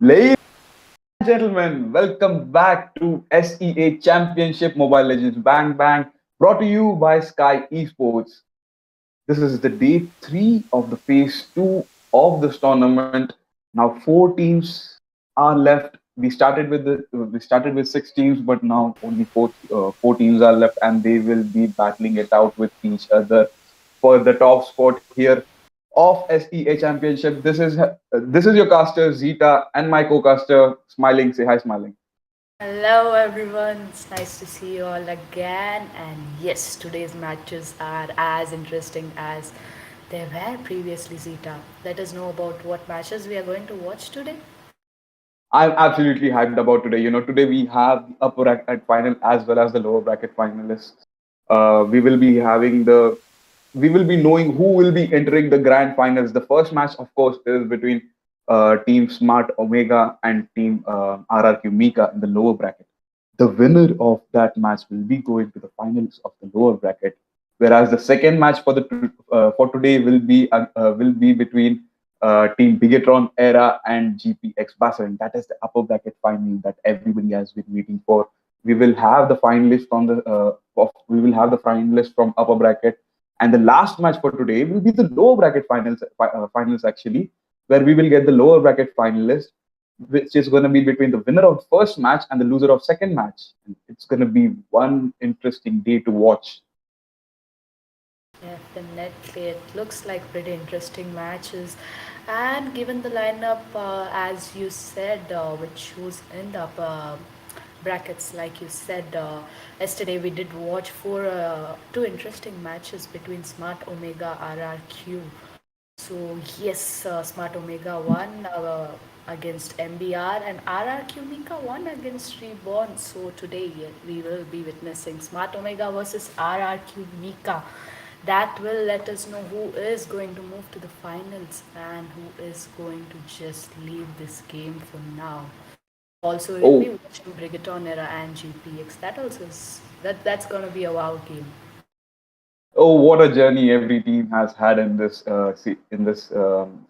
Ladies and gentlemen, welcome back to SEA Championship Mobile Legends Bang Bang, brought to you by Sky Esports. This is the day three of the phase two of this tournament. Now four teams are left. We started with six teams, but now only four teams are left, and they will be battling it out with each other for the top spot here of SEA Championship. This is your caster Zeta and my co-caster Smiling. Say hi, Smiling. Hello everyone, it's nice to see you all again. And yes, today's matches are as interesting as they were previously, Zita. Let us know about what matches we are going to watch today. I'm absolutely hyped about today. Today we have the upper bracket final as well as the lower bracket finalists. We will be we will be knowing who will be entering the grand finals. The first match, of course, is between Team Smart Omega and Team RRQ Mika in the lower bracket. The winner of that match will be going to the finals of the lower bracket. Whereas the second match for today will be between Team Bigetron Era and GPX Basreng. That is the upper bracket final that everybody has been waiting for. We will have the finalists we will have the finalists from upper bracket, and the last match for today will be the lower bracket finals actually, where we will get the lower bracket finalists, which is going to be between the winner of first match and the loser of second match. And it's going to be one interesting day to watch. Definitely, it looks like pretty interesting matches. And given the lineup, as you said, which was in the upper brackets, like you said, yesterday we did watch two interesting matches between Smart Omega RRQ. So yes, Smart Omega won against MBR and RRQ Mika won against Reborn. So today we will be witnessing Smart Omega versus RRQ Mika. That will let us know who is going to move to the finals and who is going to just leave this game for now. Also, we'll be Oh, watching Brigaton Era and GPX. That also is that's gonna be a wow game. oh, what a journey every team has had in this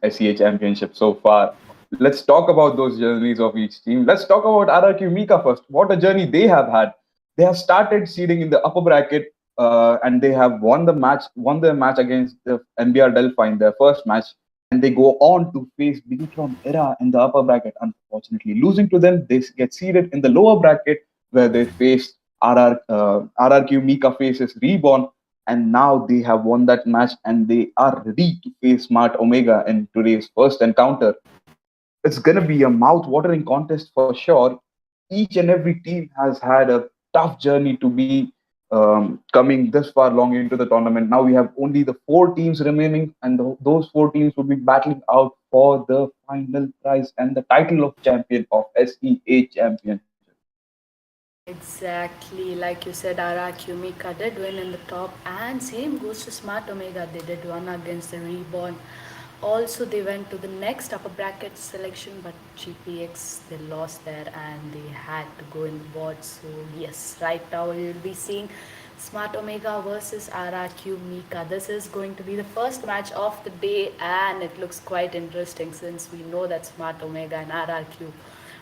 SEA championship so far. Let's talk about those journeys of each team. Let's talk about RRQ Mika first. What a journey they have had. They have started seeding in the upper bracket, and they have won their match against the NBR Delphi in their first match, and they go on to face Bigetron Era in the upper bracket. Unfortunately, losing to them, they get seeded in the lower bracket where they face RRQ Mika faces Reborn, and now they have won that match and they are ready to face Smart Omega in today's first encounter. It's going to be a mouth-watering contest for sure. Each and every team has had a tough journey to be coming this far long into the tournament. Now we have only the four teams remaining, and those four teams will be battling out for the final prize and the title of champion of SEA Championship. Exactly, like you said, RRQ Mika did win in the top, and same goes to Smart Omega. They did one against the Reborn. Also, they went to the next upper bracket selection, but GPX they lost there and they had to go in the board. So yes, right now we will be seeing Smart Omega versus RRQ Mika. This is going to be the first match of the day, and it looks quite interesting since we know that Smart Omega and RRQ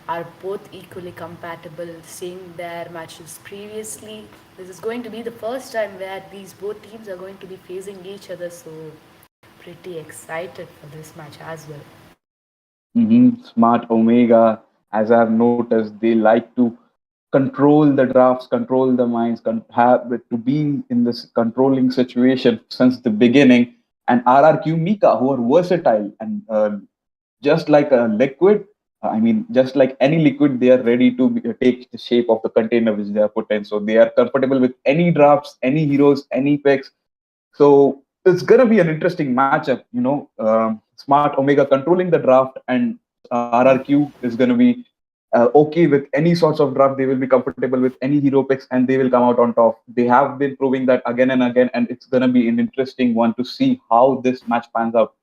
are both equally compatible, seeing their matches previously. This is going to be the first time where these both teams are going to be facing each other, so pretty excited for this match as well. Smart Omega, as I've noticed, they like to control the drafts, control the minds, have to be in this controlling situation since the beginning. And RRQ Mika, who are versatile and just like a liquid, just like any liquid, they are ready to take the shape of the container which they are put in. So they are comfortable with any drafts, any heroes, any picks. So it's going to be an interesting matchup. Smart Omega controlling the draft, and RRQ is going to be okay with any sorts of draft. They will be comfortable with any hero picks, and they will come out on top. They have been proving that again and again, and it's going to be an interesting one to see how this match pans out.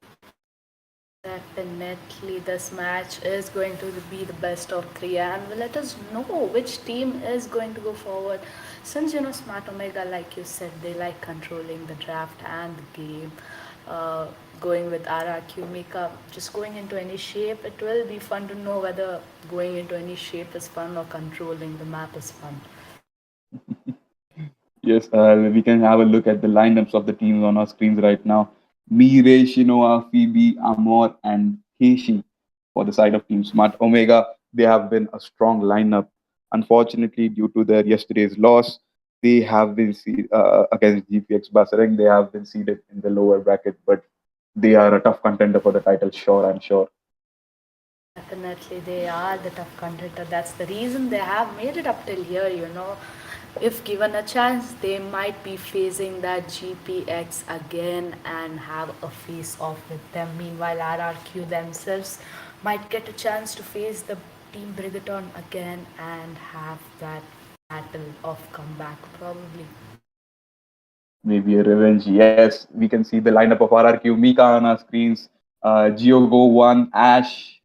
Definitely, this match is going to be the best of three, and will let us know which team is going to go forward. Since you know Smart Omega, like you said, they like controlling the draft and the game. Uh, going with RRQ Mika. Just going into any shape, it will be fun to know whether going into any shape is fun or controlling the map is fun. Yes, we can have a look at the lineups of the teams on our screens right now. Mire, Shinoa, Phoebe, Amor, and Heishi for the side of Team Smart Omega. They have been a strong lineup. Unfortunately, due to their yesterday's loss, they have been against GPX Basreng. They have been seeded in the lower bracket, but they are a tough contender for the title. Sure, I'm sure. Definitely, they are the tough contender. That's the reason they have made it up till here, you know. If given a chance, they might be facing that GPX again and have a face off with them. Meanwhile, RRQ themselves might get a chance to face the Team Bigetron again and have that battle of comeback, probably. Maybe a revenge. Yes, we can see the lineup of RRQ, Mika on our screens. Giogo 1, Ash,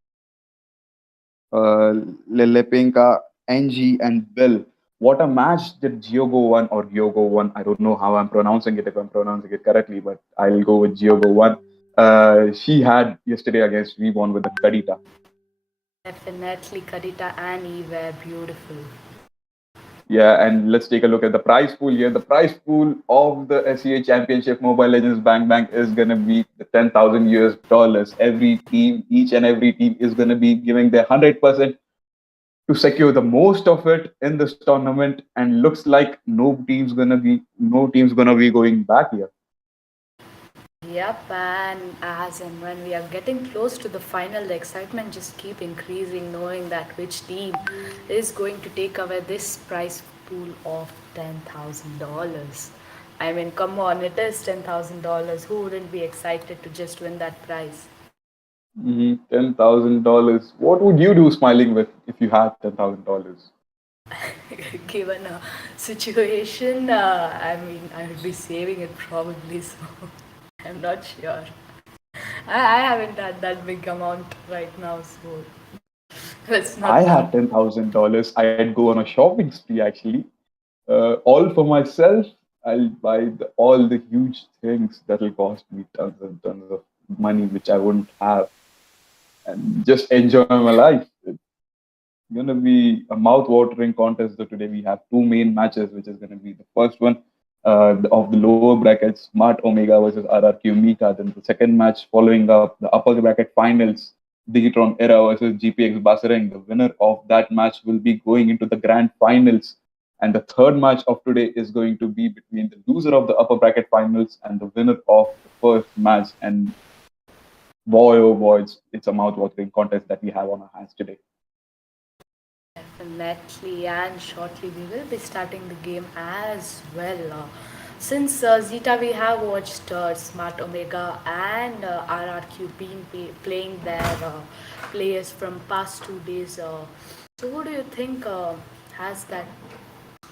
uh, Lelepenka, NG, and Bill. What a match did Giogo won or Giogo won. I don't know how I'm pronouncing it if I'm pronouncing it correctly, but I'll go with Giogo 1. She had yesterday against Reborn with the Kadita. Definitely, Kadita and Eve were beautiful. Yeah, and let's take a look at the prize pool here. The prize pool of the SEA Championship Mobile Legends Bang Bang is gonna be the 10,000 US dollars. Every team, each and every team is gonna be giving their 100% to secure the most of it in this tournament. And looks like no team's gonna be going back here. Yep, and as and when we are getting close to the final, the excitement just keep increasing, knowing that which team is going to take away this prize pool of $10,000. I mean, come on, it is $10,000. Who wouldn't be excited to just win that prize? $10,000. What would you do smiling with if you had $10,000? Given a situation, I mean, I would be saving it probably, so I'm not sure. I haven't had that big amount right now, so let's I not had count. $10,000. I'd go on a shopping spree actually. All for myself. I'll buy all the huge things that'll cost me tons and tons of money, which I wouldn't have, and just enjoy my life. It's gonna be a mouth-watering contest. So today we have two main matches, which is gonna be the first one of the lower brackets, Smart Omega versus RRQ Mika. Then the second match following up, the upper bracket finals, Bigetron Era versus GPX Basreng. The winner of that match will be going into the grand finals. And the third match of today is going to be between the loser of the upper bracket finals and the winner of the first match. And boy, oh boy, it's a mouth-watering contest that we have on our hands today. Definitely, and shortly we will be starting the game as well. Since Zeta, we have watched Smart Omega and RRQ been playing their players from past 2 days. So, who do you think has that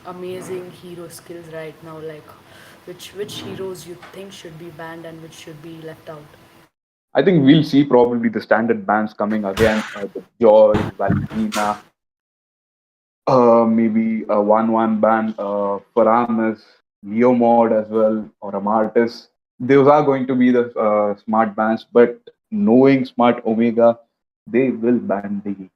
amazing hero skills right now? Like, which heroes you think should be banned and which should be left out? I think we'll see probably the standard bans coming again. The Joy, Valentina, maybe a 1-1 ban for Aramis, Leo Mod as well, or a Martis. Those are going to be the smart bans, but knowing Smart Omega, they will ban the.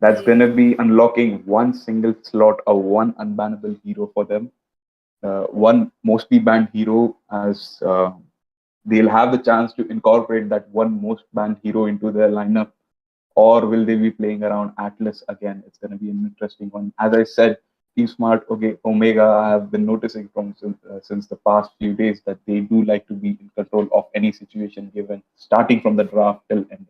That's going to be unlocking one single slot or one unbannable hero for them. One mostly banned hero as they'll have the chance to incorporate that one most banned hero into their lineup, or will they be playing around Atlas again? It's going to be an interesting one. As I said, Team Smart Omega, I have been noticing since the past few days that they do like to be in control of any situation given, starting from the draft till ending.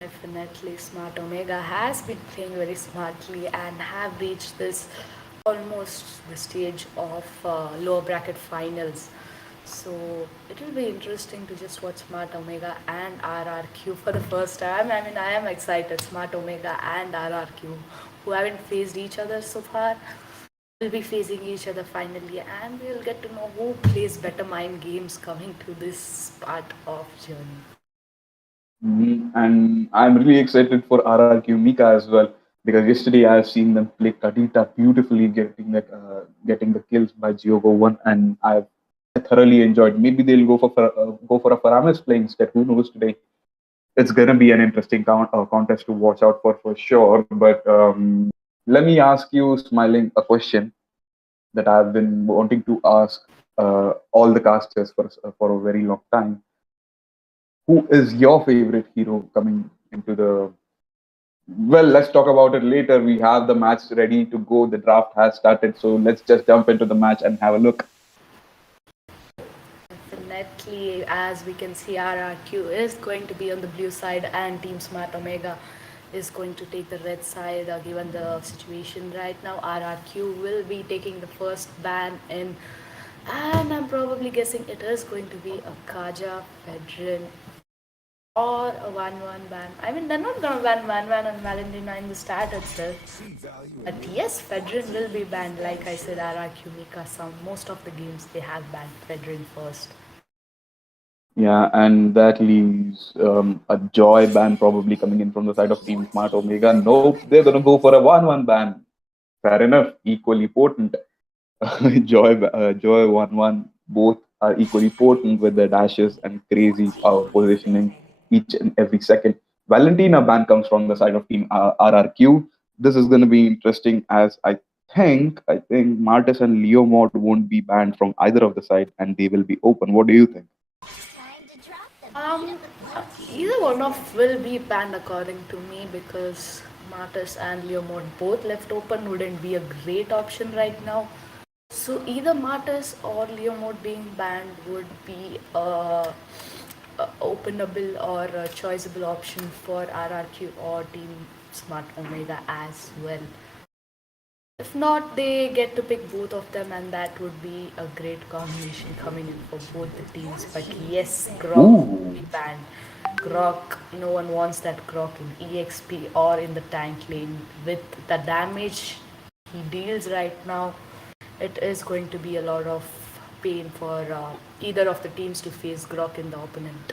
Definitely, Smart Omega has been playing very smartly and have reached this almost the stage of lower bracket finals. So it will be interesting to just watch Smart Omega and RRQ for the first time. I mean, I am excited. Smart Omega and RRQ, who haven't faced each other so far, will be facing each other finally, and we'll get to know who plays better mind games coming to this part of journey. And I'm really excited for RRQ Mika as well because yesterday I've seen them play Kadita beautifully, getting the kills by Giogo one, and I thoroughly enjoyed. Maybe they'll go for a Faramis playing instead. Who knows today? It's gonna be an interesting contest to watch out for sure. But let me ask you, Smiling, a question that I've been wanting to ask all the casters for a very long time. Who is your favorite hero coming into the? Well, let's talk about it later. We have the match ready to go. The draft has started, so let's just jump into the match and have a look. Definitely, as we can see, RRQ is going to be on the blue side, and Team Smart Omega is going to take the red side. Given the situation right now, RRQ will be taking the first ban in, and I'm probably guessing it is going to be a Kaja, Fedrin, or a 1-1 ban. I mean, they're not gonna ban 1-1 on Valentina in the start itself. But yes, Fedrin will be banned. Like I said, RRQ Mika, most of the games they have banned Fedrin first. Yeah, and that leaves a Joy ban probably coming in from the side of Team Smart Omega. Nope, they're gonna go for a 1-1 ban. Fair enough, equally potent. Joy 1-1, both are equally potent with their dashes and crazy positioning each and every second. Valentina ban comes from the side of Team RRQ. This is going to be interesting as I think Martis and Leo Mod won't be banned from either of the side and they will be open. What do you think? Um, Either one of will be banned according to me because Martis and Leomord both left open wouldn't be a great option right now. So either Martis or Leomord being banned would be a openable or a choiceable option for RRQ or Team Smart Omega as well. If not, they get to pick both of them, and that would be a great combination coming in for both the teams. But yes, Grok will be Ooh. banned. Grok, no one wants that Grok in EXP or in the tank lane. With the damage he deals right now, it is going to be a lot of pain for either of the teams to face Grok in the opponent.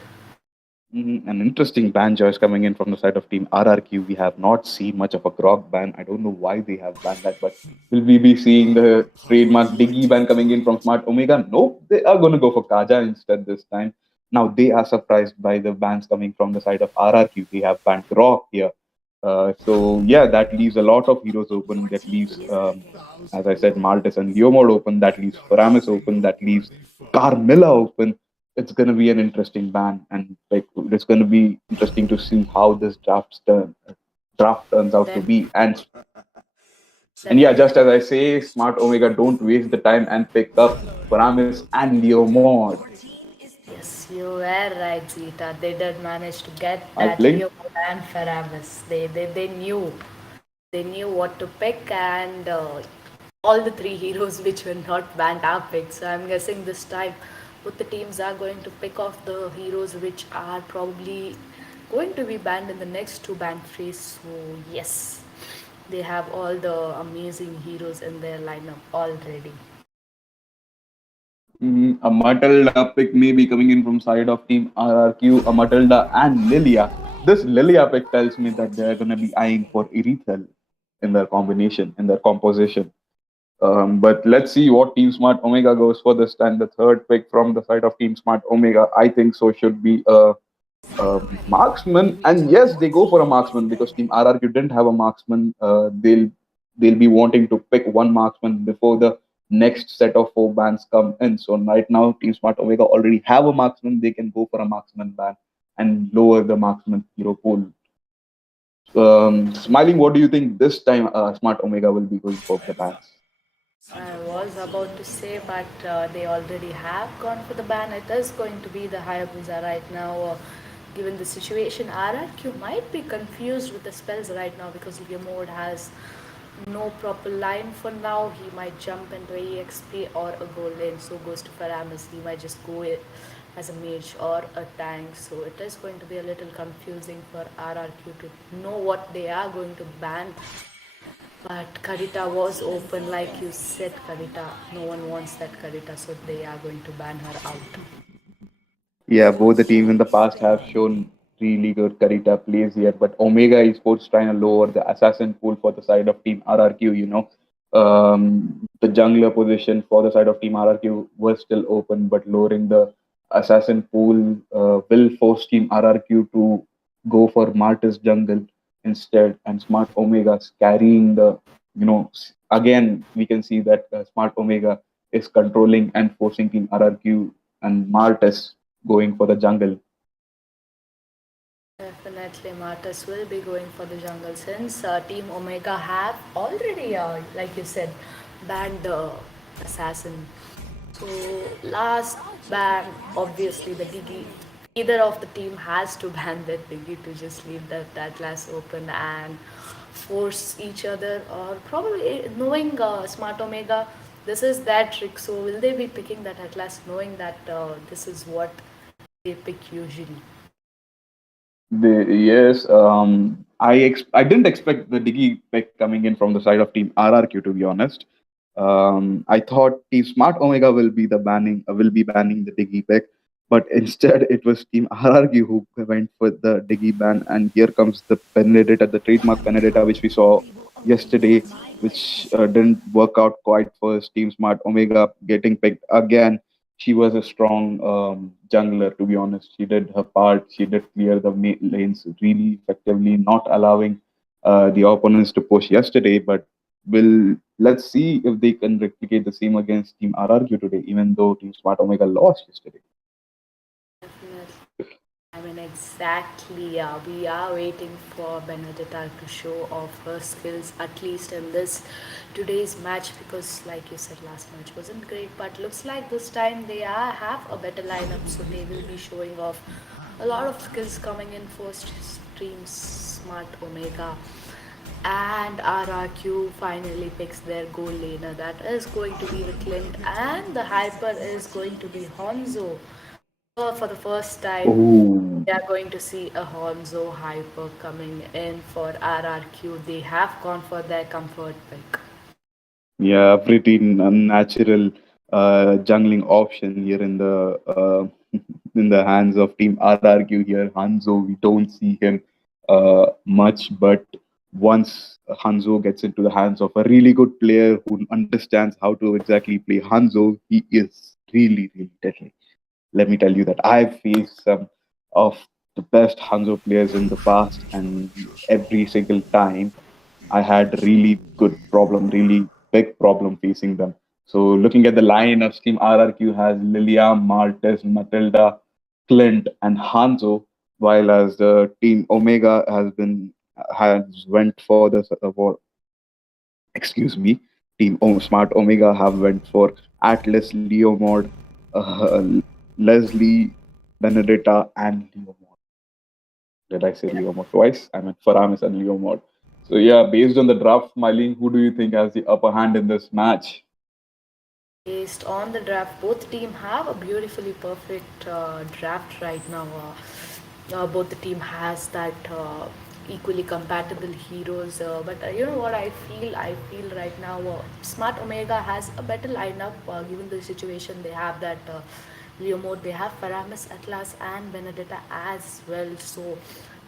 An interesting ban choice coming in from the side of Team RRQ. We have not seen much of a Grog ban. I don't know why they have banned that, but will we be seeing the trademark Diggy ban coming in from Smart Omega? Nope, they are going to go for Kaja instead this time. Now they are surprised by the bans coming from the side of RRQ. They have banned Grog here. So yeah, that leaves a lot of heroes open. That leaves, as I said, Maltis and Leomord open. That leaves Paramis open. That leaves Carmilla open. It's going to be an interesting ban, and like it's going to be interesting to see how this draft turns out to Then, be. And yeah, just definitely. as I say, Smart Omega, don't waste the time and pick up Paramis and Leo Mod. Yes, you were right, Zita. They did manage to get I that think. Leo and Faramis. They knew. They knew what to pick, and all the three heroes which were not banned are picked. So I'm guessing this time both the teams are going to pick off the heroes which are probably going to be banned in the next two ban phase. So yes, they have all the amazing heroes in their lineup already. A Matilda pick may be coming in from side of Team RRQ, a Matilda and Lilia. This Lilia pick tells me that they're going to be eyeing for Irithel in their combination, in their composition. But let's see what Team Smart Omega goes for this time. The third pick from the side of Team Smart Omega, I think so, should be a marksman. And yes, they go for a marksman because Team RRQ didn't have a marksman. They'll be wanting to pick one marksman before the next set of four bans come in. So right now, Team Smart Omega already have a marksman. They can go for a marksman ban and lower the marksman hero pool. Smiling, what do you think this time Smart Omega will be going for the bans? I was about to say, but they already have gone for the ban. It is going to be the Hayabusa right now. Given the situation, RRQ might be confused with the spells right now because Yamod has no proper line for now. He might jump into EXP or a gold lane, so goes to Paramus. He might just go it as a mage or a tank. So it is going to be a little confusing for RRQ to know what they are going to ban, but Karita was open, like you said, Karita. No one wants that Karita, so they are going to ban her out. Yeah, both the teams in the past have shown really good Karita plays here, but Omega Esports trying to lower the assassin pool for the side of Team RRQ. The jungler position for the side of Team RRQ was still open, but lowering the assassin pool will force Team RRQ to go for Martyrs jungle instead, and Smart Omega's carrying the, again, we can see that Smart Omega is controlling and forcing Team RRQ and Martyrs going for the jungle. Definitely, Martus will be going for the jungle since Team Omega have already, like you said, banned the assassin. So last ban, obviously the Digi. Either of the team has to ban that Digi to just leave that Atlas open and force each other, or probably knowing Smart Omega, this is that trick. So will they be picking that Atlas knowing that this is what they pick usually? Yes, I didn't expect the Diggy pick coming in from the side of Team RRQ, to be honest. I thought Team Smart Omega will be banning the Diggy pick, but instead it was Team RRQ who went for the Diggy ban, and here comes the Benedetta, the trademark Benedetta, which we saw yesterday, which didn't work out quite for Team Smart Omega getting picked again. She was a strong jungler, to be honest. She did her part. She did clear the lanes really effectively, not allowing the opponents to push yesterday. But let's see if they can replicate the same against Team RRQ today, even though Team Smart Omega lost yesterday. Definitely. I mean, exactly. We are waiting for Benedetta to show off her skills, at least in this today's match, because, like you said, last match wasn't great. But looks like this time they have a better lineup, so they will be showing off a lot of skills coming in first stream Smart Omega. And RRQ finally picks their goal laner. That is going to be the Clint, and the Hyper is going to be Honzo. For the first time, Oh, we are going to see a Honzo Hyper coming in for RRQ. They have gone for their comfort pick. yeah, pretty unnatural jungling option here in the in the hands of Team RRQ here. Hanzo, we don't see him much, but once Hanzo gets into the hands of a really good player who understands how to exactly play Hanzo, he is really, really deadly. Let me tell you that I've faced some of the best Hanzo players in the past, and every single time I had really good problem, really big problem facing them. So looking at the line of Team RRQ has Lilia, Martes, Matilda, Clint, and Hanzo, while as the Team Omega has went for excuse me, Team Smart Omega have went for Atlas, Leomord, uh, Leslie, Benedetta, and Leomord. Did I say Leomord twice? I meant Faramis and Leomord. So yeah, based on the draft, Miley, who do you think has the upper hand in this match? Based on the draft, both team have a beautifully perfect draft right now. Both the team has that equally compatible heroes. But you know what I feel? I feel right now Smart Omega has a better lineup given the situation. They have that Leo mode. They have Paramis, Atlas, and Benedetta as well. So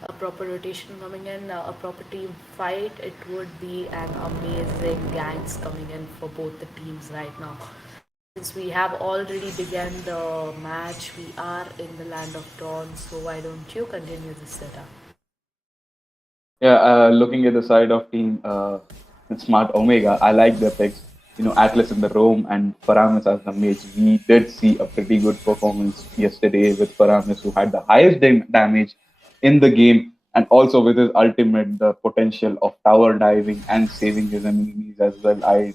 a proper rotation coming in, a proper team fight. It would be an amazing gangs coming in for both the teams right now. Since we have already begun the match, we are in the land of dawn, so why don't you continue this setup? Yeah, looking at the side of Team Smart Omega, I like their picks. Atlas in the Rome and Faramis as the mage. We did see a pretty good performance yesterday with Faramis, who had the highest damage in the game, and also with his ultimate, the potential of tower diving and saving his enemies as well. I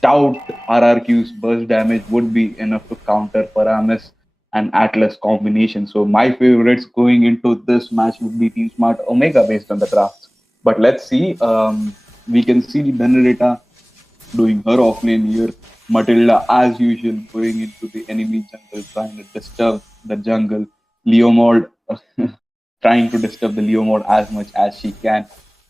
doubt RRQ's burst damage would be enough to counter Paramis and Atlas combination. So my favorites going into this match would be Team Smart Omega based on the drafts. But let's see. We can see Benedetta doing her offlane here. Matilda, as usual, going into the enemy jungle, trying to disturb the jungle. Leomord trying to disturb the Leo mode as much as she can.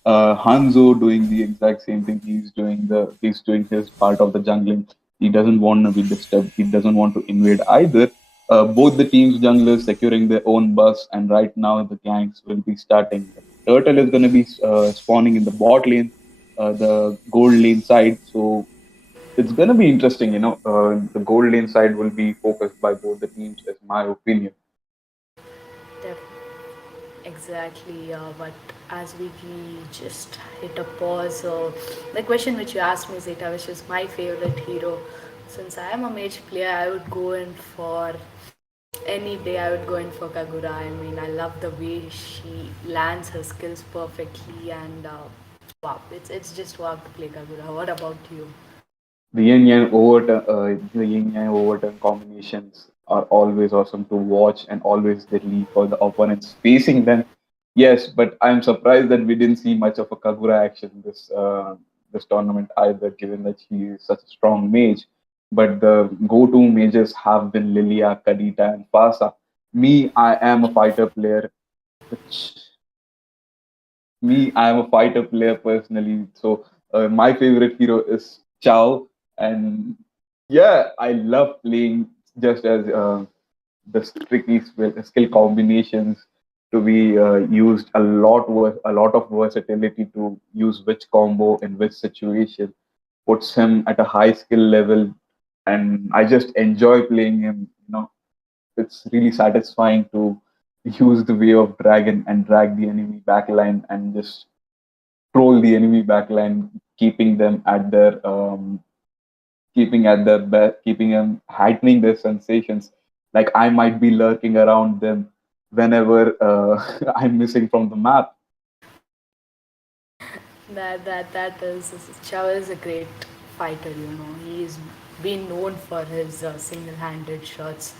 Hanzo doing the exact same thing. He's doing his part of the jungling. He doesn't want to be disturbed. He doesn't want to invade either. Both the teams junglers securing their own bus, and right now the ganks will be starting. Turtle is going to be spawning in the bot lane. the gold lane side. So it's gonna be interesting. The gold lane side will be focused by both the teams, is my opinion. Def- exactly, but as we just hit a pause, the question which you asked me, Zeta, which is my favorite hero. Since I am a mage player, I would go in for any day. I would go in for Kagura. I mean, I love the way she lands her skills perfectly, and wow, it's just wow to play Kagura. What about you? The yin yang overturn combinations are always awesome to watch and always deadly for the opponents facing them. Yes, but I'm surprised that we didn't see much of a Kagura action this tournament either, given that she is such a strong mage. But the go-to mages have been Lilia, Kadita, and Fasa. Me, I am a fighter player. Which I am a fighter player personally. So my favorite hero is Chao, and yeah, I love playing just as the tricky skill combinations to be used a lot of versatility to use which combo in which situation puts him at a high skill level, and I just enjoy playing him. It's really satisfying to use the way of dragon and drag the enemy backline and just troll the enemy backline, keeping them at their keeping at their best, keeping them heightening their sensations. Like I might be lurking around them whenever I'm missing from the map. That is Chao is a great fighter. He's been known for his single-handed shots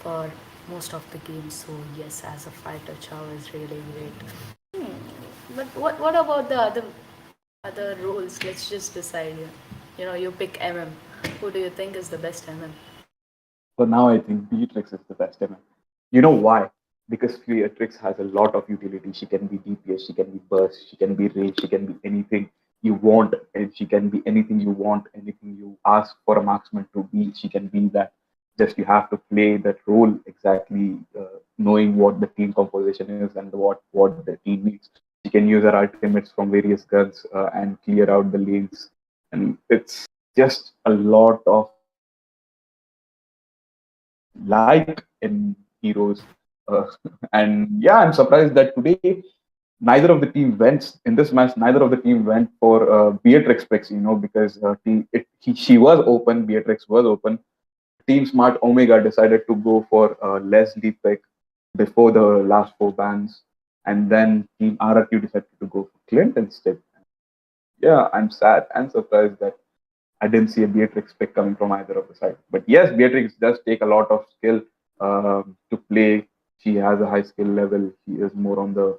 for most of the games. So yes, as a fighter, Chao is really great. But what about the other roles? Let's just decide here. You pick MM. Who do you think is the best MM? So now I think Beatrix is the best MF. You know why? Because Beatrix has a lot of utility. She can be DPS, she can be burst, she can be range, she can be anything you want, and she can be anything you want, anything you ask for a marksman to be. She can be that. Just you have to play that role exactly, knowing what the team composition is and what the team needs. She can use her ultimates from various guns and clear out the lanes, and it's just a lot of like in heroes. Uh, and yeah, I'm surprised that today neither of the team went in this match. Neither of the team went for Beatrix picks, because she was open. Beatrix was open. Team Smart Omega decided to go for Leslie pick before the last four bans, and then Team RRQ decided to go for Clint instead. Yeah, I'm sad and surprised that I didn't see a Beatrix pick coming from either of the side. But yes, Beatrix does take a lot of skill to play. She has a high skill level. She is more on the,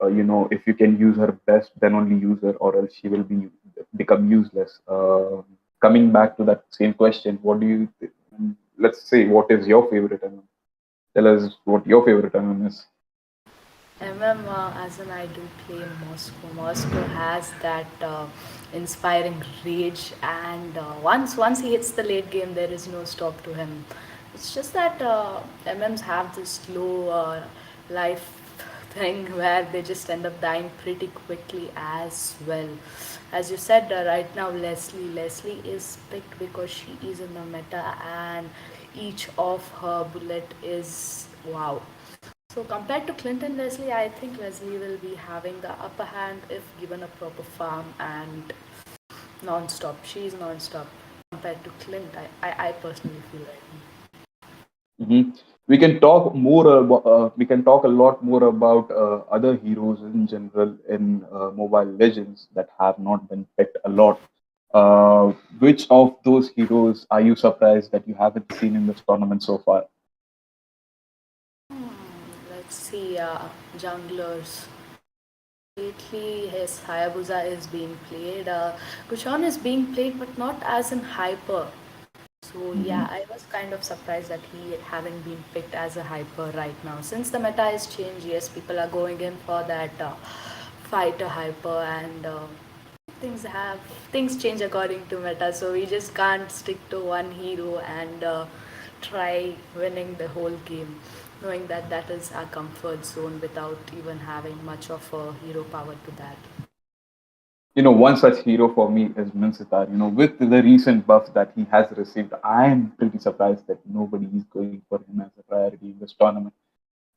if you can use her best, then only use her, or else she will become useless. Coming back to that same question, what do you? Let's say, what is your favorite MM? Tell us what your favorite MM is. MM, as in I do play Moscow. Moscow has that inspiring rage, and once he hits the late game, there is no stop to him. It's just that MMs have this slow life thing where they just end up dying pretty quickly as well. As you said, right now Leslie is picked because she is in the meta, and each of her bullet is wow. So compared to Clinton Leslie, I think Leslie will be having the upper hand if given a proper farm and non-stop. She is non-stop compared to Clint. I personally feel like. Hmm. We can talk more about, we can talk a lot more about other heroes in general in Mobile Legends that have not been picked a lot. Which of those heroes are you surprised that you haven't seen in this tournament so far? Let's see, junglers. Lately, his Hayabusa is being played. Kuchon is being played, but not as in hyper. So Hmm. yeah, I was kind of surprised that he haven't been picked as a hyper right now. Since the meta has changed, yes, people are going in for that fighter hyper, and things things change according to meta. So we just can't stick to one hero and try winning the whole game, knowing that that is our comfort zone without even having much of a hero power to that. One such hero for me is Minsitar. With the recent buffs that he has received, I am pretty surprised that nobody is going for him as a priority in this tournament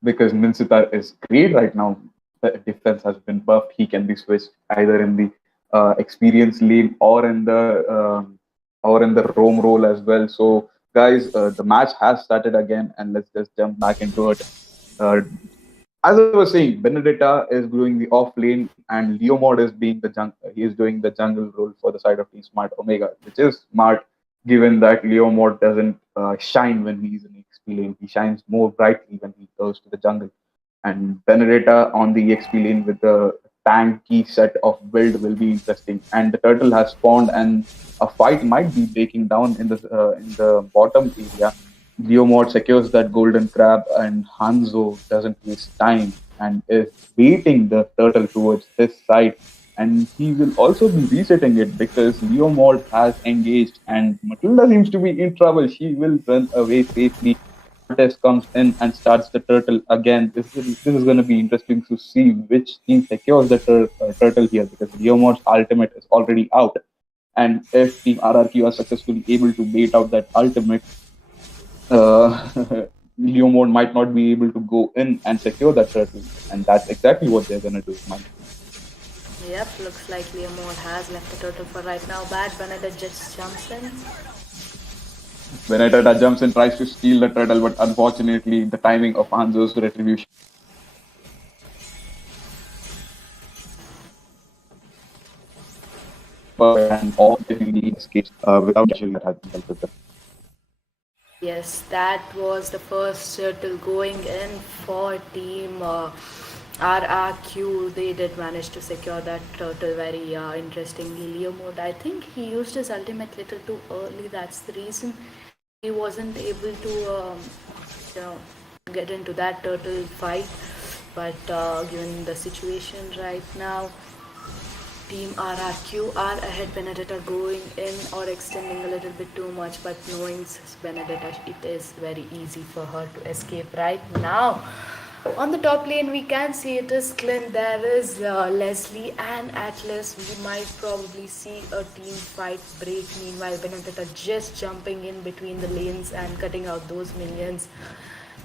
because Minsitar is great right now. The defense has been buffed. He can be switched either in the experience lane or in the roam role as well. So, guys, the match has started again, and let's just jump back into it. Uh, as I was saying, Benedetta is doing the off lane, and Leomord is being he is doing the jungle role for the side of Team Smart Omega, which is smart given that Leomord doesn't shine when he's in XP lane. He shines more brightly when he goes to the jungle. And Benedetta on the EXP lane with the tanky set of build will be interesting. And the turtle has spawned, and a fight might be breaking down in the bottom area. Leomord secures that golden crab, and Hanzo doesn't waste time and is baiting the turtle towards his side. And he will also be resetting it because Leomord has engaged, and Matilda seems to be in trouble. She will run away safely. Martes comes in and starts the turtle again. This is going to be interesting to see which team secures the turtle here because Leomord's ultimate is already out. And if Team RRQ are successfully able to bait out that ultimate, uh, Leomord might not be able to go in and secure that turtle. And that's exactly what they're going to do, in my opinion. Yep, looks like Leomore has left the turtle for right now. Bad Benedict just jumps in. Benedetta jumps in, tries to steal the turtle, but unfortunately, the timing of Hanzo's retribution and all the escapes without actually that has been dealt with them. Yes, that was the first turtle going in for team RRQ. They did manage to secure that turtle very interestingly. Leo mode, I think he used his ultimate little too early. That's the reason he wasn't able to you know, get into that turtle fight. But given the situation right now, Team RRQ are ahead. Benedetta going in or extending a little bit too much, but knowing Benedetta, it is very easy for her to escape right now. On the top lane, we can see it is Clint. There is Leslie and Atlas. We might probably see a team fight break. Meanwhile, Benedetta just jumping in between the lanes and cutting out those minions.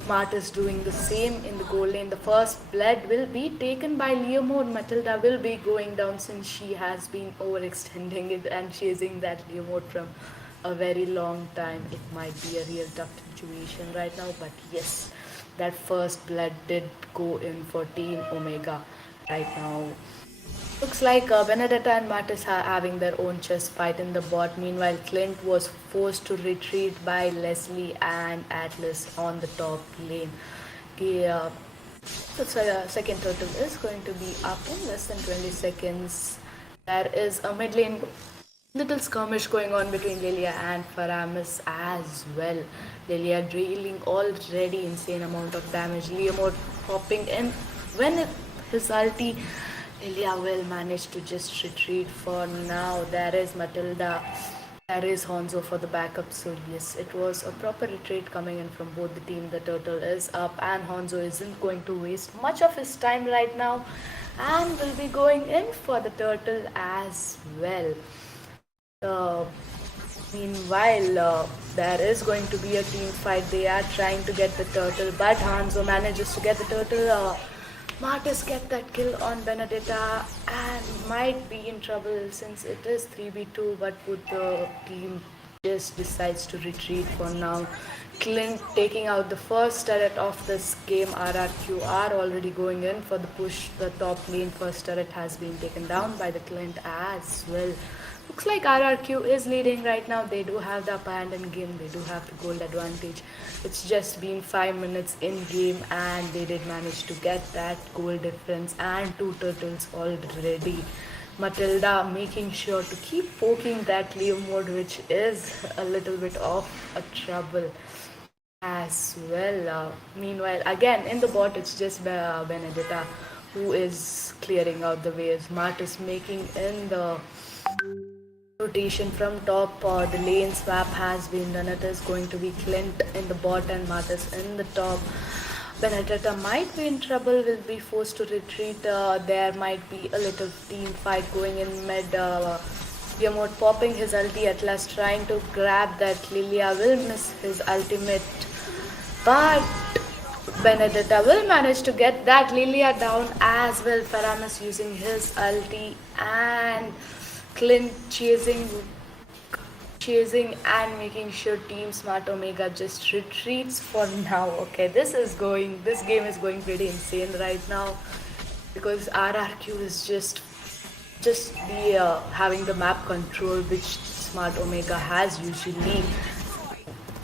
Mart is doing the same in the goal lane. The first blood will be taken by Leomode. Matilda will be going down since she has been overextending it and chasing that Leomode from a very long time. It might be a real tough situation right now, but yes, that first blood did go in for Team Omega right now. Looks like Benedetta and Mattis are having their own chess fight in the bot. Meanwhile, Clint was forced to retreat by Leslie and Atlas on the top lane. The, second turtle is going to be up in less than 20 seconds. There is a mid lane little skirmish going on between Lilia and Faramis as well. Lilia dealing already insane amount of damage. Leomord hopping in when his ulti. Lilia will manage to just retreat for now. There is Matilda. There is Honzo for the backup. So yes, it was a proper retreat coming in from both the team. The turtle is up and Honzo isn't going to waste much of his time right now and will be going in for the turtle as well. Uh, Meanwhile, there is going to be a team fight. They are trying to get the turtle, but Hanzo manages to get the turtle. Martis get that kill on Benedetta and might be in trouble since it is 3v2, but would the team just decides to retreat for now. Clint taking out the first turret of this game. RRQ are already going in for the push. The top lane first turret has been taken down by the Clint as well. Looks like RRQ is leading right now. They do have the upper hand in game. They do have the gold advantage. It's just been 5 minutes in game and they did manage to get that goal difference and 2 turtles already. Matilda making sure to keep poking that Leo mode, which is a little bit of a trouble as well. Meanwhile, again in the bot, it's just Benedetta who is clearing out the waves. Martis making in the rotation from top. The lane swap has been done. It is going to be Clint in the bot and Martis in the top. Benedetta might be in trouble, will be forced to retreat. There might be a little team fight going in mid. Diamond popping his ulti at last, trying to grab that. Lilia will miss his ultimate, but Benedetta will manage to get that Lilia down as well. Paramus using his ulti and Clint chasing and making sure Team Smart Omega just retreats for now. Okay, this game is going pretty insane right now because RRQ is just the having the map control which Smart Omega has usually.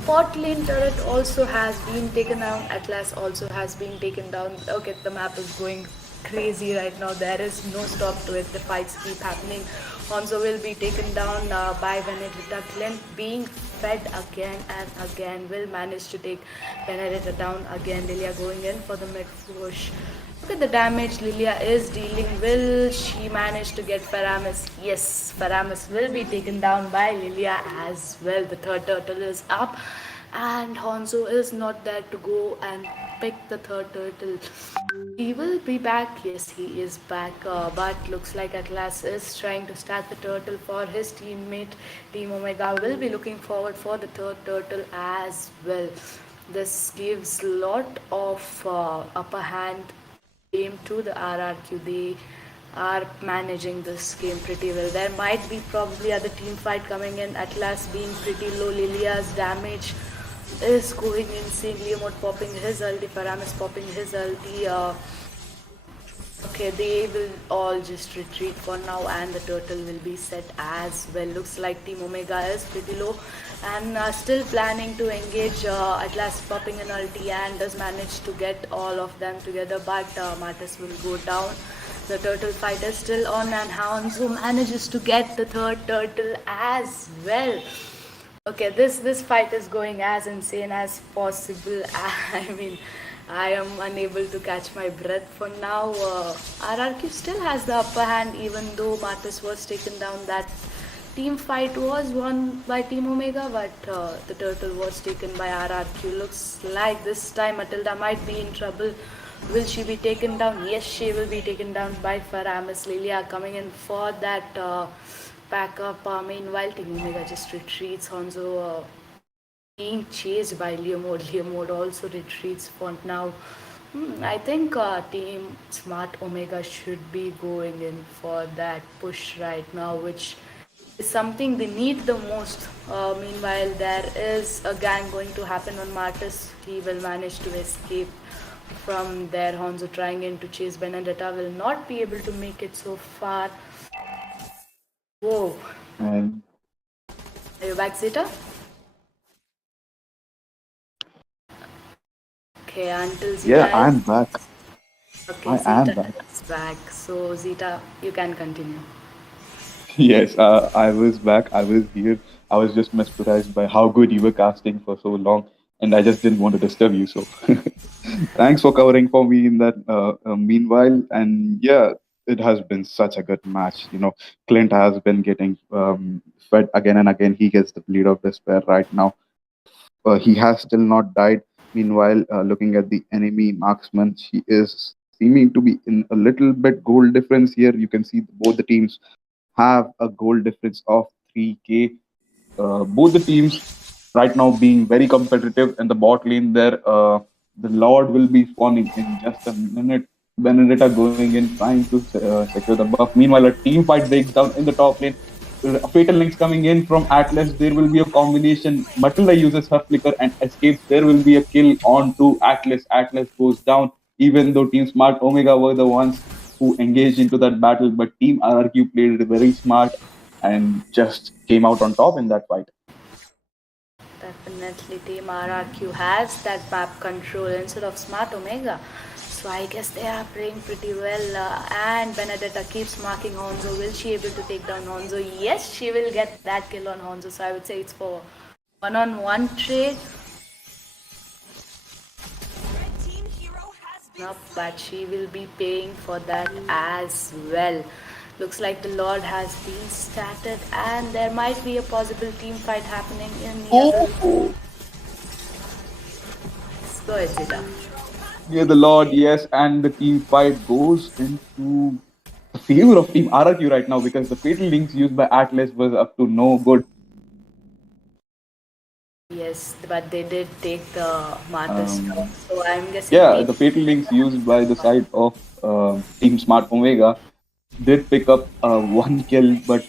Bot lane turret also has been taken down. Atlas also has been taken down. Okay, the map is going crazy right now. There is no stop to it. The fights keep happening. Hanzo will be taken down by Benedetta. Clint being fed again and again will manage to take Benedetta down again. Lilia going in for the mid push. Look at the damage Lilia is dealing. Will she manage to get Paramus? Yes, Paramus will be taken down by Lilia as well. The third turtle is up and Hanzo is not there to go and pick the third turtle. He will be back. Yes, he is back. But looks like Atlas is trying to stack the turtle for his teammate. Team Omega will be looking forward for the third turtle as well. This gives lot of upper hand game to the RRQ. They are managing this game pretty well. There might be probably other team fight coming in. Atlas being pretty low. Lilia's damage is going insane. Leomot popping his ulti. Paramus popping his ulti. Okay, they will all just retreat for now and the turtle will be set as well. Looks like Team Omega is pretty low and still planning to engage. Atlas popping an ulti and does manage to get all of them together, but Martis will go down. The turtle fight is still on and Hanzo manages to get the third turtle as well. Okay, this fight is going as insane as possible. I mean, I am unable to catch my breath for now. RRQ still has the upper hand even though Martis was taken down. That team fight was won by Team Omega, but the turtle was taken by RRQ. Looks like this time Matilda might be in trouble. Will she be taken down? Yes, she will be taken down by Paramus. Lilia coming in for that backup. Meanwhile, Team Omega just retreats. Hanzo being chased by Leomode. Leomode also retreats for now. I think Team Smart Omega should be going in for that push right now, which is something they need the most. Meanwhile, there is a gang going to happen on Martis. He will manage to escape from there. Hanzo trying in to chase Benedetta will not be able to make it so far. Whoa. And Are you back, Zeta? Okay, until Zeta yeah, I'm back. Okay, I am Zeta back. is back. So Zeta, you can continue. Yes, I was back. I was here. I was just mesmerized by how good you were casting for so long, and I just didn't want to disturb you. So, thanks for covering for me in that. Meanwhile, and yeah, it has been such a good match. Clint has been getting fed again and again. He gets the bleed of despair right now. He has still not died. Meanwhile, looking at the enemy marksman, she is seeming to be in a little bit goal difference here. You can see both the teams have a goal difference of 3k. Both the teams right now being very competitive in the bot lane there. The Lord will be spawning in just a minute. Benedetta going in trying to secure the buff. Meanwhile, a team fight breaks down in the top lane. Fatal links coming in from Atlas. There will be a combination. Matilda uses her flicker and escapes. There will be a kill on to Atlas. Atlas goes down, even though Team Smart Omega were the ones who engaged into that battle. But Team RRQ played it very smart and just came out on top in that fight. Definitely, Team RRQ has that map control instead of Smart Omega. So I guess they are playing pretty well. And Benedetta keeps marking Hanzo. Will she able to take down Hanzo? Yes, she will get that kill on Hanzo. So I would say it's for one-on-one trade. Up, but she will be paying for that as well. Looks like the Lord has been started and there might be a possible team fight happening in the other. Let's go, Zeta. Near the Lord, yes, and the team fight goes into the favor of Team RRQ right now because the fatal links used by Atlas was up to no good. Yes, but they did take the Martyrs Um, down. So I'm guessing yeah, Team the fatal links used by the Omega. side of Team Smart Omega did pick up one kill, but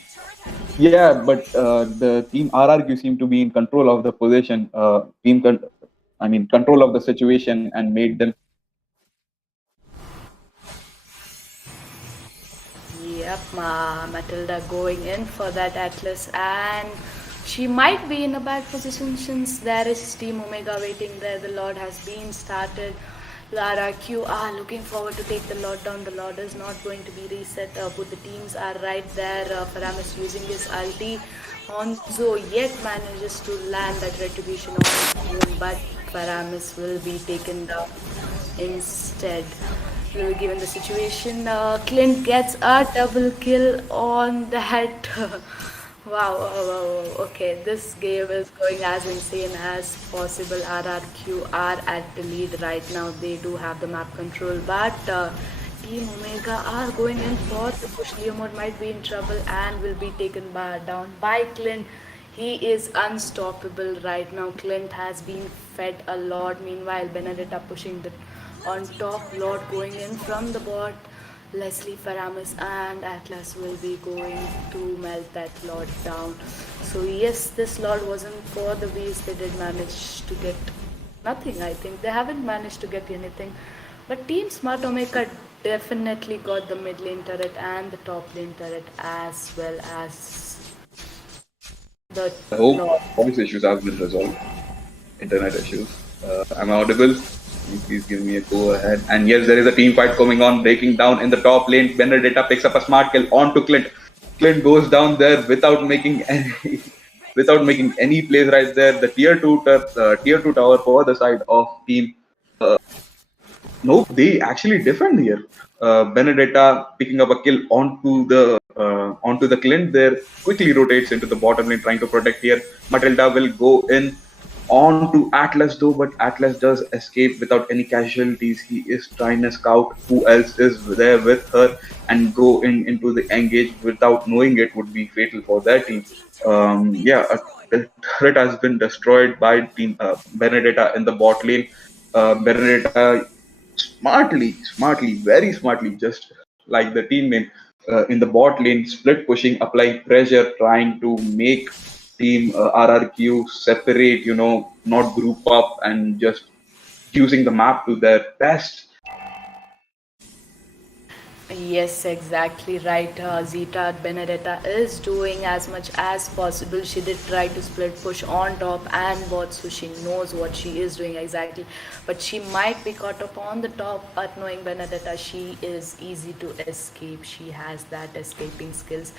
yeah, but the Team RRQ seemed to be in control of the position, control of the situation and made them. Yep, Matilda going in for that Atlas, and she might be in a bad position since there is Team Omega waiting there. The Lord has been started. Lara Q are looking forward to take the Lord down. The Lord is not going to be reset. Both the teams are right there. Faramis using his ulti. Honzo yet manages to land that retribution on him, but Faramis will be taken down instead. Given the situation, Clint gets a double kill on that. Wow, wow, wow, okay, this game is going as insane as possible. RRQ are at the lead right now. They do have the map control, but Team Omega are going in for the push. Leomord might be in trouble and will be taken down by Clint. He is unstoppable right now. Clint has been fed a lot. Meanwhile, Benedetta pushing the on top. Lord going in from the bot. Leslie Faramis and Atlas will be going to melt that Lord down. So yes, this Lord wasn't for the beast. They did manage to get nothing. I think they haven't managed to get anything. But Team Smart Omega definitely got the mid lane turret and the top lane turret as well as the I hope Lord. voice issues have been resolved. Internet issues. Am I audible? Can you please give me a go ahead? And yes, there is a team fight coming on, breaking down in the top lane. Benedetta picks up a smart kill onto Clint. Clint goes down there without making any without making any plays right there. The tier two tower for the side of team. Nope, they actually defend here. Benedetta picking up a kill onto the Clint there, quickly rotates into the bottom lane trying to protect here. Matilda will go in onto Atlas though, but Atlas does escape without any casualties. He is trying to scout who else is there with her and go into the engage without knowing it would be fatal for their team. The turret has been destroyed by team Benedetta in the bot lane. Benedetta smartly, very smartly, just like the teammate in the bot lane, split pushing, applying pressure, trying to make team RRQ separate, not group up and just using the map to their best. Yes, exactly right. Zeta Benedetta is doing as much as possible. She did try to split push on top and bot, so she knows what she is doing exactly. But she might be caught up on the top, but knowing Benedetta, she is easy to escape. She has that escaping skills.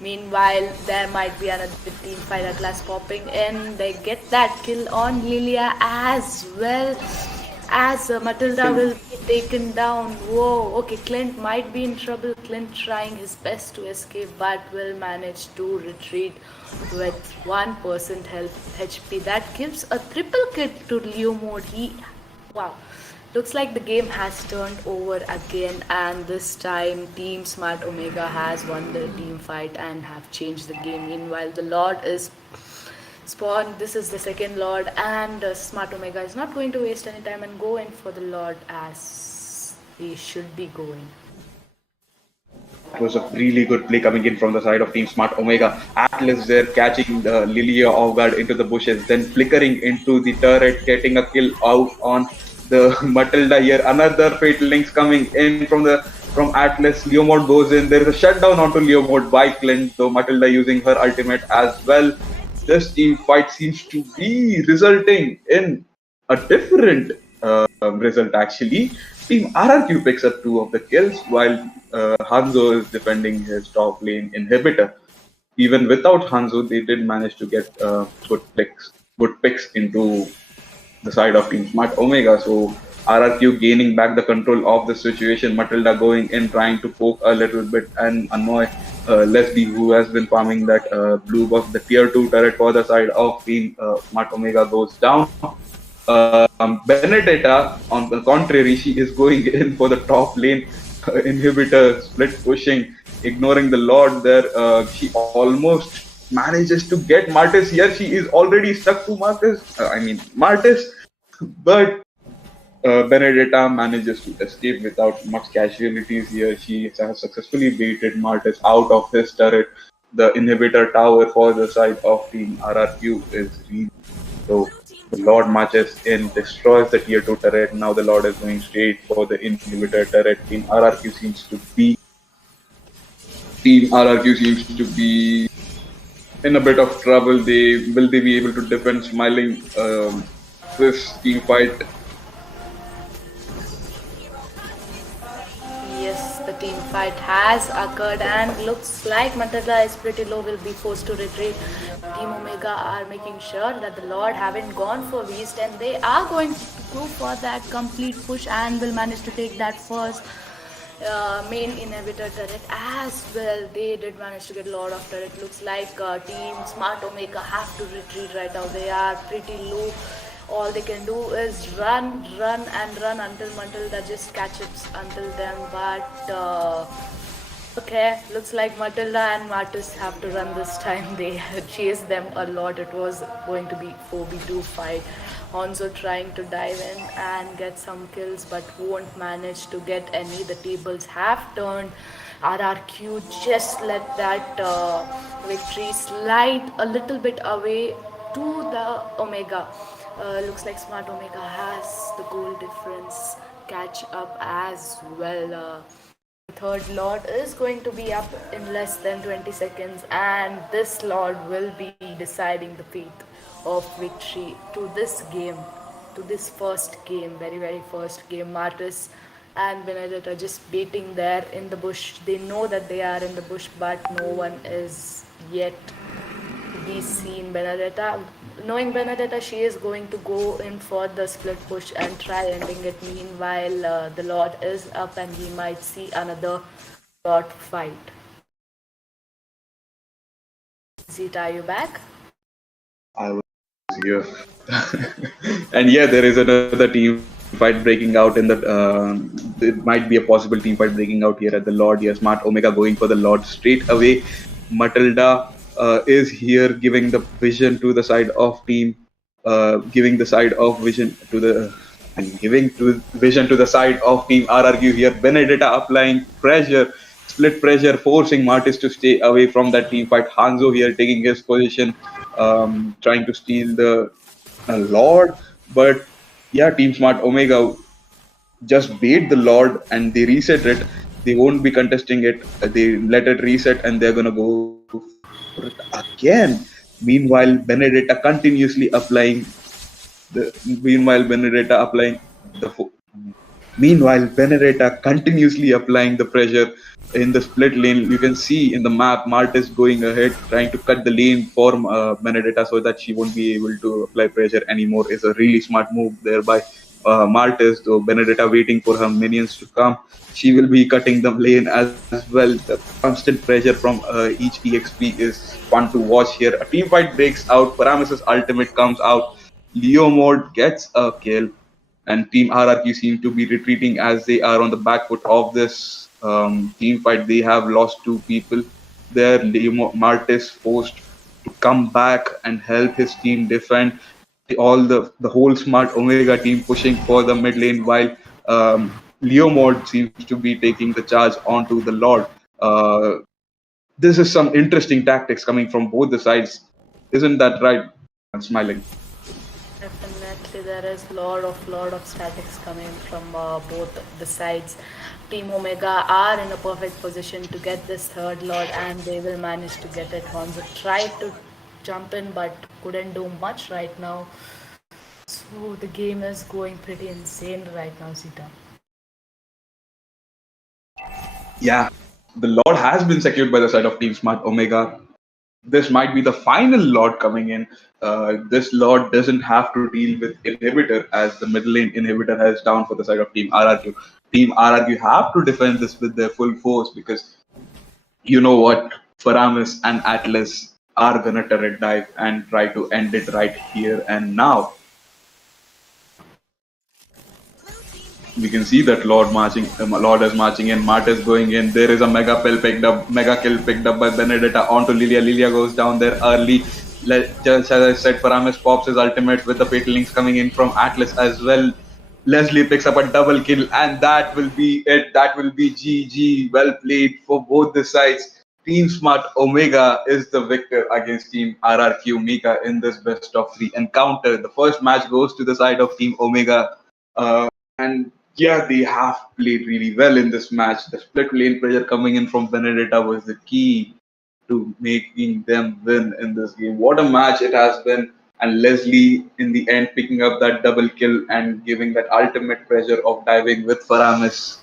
Meanwhile, there might be another team fight at last popping in. They get that kill on Lilia as well as Matilda will be taken down. Whoa, okay, Clint might be in trouble. Clint trying his best to escape, but will manage to retreat with 1% health HP. That gives a triple kill to Leo mode. Wow. Looks like the game has turned over again, and this time Team Smart Omega has won the team fight and have changed the game. Meanwhile, the Lord is spawn. This is the second Lord, and Smart Omega is not going to waste any time and go in for the Lord as he should be going. It was a really good play coming in from the side of Team Smart Omega. Atlas there catching Lilia off guard into the bushes, then flickering into the turret, getting a kill out on the Matilda here. Another fatal links coming in from Atlas. Leomord goes in. There is a shutdown onto Leomord by Clint, though Matilda using her ultimate as well. This team fight seems to be resulting in a different result actually. Team RRQ picks up 2 of the kills while Hanzo is defending his top lane inhibitor. Even without Hanzo, they did manage to get good picks into the side of Team Smart Omega. So RRQ gaining back the control of the situation. Matilda going in, trying to poke a little bit and annoy Leslie, who has been farming that blue buff. The tier 2 turret for the side of Team Smart Omega goes down. Benedetta, on the contrary, she is going in for the top lane inhibitor, split pushing, ignoring the Lord there. She almost manages to get Martis here. She is already stuck to Martis, but Benedetta manages to escape without much casualties here. She has successfully baited Martis out of his turret. The inhibitor tower for the side of Team RRQ is really low. The Lord marches in, destroys the tier 2 turret. Now the Lord is going straight for the inhibitor turret. Team RRQ seems to be in a bit of trouble. They be able to defend smiling this team fight? Yes, the team fight has occurred and looks like Matadla is pretty low, will be forced to retreat. Team Omega are making sure that the Lord haven't gone for Beast and they are going to go for that complete push and will manage to take that first main inhibitor turret as well. They did manage to get a lot of turret. Looks like Team Smart Omega have to retreat right now. They are pretty low. All they can do is run and run until Matilda just catches until them. But okay, looks like Matilda and Martis have to run this time. They chased them a lot. It was going to be 4v2 fight. Honzo trying to dive in and get some kills but won't manage to get any. The tables have turned. RRQ just let that victory slide a little bit away to the Omega. Looks like Smart Omega has the goal difference catch up as well. Third Lord is going to be up in less than 20 seconds, and this Lord will be deciding the fate of victory to this game, to this first game, very, very first game. Martis and Benedict are just baiting there in the bush. They know that they are in the bush, but no one is yet be seen. Benedetta, knowing Benedetta, she is going to go in for the split push and try ending it. Meanwhile, the Lord is up and we might see another short fight. Zita, are you back? I was here. And yeah, there is another team fight breaking out in the. It might be a possible team fight breaking out here at the Lord. Yes, Smart Omega going for the Lord straight away. Matilda is here giving the vision to the side of team, giving the side of vision to the. And giving to vision to the side of Team RRQ here. Benedetta applying pressure, split pressure, forcing Martis to stay away from that team fight. Hanzo here taking his position, trying to steal the Lord. But yeah, Team Smart Omega just bait the Lord and they reset it. They won't be contesting it. They let it reset and they're gonna go for it again. Meanwhile, Benedetta continuously applying meanwhile Benedetta applying the Meanwhile, Benedetta continuously applying the pressure in the split lane. You can see in the map, Martis going ahead, trying to cut the lane for Benedetta so that she won't be able to apply pressure anymore. Is a really smart move there by Martis. So Benedetta waiting for her minions to come. She will be cutting the lane as well. The constant pressure from each EXP is fun to watch here. A team fight breaks out. Paramis's ultimate comes out. Leo mode gets a kill and Team RRQ seem to be retreating as they are on the back foot of this team fight. They have lost two people there. Leo Martis forced to come back and help his team defend. The whole Smart Omega team pushing for the mid lane while Leo Mod seems to be taking the charge onto the Lord. Uh, this is some interesting tactics coming from both the sides. Isn't that right? I'm smiling. Definitely, there is lot of statics coming from both the sides. Team Omega are in a perfect position to get this third Lord, and they will manage to get it. Hanzo tried to jump in, but couldn't do much right now. So the game is going pretty insane right now, Zita. Yeah, the Lord has been secured by the side of Team Smart Omega. This might be the final Lord coming in. This Lord doesn't have to deal with Inhibitor as the middle lane Inhibitor has down for the side of Team RRQ. Team RRQ have to defend this with their full force because you know what? Faramis and Atlas are gonna turret dive and try to end it right here and now. We can see that Lord is marching in, Mart is going in. There is a mega kill picked up by Benedetta onto Lilia. Lilia goes down there early. Just as I said, Paramis pops his ultimate with the fatal links coming in from Atlas as well. Leslie picks up a double kill, and that will be it. That will be GG. Well played for both the sides. Team Smart Omega is the victor against Team RRQ Mika in this best of three encounter. The first match goes to the side of Team Omega. And yeah, they have played really well in this match. The split lane pressure coming in from Benedetta was the key to making them win in this game. What a match it has been. And Leslie, in the end, picking up that double kill and giving that ultimate pressure of diving with Faramis.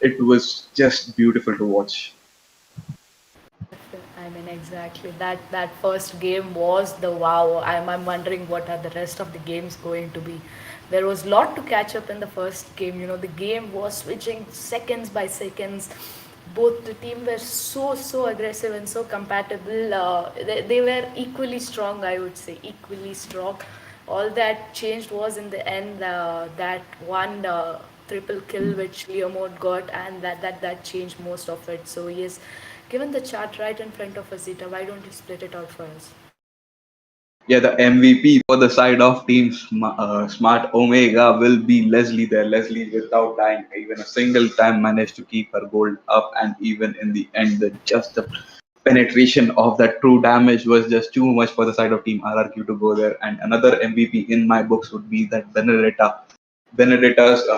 It was just beautiful to watch. I mean, exactly. That first game was the wow. I'm wondering what are the rest of the games going to be. There was a lot to catch up in the first game. You know, the game was switching seconds by seconds. Both the team were so aggressive and so compatible. They were equally strong, I would say, equally strong. All that changed was in the end that one triple kill which Leomord got, and that changed most of it. So yes, given the chart right in front of us, Zita, why don't you split it out for us? Yeah, the MVP for the side of Team Smart Omega will be Leslie there. Leslie, without dying even a single time, managed to keep her gold up, and even in the end, just the penetration of that true damage was just too much for the side of Team RRQ to go there. And another MVP in my books would be that Benedetta's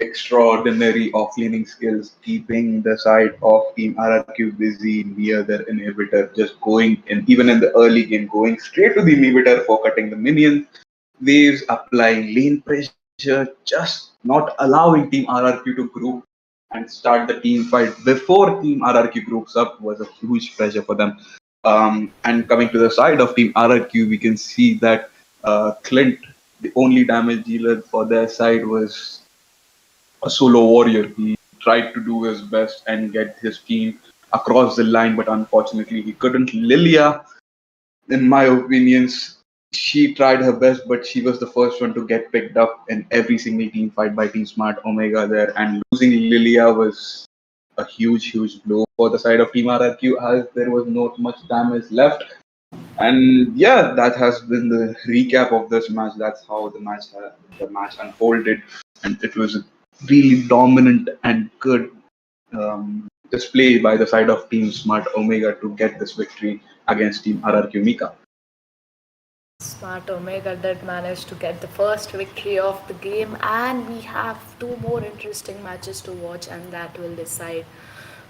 extraordinary off-laning skills, keeping the side of Team RRQ busy near their inhibitor, just going in, even in the early game, going straight to the inhibitor for cutting the minion waves, applying lane pressure, just not allowing Team RRQ to group and start the team fight before Team RRQ groups up was a huge pressure for them. And coming to the side of Team RRQ, we can see that Clint, the only damage dealer for their side, was a solo warrior. He tried to do his best and get his team across the line, but unfortunately he couldn't. Lilia, in my opinions, she tried her best, but she was the first one to get picked up in every single team fight by Team Smart Omega there. And losing Lilia was a huge blow for the side of Team RRQ as there was not much damage left. And yeah, that has been the recap of this match. That's how the match unfolded, and it was a really dominant and good display by the side of Team Smart Omega to get this victory against Team RRQ Mika. Smart Omega did manage to get the first victory of the game, and we have two more interesting matches to watch, and that will decide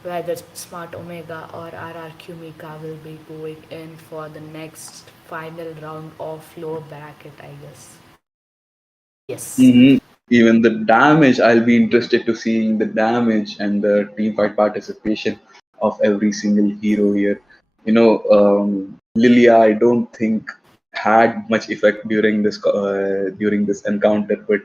whether Smart Omega or RRQ Mika will be going in for the next final round of lower bracket, I guess. Yes. hmm Even the damage, I'll be interested to seeing the damage and the team fight participation of every single hero here. Lilia, I don't think had much effect during this encounter, but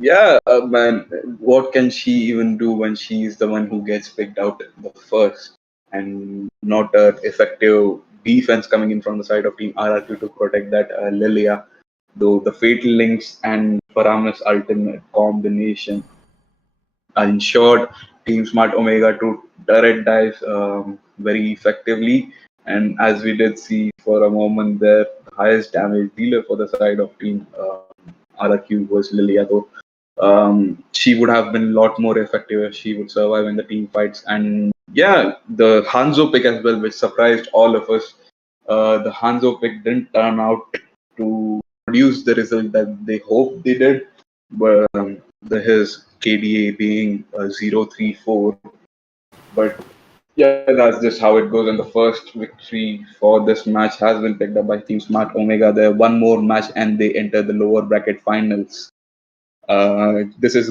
yeah, man, what can she even do when she is the one who gets picked out the first and not an effective defense coming in from the side of Team RRQ to protect that Lilia? Though the Fatal Links and Paramus ultimate combination ensured Team Smart Omega to turret dive very effectively. And as we did see for a moment there, the highest damage dealer for the side of Team RRQ was Lilia, though she would have been a lot more effective if she would survive in the team fights. And yeah, the Hanzo pick as well, which surprised all of us. The Hanzo pick didn't turn out to produce the result that they hoped they did, but his KDA being 0.34. But yeah, that's just how it goes. And the first victory for this match has been picked up by Team Smart Omega. There one more match and they enter the lower bracket finals. This is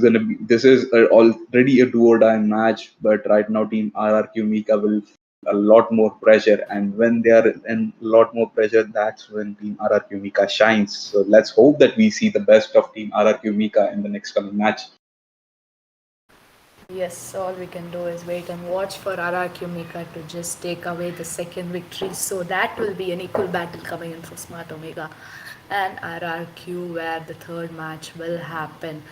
already a do or die match, but right now Team RRQ Mika will feel a lot more pressure, and when they are in a lot more pressure, that's when Team RRQ Mika shines. So let's hope that we see the best of Team RRQ Mika in the next coming match. Yes, all we can do is wait and watch for RRQ Mika to just take away the second victory. So that will be an equal battle coming in for Smart Omega and RRQ, where the third match will happen.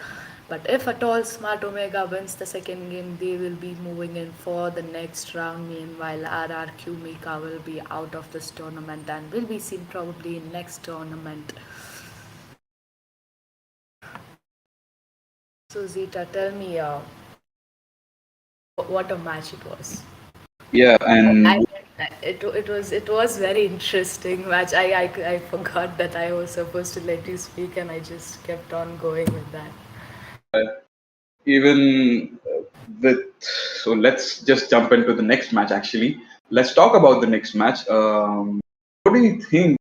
But if at all Smart Omega wins the second game, they will be moving in for the next round. Meanwhile, RRQ Mika will be out of this tournament and will be seen probably in next tournament. So Zita, tell me what a match it was. Yeah, and It was very interesting match. I forgot that I was supposed to let you speak, and I just kept on going with that. yeah, even with so let's just jump into the next match. Actually, let's talk about the next match. What do you think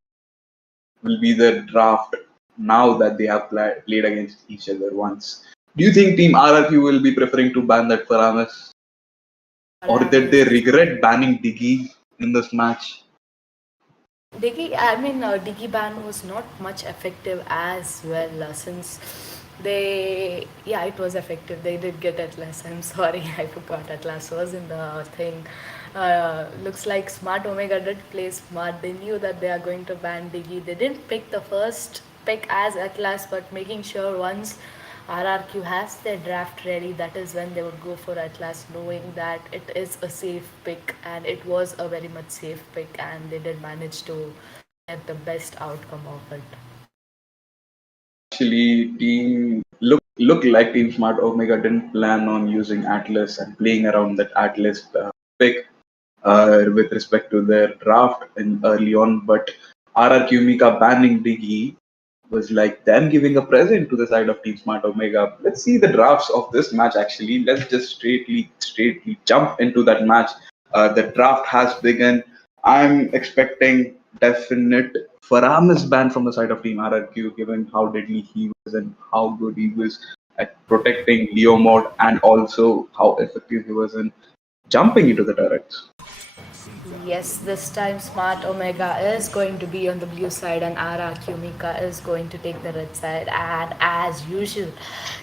will be the draft now that they have played against each other once? Do you think Team RRQ will be preferring to ban that Paramus, or did they Aramis. regret banning Diggy in this match? Digi ban was not much effective as well since it was effective. They did get Atlas. I'm sorry, I forgot Atlas was in the thing. Looks like Smart Omega did play smart. They knew that they are going to ban Digi. They didn't pick the first pick as Atlas, but making sure once RRQ has their draft ready, that is when they would go for Atlas, knowing that it is a safe pick and it was a very much safe pick, and they did manage to get the best outcome of it. Actually, team look like Team Smart Omega didn't plan on using Atlas and playing around that Atlas pick with respect to their draft in early on, but RRQ Mika banning Diggy was like them giving a present to the side of Team Smart Omega. Let's see the drafts of this match actually. Let's just straightly jump into that match. The draft has begun. I'm expecting definite Faramis ban from the side of Team RRQ, given how deadly he was and how good he was at protecting Leo mode, and also how effective he was in jumping into the turrets. Yes, this time Smart Omega is going to be on the blue side and RRQ Mika is going to take the red side. And as usual,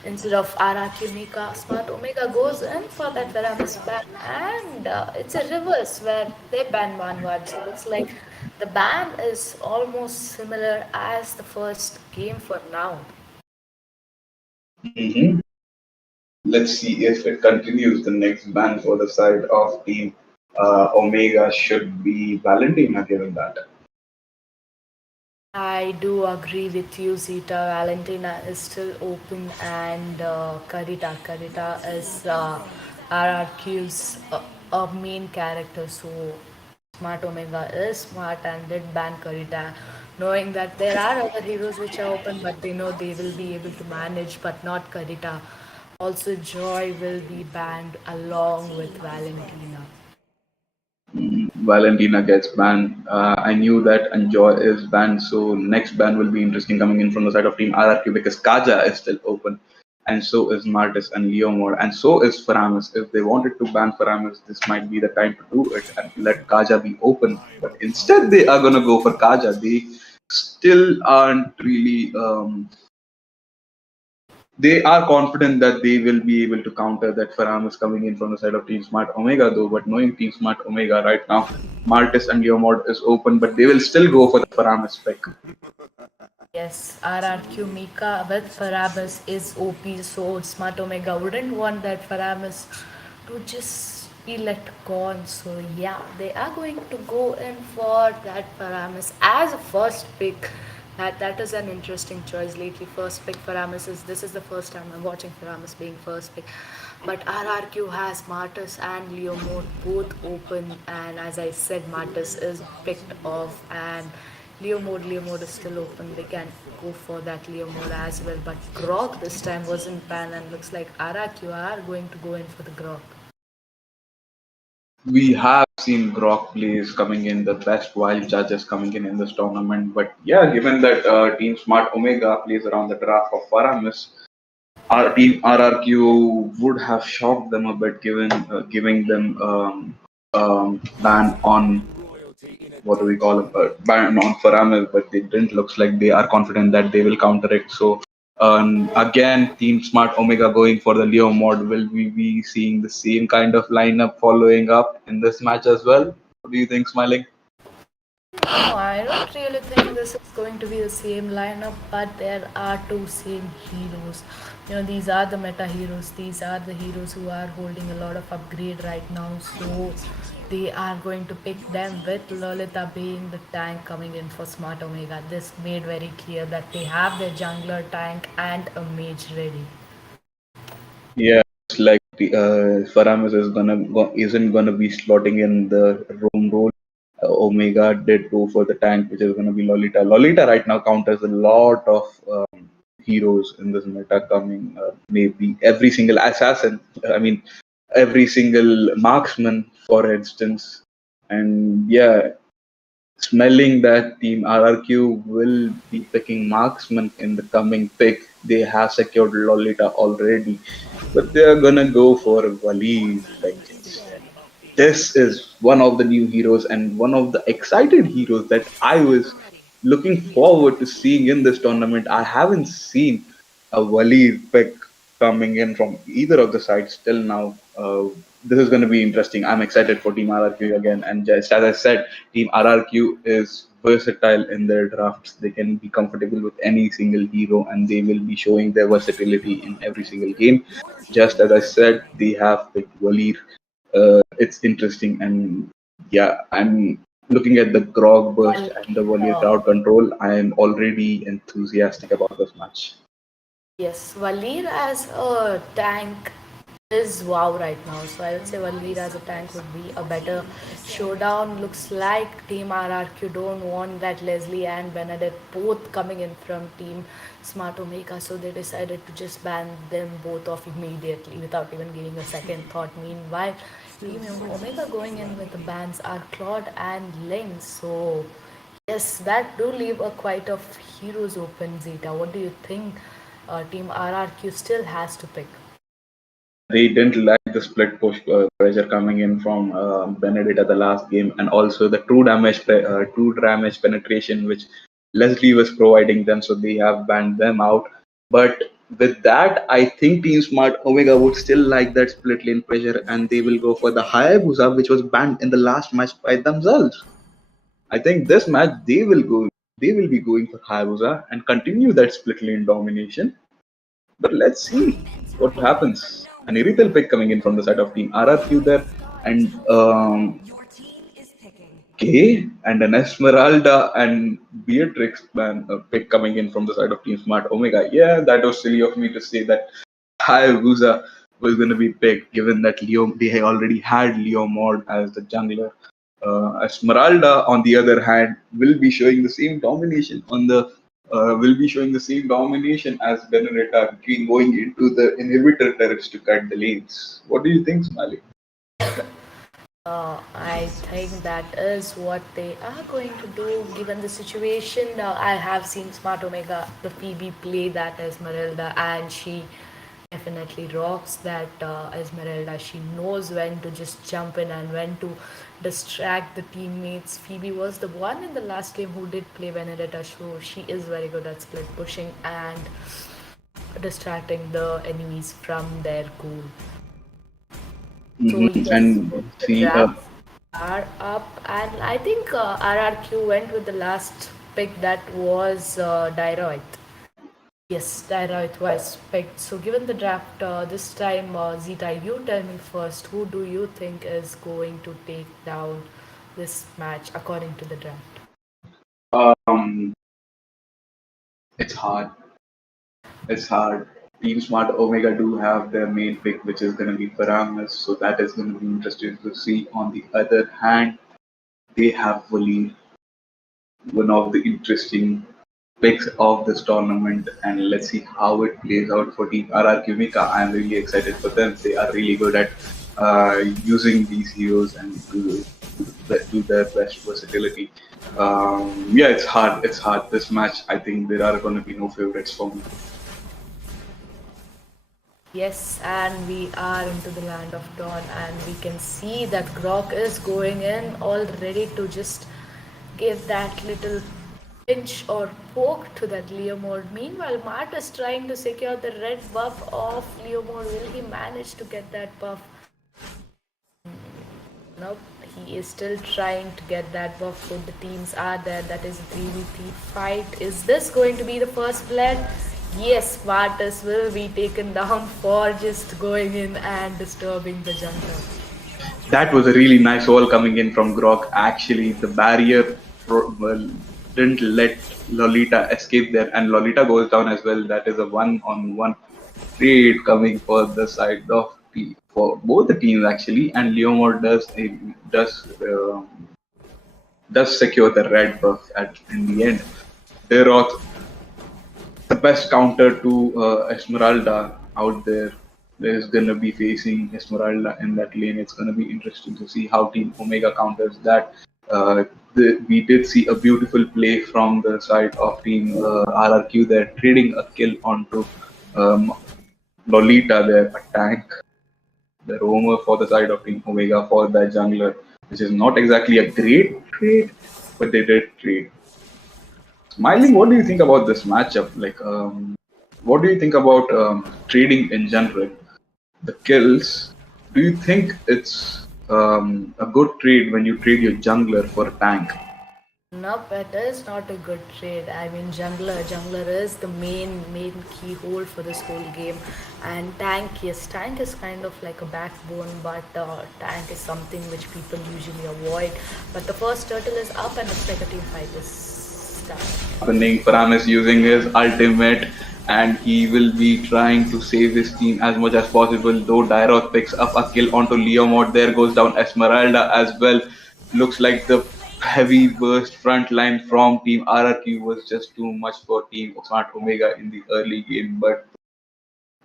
instead of RRQ Mika, Smart Omega goes in for that Veramis ban. And it's a reverse where they ban one word. So looks like the ban is almost similar as the first game for now. Mhm. Let's see if it continues. The next ban for the side of Team Omega should be Valentina, given that. I do agree with you, Zita. Valentina is still open, and Karita is RRQ's a main character. So Smart Omega is smart and did ban Karita, knowing that there are other heroes which are open, but they know they will be able to manage, but not Karita. Also, Joy will be banned along with Valentina. Valentina gets banned. I knew that Enjoy is banned, so next ban will be interesting coming in from the side of Team RRQ because Kaja is still open, and so is Martis and Leomor, and so is Faramis. If they wanted to ban Faramis, this might be the time to do it and let Kaja be open. But instead, they are gonna go for Kaja. They still aren't really they are confident that they will be able to counter that Faram is coming in from the side of Team Smart Omega, though. But knowing Team Smart Omega right now, Martis and Leomord is open, but they will still go for the Faramis pick. Yes, RRQ Mika with Farabas is OP, so Smart Omega wouldn't want that Farabas to just be let gone. So yeah, they are going to go in for that Faramis as a first pick. That is an interesting choice lately. First pick Faramis is this is the first time I'm watching Faramis being first pick. But RRQ has Martus and Leo Mode both open, and as I said, Martus is picked off and Leo mode is still open. They can go for that Leo mode as well. But Grok this time wasn't banned and looks like RRQ are going to go in for the Grok. We have seen Grok plays coming in, the best wild judges coming in this tournament. But yeah, given that Team Smart Omega plays around the draft of Faramis, our team RRQ would have shocked them a bit, given giving them ban on what do we call it, ban on Faramis, but it didn't looks like they are confident that they will counter it. So again, Team Smart Omega going for the Leo mod. Will we be seeing the same kind of lineup following up in this match as well? What do you think, Smiling? No, I don't really think this is going to be the same lineup, but there are two same heroes. You know, these are the meta heroes. These are the heroes who are holding a lot of upgrade right now. So they are going to pick them with Lolita being the tank coming in for Smart Omega. This made very clear that they have their jungler tank and a mage ready. Yeah, it's like Faramis isn't gonna be slotting in the roam role. Omega did go for the tank, which is gonna be Lolita. Lolita right now counters a lot of heroes in this meta coming. Maybe every single assassin. I mean, every single marksman, for instance. And yeah, smelling that Team RRQ will be picking marksman in the coming pick. They have secured Lolita already, but they are gonna go for Valir. Like this is one of the new heroes and one of the excited heroes that I was looking forward to seeing in this tournament. I haven't seen a Valir pick coming in from either of the sides till now. This is going to be interesting. I'm excited for Team RRQ again. And just as I said, Team RRQ is versatile in their drafts. They can be comfortable with any single hero and they will be showing their versatility in every single game. Just as I said, they have picked Valir. It's interesting, and yeah, I'm looking at the grog burst Well, and the Valier uh, crowd control. I am already enthusiastic about this match. yes, Valir as a tank is wow right now. So I would say Valir as a tank would be a better showdown. Looks like Team RRQ don't want that Leslie and Benedict both coming in from Team Smart Omega. So they decided to just ban them both off immediately without even giving a second thought. Meanwhile, Team Omega going in with the bans are Claude and Ling. So yes, that do leave a quite of heroes open, Zeta. What do you think Team RRQ still has to pick? Yeah, they didn't like the split push pressure coming in from Benedict at the last game, and also the true damage penetration which Leslie was providing them. So they have banned them out. But with that, I think Team Smart Omega would still like that split lane pressure, and they will go for the Hayabusa, which was banned in the last match by themselves. I think this match they will be going for Hayabusa and continue that split lane domination. But let's see what happens. An Irithel pick coming in from the side of Team RRQ there, and K and an Esmeralda and Beatrix man pick coming in from the side of Team Smart Omega. Yeah, that was silly of me to say that Hayabusa was going to be picked, given that they already had Leo Mod as the jungler. Esmeralda, on the other hand, will be showing the same domination on the will be showing the same domination as Benedetta between going into the inhibitor turrets to cut the lanes. What do you think, Smiley? I think that is what they are going to do given the situation. I have seen Smart Omega, the Phoebe play that Esmeralda, and she definitely rocks that Esmeralda. She knows when to just jump in and when to distract the teammates. Phoebe was the one in the last game who did play Benedetta, so she is very good at split pushing and distracting the enemies from their goal. So yes, And both the see, drafts are up, and I think RRQ went with the last pick that was Dairoit. Yes, Dairoit was picked. So given the draft this time, Zita, you tell me first, who do you think is going to take down this match according to the draft? um, it's hard. It's hard. Team Smart Omega do have their main pick, which is going to be Paramus, so that is going to be interesting to see. On the other hand, they have Wali, one of the interesting picks of this tournament, and let's see how it plays out for Team RRQ Mika. I'm really excited for them. They are really good at using these heroes and do their best versatility. Yeah, it's hard. It's hard. This match, I think there are going to be no favorites for me. Yes, and we are into the land of dawn, and we can see that Grok is going in all ready to just give that little pinch or poke to that Leomord. Meanwhile, Mart is trying to secure the red buff of Leomord. Will he manage to get that buff? Nope, He is still trying to get that buff. Both the teams are there. That is a 3v3 fight. Is this going to be the first blood? Yes, Vartus will be taken down for just going in and disturbing the jungle. That was a really nice wall coming in from Grok. Actually, the barrier well, didn't let Lolita escape there, and Lolita goes down as well. That is a one-on-one trade coming for the side of for both the teams actually, and Leomord does does secure the red buff at in the end. Deroth, the best counter to Esmeralda out there. There's gonna be facing Esmeralda in that lane. It's gonna be interesting to see how Team Omega counters that. We did see a beautiful play from the side of Team RRQ there, trading a kill onto um, Lolita there, a tank, the roamer for the side of Team Omega for that jungler, which is not exactly a great trade, but they did trade. Smiling, what do you think about this matchup? Like, what do you think about trading in general? The kills. Do you think it's a good trade when you trade your jungler for a tank? Nope, it is not a good trade. I mean, jungler is the main keyhole for this whole game, and tank, yes, tank is kind of like a backbone, but tank is something which people usually avoid. But the first turtle is up, and looks like a team fight is starting. Happening. Param is using his ultimate, and he will be trying to save his team as much as possible. Though Dairoth picks up a kill onto Leomord, there goes down Esmeralda as well. Looks like the heavy burst front line from Team RRQ was just too much for Team Smart Omega in the early game, but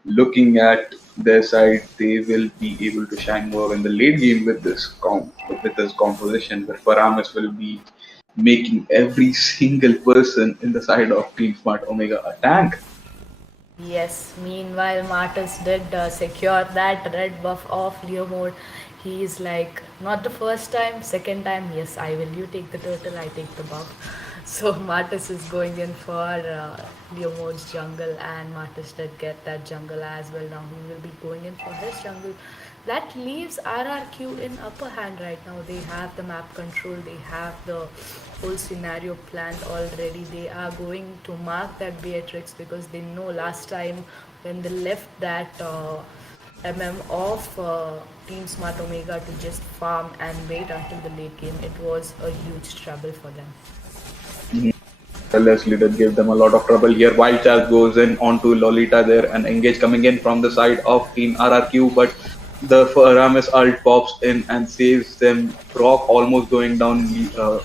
looking at their side, they will be able to shine more in the late game with this composition. Where Paramus will be making every single person in the side of Team Smart Omega a tank. Yes, meanwhile, Martis did secure that red buff off Leomord. He is like, not the first time, second time, yes, I will. You take the turtle, I take the buff. So Martis is going in for Leomord's jungle, and Martis did get that jungle as well. Now he will be going in for his jungle. That leaves RRQ in upper hand right now. They have the map control, they have the whole scenario planned already. They are going to mark that Beatrix because they know last time when they left that of Team Smart Omega to just farm and wait until the late game, it was a huge trouble for them. Leslie did give them a lot of trouble here. Wild Charge goes in onto Lolita there and Engage coming in from the side of Team RRQ, but the Aramis ult pops in and saves them. Brock almost going down.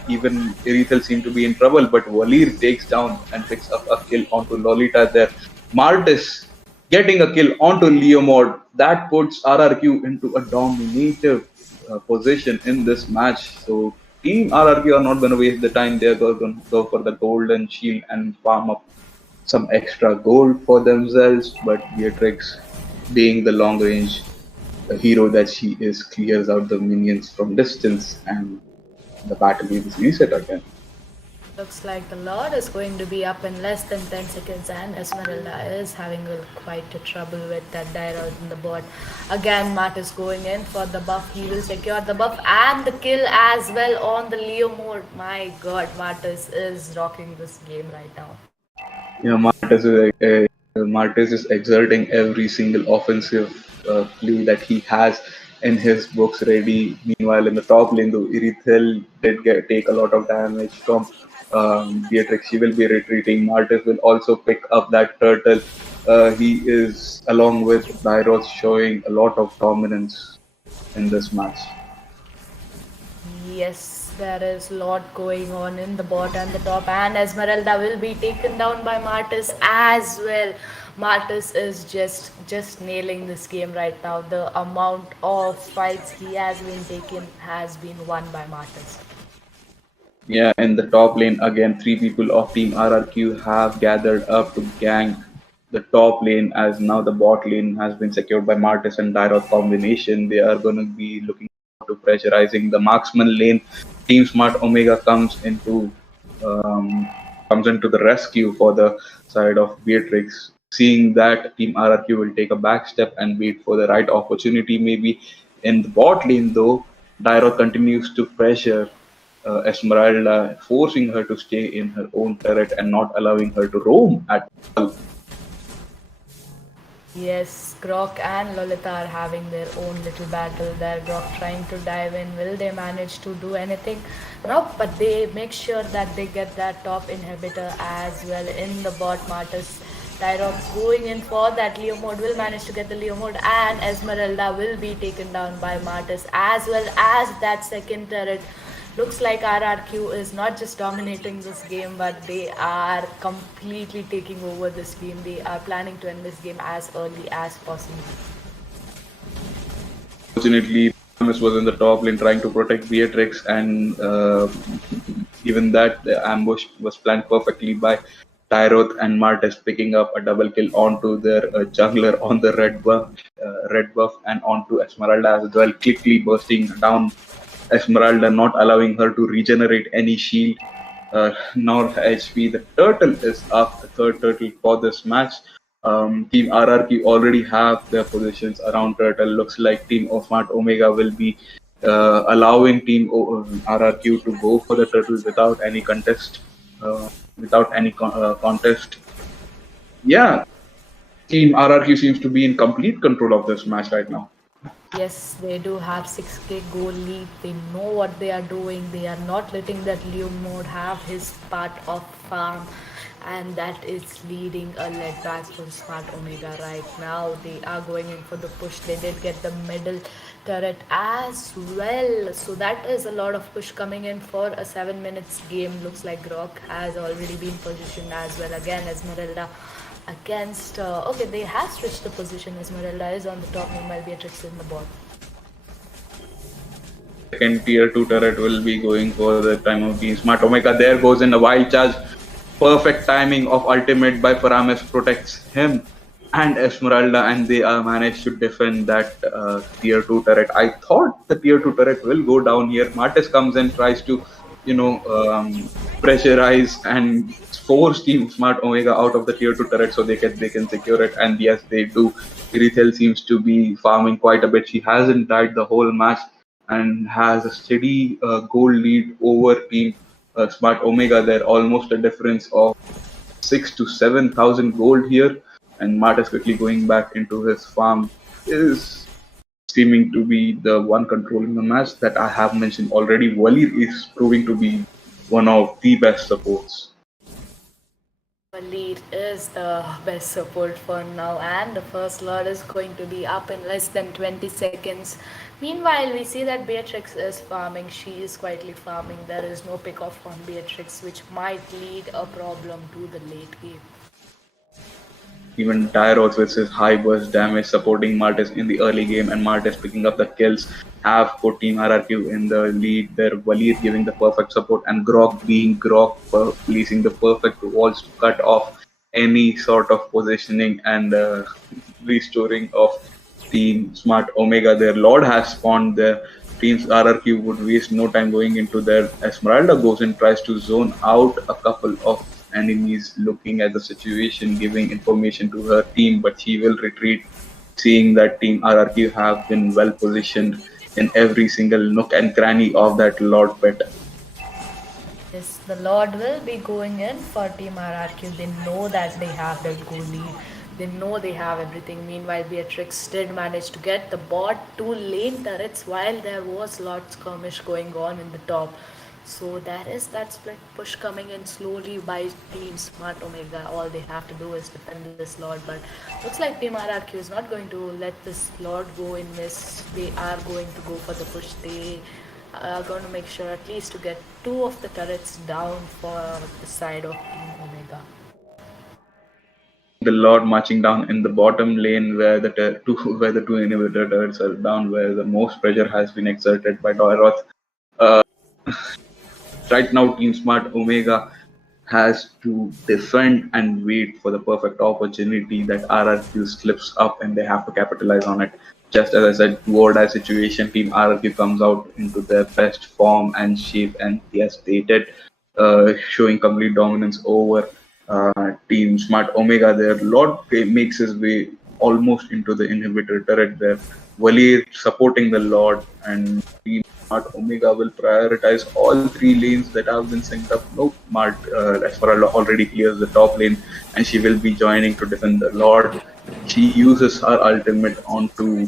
Even Irithel seemed to be in trouble, but Valir takes down and picks up a kill onto Lolita there. Martis getting a kill onto Leomord. That puts RRQ into a dominative position in this match. So Team RRQ are not going to waste the time. They're going to go for the golden shield and farm up some extra gold for themselves. But Beatrix, being the long range hero that she is, clears out the minions from distance, and the battle is reset again. Looks like the Lord is going to be up in less than 10 seconds, and Esmeralda is having quite a trouble with that Daira in the bot. Again, Matt is going in for the buff. He will secure the buff and the kill as well on the Leo mode. My god, Martis is rocking this game right now. Yeah, Martis is exerting every single offensive play that he has in his books ready. Meanwhile, in the top lane, though, Irithel did take a lot of damage from Beatrix. She will be retreating. Martis will also pick up that turtle. He is, along with Dairos, showing a lot of dominance in this match. Yes, there is a lot going on in the bot and the top, and Esmeralda will be taken down by Martis as well. Martis is just nailing this game right now. The amount of fights he has been taken has been won by Martis. Yeah, in the top lane again, three people of Team RRQ have gathered up to gank the top lane, as now the bot lane has been secured by Martis and Dairoth combination. They are going to be looking to pressurizing the marksman lane. Team Smart Omega um, comes into the rescue for the side of Beatrix. Seeing that, Team RRQ will take a back step and wait for the right opportunity. Maybe in the bot lane, though, Dairo continues to pressure Esmeralda, forcing her to stay in her own turret and not allowing her to roam at all. Yes, Grok and Lolita are having their own little battle there. Grok trying to dive in. Will they manage to do anything? Nope, but they make sure that they get that top inhibitor as well in the bot. Martis Tyrok going in for that Leo mode will manage to get the Leo mode, and Esmeralda will be taken down by Martis as well as that second turret. Looks like RRQ is not just dominating this game, but they are completely taking over this game. They are planning to end this game as early as possible. Fortunately, Thomas was in the top lane trying to protect Beatrix, and even that the ambush was planned perfectly by Tyroth and Martes, picking up a double kill onto their jungler on the red buff, and onto Esmeralda as well, quickly bursting down Esmeralda, not allowing her to regenerate any shield nor HP. The turtle is up, the third turtle for this match. Team RRQ already have their positions around turtle. Looks like Team Smart Omega will be allowing Team RRQ to go for the turtle without any contest. Without any contest. Yeah, Team RRQ seems to be in complete control of this match right now. Yes, they do have 6k goal lead. They know what they are doing. They are not letting that Leo mode have his part of farm, and that is leading a lead back for Smart Omega right now. They are going in for the push. They did get the middle turret as well. So that is a lot of push coming in for a 7 minutes game. Looks like Grok has already been positioned as well. Again, Esmeralda against okay, they have switched the position. Esmeralda is on the top, meanwhile Beatrix in the bot. Second tier 2 turret will be going for the time of being Smart Omega. There goes in a wild charge. Perfect timing of ultimate by Paramis protects him and Esmeralda, and they are managed to defend that tier 2 turret. I thought the tier 2 turret will go down here. Martes comes in, tries to, pressurize and force Team Smart Omega out of the tier 2 turret so they can secure it. And yes, they do. Irithel seems to be farming quite a bit. She hasn't died the whole match and has a steady goal lead over Team Smart Omega. They're almost a difference of 6 to 7,000 gold here. And Martis quickly going back into his farm is seeming to be the one controlling the match that I have mentioned already. Walir is proving to be one of the best supports. Lead is the best support for now, and the first lord is going to be up in less than 20 seconds. Meanwhile, we see that Beatrix is farming. She is quietly farming. There is no pick off on Beatrix, which might lead a problem to the late game. Even Tyros with his high burst damage supporting Martis in the early game, and Martis picking up the kills have put Team RRQ in the lead there. Valir giving the perfect support, and Grok being Grok, placing the perfect walls to cut off any sort of positioning and restoring of Team Smart Omega. Their Lord has spawned there. Teams RRQ would waste no time going into their Esmeralda goes and tries to zone out a couple of enemies, looking at the situation, giving information to her team, but she will retreat, seeing that Team RRQ have been well positioned in every single nook and cranny of that Lord pit. Yes, the Lord will be going in for Team RRQ. They know that they have their goal lead. They know they have everything. Meanwhile, Beatrix did manage to get the bot two lane turrets while there was Lord skirmish going on in the top. So there is that split push coming in slowly by Team Smart Omega. All they have to do is defend this Lord. But looks like Team RRQ is not going to let this Lord go in miss. They are going to go for the push. They are going to make sure at least to get two of the turrets down for the side of Team Omega. The Lord marching down in the bottom lane where the two inhibitor turrets are down, where the most pressure has been exerted by Doiroth. Uh, right now, Team Smart Omega has to defend and wait for the perfect opportunity that RRQ slips up, and they have to capitalize on it. Just as I said, two or die situation, Team RRQ comes out into their best form and shape, and yes, they did, showing complete dominance over Team Smart Omega there. Lord makes his way almost into the inhibitor turret there. Valir supporting the Lord, and Team Smart Omega will prioritize all three lanes that have been synced up. Nope, Mart Esmeralda already clears the top lane, and she will be joining to defend the Lord. She uses her ultimate onto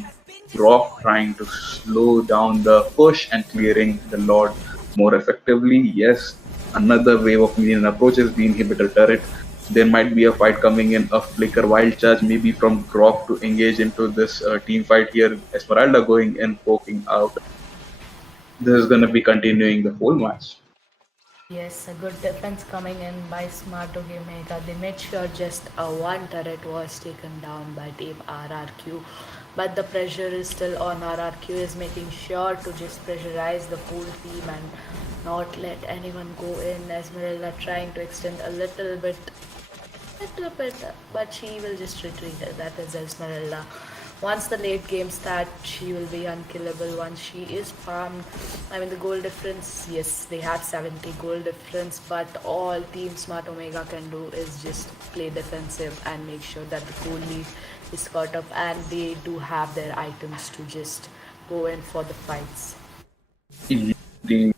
Rock, trying to slow down the push and clearing the Lord more effectively. Yes, another wave of minion approaches the inhibitor turret. There might be a fight coming in, a flicker wild charge, maybe from Grok to engage into this team fight here. Esmeralda going in, poking out. This is going to be continuing the whole match. Yes, a good defense coming in by Smart Mega. They made sure just a one turret was taken down by Team RRQ. But the pressure is still on. RRQ is making sure to just pressurize the whole team and not let anyone go in. Esmeralda trying to extend a little bit, but she will just retreat. That is Esmeralda. Once the late game starts, she will be unkillable. Once she is farmed, I mean the goal difference. Yes, they have 70 goal difference, but all Team Smart Omega can do is just play defensive and make sure that the goal lead is caught up, and they do have their items to just go in for the fights. Team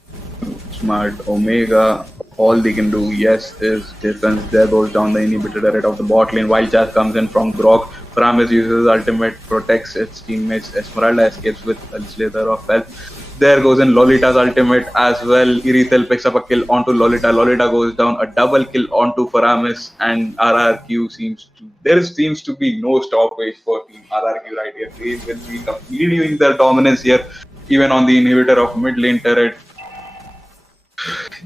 Smart Omega, all they can do, yes, is defense. There goes down the inhibitor turret of the bot lane. Wild Charge comes in from Grok. Framis uses his ultimate, protects its teammates. Esmeralda escapes with a slither of health. There goes in Lolita's ultimate as well. Irithel picks up a kill onto Lolita. Lolita goes down, a double kill onto Faramis, and RRQ seems to be no stoppage for Team RRQ right here. They will be continuing their dominance here, even on the inhibitor of mid lane turret.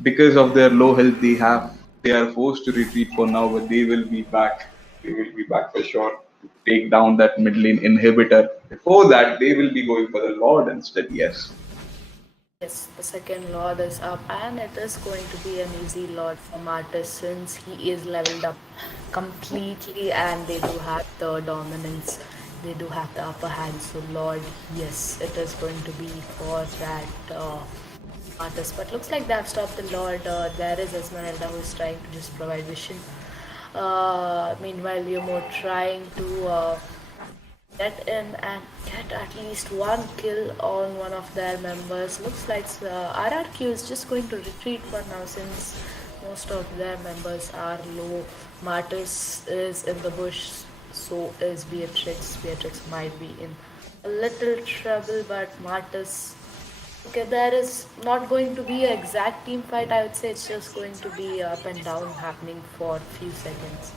Because of their low health they are forced to retreat for now, but they will be back. They will be back for sure to take down that mid lane inhibitor. Before that, they will be going for the Lord instead. Yes. Yes, the second Lord is up, and it is going to be an easy Lord for Martis since he is leveled up completely and they do have the dominance, they do have the upper hand. So, Lord, yes, it is going to be for that Martis. But looks like they have stopped the Lord. There is Esmeralda who is trying to just provide vision. Meanwhile, Yomo trying to get in and get at least one kill on one of their members. Looks like RRQ is just going to retreat for now since most of their members are low. Martis is in the bush, so is Beatrix. Beatrix might be in a little trouble, but Martis. Okay, there is not going to be an exact team fight. I would say it's just going to be up and down happening for a few seconds.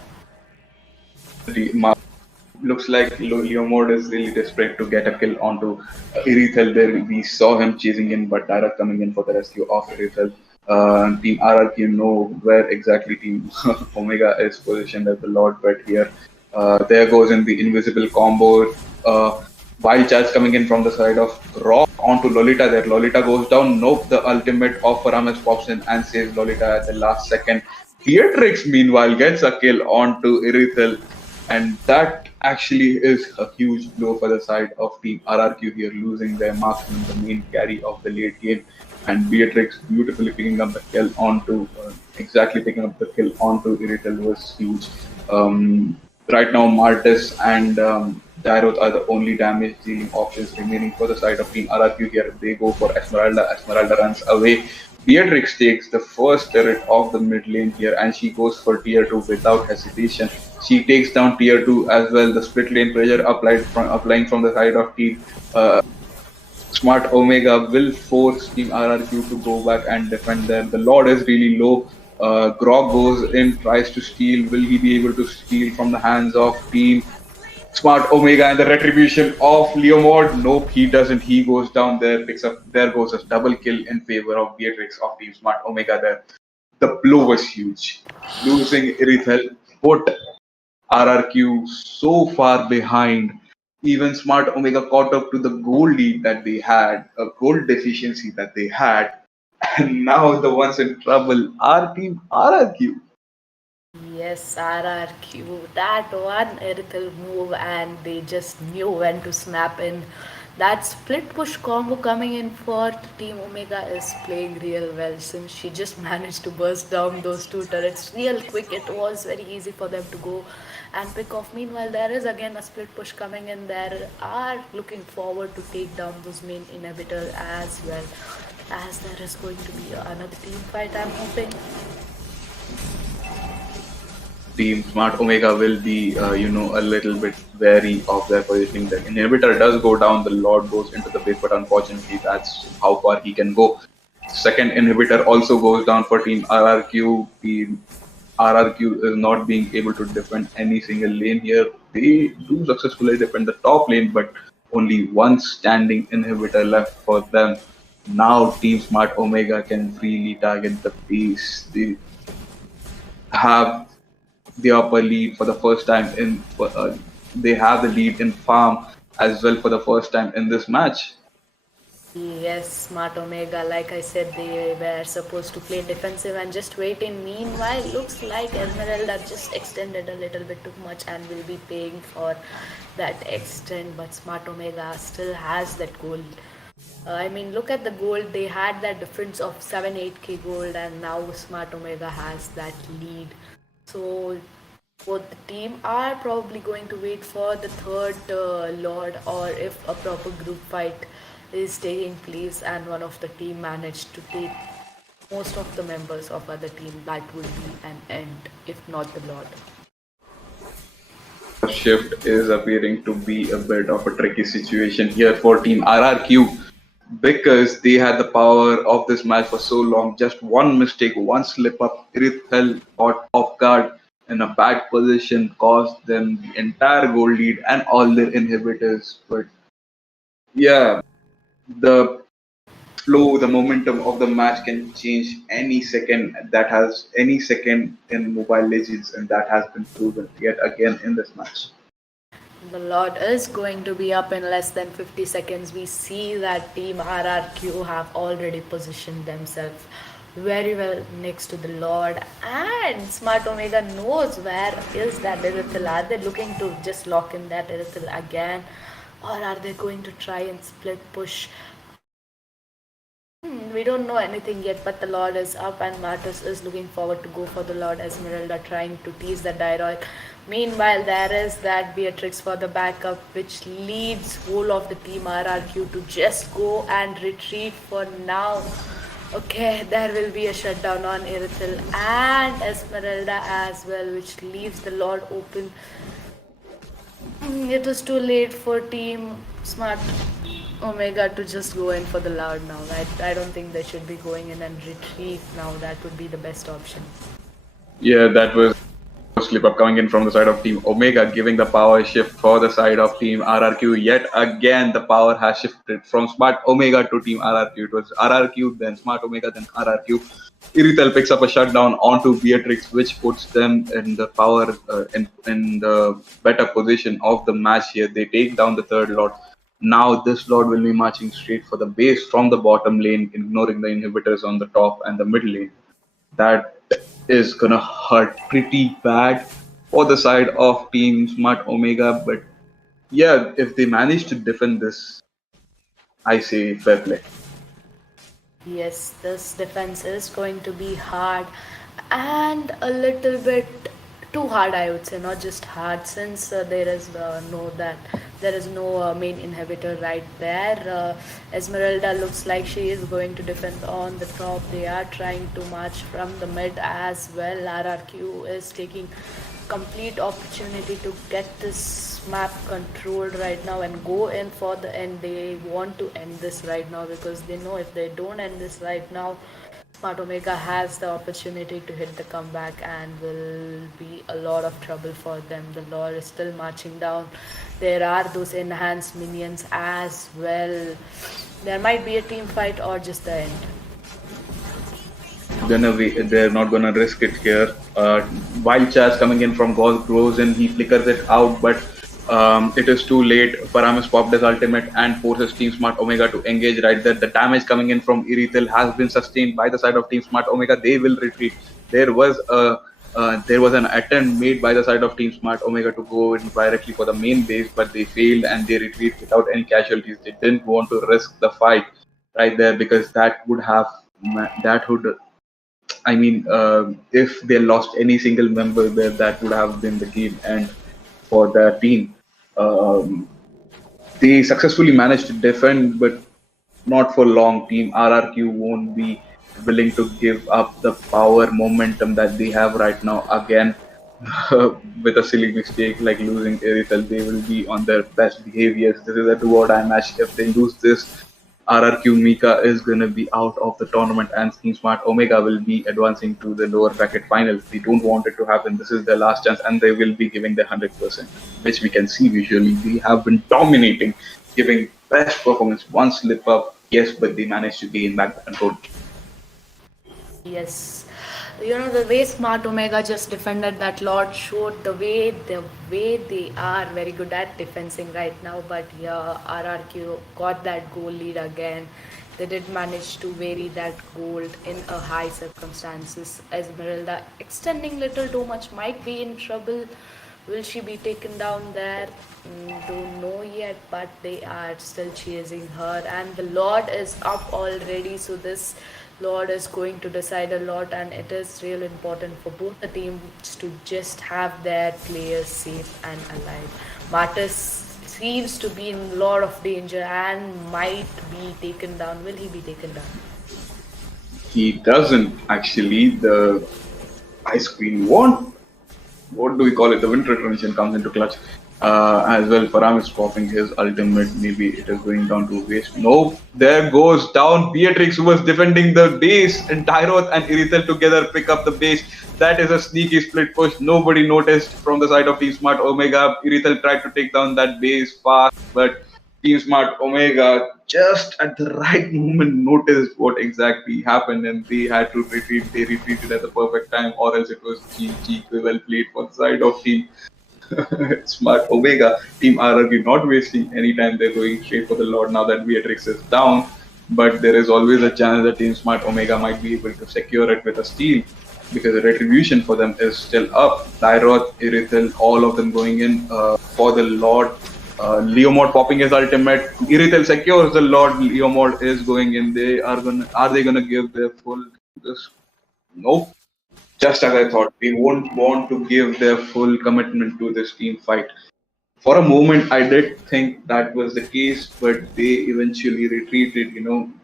Looks like Leomord is really desperate to get a kill onto Irithel. There we saw him chasing in, but Dara coming in for the rescue of Irithel. Team RRQ know where exactly Team Omega is positioned as the Lord, but here there goes in the invisible combo. Wild charge coming in from the side of Rock onto Lolita. There, Lolita goes down. Nope, the ultimate of Paramis pops in and saves Lolita at the last second. Beatrix, meanwhile, gets a kill onto Irithel, and that actually is a huge blow for the side of Team RRQ here, losing their marksman, the main carry of the late game. And Beatrix beautifully picking up the kill onto, exactly picking up the kill onto Iritel was huge. Right now, Martis and Gyroth are the only damage dealing options remaining for the side of Team RRQ here. They go for Esmeralda. Esmeralda runs away. Beatrix takes the first turret of the mid lane here, and she goes for tier 2 without hesitation. She takes down tier 2 as well. The split lane pressure applying from the side of Team Smart Omega will force Team RRQ to go back and defend them. The Lord is really low. Grog goes in, tries to steal. Will he be able to steal from the hands of Team Smart Omega and the retribution of Leomord? Nope, he doesn't. He goes down there, picks up. There goes a double kill in favor of Beatrix of Team Smart Omega there. The blow was huge. Losing Irithel put RRQ so far behind. Even Smart Omega caught up to the goal lead that they had, a goal deficiency that they had, and now the ones in trouble are Team RRQ. Yes, RRQ. That one Erithel move, and they just knew when to snap in. That split push combo coming in for Team Omega is playing real well since she just managed to burst down those two turrets real quick. It was very easy for them to go and pick off. Meanwhile, there is again a split push coming in. There are looking forward to take down those main inhibitor as well. As there is going to be another team fight, I'm hoping. Team Smart Omega will be, a little bit wary of their positioning. The inhibitor does go down, the Lord goes into the base, but unfortunately, that's how far he can go. Second inhibitor also goes down for Team RRQ. Team RRQ is not being able to defend any single lane here. They do successfully defend the top lane, but only one standing inhibitor left for them. Now, Team Smart Omega can freely target the base. They have the upper lead for the first time they have the lead in farm as well for the first time in this match. Yes, Smart Omega, like I said, they were supposed to play defensive and just wait in. Meanwhile, looks like Esmeralda just extended a little bit too much and will be paying for that extend. But Smart Omega still has that gold. I mean, look at the gold. They had that difference of 7-8k gold, and now Smart Omega has that lead. So both the team are probably going to wait for the third Lord, or if a proper group fight is taking place and one of the team managed to take most of the members of other team, that would be an end, if not the Lord. Shift is appearing to be a bit of a tricky situation here for Team RRQ because they had the power of this match for so long. Just one mistake, one slip up, Irithel got off guard in a bad position, caused them the entire goal lead and all their inhibitors. But yeah, the flow, the momentum of the match can change any second. That has any second in Mobile Legends, and that has been proven yet again in this match. The Lord is going to be up in less than 50 seconds. We see that Team RRQ have already positioned themselves very well next to the Lord, and Smart Omega knows where is that Irithil. Are they looking to just lock in that Irithil again, or are they going to try and split push? We don't know anything yet, but the Lord is up and Martus is looking forward to go for the Lord. Esmeralda trying to tease the Diroid. Meanwhile, there is that Beatrix for the backup, which leads whole of the team RRQ to just go and retreat for now. Okay, there will be a shutdown on Irithil and Esmeralda as well, which leaves the Lord open. It is too late for Team Smart Omega to just go in for the Loud now. I don't think they should be going in and retreat now. That would be the best option. Yeah, that was a slip up coming in from the side of Team Omega, giving the power shift for the side of Team RRQ. Yet again, the power has shifted from Smart Omega to Team RRQ. It was RRQ, then Smart Omega, then RRQ. Irithel picks up a shutdown onto Beatrix, which puts them in the power in the better position of the match here. They take down the third Lord. Now this Lord will be marching straight for the base from the bottom lane, ignoring the inhibitors on the top and the mid lane. That is gonna hurt pretty bad for the side of Team Smart Omega. But yeah, if they manage to defend this, I say fair play. Yes, this defense is going to be hard and a little bit too hard, I would say. Not just hard, since there is no main inhibitor right there. Esmeralda looks like she is going to defend on the top. They are trying to march from the mid as well. RRQ is taking complete opportunity to get this map controlled right now and go in for the end. They want to end this right now because they know if they don't end this right now, Smart Omega has the opportunity to hit the comeback and will be a lot of trouble for them. The lore is still marching down. There are those enhanced minions as well. There might be a team fight or just the end. They're not gonna risk it here. Wild Chaz coming in from Gold grows and he flickers it out, but it is too late. Paramus popped his ultimate and forces Team Smart Omega to engage right there. The damage coming in from Irithel has been sustained by the side of Team Smart Omega. They will retreat. There was a There was an attempt made by the side of Team Smart Omega to go in directly for the main base, but they failed and they retreated without any casualties. They didn't want to risk the fight right there because that would, I mean, if they lost any single member there, that would have been the game end for their team. Um, they successfully managed to defend, but not for long. Team RRQ won't be willing to give up the power momentum that they have right now again. With a silly mistake like losing Aerithel, they will be on their best behaviors. This is a do or die match. If they lose this, RRQ Mika is going to be out of the tournament, and Team Smart Omega will be advancing to the lower bracket final. They don't want it to happen. This is their last chance, and they will be giving their 100%, which we can see visually. They have been dominating, giving best performance. One slip up, yes, but they managed to gain back the control. Yes, you know the way Smart Omega just defended that Lord showed the way they are very good at defending right now. But yeah, RRQ got that goal lead again. They did manage to vary that gold in a high circumstances. Esmeralda extending little too much might be in trouble. Will she be taken down there? Don't know yet, but they are still chasing her, and the Lord is up already. So this Lord is going to decide a lot, and it is real important for both the teams to just have their players safe and alive. Martis seems to be in a lot of danger and might be taken down. Will he be taken down? He doesn't actually. The Ice Queen won't. What do we call it? The winter transition comes into clutch. As well, Faram is popping his ultimate. Maybe it is going down to waste. Nope. There goes down Beatrix, who was defending the base, and Tyroth and Irithel together pick up the base. That is a sneaky split push. Nobody noticed from the side of Team Smart Omega. Irithel tried to take down that base fast, but Team Smart Omega just at the right moment noticed what exactly happened and they had to retreat. They retreated at the perfect time, or else it was GG. Well played for the side of Team Smart Omega. Team RRQ not wasting any time. They're going straight for the Lord now that Beatrix is down. But there is always a chance that Team Smart Omega might be able to secure it with a steal because the retribution for them is still up. Tyroth, Irithel, all of them going in for the Lord. Leomord popping his ultimate. Irithel secures the Lord. Leomord is going in. Are they gonna give their full this? Nope. Just as I thought, they won't want to give their full commitment to this team fight. For a moment, I did think that was the case, but they eventually retreated,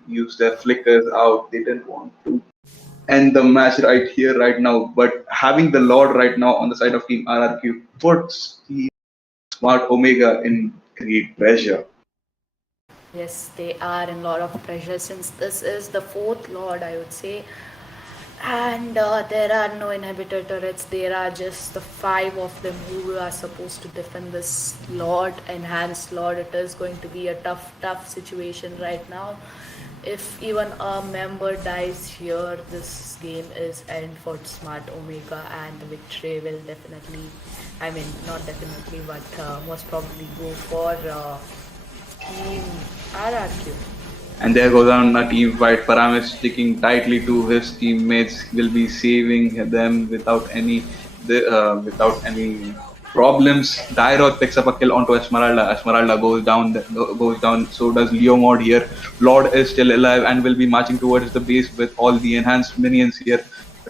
used their flickers out. They didn't want to end the match right here, right now. But having the Lord right now on the side of Team RRQ puts Team Smart Omega in great pressure. Yes, they are in a lot of pressure since this is the fourth Lord, I would say. And there are no inhibitor turrets. There are just the five of them who are supposed to defend this Lord, enhanced Lord. It is going to be a tough situation right now. If even a member dies here, this game is end for Smart Omega, and the victory will definitely, I mean, not definitely, but most probably go for Team RRQ. And there goes on a team fight. Param is sticking tightly to his teammates. Will be saving them without any problems. Dairoth picks up a kill onto Esmeralda. Esmeralda goes down. Goes down. So does Leomord here. Lord is still alive and will be marching towards the base with all the enhanced minions here.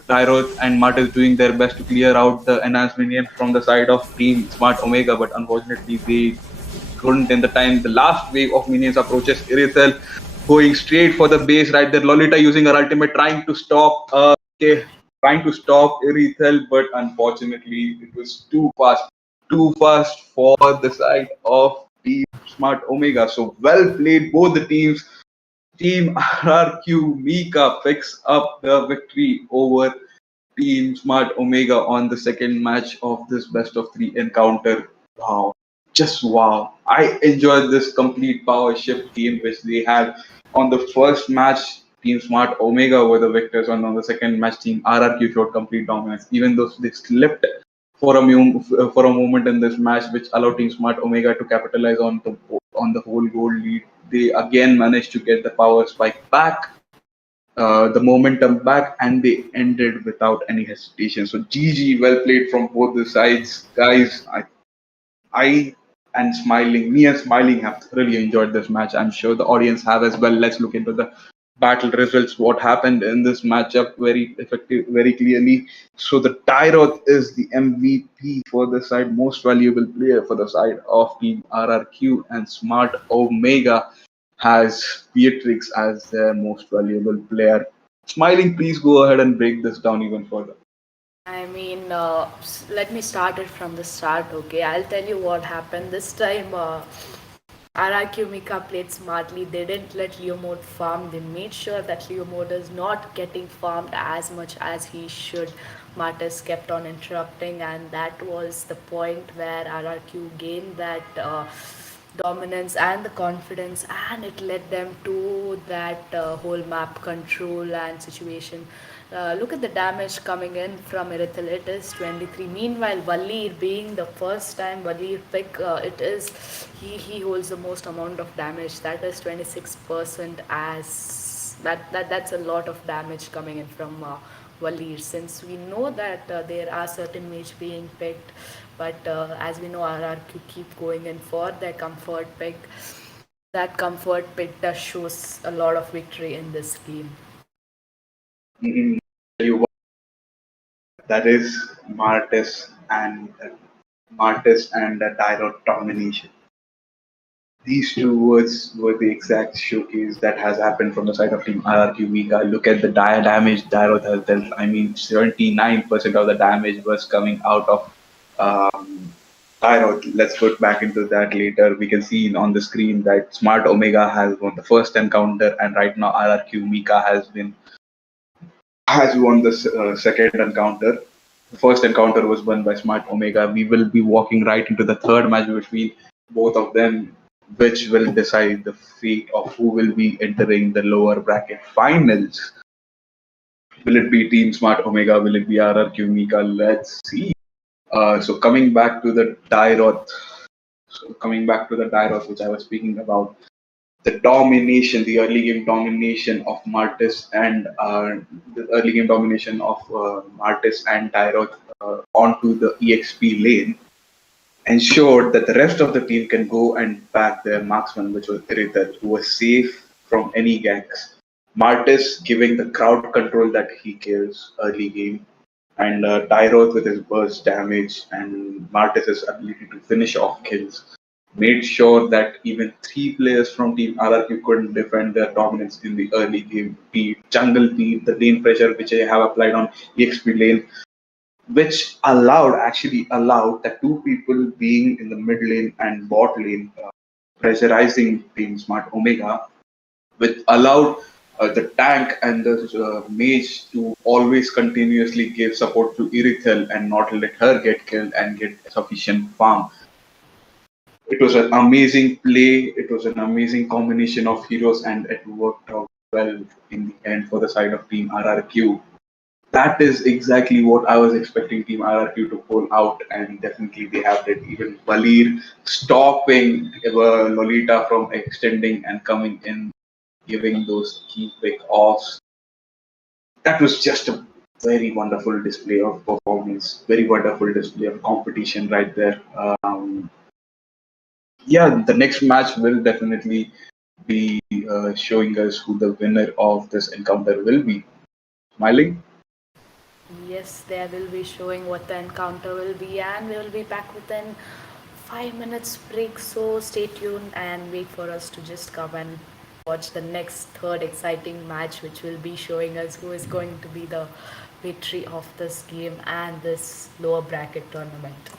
Tyroth and Mart is doing their best to clear out the enhanced minions from the side of Team Smart Omega, but unfortunately they couldn't in the time. The last wave of minions approaches Irithel, going straight for the base right there. Lolita using her ultimate, trying to stop Irithel, but unfortunately it was too fast for the side of Team Smart Omega. So well played, both the teams. Team RRQ Mika picks up the victory over Team Smart Omega on the second match of this best of three encounter. Wow. Just wow. I enjoyed this complete power shift game which they had on the first match. Team Smart Omega were the victors, and on the second match, Team RRQ showed complete dominance. Even though they slipped for a moment in this match, which allowed Team Smart Omega to capitalize on the whole goal lead, they again managed to get the power spike back. the momentum back, and they ended without any hesitation. So GG, well played from both the sides, guys. I and Smiling, me and Smiling have thoroughly enjoyed this match. I'm sure the audience have as well. Let's look into the battle results. What happened in this matchup very effective, very clearly. So the Tyroth is the MVP for the side, most valuable player for the side of Team RRQ, and Smart Omega has Beatrix as their most valuable player. Smiling, please go ahead and break this down even further. I mean, let me start it from the start, okay? I'll tell you what happened. This time, RRQ Mika played smartly. They didn't let Leomode farm. They made sure that Leomode is not getting farmed as much as he should. Martis kept on interrupting, and that was the point where RRQ gained that dominance and the confidence, and it led them to that whole map control and situation. Look at the damage coming in from Irithel. It is 23. Meanwhile, Valir being the first time Valir pick, he holds the most amount of damage. That is 26%. As that's a lot of damage coming in from Valir. Since we know that there are certain mage being picked, but as we know, RRQ keep going in for their comfort pick. That comfort pick does shows a lot of victory in this game. Mm, you that is Martis and the Tyro domination. These two words were the exact showcase that has happened from the side of Team RRQ Mika. Look at the dire damage Tyro has dealt. I mean, 79% of the damage was coming out of Tyro. Let's put back into that later. We can see on the screen that Smart Omega has won the first encounter, and right now RRQ Mika has won the second encounter. The first encounter was won by Smart Omega. We will be walking right into the third match between both of them, which will decide the fate of who will be entering the lower bracket finals. Will it be Team Smart Omega? Will it be RRQ Mika? Let's see. So coming back to the Tyroth, which I was speaking about, the domination, the early game domination of Martis and the early game domination of Martis and Tyroth onto the EXP lane ensured that the rest of the team can go and back their marksman, which was Irithel, who was safe from any ganks. Martis giving the crowd control that he gives early game, and Tyroth with his burst damage and Martis's ability to finish off kills made sure that even three players from Team RRQ couldn't defend their dominance in the early game. Be it jungle, be it the lane pressure which I have applied on EXP lane, which actually allowed the two people being in the mid lane and bot lane, pressurizing Team Smart Omega, which allowed the tank and the mage to always continuously give support to Irithel and not let her get killed and get sufficient farm. It was an amazing play. It was an amazing combination of heroes, and it worked out well in the end for the side of Team RRQ. That is exactly what I was expecting Team RRQ to pull out, and definitely they have it. Even Valir stopping Lolita from extending and coming in, giving those key pick offs. That was just a very wonderful display of performance, very wonderful display of competition right there. Yeah, the next match will definitely be showing us who the winner of this encounter will be. Smiling? Yes, they will be showing what the encounter will be, and we will be back within 5 minutes break. So stay tuned and wait for us to just come and watch the next third exciting match, which will be showing us who is going to be the victory of this game and this lower bracket tournament.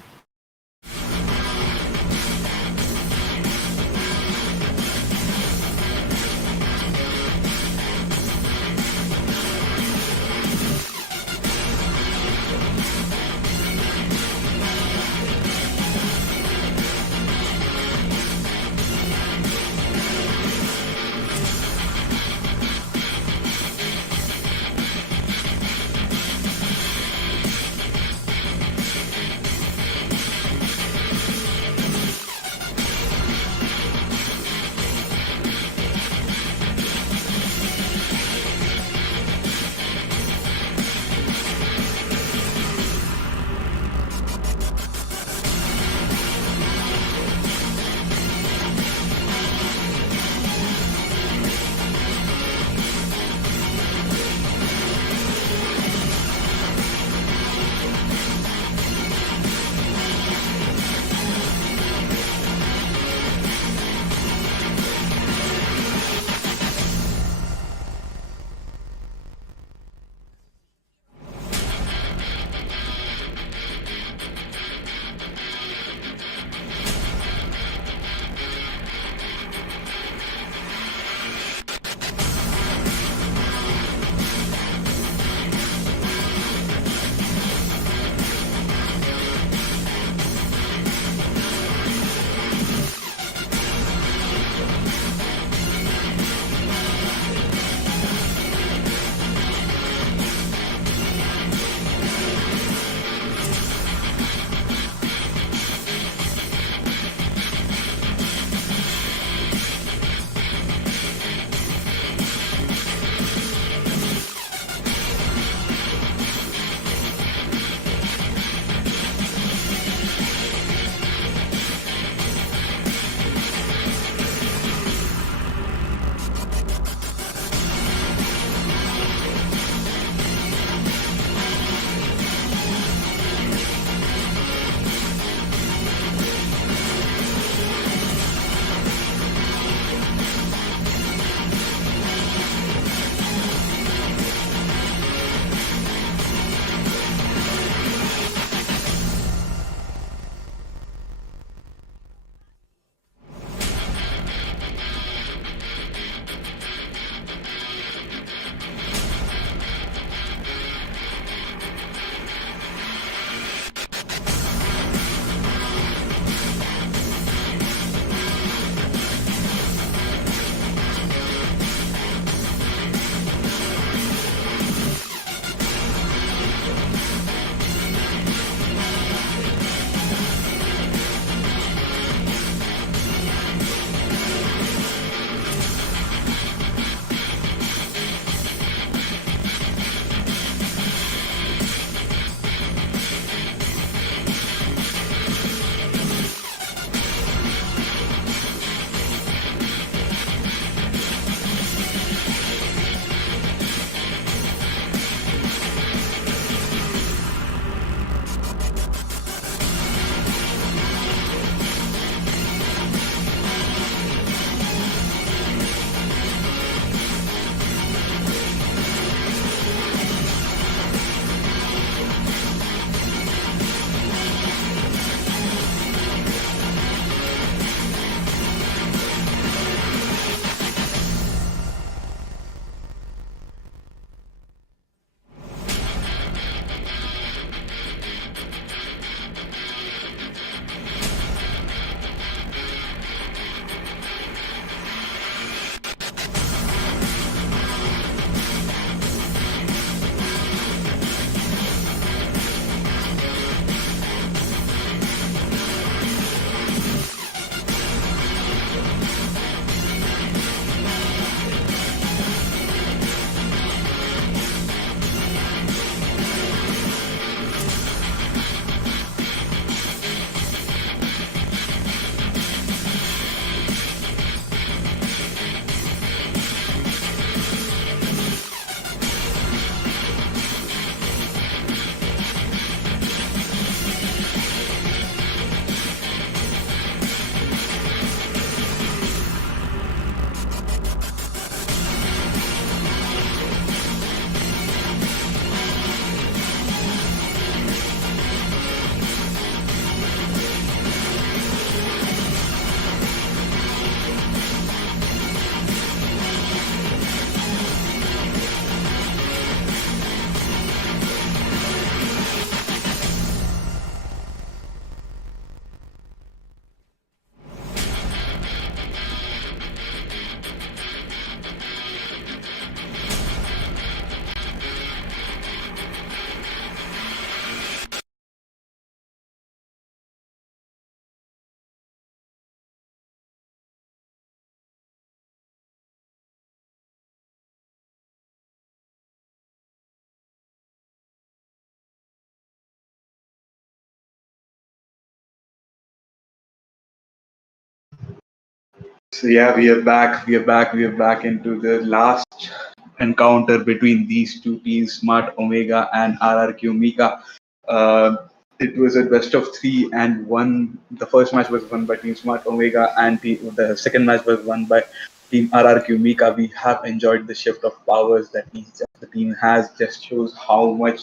So yeah, we are back. We are back. We are back into the last encounter between these two teams, Smart Omega and RRQ Mika. Uh, it was a best of three, and one. The first match was won by Team Smart Omega, and the second match was won by Team RRQ Mika. We have enjoyed the shift of powers that each of the team has. Just shows how much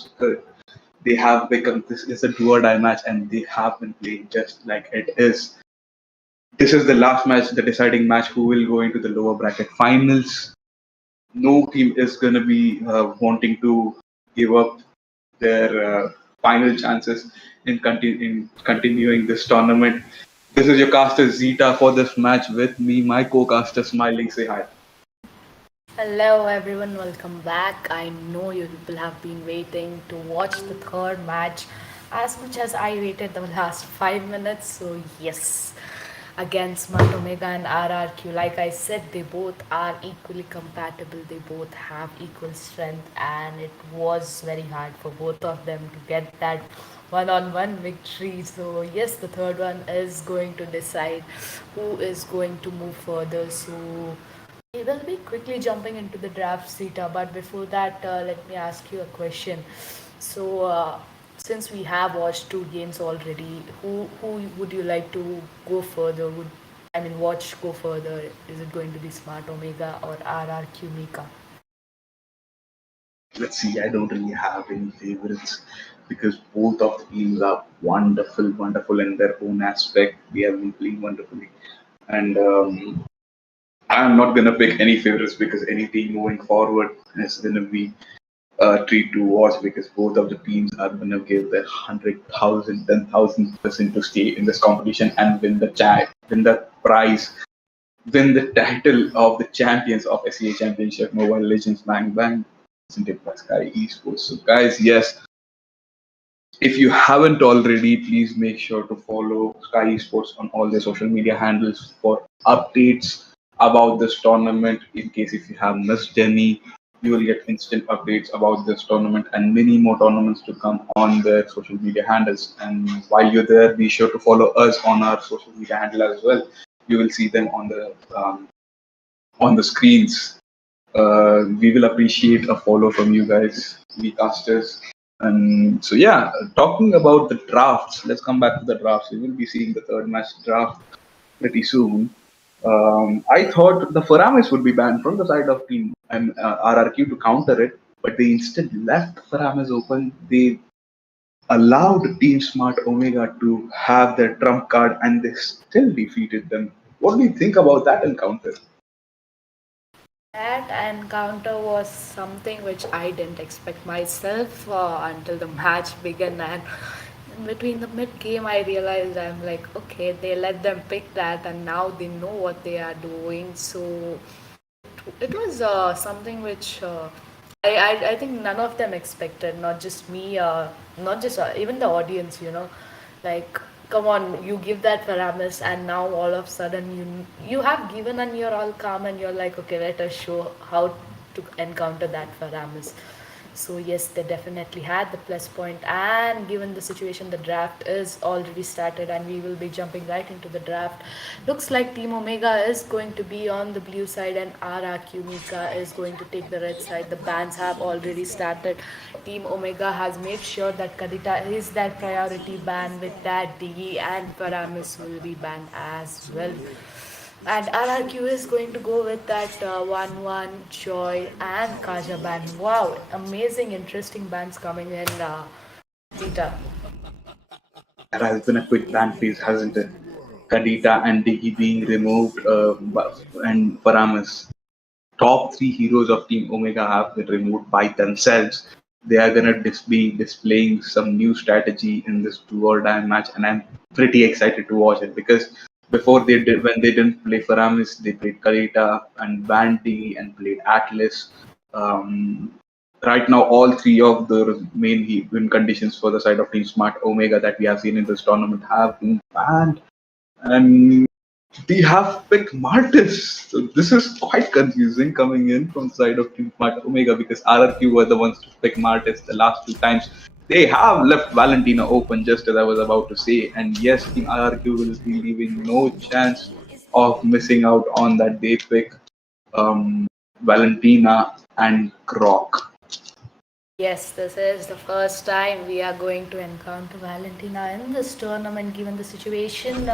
they have become. This is a do or die match, and they have been playing just like it is. This is the last match, the deciding match, who will go into the lower bracket finals. No team is going to be wanting to give up their final chances in continuing this tournament. This is your caster Zeta for this match with me, my co-caster Smiling. Say hi. Hello everyone, welcome back. I know you people have been waiting to watch the third match as much as I waited the last 5 minutes. So yes, against Smart Omega and RRQ, like I said, they both are equally compatible. They both have equal strength, and it was very hard for both of them to get that one-on-one victory. So yes, the third one is going to decide who is going to move further. So we will be quickly jumping into the draft, Sita, but before that, let me ask you a question. So, since we have watched two games already, who would you like to go further? Watch go further? Is it going to be Smart Omega or RRQ Mika? Let's see. I don't really have any favorites because both of the teams are wonderful, wonderful in their own aspect. They have been playing wonderfully, and I'm not gonna pick any favorites because any team moving forward is gonna be a treat to watch because both of the teams are gonna give their 100,000, 10,000% to stay in this competition and win the prize, win the title of the champions of SEA Championship Mobile Legends Bang Bang, presented by Sky Esports. So, guys, yes, if you haven't already, please make sure to follow Sky Esports on all their social media handles for updates about this tournament. In case if you have missed any, you will get instant updates about this tournament and many more tournaments to come on their social media handles. And while you're there, be sure to follow us on our social media handle as well. You will see them on the screens. We will appreciate a follow from you guys, we casters. And so, yeah, talking about the drafts, let's come back to the drafts. We will be seeing the third match draft pretty soon. I thought the Faramis would be banned from the side of Team and RRQ to counter it, but they instead left Faramis open. They allowed Team Smart Omega to have their trump card and they still defeated them. What do you think about that encounter? That encounter was something which I didn't expect myself until the match began, and in between the mid game, I realized I'm like, okay, they let them pick that, and now they know what they are doing. So it was something which I think none of them expected, not just me, not just even the audience, like come on, you give that Paramus, and now all of a sudden you have given and you're all calm and you're like, okay, let us show how to encounter that Paramus. So yes, they definitely had the plus point, and given the situation, the draft is already started, and we will be jumping right into the draft. Looks like Team Omega is going to be on the blue side, and RRQ Mika is going to take the red side. The bans have already started. Team Omega has made sure that Kadita is that priority ban, with that DE and Paramis will be banned as well. And RRQ is going to go with that 1-1, Joy, and Kaja band. Wow, amazing, interesting bands coming in, Peter. There has been a quick ban freeze, hasn't it? Kadita and Diggy being removed, and Paramus. Top three heroes of Team Omega have been removed by themselves. They are gonna be displaying some new strategy in this do or die match, and I'm pretty excited to watch it because before they did, when they didn't play Faramis, they played Kalita and Bandy and played Atlas. Um, right now, all three of the main win conditions for the side of Team Smart Omega that we have seen in this tournament have been banned, and we have picked Martis. So this is quite confusing coming in from the side of Team Smart Omega because RRQ were the ones to pick Martis the last two times. They have left Valentina open, just as I was about to say. And yes, Team RRQ will be leaving no chance of missing out on that they pick Valentina and Croc. Yes, this is the first time we are going to encounter Valentina in this tournament. Given the situation,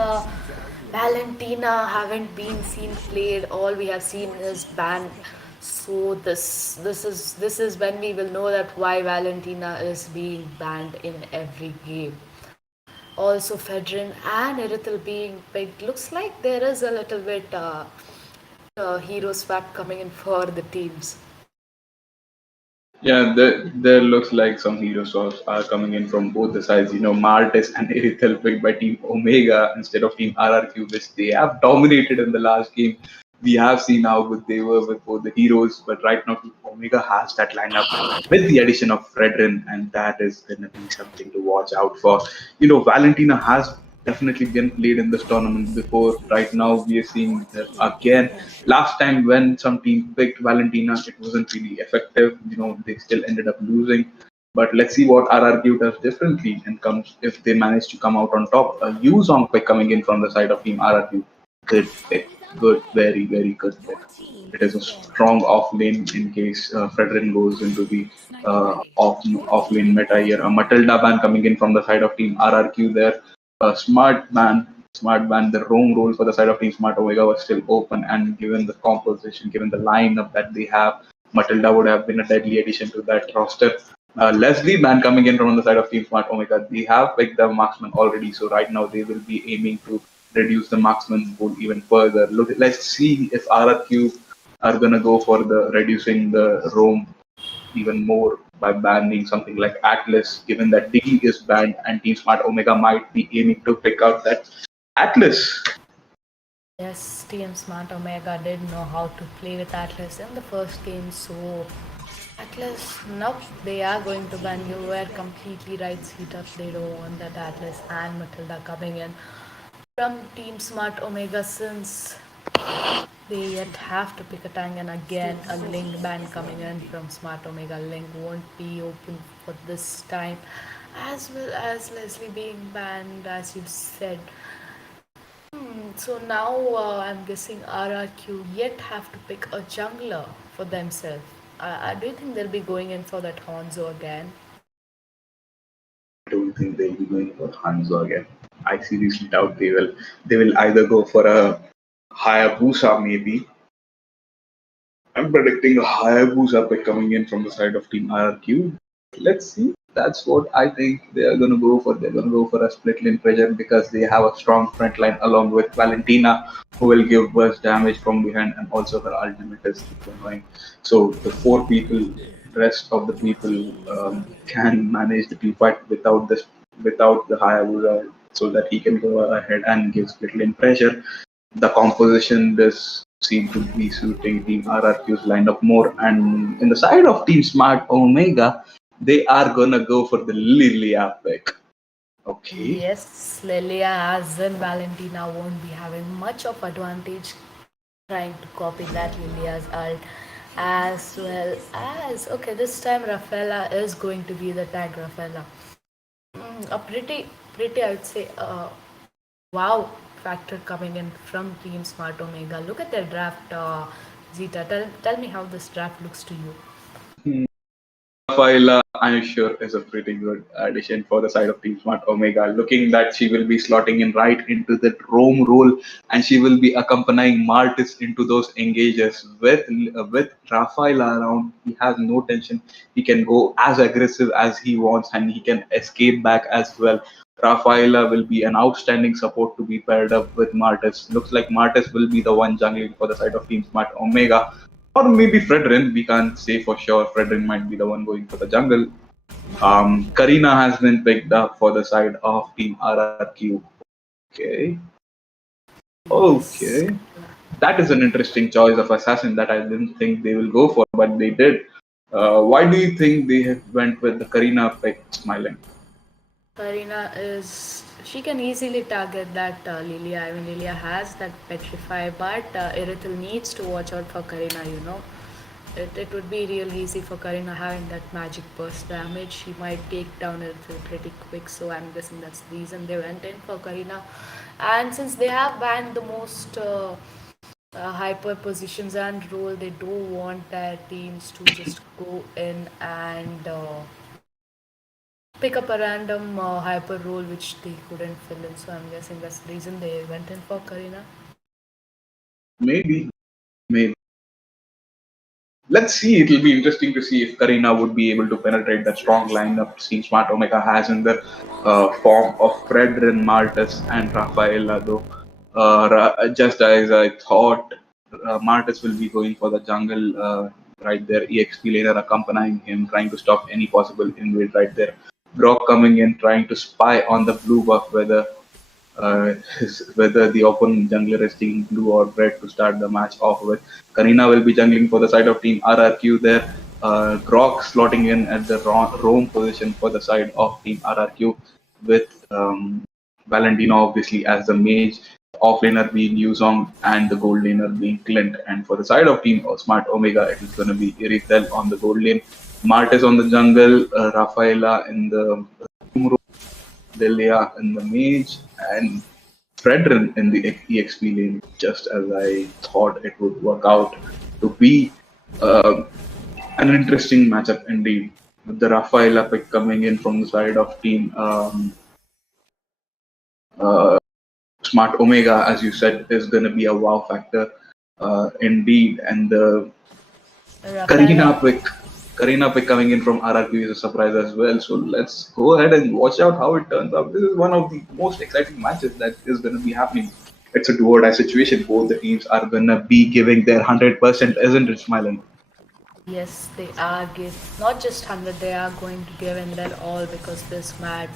Valentina haven't been seen played. All we have seen is banned. So this is when we will know that why Valentina is being banned in every game. Also, Fedrin and Erithel being picked. Looks like there is a little bit hero swap coming in for the teams. Yeah, there looks like some hero swaps are coming in from both the sides. Martis and Irithel picked by Team Omega instead of Team RRQ, which they have dominated in the last game. We have seen how good they were with both the heroes, but right now Team Omega has that lineup with the addition of Fredrin, and that is going to be something to watch out for. Valentina has definitely been played in this tournament before. Right now, we are seeing her again. Last time when some team picked Valentina, it wasn't really effective. They still ended up losing. But let's see what RRQ does differently and comes if they manage to come out on top. A Yuzong pick coming in from the side of Team RRQ. Good pick. Good, very, very good pick. It is a strong off lane in case Fredrin goes into the off lane meta here. A Matilda ban coming in from the side of Team RRQ there. A smart ban. The roam role for the side of Team Smart Omega was still open, and given the composition, given the lineup that they have, Matilda would have been a deadly addition to that roster. Leslie ban coming in from the side of Team Smart Omega. They have picked the marksman already, so right now they will be aiming to reduce the marksman pool even further. Let's see if RRQ are gonna go for the reducing the roam even more by banning something like Atlas, given that Diggy is banned and Team Smart Omega might be aiming to pick out that Atlas. Yes, Team Smart Omega did know how to play with Atlas in the first game, so Atlas, nope, they are going to ban you. Were completely right, seat up. They don't want that Atlas and Matilda coming in from Team Smart Omega since they yet have to pick a tank, and again a Link ban coming in from Smart Omega. Link won't be open for this time, as well as Leslie being banned, as you said. So now I'm guessing RRQ yet have to pick a jungler for themselves. Do you think they'll be going in for that Honzo again? I don't think they'll be going for Hanzo again. I seriously doubt they will. They will either go for a Hayabusa maybe. I'm predicting a Hayabusa pick coming in from the side of Team RRQ. Let's see. That's what I think they are going to go for. They're going to go for a split lane pressure because they have a strong front line along with Valentina, who will give burst damage from behind, and also her ultimate is super annoying. So the four people, rest of the people can manage the team fight without the Hayabusa, so that he can go ahead and give split lane pressure. The composition does seem to be suiting Team RRQ's lineup more. And in the side of Team Smart Omega, they are gonna go for the Lilia pick. Okay. Yes, Lilia as in Valentina won't be having much of advantage trying to copy that Lilia's ult, as well as okay, this time Rafaela is going to be the tag Rafaela. A pretty I would say wow factor coming in from Team Smart Omega. Look at their draft, Zita. Tell me how this draft looks to you. Rafaela, I'm sure, is a pretty good addition for the side of Team Smart Omega. Looking that she will be slotting in right into the roam role, and she will be accompanying Martis into those engages with Rafaela around. He has no tension. He can go as aggressive as he wants, and he can escape back as well. Rafaela will be an outstanding support to be paired up with Martis. Looks like Martis will be the one jungling for the side of Team Smart Omega. Or maybe Fredrin, we can't say for sure. Fredrin might be the one going for the jungle. Karina has been picked up for the side of Team RRQ. Okay, Yes. okay. That is an interesting choice of assassin that I didn't think they will go for, but they did. Why do you think they have went with the Karina pick, Smiling? Karina is she can easily target that Lilia. I mean Lilia has that petrify, but Irithel needs to watch out for Karina. it would be real easy for Karina having that magic burst damage. She might take down it pretty quick, so I'm guessing that's the reason they went in for Karina. And since they have banned the most hyper positions and role, they don't want their teams to just go in and pick up a random hyper role which they couldn't fill in. So I'm guessing that's the reason they went in for Karina. Maybe, maybe. Let's see. It will be interesting to see if Karina would be able to penetrate that strong lineup Team Smart Omega has in the form of Fredrin, Martis, and Rafaela. Though, just as I thought, Martis will be going for the jungle right there. EXP laner accompanying him, trying to stop any possible invade right there. Brock coming in, trying to spy on the blue buff whether the opponent jungler is taking blue or red to start the match off with. Karina will be jungling for the side of Team RRQ there. Grok slotting in at the roam position for the side of Team RRQ with Valentina obviously as the mage, off laner being Yuzong and the gold laner being Clint. And for the side of Team Smart Omega, it is going to be Irithel on the gold lane, Martes on the jungle, Rafaela in the Lilia in the mage, and Fredrin in the EXP lane, just as I thought it would work out to be uh, an interesting matchup indeed. With the Rafaela pick coming in from the side of Team uh, Smart Omega, as you said, is going to be a wow factor indeed. And the Rafaela. Karina pick Karina pick coming in from RRQ is a surprise as well. So let's go ahead and watch out how it turns out. This is one of the most exciting matches that is going to be happening. It's a do or die situation. Both the teams are going to be giving their 100%, isn't it, Smiling? Yes, they are not just 100, they are going to give in their all because this match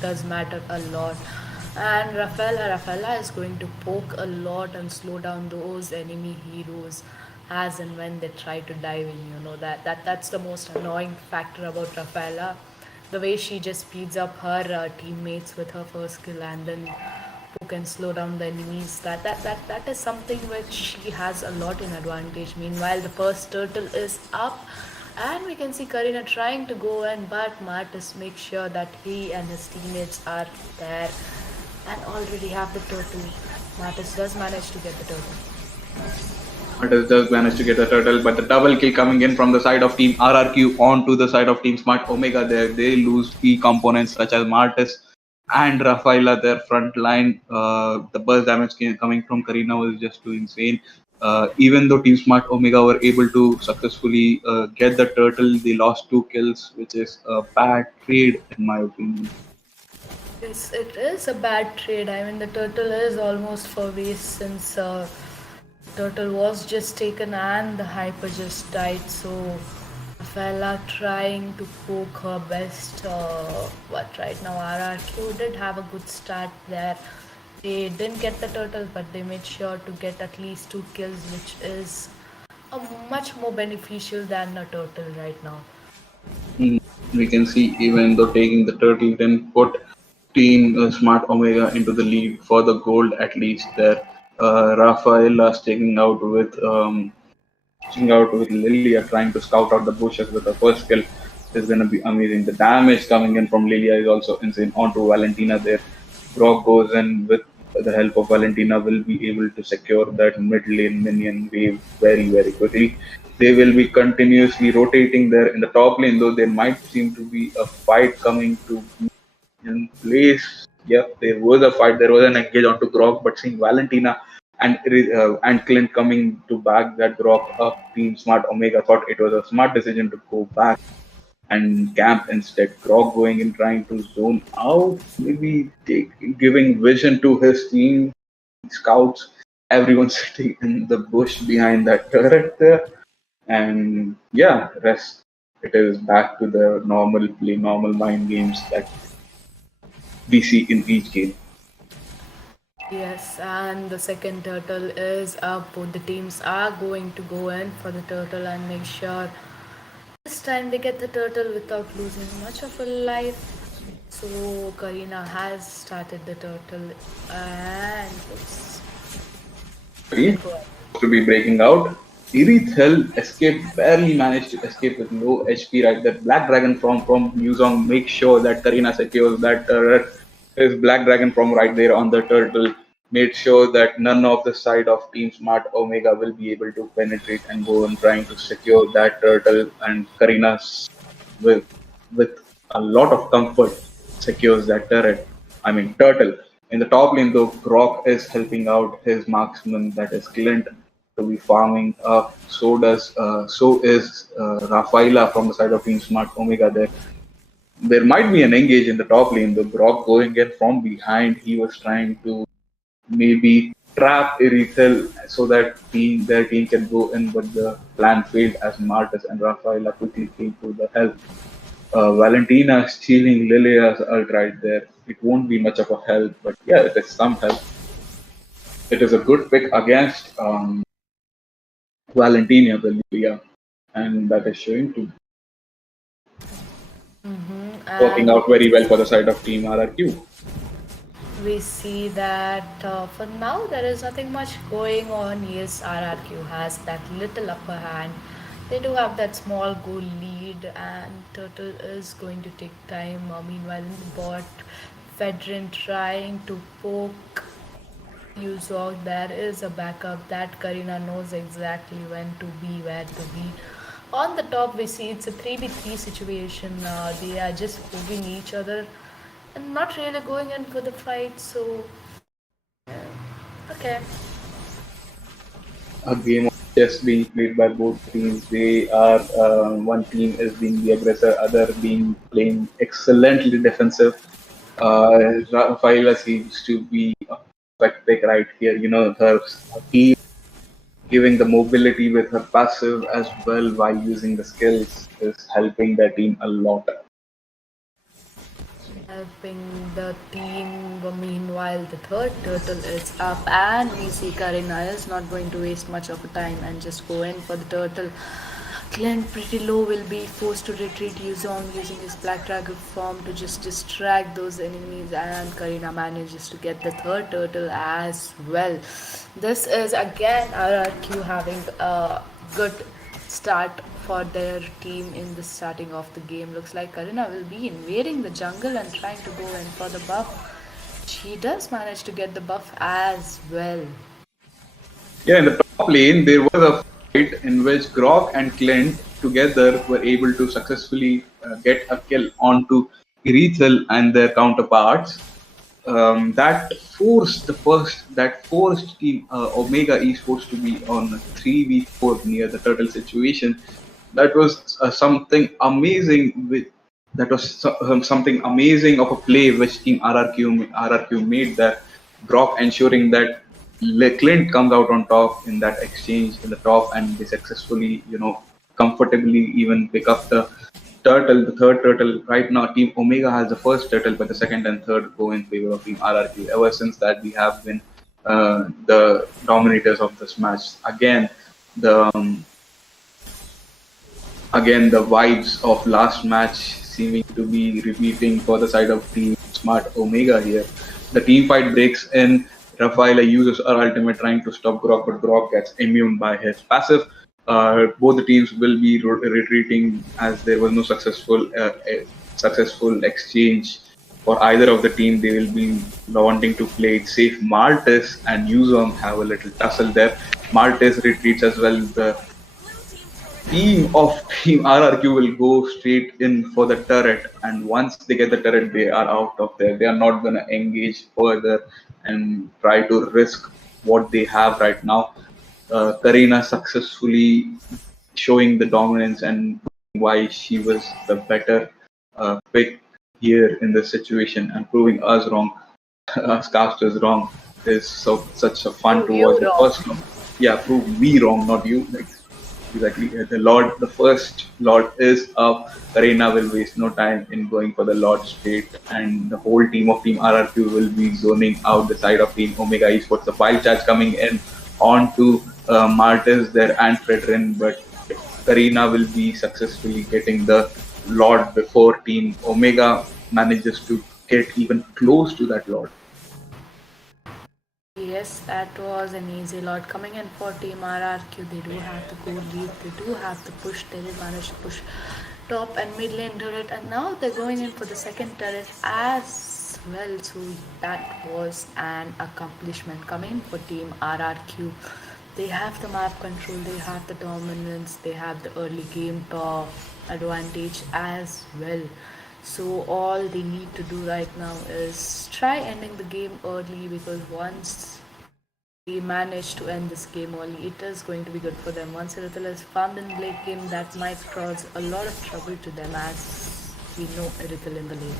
does matter a lot. And Rafaela is going to poke a lot and slow down those enemy heroes as and when they try to dive in. You know that's the most annoying factor about Rafaela. The way she just speeds up her teammates with her first skill and then who can slow down the enemies. That is something which she has a lot in advantage. Meanwhile, the first turtle is up, and we can see Karina trying to go in, but Martis makes sure that he and his teammates are there and already have the turtle. Martis does manage to get the turtle. Martis does manage to get the turtle, but the double kill coming in from the side of Team RRQ onto the side of Team Smart Omega there. They lose key components such as Martis and Rafaela, their front line. The burst damage coming from Karina was just too insane. Even though Team Smart Omega were able to successfully get the turtle, they lost 2 kills, which is a bad trade in my opinion. It is a bad trade. I mean, the turtle is almost for waste since turtle was just taken and the hyper just died. So Fella trying to poke her best, but right now RRQ did have a good start there. They didn't get the turtle, but they made sure to get at least 2 kills, which is much more beneficial than a turtle right now. Mm, we can see even though taking the turtle then put Team Smart Omega into the lead for the gold at least there. Rafaela sticking out with Lilia, trying to scout out the bushes with her first skill is going to be amazing. The damage coming in from Lilia is also insane. Onto Valentina there. Brock goes in with the help of Valentina, will be able to secure that mid lane minion wave very, very quickly. They will be continuously rotating there in the top lane, though there might seem to be a fight coming to in place. Yep, there was a fight. There was an engage onto Grok, but seeing Valentina and Clint coming to back that Grok up, Team Smart Omega thought it was a smart decision to go back and camp instead. Grok going and trying to zone out, maybe giving vision to his team scouts. Everyone sitting in the bush behind that turret there, and yeah, rest. It is back to the normal play, normal mind games that we see in each game. Yes, and the second turtle is up. Both the teams are going to go in for the turtle and make sure this time they get the turtle without losing much of a life. So Karina has started the turtle and it's, you can Ready go ahead. to be breaking out. Irithel escaped, barely managed to escape with low HP, right? That Black Dragon from Yuzong makes sure that Karina secures that turret. His Black Dragon from right there on the turtle made sure that none of the side of Team Smart Omega will be able to penetrate and go on trying to secure that turtle. And Karina, with, with a lot of comfort, secures that turret. I mean, turtle. In the top lane, though, Grok is helping out his marksman, that is Clint, to be farming up. So is Rafaela from the side of Team Smart Omega. There might be an engage in the top lane. The Grok going in from behind. He was trying to maybe trap Irithel so that their team can go in, but the plan failed as Martus and Rafaela quickly came to the help. Valentina stealing Lilia's ult right there. It won't be much of a help, but yeah, it is some help. It is a good pick against Valentina, the Lilia, and that is showing to working And out very well for the side of Team RRQ. we see that for now there is nothing much going on. Yes, RRQ has that little upper hand. They do have that small goal lead, and Turtle is going to take time. Meanwhile, in the bot, Fedrin trying to poke Yuzog. There is a backup that Karina knows exactly when to be, where to be. On the top, we see it's a 3v3 situation. They are just poking each other and not really going in for the fight. So, okay. A game of chess being played by both teams. They are one team is being the aggressor, other being playing excellently defensive. Rafaela seems to be a perfect pick right here. You know, her team giving the mobility with her passive as well while using the skills is helping their team a lot. Helping the team. Meanwhile, the third turtle is up, and we see Karina is not going to waste much of a time and just go in for the turtle. Clint pretty low will be forced to retreat Yuzong using his Black Dragon form to just distract those enemies, and Karina manages to get the third turtle as well. This is again RRQ having a good start for their team in the starting of the game. Looks like Karina will be invading the jungle and trying to go in for the buff. She does manage to get the buff as well. Yeah, in the top lane, there was a fight in which Grok and Clint together were able to successfully get a kill onto Irithel and their counterparts. That forced Team Omega Esports to be on 3v4 near the turtle situation. That was something amazing of a play which Team RRQ made, that Brock ensuring that Clint comes out on top in that exchange in the top, and they successfully, comfortably even pick up the turtle, the third turtle. Right now, Team Omega has the first turtle, but the second and third go in favor of Team RRQ. Ever since that, we have been the dominators of this match. The um, Again, the vibes of last match seeming to be repeating for the side of Team Smart Omega here. The team fight breaks in. Rafaela uses her ultimate trying to stop Grok, but Grok gets immune by his passive. Both the teams will be retreating as there was no successful exchange for either of the team. They will be wanting to play it safe. Martis and Yuzong have a little tussle there. Martis retreats as well. The team of Team RRQ will go straight in for the turret, and once they get the turret, they are out of there. They are not going to engage further and try to risk what they have right now. Karina successfully showing the dominance and why she was the better pick here in this situation, and proving us wrong, us casters wrong, is such a fun Prove to you watch. The wrong. first one, yeah, prove me wrong, not you. Like, exactly. The first Lord is up. Karina will waste no time in going for the Lord straight, and the whole team of Team RRQ will be zoning out the side of Team Omega Esports. The file charge coming in onto Martis there and Fredrin, but Karina will be successfully getting the Lord before Team Omega manages to get even close to that Lord. Yes, that was an easy lot. Coming in for Team RRQ, they do have the good lead, they do have the push, they did manage to push top and mid lane turret, and now they're going in for the second turret as well. So that was an accomplishment. Coming for Team RRQ, they have the map control, they have the dominance, they have the early game advantage as well. So all they need to do right now is try ending the game early, because once they manage to end this game early, it is going to be good for them. Once Irithel is farmed in the late game, that might cause a lot of trouble to them, as we know Irithel in the late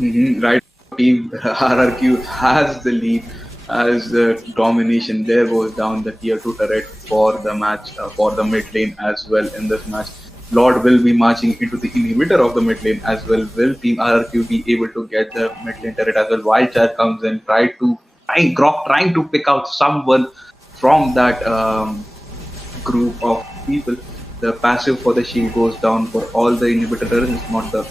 game. Right, team RRQ has the lead as the domination there goes down the tier 2 turret for the match, for the mid lane as well in this match. Lord will be marching into the inhibitor of the mid lane as well. Will Team RRQ be able to get the mid lane turret as well? Wild Chat comes in, Grok trying to pick out someone from that group of people. The passive for the shield goes down for all the inhibitors. It's not the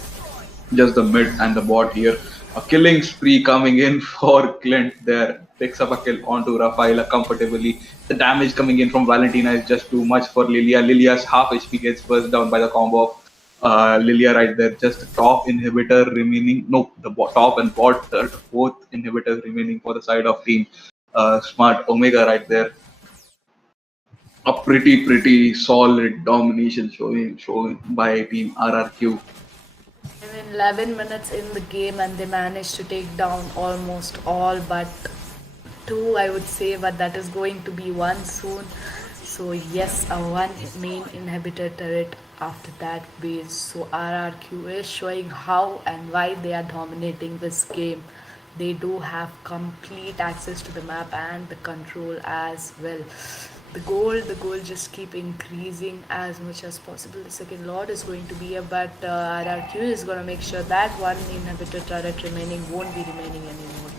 just the mid and the bot here. A killing spree coming in for Clint there. Picks up a kill onto Rafaela comfortably. The damage coming in from Valentina is just too much for Lilia. Lilia's half HP gets burst down by the combo of Lilia right there. Just the top inhibitor remaining. No, the top and bot third, both inhibitors remaining for the side of team Smart Omega right there. A pretty solid domination showing by team RRQ. I mean, 11 minutes in the game, and they managed to take down almost all but two, I would say, but that is going to be one soon. So yes, a one main inhibitor turret after that base. So RRQ is showing how and why they are dominating this game. They do have complete access to the map and the control as well. The goal just keep increasing as much as possible. The second lord is going to be a, but RRQ is going to make sure that one inhibitor turret remaining won't be remaining anymore.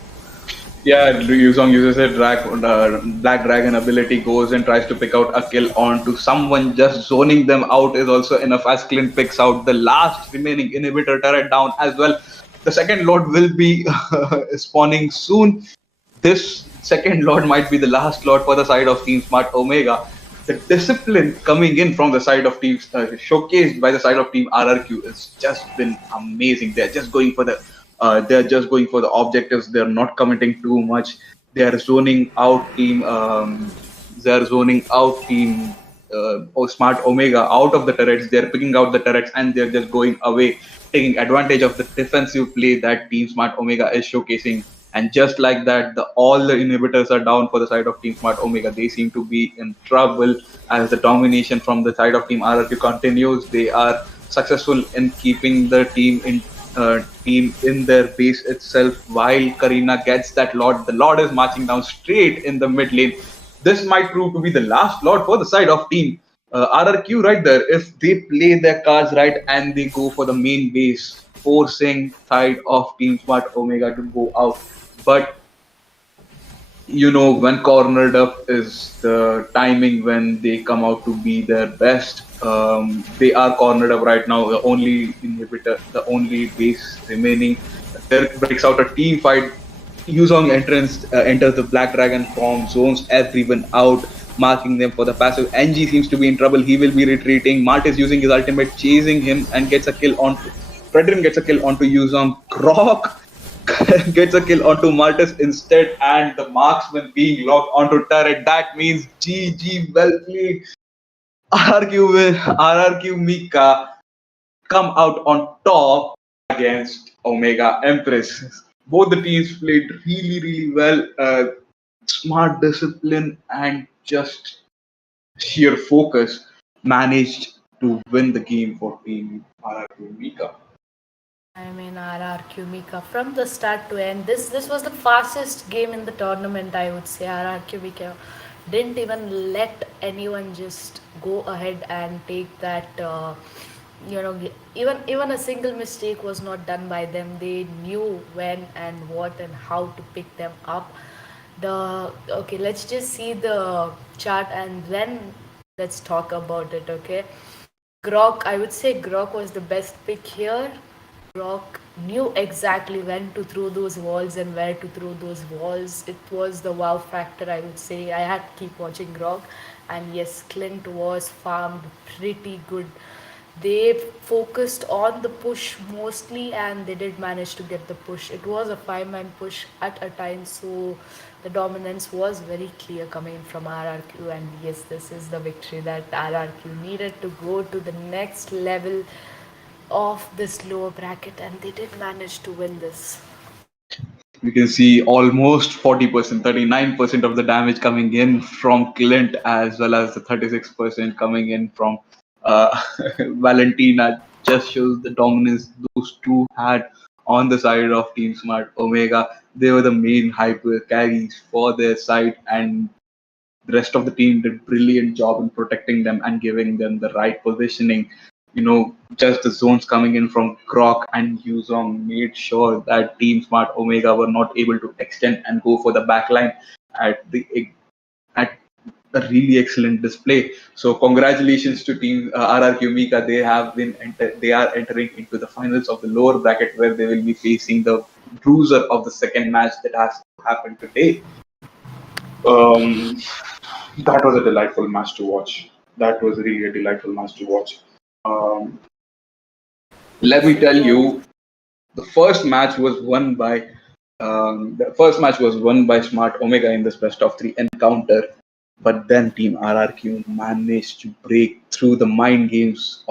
Yeah, Yuzong uses a Black Dragon ability, goes and tries to pick out a kill onto someone, just zoning them out is also enough as Clint picks out the last remaining inhibitor turret down as well. The second Lord will be spawning soon. This second Lord might be the last Lord for the side of Team Smart Omega. The discipline coming in from the side of teams, showcased by the side of Team RRQ, has just been amazing. They're just going for the objectives. They're not committing too much. They're zoning out team. They're zoning out team. Smart Omega out of the turrets. They're picking out the turrets and they're just going away, taking advantage of the defensive play that Team Smart Omega is showcasing. And just like that, all the inhibitors are down for the side of Team Smart Omega. They seem to be in trouble as the domination from the side of Team RRQ continues. They are successful in keeping the team in their base itself while Karina gets that Lord. The Lord is marching down straight in the mid lane. This might prove to be the last Lord for the side of Team RRQ right there. If they play their cards right and they go for the main base, forcing side of Team Smart Omega to go out. But when cornered up is the timing when they come out to be their best. They are cornered up right now. The only inhibitor, the only base remaining. There breaks out a team fight. Yuzong enters the Black Dragon form, zones everyone out, marking them for the passive. NG seems to be in trouble. He will be retreating. Mart is using his ultimate, chasing him, and gets a kill on. Fredrin gets a kill onto Yuzong. Grok gets a kill onto Martis instead, and the marksman being locked onto turret. That means GG, well played. RRQ Mika come out on top against Omega Empress. Both the teams played really well. Smart discipline and just sheer focus managed to win the game for Team RRQ Mika. I mean, RRQ Mika from the start to end. This was the fastest game in the tournament, I would say. RRQ Mika didn't even let anyone just go ahead and take that. Even a single mistake was not done by them. They knew when and what and how to pick them up. The Okay, let's just see the chart and then let's talk about it. Okay, Grok, I would say Grok was the best pick here. Rock knew exactly when to throw those walls and where to throw those walls. It was the wow factor, I would say. I had to keep watching Rock, and yes, Clint was farmed pretty good. They focused on the push mostly, and they did manage to get the push. It was a five-man push at a time, so the dominance was very clear coming from RRQ. And yes, this is the victory that RRQ needed to go to the next level of this lower bracket, and they did manage to win this. We can see almost 40%, 39% of the damage coming in from Clint, as well as the 36% coming in from uh, Valentina. Just shows the dominance those two had on the side of Team Smart Omega. They were the main hyper carries for their side, and the rest of the team did brilliant job in protecting them and giving them the right positioning. Just the zones coming in from Croc and Yuzong made sure that Team Smart Omega were not able to extend and go for the backline at a really excellent display. So congratulations to Team RRQ Mika. They are entering into the finals of the lower bracket where they will be facing the bruiser of the second match that has happened today. Um, that was a delightful match to watch. That was really a delightful match to watch. Um, Let Yes, me it tell was. you, the first match was won by Smart Omega in this best of three encounter, but then Team RRQ managed to break through the mind games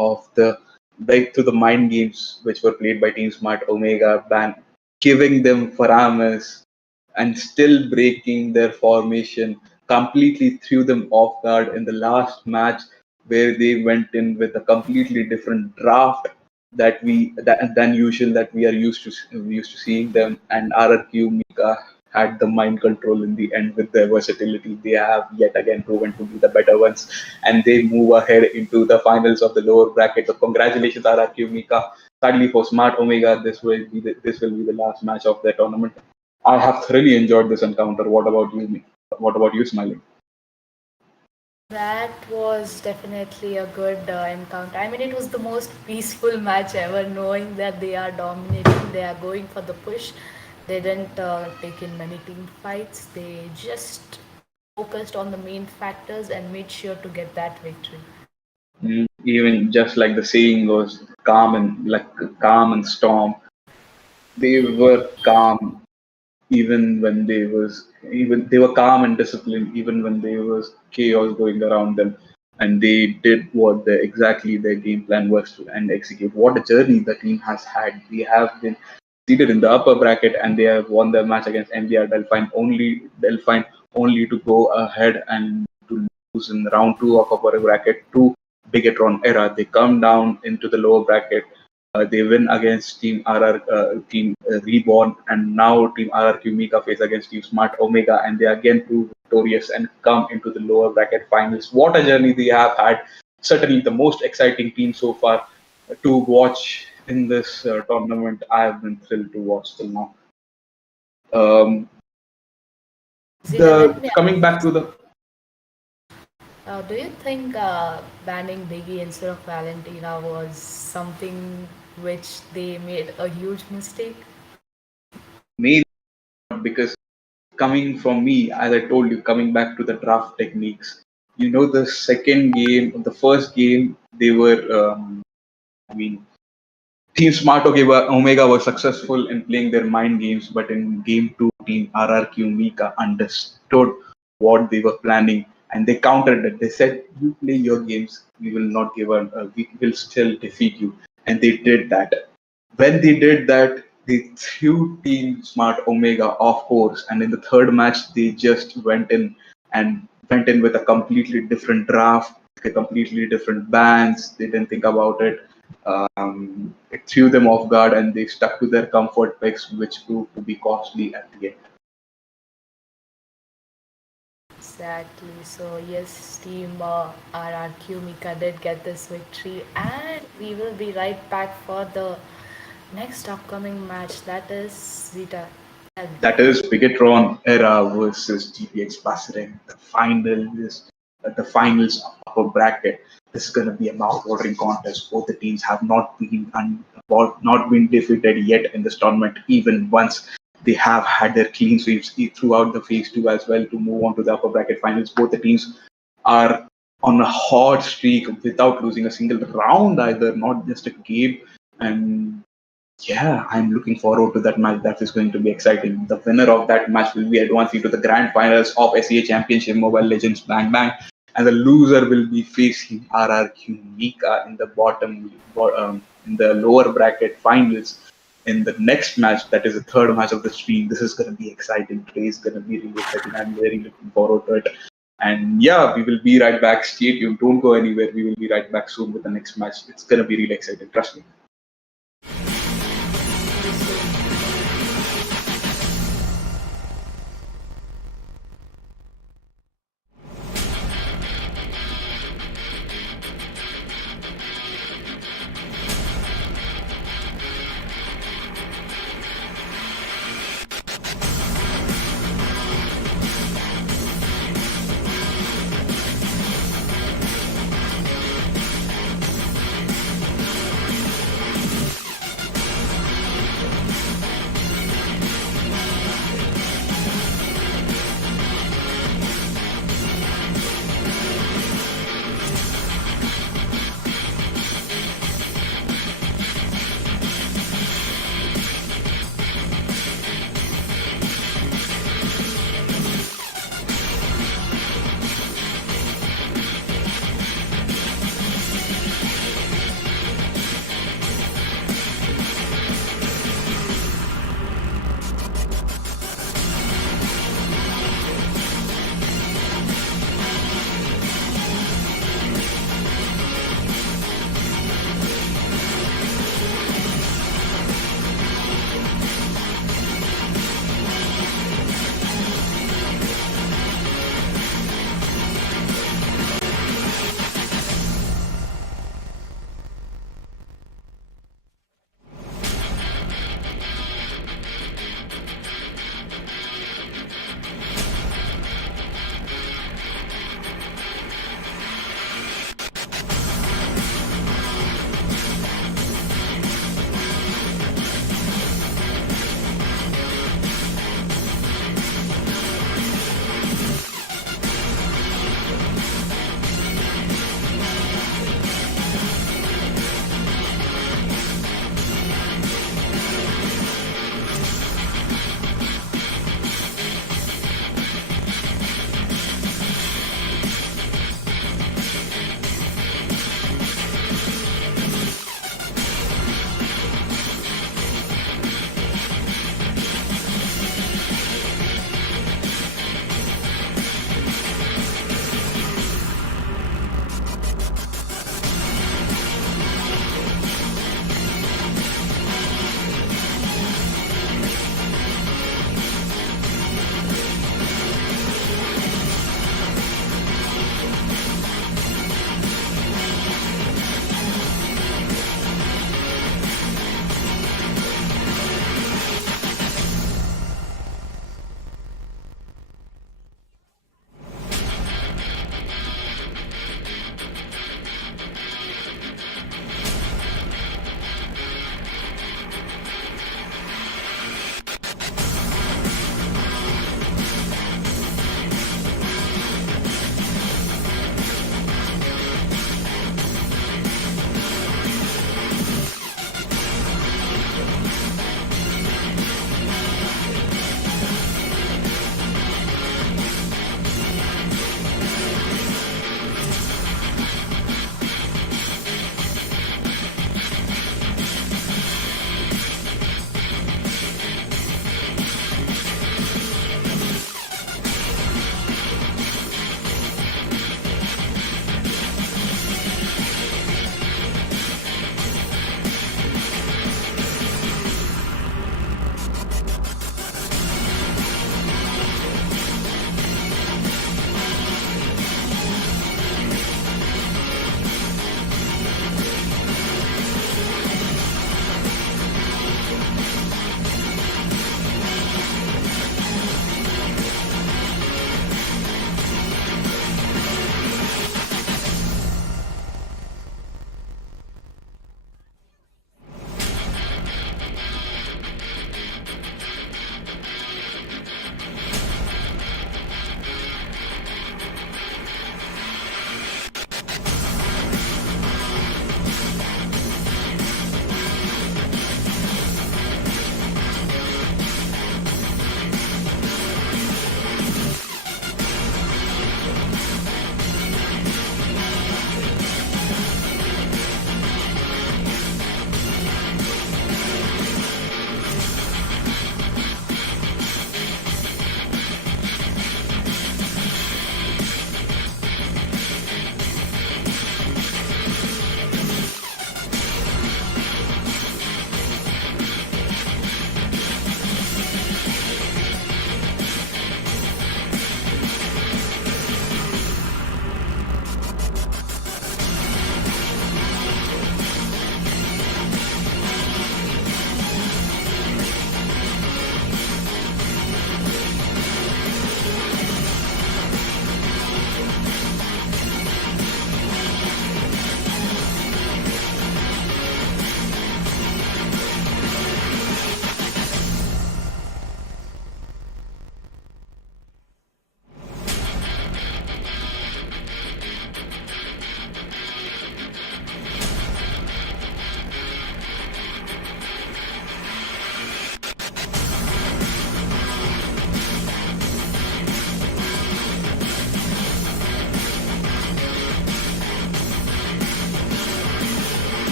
which were played by Team Smart Omega, giving them Faramis and still breaking their formation, completely threw them off guard in the last match where they went in with a completely different draft than usual that we are used to seeing them. And RRQ Mika had the mind control in the end with their versatility. They have yet again proven to be the better ones, and they move ahead into the finals of the lower bracket. So congratulations, RRQ Mika. Sadly for Smart Omega, this will be the last match of the tournament. I have thoroughly enjoyed this encounter. What about you, Mika? What about you, Smiling? That was definitely a good encounter. I mean, it was the most peaceful match ever, knowing that they are dominating, they are going for the push. They didn't take in many team fights, they just focused on the main factors and made sure to get that victory. Even just like the saying goes, calm and storm. They were calm even when they were calm and disciplined even when there was chaos going around them, and they did what exactly their game plan was to and execute. What a journey the team has had. They have been seated in the upper bracket and they have won their match against MDR Delphine only to go ahead and to lose in round two of upper bracket to Bigetron era. They come down into the lower bracket. They win against Team Reborn, and now Team RRQ Mika face against Team Smart Omega, and they again prove victorious and come into the lower bracket finals. What a journey they have had! Certainly the most exciting team so far to watch in this tournament. I have been thrilled to watch till now. Um, Zita, let the me coming back ask, to the do you think banning Biggie instead of Valentina was something which they made a huge mistake? main because coming from me, as I told you, coming back to the draft techniques. The second game, the first game, they were. I mean, Team Smart Omega was successful in playing their mind games, but in game two, Team RRQ Mika understood what they were planning and they countered it. They said, "You play your games, we will not give up, we will still defeat you." And they did that. When they did that, they threw Team Smart Omega off course, and in the third match, they just went in with a completely different draft, a completely different bans. They didn't think about it. It threw them off guard, and they stuck to their comfort picks, which proved to be costly at the end. Exactly. So yes, team RRQ Mika did get this victory, and we will be right back for the next upcoming match. That is Zita. Tell me. That is Bigetron era versus GPX Basreng, the finalist. the finals of upper bracket. This is going to be a mouth-watering contest. Both the teams have not been defeated yet in this tournament, even once. They have had their clean sweeps throughout the phase two as well to move on to the upper bracket finals. Both the teams are on a hot streak without losing a single round either, not just a game. And yeah, I'm looking forward to that match. That is going to be exciting. The winner of that match will be advancing to the grand finals of SEA Championship Mobile Legends Bang Bang, and the loser will be facing RRQ Mika in the in the lower bracket finals. In the next match, that is the third match of the stream. This is going to be exciting. Today is going to be really exciting. I'm very looking forward to it. And yeah, we will be right back. Stay tuned. Don't go anywhere. We will be right back soon with the next match. It's going to be really exciting. Trust me.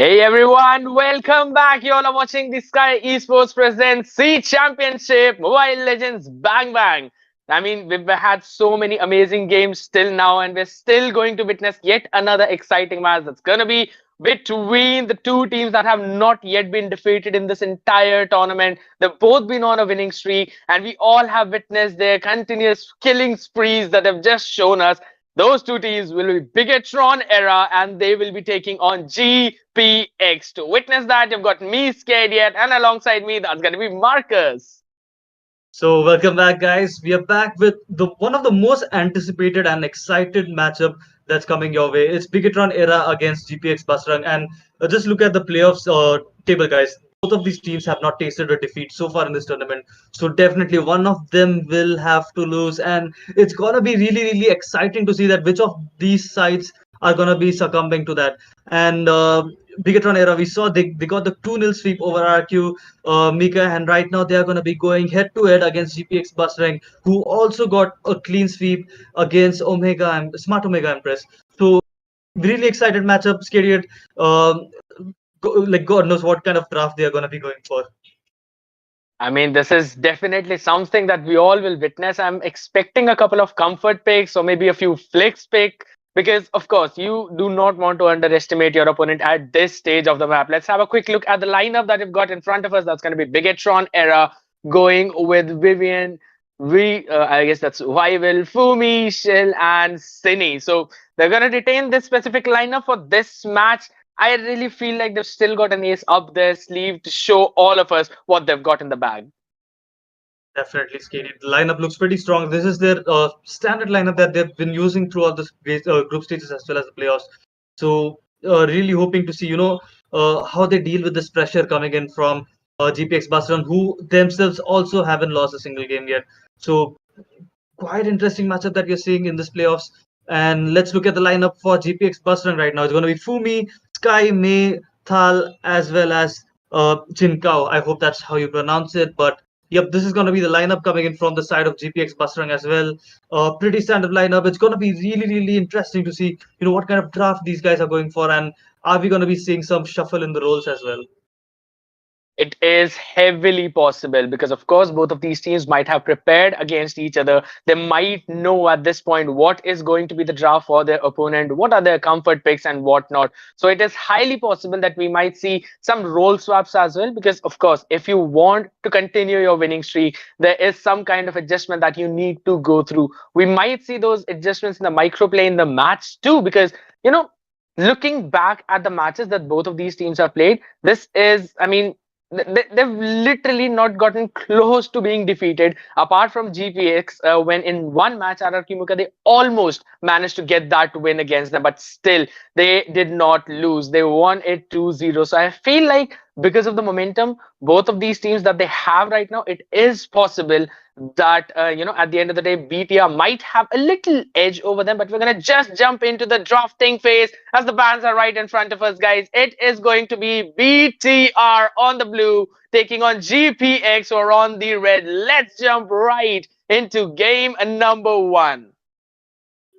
Hey everyone, welcome back. You all are watching the Skyesports Presents SEA Championship Mobile Legends Bang Bang. I mean, we've had so many amazing games till now, and we're still going to witness yet another exciting match that's going to be between the two teams that have not yet been defeated in this entire tournament. They've both been on a winning streak, and we all have witnessed their continuous killing sprees that have just shown us. Those two teams will be Bigetron era and they will be taking on GPX. To witness that, you've got me, Scared Yet, and alongside me, that's going to be Marcus. So welcome back, guys. We are back with the one of the most anticipated and excited matchup that's coming your way. It's Bigetron era against GPX Basreng, and just look at the playoffs table, guys. Both of these teams have not tasted a defeat so far in this tournament, so definitely one of them will have to lose, and it's gonna be really, really exciting to see that which of these sides are gonna be succumbing to that. And Bigetron era, we saw they got the 2-0 sweep over RQ Mika, and right now they are going to be going head to head against GPX Basreng, who also got a clean sweep against Omega and Smart Omega Empress. So really excited matchup, scared. Like God knows what kind of draft they are going to be going for. I mean, this is definitely something that we all will witness. I'm expecting a couple of comfort picks or maybe a few flex pick because, of course, you do not want to underestimate your opponent at this stage of the map. Let's have a quick look at the lineup that you've got in front of us. That's going to be Bigetron era going with Vivian. I guess that's Wyvil, Fumi, Shell, and Cine. So they're going to retain this specific lineup for this match. I really feel like they've still got an ace up their sleeve to show all of us what they've got in the bag. Definitely, Skated. The lineup looks pretty strong. This is their standard lineup that they've been using throughout the group stages as well as the playoffs. So, really hoping to see, how they deal with this pressure coming in from GPX Barcelona, who themselves also haven't lost a single game yet. So, quite interesting matchup that we're seeing in this playoffs. And let's look at the lineup for GPX Barcelona right now. It's going to be Fumi, Sky, May, Thal, as well as Jin Kao. I hope that's how you pronounce it, but yep, this is going to be the lineup coming in from the side of GPX Basrang as well. Pretty standard lineup. It's going to be really, really interesting to see, what kind of draft these guys are going for, and are we going to be seeing some shuffle in the roles as well? It is heavily possible because, of course, both of these teams might have prepared against each other. They might know at this point what is going to be the draft for their opponent, what are their comfort picks, and whatnot. So it is highly possible that we might see some role swaps as well. Because, of course, if you want to continue your winning streak, there is some kind of adjustment that you need to go through. We might see those adjustments in the microplay in the match too, because looking back at the matches that both of these teams have played, this is, I mean, they've literally not gotten close to being defeated apart from GPX when in one match RRQ Muka they almost managed to get that win against them, but still they did not lose. They won it 2-0. So I feel like because of the momentum both of these teams that they have right now, it is possible that at the end of the day BTR might have a little edge over them. But we're going to just jump into the drafting phase as the bands are right in front of us, guys. It is going to be BTR on the blue taking on GPX or on the red. Let's jump right into game number one.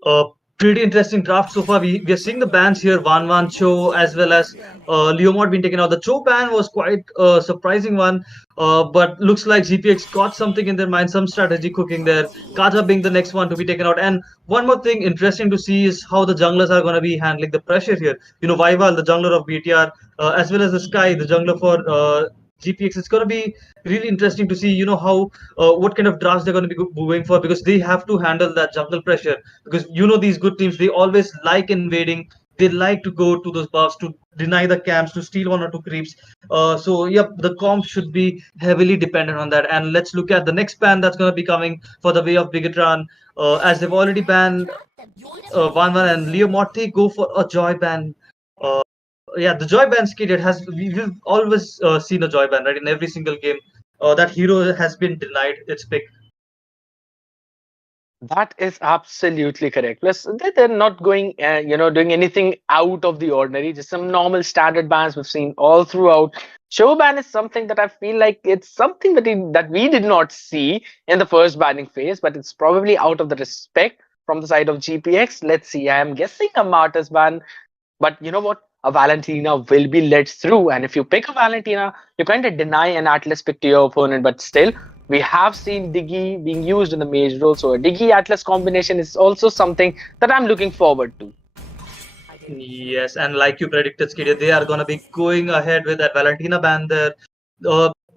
Uh, Pretty interesting draft so far. We are seeing the bans here, Van Cho as well as Leomord being taken out. The Cho ban was quite a surprising one, but looks like GPX got something in their mind, some strategy cooking there. Kaja being the next one to be taken out. And one more thing interesting to see is how the junglers are going to be handling the pressure here. Vaival, the jungler of BTR, as well as the Sky, the jungler for GPX. It's going to be really interesting to see, how what kind of drafts they're going to be going for, because they have to handle that jungle pressure. Because these good teams, they always like invading. They like to go to those buffs to deny the camps, to steal one or two creeps. So yep, the comp should be heavily dependent on that. And let's look at the next ban that's going to be coming for the way of Bigetron, as they've already banned Van and Leo Morty. Go for a joy ban. Uh, yeah, the joy ban skid, we've always seen a joy ban, right? In every single game, that hero has been denied its pick. That is absolutely correct. Plus, they're not going, doing anything out of the ordinary. Just some normal standard bans we've seen all throughout. Show ban is something that I feel like it's something that we did not see in the first banning phase, but it's probably out of the respect from the side of GPX. Let's see. I am guessing a Martyrs ban, but you know what? a Valentina will be let through. And if you pick a Valentina, you kind of deny an Atlas pick to your opponent. But still, we have seen Diggy being used in the mage role. So a Diggy Atlas combination is also something that I'm looking forward to. Yes, and like you predicted, Skiddy, they are gonna be going ahead with that Valentina ban there.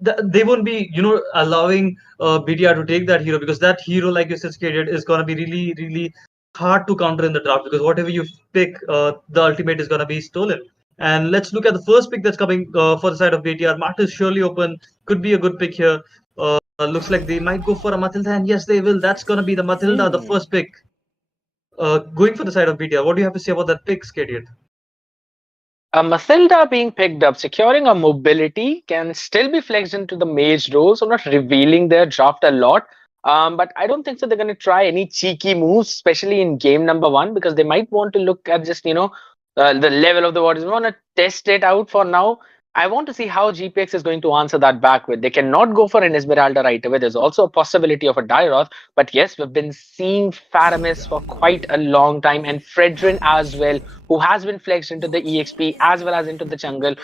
They won't be, allowing BTR to take that hero, because that hero, like you said, Skiddy, is gonna be really, really hard to counter in the draft, because whatever you pick, the ultimate is gonna be stolen. And let's look at the first pick that's coming for the side of BTR. Mart is surely open. Could be a good pick here. Looks like they might go for a Matilda, and yes, they will. That's gonna be the Matilda, the first pick. Going for the side of BTR. What do you have to say about that pick, Skiddy? A Mathilda being picked up, securing a mobility, can still be flexed into the mage role, so not revealing their draft a lot. But I don't think so. They're going to try any cheeky moves, especially in game number one, because they might want to look at just the level of the waters. We want to test it out for now. I want to see how GPX is going to answer that back with. They cannot go for an Esmeralda right away. There's also a possibility of a Dairoth. But yes, we've been seeing Faramis for quite a long time, and Fredrin as well, who has been flexed into the EXP as well as into the jungle.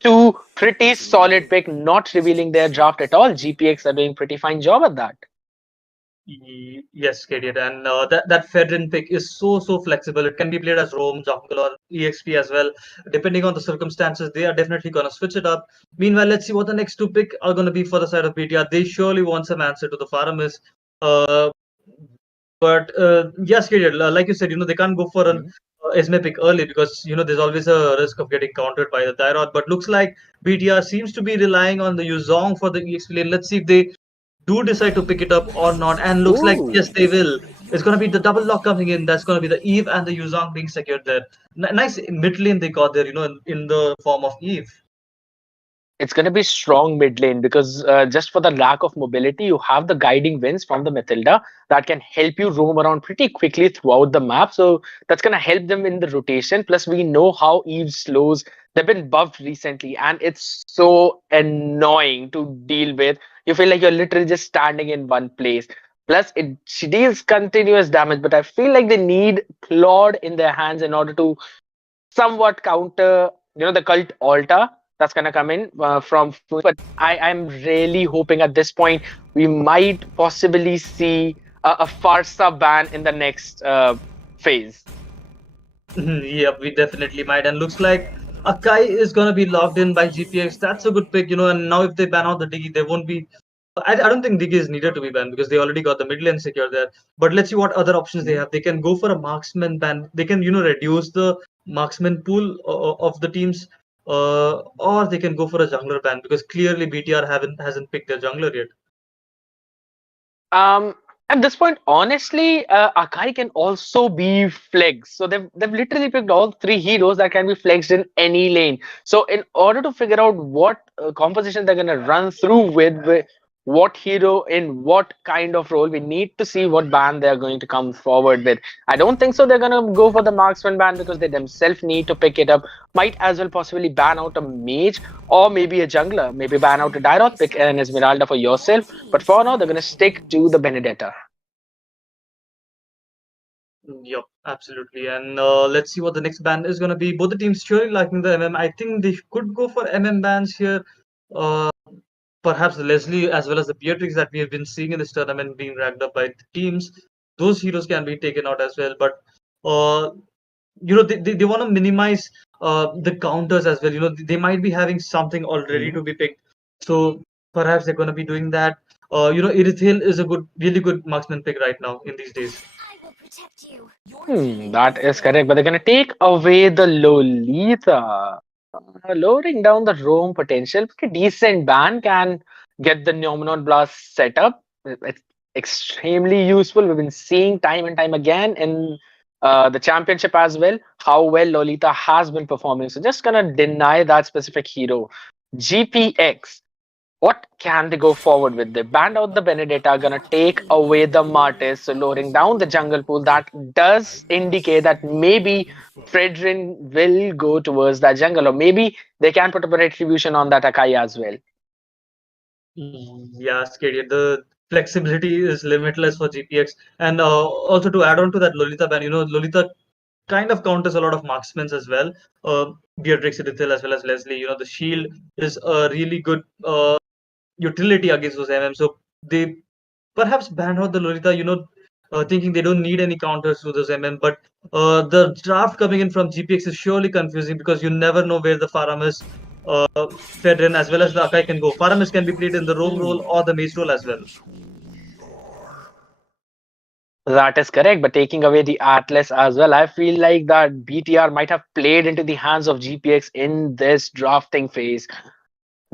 Two pretty solid pick, not revealing their draft at all. GPX are doing pretty fine job at that. Yes, Kadian, and that Fedrin pick is so flexible. It can be played as roam, jungle, or EXP as well, depending on the circumstances. They are definitely gonna switch it up. Meanwhile, let's see what the next two pick are gonna be for the side of BTR. They surely want some answer to the Faramis. Uh, but yes, Kadian, like you said, they can't go for an Esme pick early, because there's always a risk of getting countered by the Tyrod. But looks like BTR seems to be relying on the Yuzong for the EXP lane. Let's see if they do decide to pick it up or not. And looks like, yes, they will. It's going to be the double lock coming in. That's going to be the Eve and the Yuzong being secured there. Nice mid lane they got there, in the form of Eve. It's going to be strong mid lane, because just for the lack of mobility, you have the guiding winds from the Matilda that can help you roam around pretty quickly throughout the map. So that's going to help them in the rotation. Plus, we know how Eve slows. They've been buffed recently, and it's so annoying to deal with. You feel like you're literally just standing in one place. Plus, she deals continuous damage, but I feel like they need Claude in their hands in order to somewhat counter, the cult altar that's gonna come in from. But I'm really hoping at this point we might possibly see a Farsa ban in the next phase. Yep, we definitely might. And looks like Akai is going to be locked in by GPX. That's a good pick, And now if they ban out the Diggy, they won't be. I don't think Diggy is needed to be banned, because they already got the mid lane secure there. But let's see what other options they have. They can go for a marksman ban. They can, reduce the marksman pool of the teams, or they can go for a jungler ban, because clearly BTR hasn't picked their jungler yet. Um, at this point, honestly, Akai can also be flexed. So they've literally picked all three heroes that can be flexed in any lane. So in order to figure out what composition they're gonna run through with what hero in what kind of role, we need to see what ban they're going to come forward with. I don't think so they're gonna go for the marksman ban, because they themselves need to pick it up. Might as well possibly ban out a mage or maybe a jungler. Maybe ban out a Dairoth, pick an Esmeralda for yourself. But for now, they're gonna stick to the Benedetta. Yep, absolutely. And let's see what the next ban is going to be. Both the teams surely liking the MM. I think they could go for MM bans here. Uh, Perhaps Leslie as well as the Beatrix that we have been seeing in this tournament being racked up by the teams. Those heroes can be taken out as well. But, they want to minimize the counters as well. They might be having something already to be picked. So perhaps they're going to be doing that. Edith Hill is a really good marksman pick right now in these days. That is correct. But they're gonna take away the Lolita. Lowering down the roam potential. Pretty decent ban can get the Nomenon Blast set up. It's extremely useful. We've been seeing time and time again in the championship as well how well Lolita has been performing. So just gonna deny that specific hero. GPX. What can they go forward with? They banned out the Benedetta, gonna take away the Martyrs, so lowering down the jungle pool. That does indicate that maybe Fredrin will go towards that jungle, or maybe they can put up a retribution on that Akai as well. Yeah, Skadia, the flexibility is limitless for GPX. And also to add on to that Lolita ban, Lolita kind of counters a lot of marksmen as well. Beatrix Idithil as well as Leslie. The shield is a really good utility against those MM. So they perhaps banned out the Lolita, thinking they don't need any counters to those MM. But the draft coming in from GPX is surely confusing because you never know where the Faramis, Fedrin, as well as the Akai can go. Faramis can be played in the rogue role or the mace role as well. That is correct, but taking away the Atlas as well, I feel like that BTR might have played into the hands of GPX in this drafting phase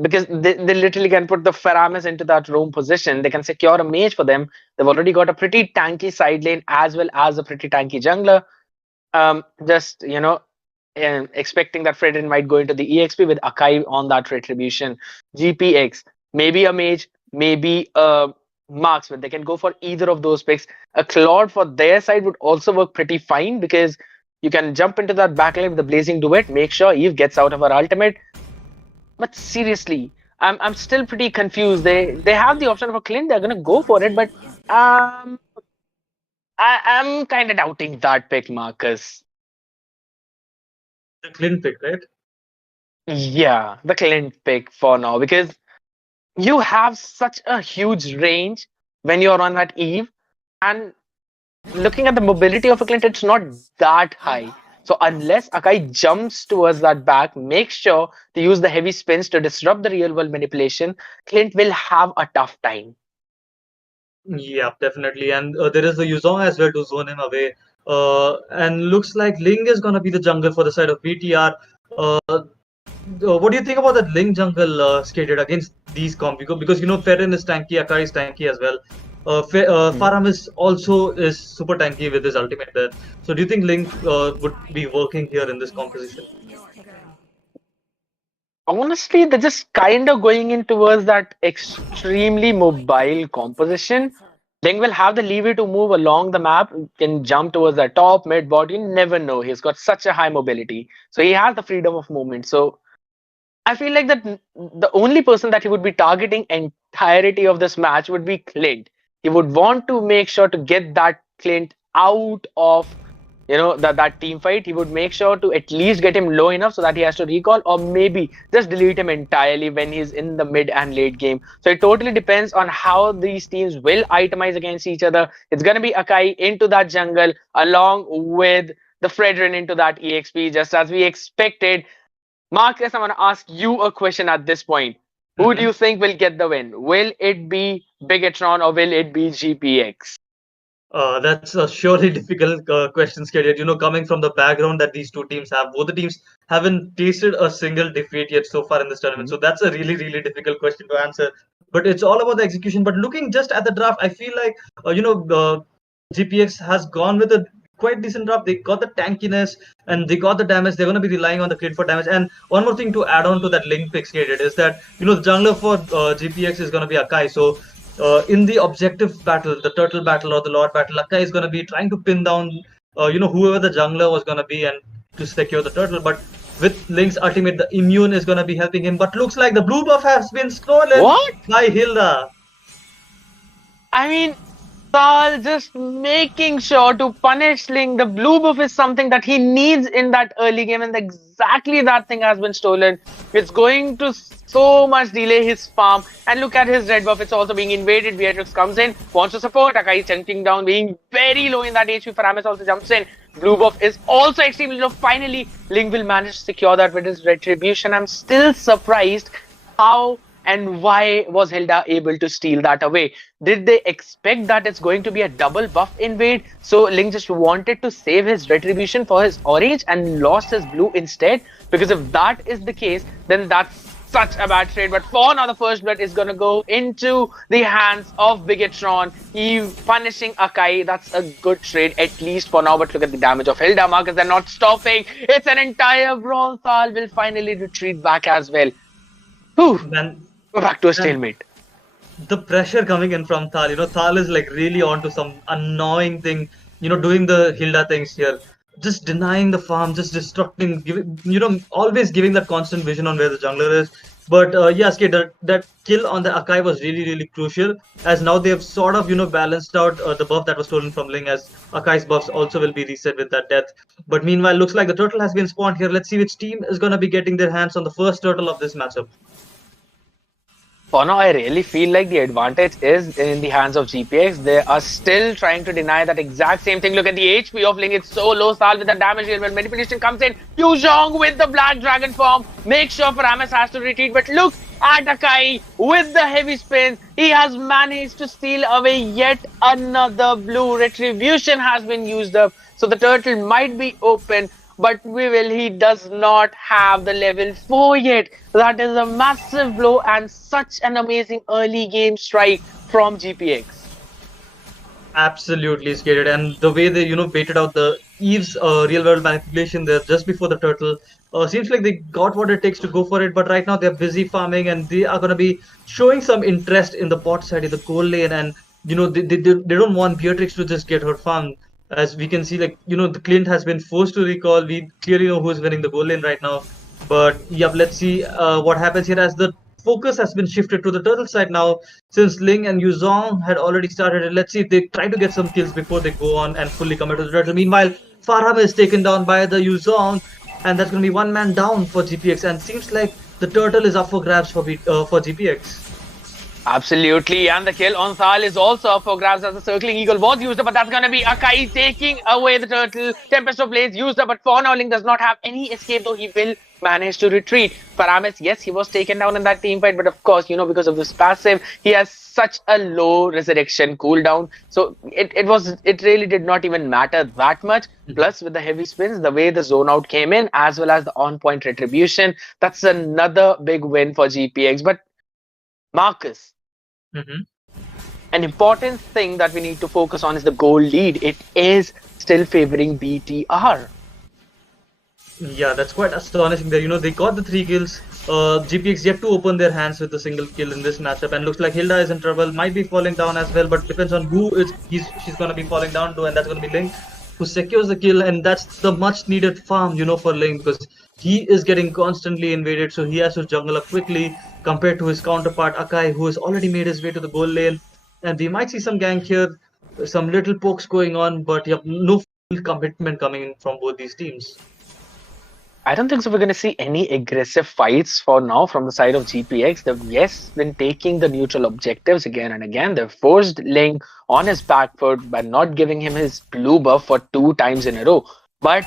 because they literally can put the Faramis into that roam position. They can secure a mage for them. They've already got a pretty tanky side lane as well as a pretty tanky jungler. Just expecting that Fredrin might go into the EXP with Akai on that retribution. GPX, maybe a mage, maybe a marksman. They can go for either of those picks. A Claude for their side would also work pretty fine because you can jump into that backline with the Blazing Duet, make sure Eve gets out of her ultimate. But seriously, I'm still pretty confused. They have the option of a Clint, they're gonna go for it, but I'm kind of doubting that pick, Marcus. The Clint pick, right? Yeah, the Clint pick for now because you have such a huge range when you're on that Eve, and looking at the mobility of a Clint, it's not that high. So unless Akai jumps towards that back, make sure to use the heavy spins to disrupt the real world manipulation, Clint will have a tough time. Yeah, definitely. And there is the Yuzong as well to zone him away. And looks like Ling is going to be the jungle for the side of BTR. What do you think about that Ling jungle skated against these comp? Because Ferrin is tanky, Akai is tanky as well. Faram is super tanky with his ultimate there. So do you think Ling would be working here in this composition? Honestly, they're just kind of going in towards that extremely mobile composition. Ling will have the leeway to move along the map, can jump towards the top, mid, bot. You never know. He's got such a high mobility. So he has the freedom of movement. So I feel like that the only person that he would be targeting entirety of this match would be Clint. He would want to make sure to get that Clint out of that team fight. He would make sure to at least get him low enough so that he has to recall, or maybe just delete him entirely when he's in the mid and late game. So it totally depends on how these teams will itemize against each other. It's gonna be Akai into that jungle along with the Fredrin into that EXP, just as we expected. Marcus, I want to ask you a question at this point. Who do you think will get the win? Will it be Bigetron or will it be GPX? That's a surely difficult question, Skyesports. Coming from the background that these two teams have, both the teams haven't tasted a single defeat yet so far in this tournament. So that's a really, really difficult question to answer. But it's all about the execution. But looking just at the draft, I feel like GPX has gone with a quite decent draft. They got the tankiness and they got the damage. They're going to be relying on the crit for damage. And one more thing to add on to that link pick, Skyesports, is that the jungler for GPX is going to be Akai. So in the objective battle, the turtle battle or the lord battle, Akai is going to be trying to pin down, whoever the jungler was going to be and to secure the turtle. But with Link's ultimate, the immune is going to be helping him. But looks like the blue buff has been stolen by Hilda. I mean, Sal just making sure to punish Link. The blue buff is something that he needs in that early game, and exactly that thing has been stolen. It's going to so much delay his farm. And look at his red buff, it's also being invaded. Beatrix comes in, wants to support. Akai is chunking down, being very low in that HP. Faramis also jumps in. Blue buff is also extremely low. Finally, Link will manage to secure that with his retribution. I'm still surprised how and why was Hilda able to steal that away? Did they expect that it's going to be a double buff invade? So Link just wanted to save his retribution for his orange and lost his blue instead? Because if that is the case, then that's such a bad trade. But for now, the first blood is going to go into the hands of Bigetron. He punishing Akai. That's a good trade, at least for now. But look at the damage of Hilda. Marcus, they're not stopping. It's an entire brawl. Thal will finally retreat back as well. Whew. Then go back to a stalemate. The pressure coming in from Thal, Thal is like really onto some annoying thing, doing the Hilda things here. Just denying the farm, just destructing, always giving that constant vision on where the jungler is. But yes, okay, that kill on the Akai was really crucial, as now they have sort of balanced out the buff that was stolen from Ling, as Akai's buffs also will be reset with that death. But meanwhile, looks like the turtle has been spawned here. Let's see which team is gonna be getting their hands on the first turtle of this matchup. For now, I really feel like the advantage is in the hands of GPX. They are still trying to deny that exact same thing. Look at the HP of Ling. It's so low. Sal with the damage here. When manipulation comes in, Yu Zhong with the Black Dragon form. Make sure Paramus has to retreat. But look at Akai with the heavy spins. He has managed to steal away yet another blue. Retribution has been used up. So the turtle might be open. But he does not have the level 4 yet. That is a massive blow and such an amazing early game strike from GPX. Absolutely skated, and the way they baited out the Eve's real world manipulation there just before the turtle, seems like they got what it takes to go for it. But right now they're busy farming, and they are gonna be showing some interest in the bot side in the goal lane, and they don't want Beatrix to just get her farm. As we can see, like the Clint has been forced to recall. We clearly know who's winning the goal lane right now. But yep, let's see what happens here as the focus has been shifted to the turtle side now, since Ling and Yuzong had already started. And let's see if they try to get some kills before they go on and fully commit to the turtle. Meanwhile, Farham is taken down by the Yuzong, and that's going to be one man down for GPX. And seems like the turtle is up for grabs for GPX. Absolutely, and the kill on Thal is also up for grabs as the circling eagle was used up, but that's gonna be Akai taking away the turtle. Tempest of Blaze used up, but for now Ling does not have any escape, though he will manage to retreat. Paramis, yes, he was taken down in that team fight, but of course, because of this passive, he has such a low resurrection cooldown. So it really did not even matter that much. Plus, with the heavy spins, the way the zone out came in, as well as the on-point retribution, that's another big win for GPX. But Marcus, an important thing that we need to focus on is the goal lead. It is still favoring BTR. Yeah, that's quite astonishing there. They got the 3 kills. GPX yet to open their hands with a single kill in this matchup, and looks like Hilda is in trouble, might be falling down as well, but depends on who she's gonna be falling down to, and that's gonna be Ling, who secures the kill, and that's the much needed farm, for Ling, because he is getting constantly invaded, so he has to jungle up quickly compared to his counterpart Akai, who has already made his way to the goal lane. And we might see some gank here, some little pokes going on, but yep, no full commitment coming in from both these teams. I don't think so. We're going to see any aggressive fights for now from the side of GPX. They've been taking the neutral objectives again and again. They've forced Ling on his back foot by not giving him his blue buff for 2 times in a row. But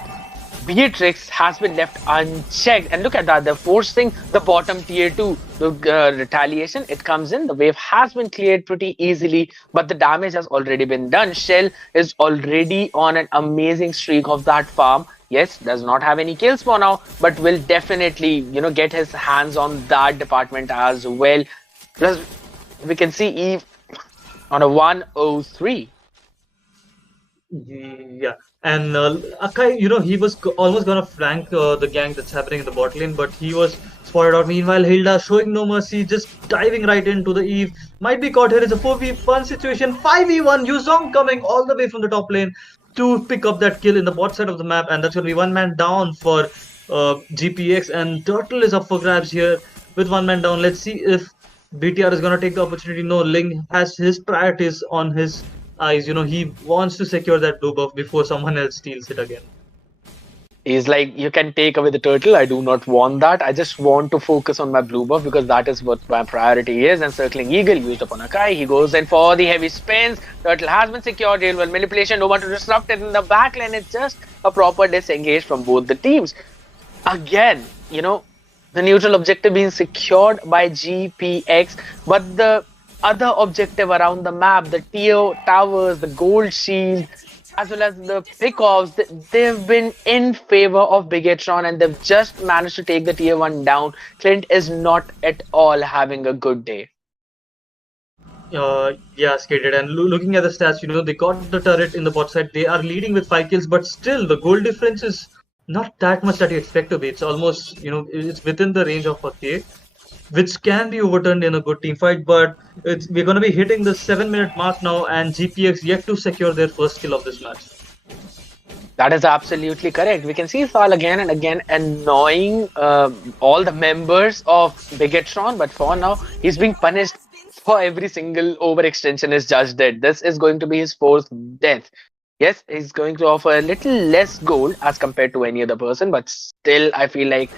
Beatrix has been left unchecked, and look at that, they're forcing the bottom tier 2. The retaliation, it comes in, the wave has been cleared pretty easily, but the damage has already been done. Shell is already on an amazing streak of that farm. Yes, does not have any kills for now, but will definitely get his hands on that department as well. Plus, we can see Eve on a 103. Yeah, and Akai, he was almost gonna flank the gang that's happening in the bot lane, but he was spotted out. Meanwhile, Hilda showing no mercy, just diving right into the Eve. Might be caught here. It's a 4v1 situation. 5v1, Yuzong coming all the way from the top lane to pick up that kill in the bot side of the map, and that's gonna be one man down for GPX, and Turtle is up for grabs here with one man down. Let's see if BTR is gonna take the opportunity. No, Ling has his priorities on his eyes. He wants to secure that blue buff before someone else steals it again. He's like, you can take away the turtle. I do not want that. I just want to focus on my blue buff because that is what my priority is. And circling eagle used upon Akai. He goes in for the heavy spins. Turtle has been secured. Real world manipulation. No one to disrupt it in the back lane. It's just a proper disengage from both the teams. Again, the neutral objective being secured by GPX, but the other objective around the map, the tier towers, the gold shield, as well as the pickoffs, they've been in favor of Bigetron, and they've just managed to take the tier 1 down. Clint is not at all having a good day. Yeah, skated. And looking at the stats, they got the turret in the bot side. They are leading with 5 kills, but still the goal difference is not that much that you expect to be. It's almost, it's within the range of a K, which can be overturned in a good team fight. But we're going to be hitting the 7-minute mark now, and GPX yet to secure their first kill of this match. That is absolutely correct. We can see Sal again and again annoying all the members of Bigetron, but for now, he's being punished for every single overextension his judge did. This is going to be his fourth death. Yes, he's going to offer a little less gold as compared to any other person, but still, I feel like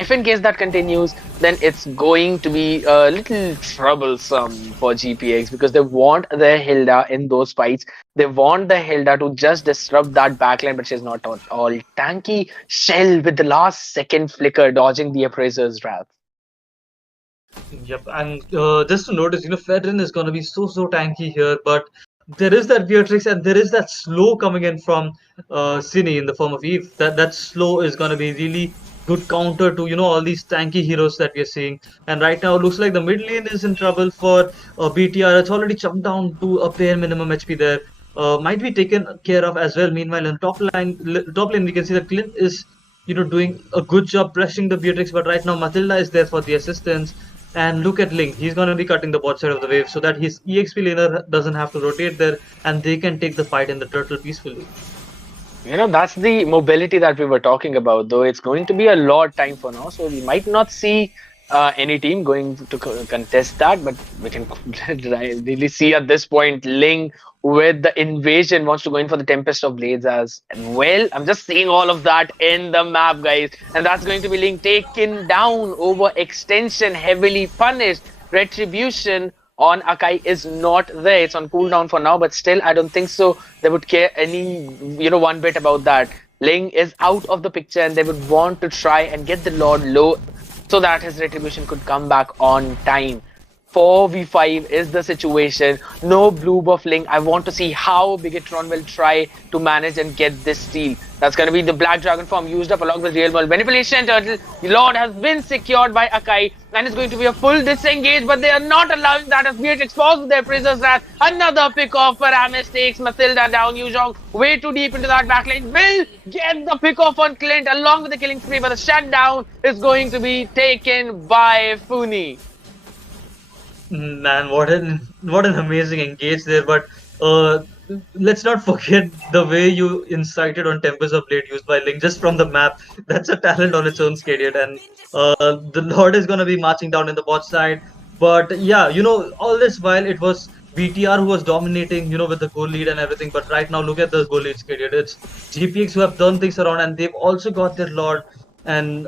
if in case that continues, then it's going to be a little troublesome for GPX because they want the Hilda in those fights. They want the Hilda to just disrupt that backline, but she's not at all tanky. Shell with the last second flicker dodging the Appraiser's wrath. Yep, and just to notice, Fedrin is going to be so tanky here, but there is that Beatrix and there is that slow coming in from Cine in the form of Eve. That slow is going to be really good counter to all these tanky heroes that we are seeing. And right now, it looks like the mid lane is in trouble for BTR. It's already jumped down to a bare minimum HP there. Might be taken care of as well. Meanwhile, in top lane, we can see that Clint is doing a good job pressing the Beatrix, but right now Matilda is there for the assistance. And look at Link, he's going to be cutting the bot side of the wave so that his EXP laner doesn't have to rotate there and they can take the fight in the turtle peacefully. That's the mobility that we were talking about, though it's going to be a lot time for now, so we might not see any team going to contest that, but we can really see at this point Ling with the invasion wants to go in for the Tempest of Blades as well. I'm just seeing all of that in the map, guys, and that's going to be Ling taken down over extension, heavily punished. Retribution on Akai is not there. It's on cooldown for now, but still, I don't think so. They would care any, one bit about that. Ling is out of the picture, and they would want to try and get the Lord low so that his retribution could come back on time. 4v5 is the situation. No blue buff Ling. I want to see how Bigetron will try to manage and get this steal. That's going to be the Black Dragon form used up along with Real World Manipulation Turtle. The Lord has been secured by Akai and it's going to be a full disengage, but they are not allowing that as Beatrix falls with their Prisoner's Wrath. Another pick off for Amis takes Matilda down. Yuzhong way too deep into that backlane. Will get the pick off on Clint along with the killing spree, but the shutdown is going to be taken by Funi. Man, what an amazing engage there! But let's not forget the way you incited on Tempest of Blade used by Link just from the map. That's a talent on its own, Skadiat. And the Lord is gonna be marching down in the bot side. But yeah, all this while it was BTR who was dominating, with the goal lead and everything. But right now, look at the goal lead, Skadiat. It's GPX who have turned things around, and they've also got their Lord. And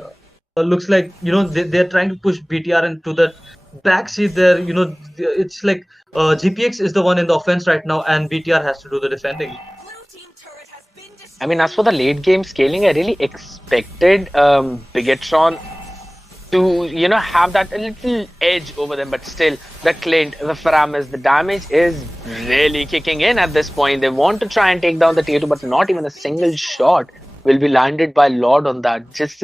looks like they're trying to push BTR into the backseat there. It's like GPX is the one in the offense right now, and BTR has to do the defending. I mean, as for the late game scaling, I really expected Bigetron to have that a little edge over them, but still the Clint, the Faramis, the damage is really kicking in at this point. They want to try and take down the tier 2, but not even a single shot will be landed by Lord on that. Just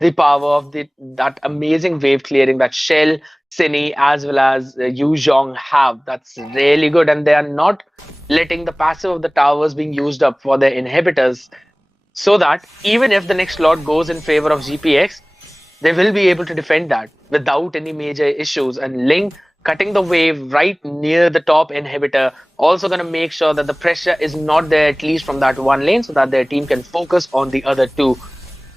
the power of that amazing wave clearing that Shell, Cine, as well as Yu Zhong have. That's really good, and they are not letting the passive of the towers being used up for their inhibitors, so that even if the next Lord goes in favor of GPX, they will be able to defend that without any major issues. And Ling cutting the wave right near the top inhibitor, also going to make sure that the pressure is not there, at least from that one lane, so that their team can focus on the other two.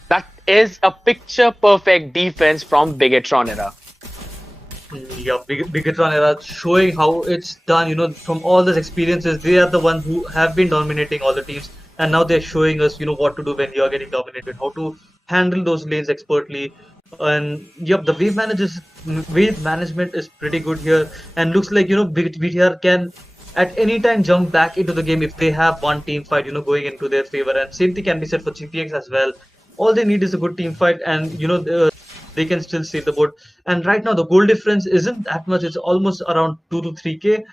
That is a picture-perfect defense from Bigetron era. Yeah, Bigetron era showing how it's done, from all these experiences. They are the ones who have been dominating all the teams, and now they're showing us, what to do when you're getting dominated, how to handle those lanes expertly. And yep, the wave management is pretty good here, and looks like BTR can at any time jump back into the game if they have one team fight going into their favor. And same thing can be said for GPX as well. All they need is a good team fight, and they can still save the board. And right now the goal difference isn't that much. It's almost around 2 to 3k,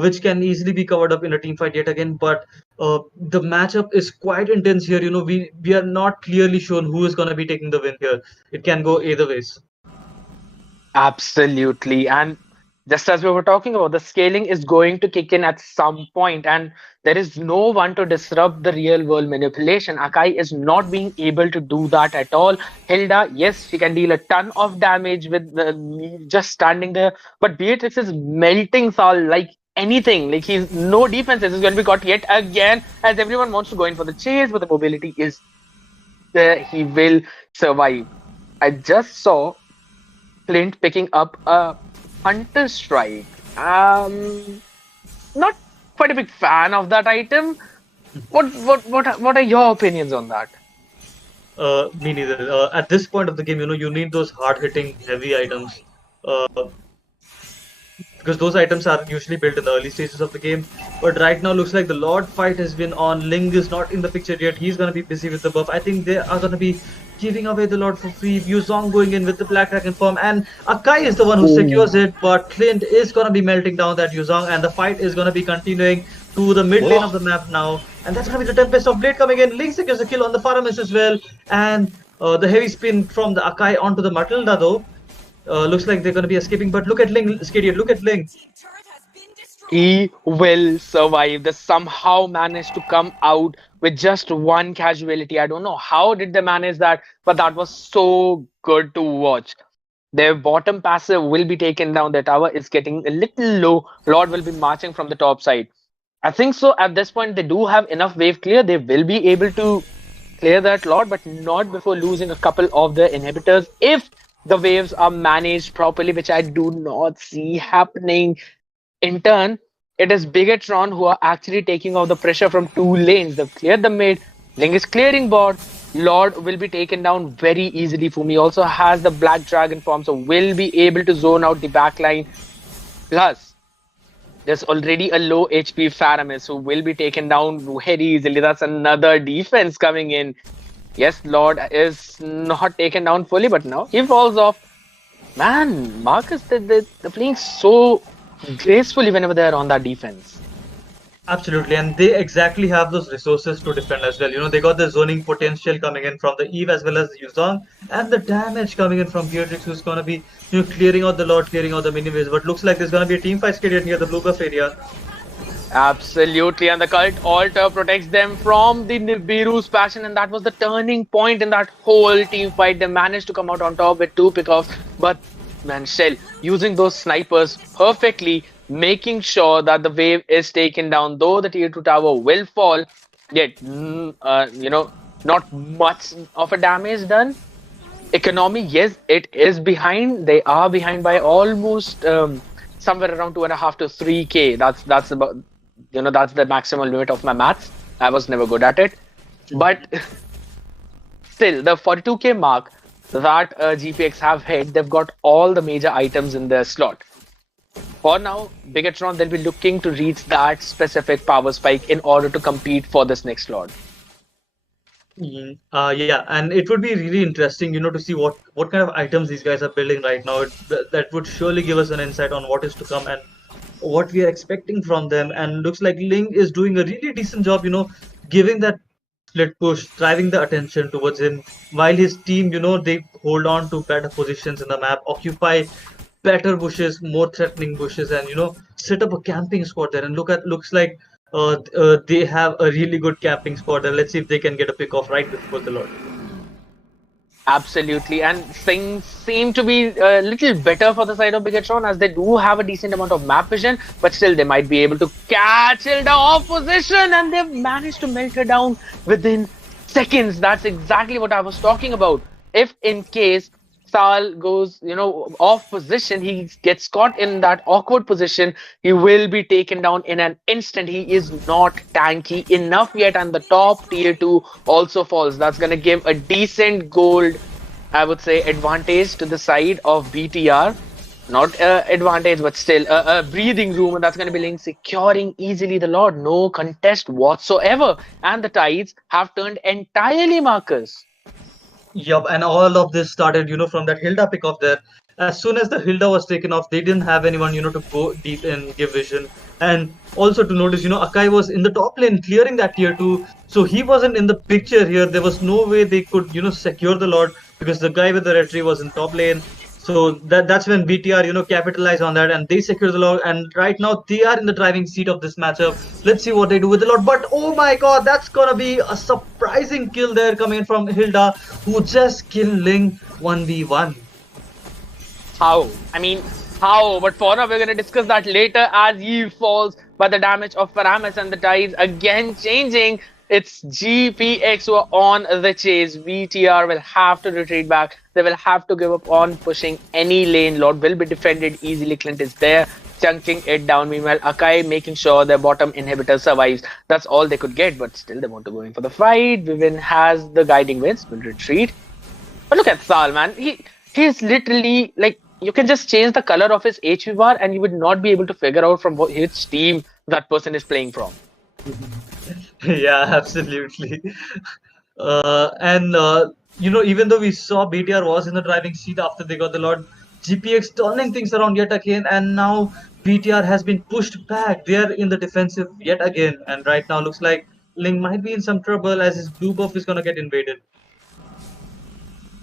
which can easily be covered up in a team fight yet again. But the matchup is quite intense here. We are not clearly shown who is going to be taking the win here. It can go either ways. Absolutely. And just as we were talking about, the scaling is going to kick in at some point, and there is no one to disrupt the real world manipulation. Akai is not being able to do that at all. Hilda, yes, she can deal a ton of damage with just standing there, but Beatrix is melting Sal like anything. Like he's no defenses is going to be caught yet again, as everyone wants to go in for the chase, but the mobility is there. He will survive. I just saw Clint picking up a Hunter Strike. Not quite a big fan of that item. What are your opinions on that? Me neither. At this point of the game, you need those hard-hitting, heavy items. Uh, because those items are usually built in the early stages of the game. But right now, looks like the Lord fight has been on. Ling is not in the picture yet. He's gonna be busy with the buff. I think they are gonna be giving away the Lord for free. Yuzong going in with the Black Dragon form, and Akai is the one who secures it. But Clint is gonna be melting down that Yuzong, and the fight is gonna be continuing to the mid lane of the map now. And that's gonna be the Tempest of Blade coming in. Ling secures a kill on the Faramis as well, and the heavy spin from the Akai onto the Matilda though. Looks like they're going to be escaping, but look at Ling, Skadier, look at Ling. He will survive. They somehow managed to come out with just one casualty. I don't know how did they manage that, but that was so good to watch. Their bottom passive will be taken down. Their tower is getting a little low. Lord will be marching from the top side. I think so. At this point, they do have enough wave clear. They will be able to clear that Lord, but not before losing a couple of the inhibitors. If the waves are managed properly, which I do not see happening. In turn, it is Bigetron who are actually taking off the pressure from two lanes. They've cleared the mid. Ling is clearing bot. Lord will be taken down very easily. Fumi also has the Black Dragon form, so will be able to zone out the backline. Plus, there's already a low HP Faramis who will be taken down very easily. That's another defense coming in. Yes, Lord is not taken down fully, but now he falls off. Man, Marcus, they're playing so gracefully whenever they're on that defense. Absolutely, and they exactly have those resources to defend as well. They got the zoning potential coming in from the Eve as well as the Yuzong, and the damage coming in from Beatrix, who's gonna be clearing out the Lord, clearing out the mini-waves. But looks like there's gonna be a team fight scheduled near the blue buff area. Absolutely, and the Cult Altar protects them from the Nibiru's passion, and that was the turning point in that whole team fight. They managed to come out on top with 2 pickoffs, but man, Shell using those snipers perfectly, making sure that the wave is taken down, though the tier 2 tower will fall, yet, not much of a damage done. Economy, yes, it is behind. They are behind by almost somewhere around 2.5 to 3k. That's about, that's the maximum limit of my maths. I was never good at it, but still, the 42k mark that GPX have hit, they've got all the major items in their slot. For now, Bigetron, they'll be looking to reach that specific power spike in order to compete for this next slot. Yeah, and it would be really interesting, to see what kind of items these guys are building right now. That would surely give us an insight on what is to come and what we are expecting from them. And looks like Ling is doing a really decent job, giving that split push, driving the attention towards him, while his team, they hold on to better positions in the map, occupy better bushes, more threatening bushes, and set up a camping squad there. And looks like they have a really good camping squad there. Let's see if they can get a pick off right before the Lord. Absolutely, and things seem to be a little better for the side of Bigetron, as they do have a decent amount of map vision, but still they might be able to catch Hilda off position, and they've managed to melt her down within seconds. That's exactly what I was talking about. If in case Sal goes, off position, he gets caught in that awkward position, he will be taken down in an instant. He is not tanky enough yet, and the top tier 2 also falls. That's going to give a decent gold, I would say, advantage to the side of BTR. Not advantage, but still a breathing room, and that's going to be Ling securing easily the Lord. No contest whatsoever, and the tides have turned entirely, Marcus. Yup, and all of this started, from that Hilda pick off there. As soon as the Hilda was taken off, they didn't have anyone, to go deep and give vision. And also to notice, Akai was in the top lane clearing that tier 2. So he wasn't in the picture here. There was no way they could, secure the Lord, because the guy with the red tree was in top lane. So that's when BTR, capitalized on that, and they secure the Lord. And right now they are in the driving seat of this matchup. Let's see what they do with the Lord. But oh my god, that's gonna be a surprising kill there coming in from Hilda, who just killed Ling 1v1. How? I mean, how. But for now, we're going to discuss that later as he falls by the damage of Paramus, and the tides again changing. It's GPX who are on the chase. VTR will have to retreat back. They will have to give up on pushing any lane. Lord will be defended easily. Clint is there, chunking it down. Meanwhile, Akai making sure their bottom inhibitor survives. That's all they could get, but still they want to go in for the fight. Vivin has the guiding winds, will retreat. But look at Sal, man. He's literally like, you can just change the color of his HV bar and you would not be able to figure out from which team that person is playing from. Yeah, absolutely. And even though we saw BTR was in the driving seat after they got the Lord, GPX turning things around yet again, and now BTR has been pushed back. They are in the defensive yet again, and right now looks like Ling might be in some trouble as his blue buff is gonna get invaded.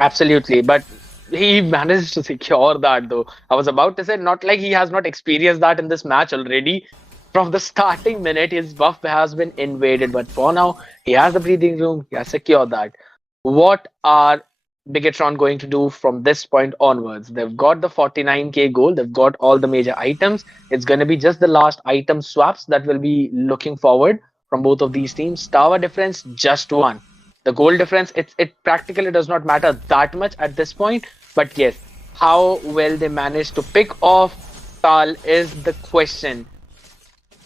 Absolutely, but he managed to secure that though. I was about to say, not like he has not experienced that in this match already. From the starting minute, his buff has been invaded, but for now, he has the breathing room, he has secured that. What are Bigetron going to do from this point onwards? They've got the 49k gold, they've got all the major items. It's going to be just the last item swaps that will be looking forward from both of these teams. Tower difference, just one. The goal difference, it practically does not matter that much at this point. But yes, how well they manage to pick off Tal is the question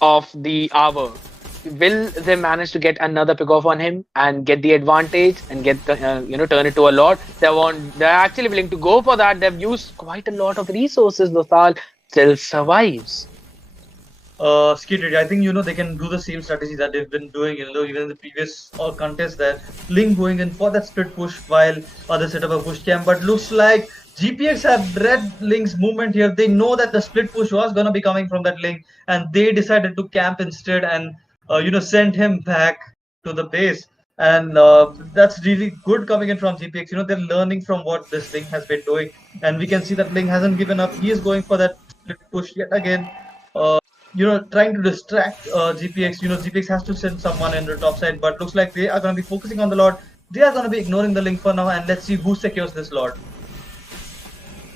of the hour. Will they manage to get another pick off on him and get the advantage and get the, turn it to a lot? They're actually willing to go for that. They've used quite a lot of resources. Tal still survives. Skittery, I think they can do the same strategy that they've been doing, even in the previous contest there. Ling going in for that split push while others set up a push camp, but looks like GPX have read Ling's movement here. They know that the split push was gonna be coming from that Ling, and they decided to camp instead and send him back to the base. And that's really good coming in from GPX. They're learning from what this Ling has been doing, and we can see that Ling hasn't given up. He is going for that split push yet again. Trying to distract GPX. GPX has to send someone in the top side, but looks like they are going to be focusing on the Lord. They are going to be ignoring the Link for now, and let's see who secures this Lord.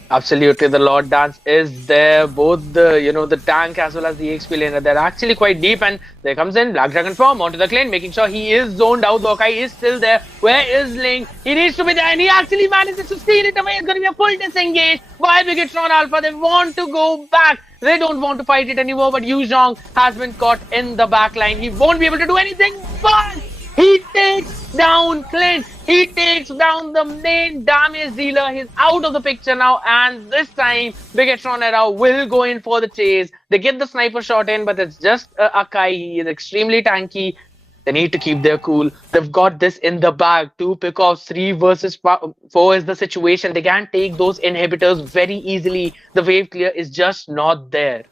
Absolutely, the Lord Dance is there. Both the tank as well as the XP laner, they're actually quite deep, and there comes in Black Dragon form onto the lane, making sure he is zoned out. Dokai is still there. Where is Link? He needs to be there, and he actually manages to steal it away. It's going to be a full disengage by Bigetron Alpha. They want to go back. They don't want to fight it anymore, but Yu Zhong has been caught in the back line. He won't be able to do anything, but he takes down Clint. He takes down the main damage dealer. He's out of the picture now, and this time Bigetron Era will go in for the chase. They get the sniper shot in, but it's just Akai. He is extremely tanky. They need to keep their cool. They've got this in the bag. 2 pickoffs, 3 versus 4 is the situation. They can take those inhibitors very easily. The wave clear is just not there.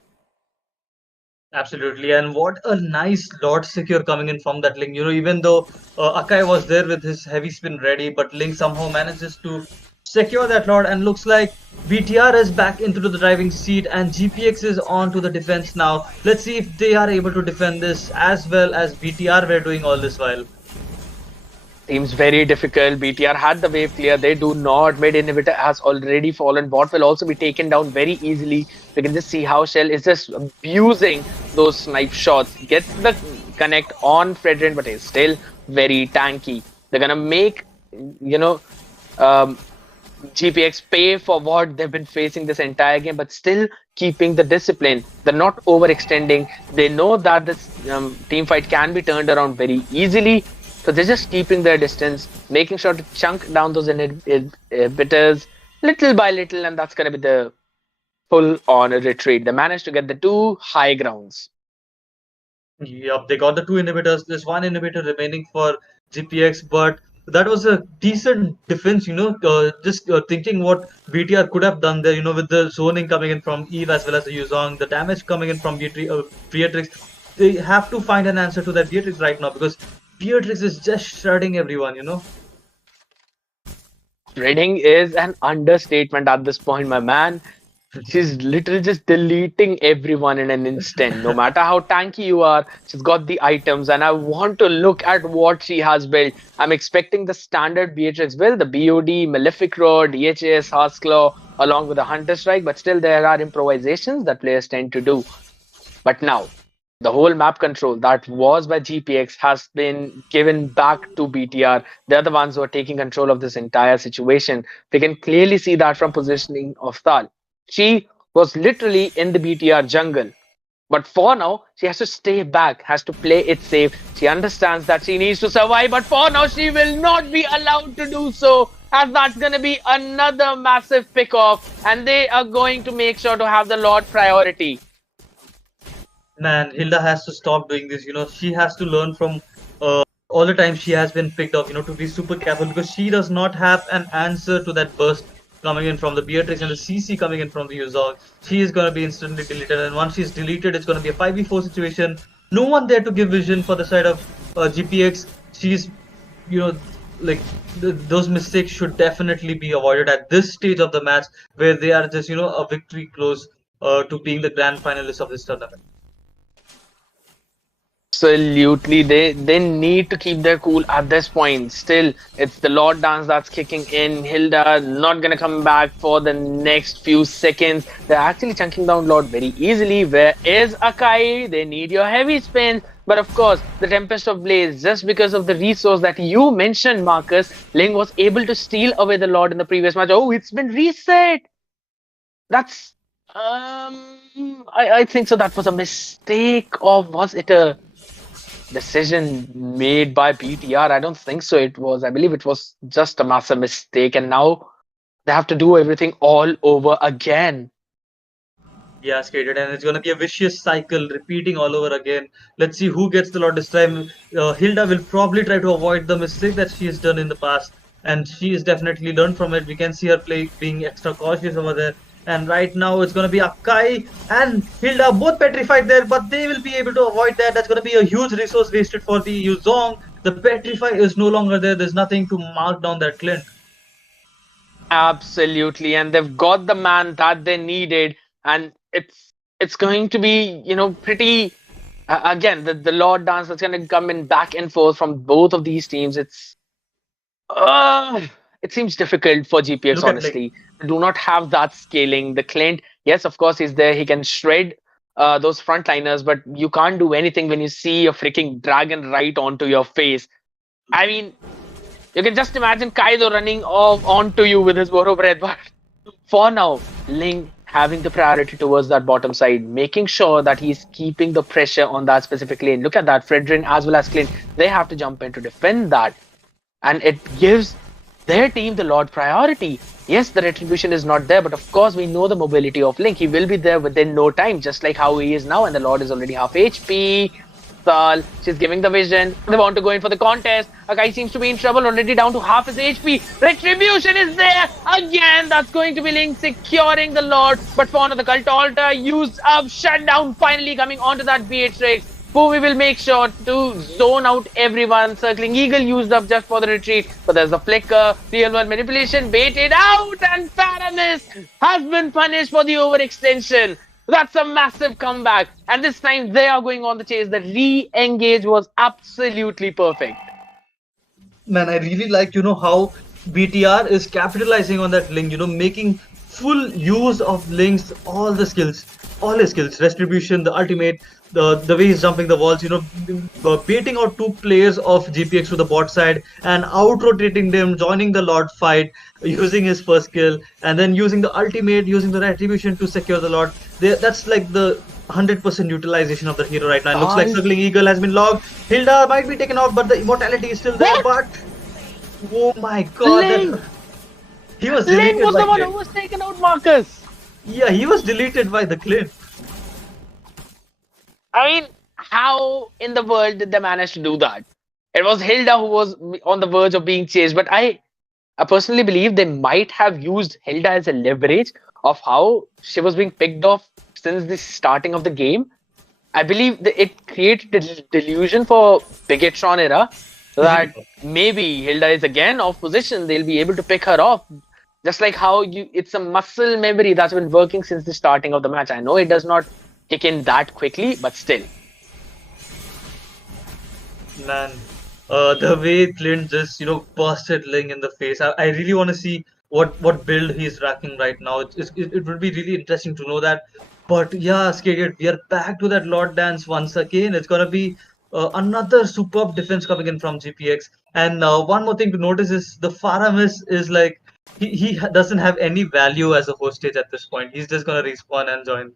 Absolutely, and what a nice Lord secure coming in from that Ling. Even though Akai was there with his heavy spin ready, but Ling somehow manages to secure that Lord, and looks like BTR is back into the driving seat and GPX is on to the defense now. Let's see if they are able to defend this as well as BTR were doing all this while. Seems very difficult. BTR had the wave clear. They do not. Mid inhibitor has already fallen. Bot will also be taken down very easily. We can just see how Shell is just abusing those snipe shots. Gets the connect on Fredrin, but is still very tanky. They're gonna make, GPX pay for what they've been facing this entire game, but still keeping the discipline. They're not overextending. They know that this team fight can be turned around very easily. So they're just keeping their distance, making sure to chunk down those inhibitors little by little, and that's going to be the full-on retreat. They managed to get the 2 high grounds. Yep, they got the 2 inhibitors. There's 1 inhibitor remaining for GPX, but that was a decent defense, just thinking what BTR could have done there, with the zoning coming in from Eve as well as the Yuzong, the damage coming in from Beatrix. They have to find an answer to that Beatrix right now, because Beatrix is just shredding everyone, Shredding is an understatement at this point, my man. She's literally just deleting everyone in an instant. No matter how tanky you are, she's got the items, and I want to look at what she has built. I'm expecting the standard Beatrix build, the BOD, Malefic Roar, DHS, Hearthclaw, along with the Hunter Strike, but still there are improvisations that players tend to do. But now, the whole map control that was by GPX has been given back to BTR. They're the ones who are taking control of this entire situation. We can clearly see that from positioning of Thal. She was literally in the BTR jungle. But for now, she has to stay back, has to play it safe. She understands that she needs to survive, but for now, she will not be allowed to do so, as that's going to be another massive pick off, and they are going to make sure to have the Lord priority. Man, Hilda has to stop doing this. She has to learn from all the time she has been picked up, to be super careful because she does not have an answer to that burst coming in from the Beatrix and the CC coming in from the Yuzong. She is going to be instantly deleted, and once she's deleted, it's going to be a 5v4 situation. No one there to give vision for the side of GPX. She's, like those mistakes should definitely be avoided at this stage of the match where they are just, a victory close to being the grand finalists of this tournament. Absolutely, they need to keep their cool at this point. Still, it's the Lord Dance that's kicking in. Hilda not gonna come back for the next few seconds. They're actually chunking down Lord very easily. Where is Akai? They need your heavy spin. But of course, the Tempest of Blaze, just because of the resource that you mentioned, Marcus, Ling was able to steal away the Lord in the previous match. Oh, it's been reset. That's I think so. That was a mistake, or was it a decision made by BTR? I don't think so. It was. I believe it was just a massive mistake, and now they have to do everything all over again. Yeah, skated, and it's going to be a vicious cycle repeating all over again. Let's see who gets the lot this time. Hilda will probably try to avoid the mistake that she has done in the past, and she has definitely learned from it. We can see her being extra cautious over there. And right now it's going to be Akai and Hilda both petrified there, but they will be able to avoid that. That's going to be a huge resource wasted for the Yuzong. The petrify is no longer there. There's nothing to mark down that Clint. Absolutely, and they've got the man that they needed, and it's going to be pretty. Again, the Lord Dance that's going to come in back and forth from both of these teams. It seems difficult for GPX, honestly. They do not have that scaling. The Clint, yes, of course, he's there. He can shred those frontliners, but you can't do anything when you see a freaking dragon right onto your face. I mean, you can just imagine Kaido running off onto you with his Boro Breath, but for now, Ling having the priority towards that bottom side, making sure that he's keeping the pressure on that specific lane. Look at that, Fredrin as well as Clint, they have to jump in to defend that. And it gives their team the Lord priority. Yes, the retribution is not there, but of course we know the mobility of Link. He will be there within no time, just like how he is now, and the Lord is already half HP. Thal, she's giving the vision. They want to go in for the contest. Akai seems to be in trouble, already down to half his HP. Retribution is there again. That's going to be Link securing the Lord. But for the Cult Altar used up, shutdown finally coming onto that Beatrix. We will make sure to zone out everyone. Circling Eagle used up just for the retreat. But there's a flicker, real world manipulation, baited out, and Paramis has been punished for the overextension. That's a massive comeback. And this time they are going on the chase. The re-engage was absolutely perfect. Man, I really like, how BTR is capitalizing on that Link, making full use of Link's all his skills, retribution, the ultimate, the way he's jumping the walls, baiting out two players of GPX to the bot side and out-rotating them, joining the Lord fight, using his first skill, and then using the ultimate, using the retribution to secure the Lord. That's like the 100% utilization of the hero right now. It looks like Circling Eagle has been logged. Hilda might be taken out, but the immortality is still there. But oh my god, he was deleted. Link was the one who was taken out, Marcus. Yeah, he was deleted by the Clint. I mean, how in the world did they manage to do that? It was Hilda who was on the verge of being chased, but I personally believe they might have used Hilda as a leverage of how she was being picked off since the starting of the game. I believe that it created a delusion for Bigetron era that maybe Hilda is again off position. They'll be able to pick her off. Just like how it's a muscle memory that's been working since the starting of the match. I know it does not kick in that quickly, but still. Man, the way Clint just busted Ling in the face. I really want to see what build he's racking right now. It would be really interesting to know that. But yeah, Skated, we are back to that Lord Dance once again. It's gonna be another superb defense coming in from GPX. And one more thing to notice is the Faramis is like doesn't have any value as a hostage at this point. He's just gonna respawn and join.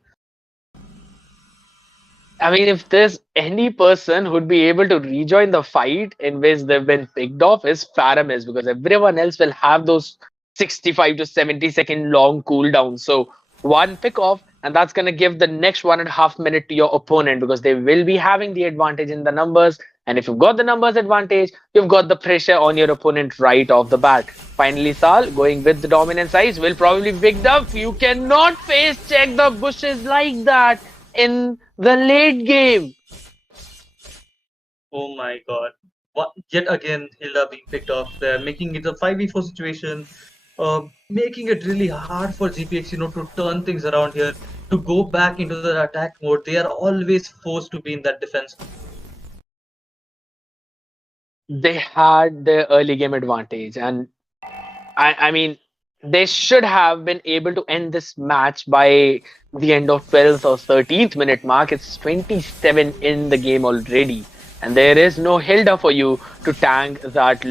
I mean, if there's any person who'd be able to rejoin the fight in which they've been picked off is Faramis, because everyone else will have those 65 to 70-second long cooldowns. So one pick off, and that's gonna give the next 1.5 minute to your opponent because they will be having the advantage in the numbers. And if you've got the numbers advantage, you've got the pressure on your opponent right off the bat. Finally, Sal going with the dominant size will probably be picked up. You cannot face check the bushes like that in the late game. Oh my god. Yet again, Hilda being picked off there, making it a 5v4 situation, making it really hard for GPX, to turn things around here, to go back into the attack mode. They are always forced to be in that defense. They had the early game advantage, and I mean, they should have been able to end this match by the end of 12th or 13th minute mark. It's 27 in the game already, and there is no Hilda for you to tank that,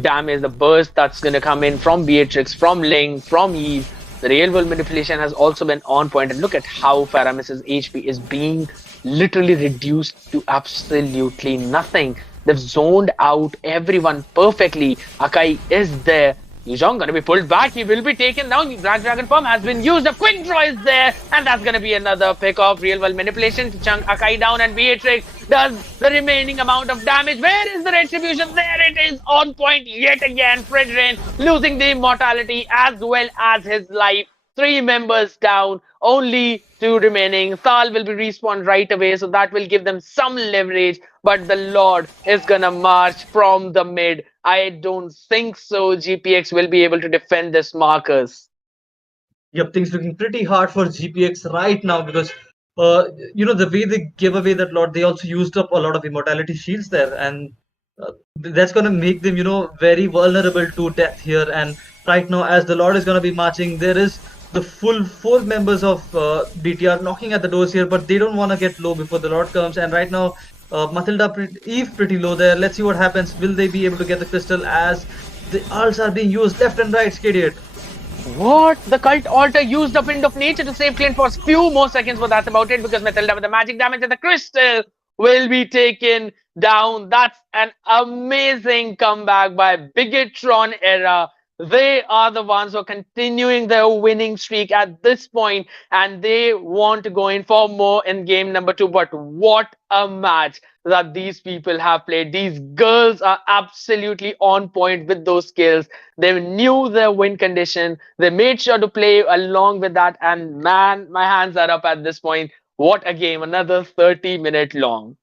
damage, the burst that's going to come in from Beatrix, from Ling, from Eve. The real world manipulation has also been on point, and look at how Faramis's HP is being literally reduced to absolutely nothing. They've zoned out everyone perfectly. Akai is there. Yuzhong gonna be pulled back. He will be taken down. Black Dragon Palm has been used. A quick draw is there. And that's gonna be another pick of real world manipulation to chunk Akai down. And Beatrix does the remaining amount of damage. Where is the retribution? There it is, on point yet again. Fredrin losing the immortality as well as his life. 3 members down, only 2 remaining. Thal will be respawned right away, so that will give them some leverage. But the Lord is gonna march from the mid. I don't think so. GPX will be able to defend this Marcus. Yep, things looking pretty hard for GPX right now because the way they give away that lot, they also used up a lot of immortality shields there, and that's gonna make them, very vulnerable to death here. And right now, as the Lord is gonna be marching, there is the full 4 members of BTR knocking at the doors here, but they don't want to get low before the Lord comes. And right now, Eve pretty low there. Let's see what happens. Will they be able to get the crystal as the ults are being used left and right, Skadiat? What? The cult altar used the wind of nature to save Clint for a few more seconds, but that's about it because Matilda with the magic damage and the crystal will be taken down. That's an amazing comeback by Bigetron era. They are the ones who are continuing their winning streak at this point, and they want to go in for more in game number 2. But what a match that these people have played. These girls are absolutely on point with those skills. They knew their win condition. They made sure to play along with that. And man, my hands are up at this point. What a game. Another 30-minute long.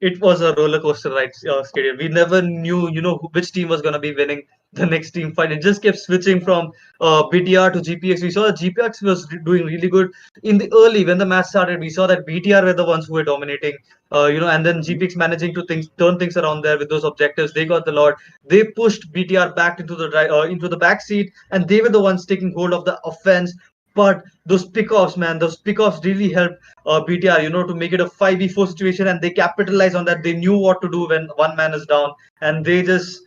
It was a roller coaster ride, Stadium. We never knew, which team was going to be winning the next team fight. It just kept switching from BTR to GPX. We saw that GPX was doing really good in the early when the match started. We saw that BTR were the ones who were dominating, and then GPX managing to turn things around there with those objectives. They got the lot. They pushed BTR back into the back seat, and they were the ones taking hold of the offense. But those pickoffs, man, those pickoffs really helped BTR, to make it a 5v4 situation, and they capitalized on that. They knew what to do when one man is down, and they just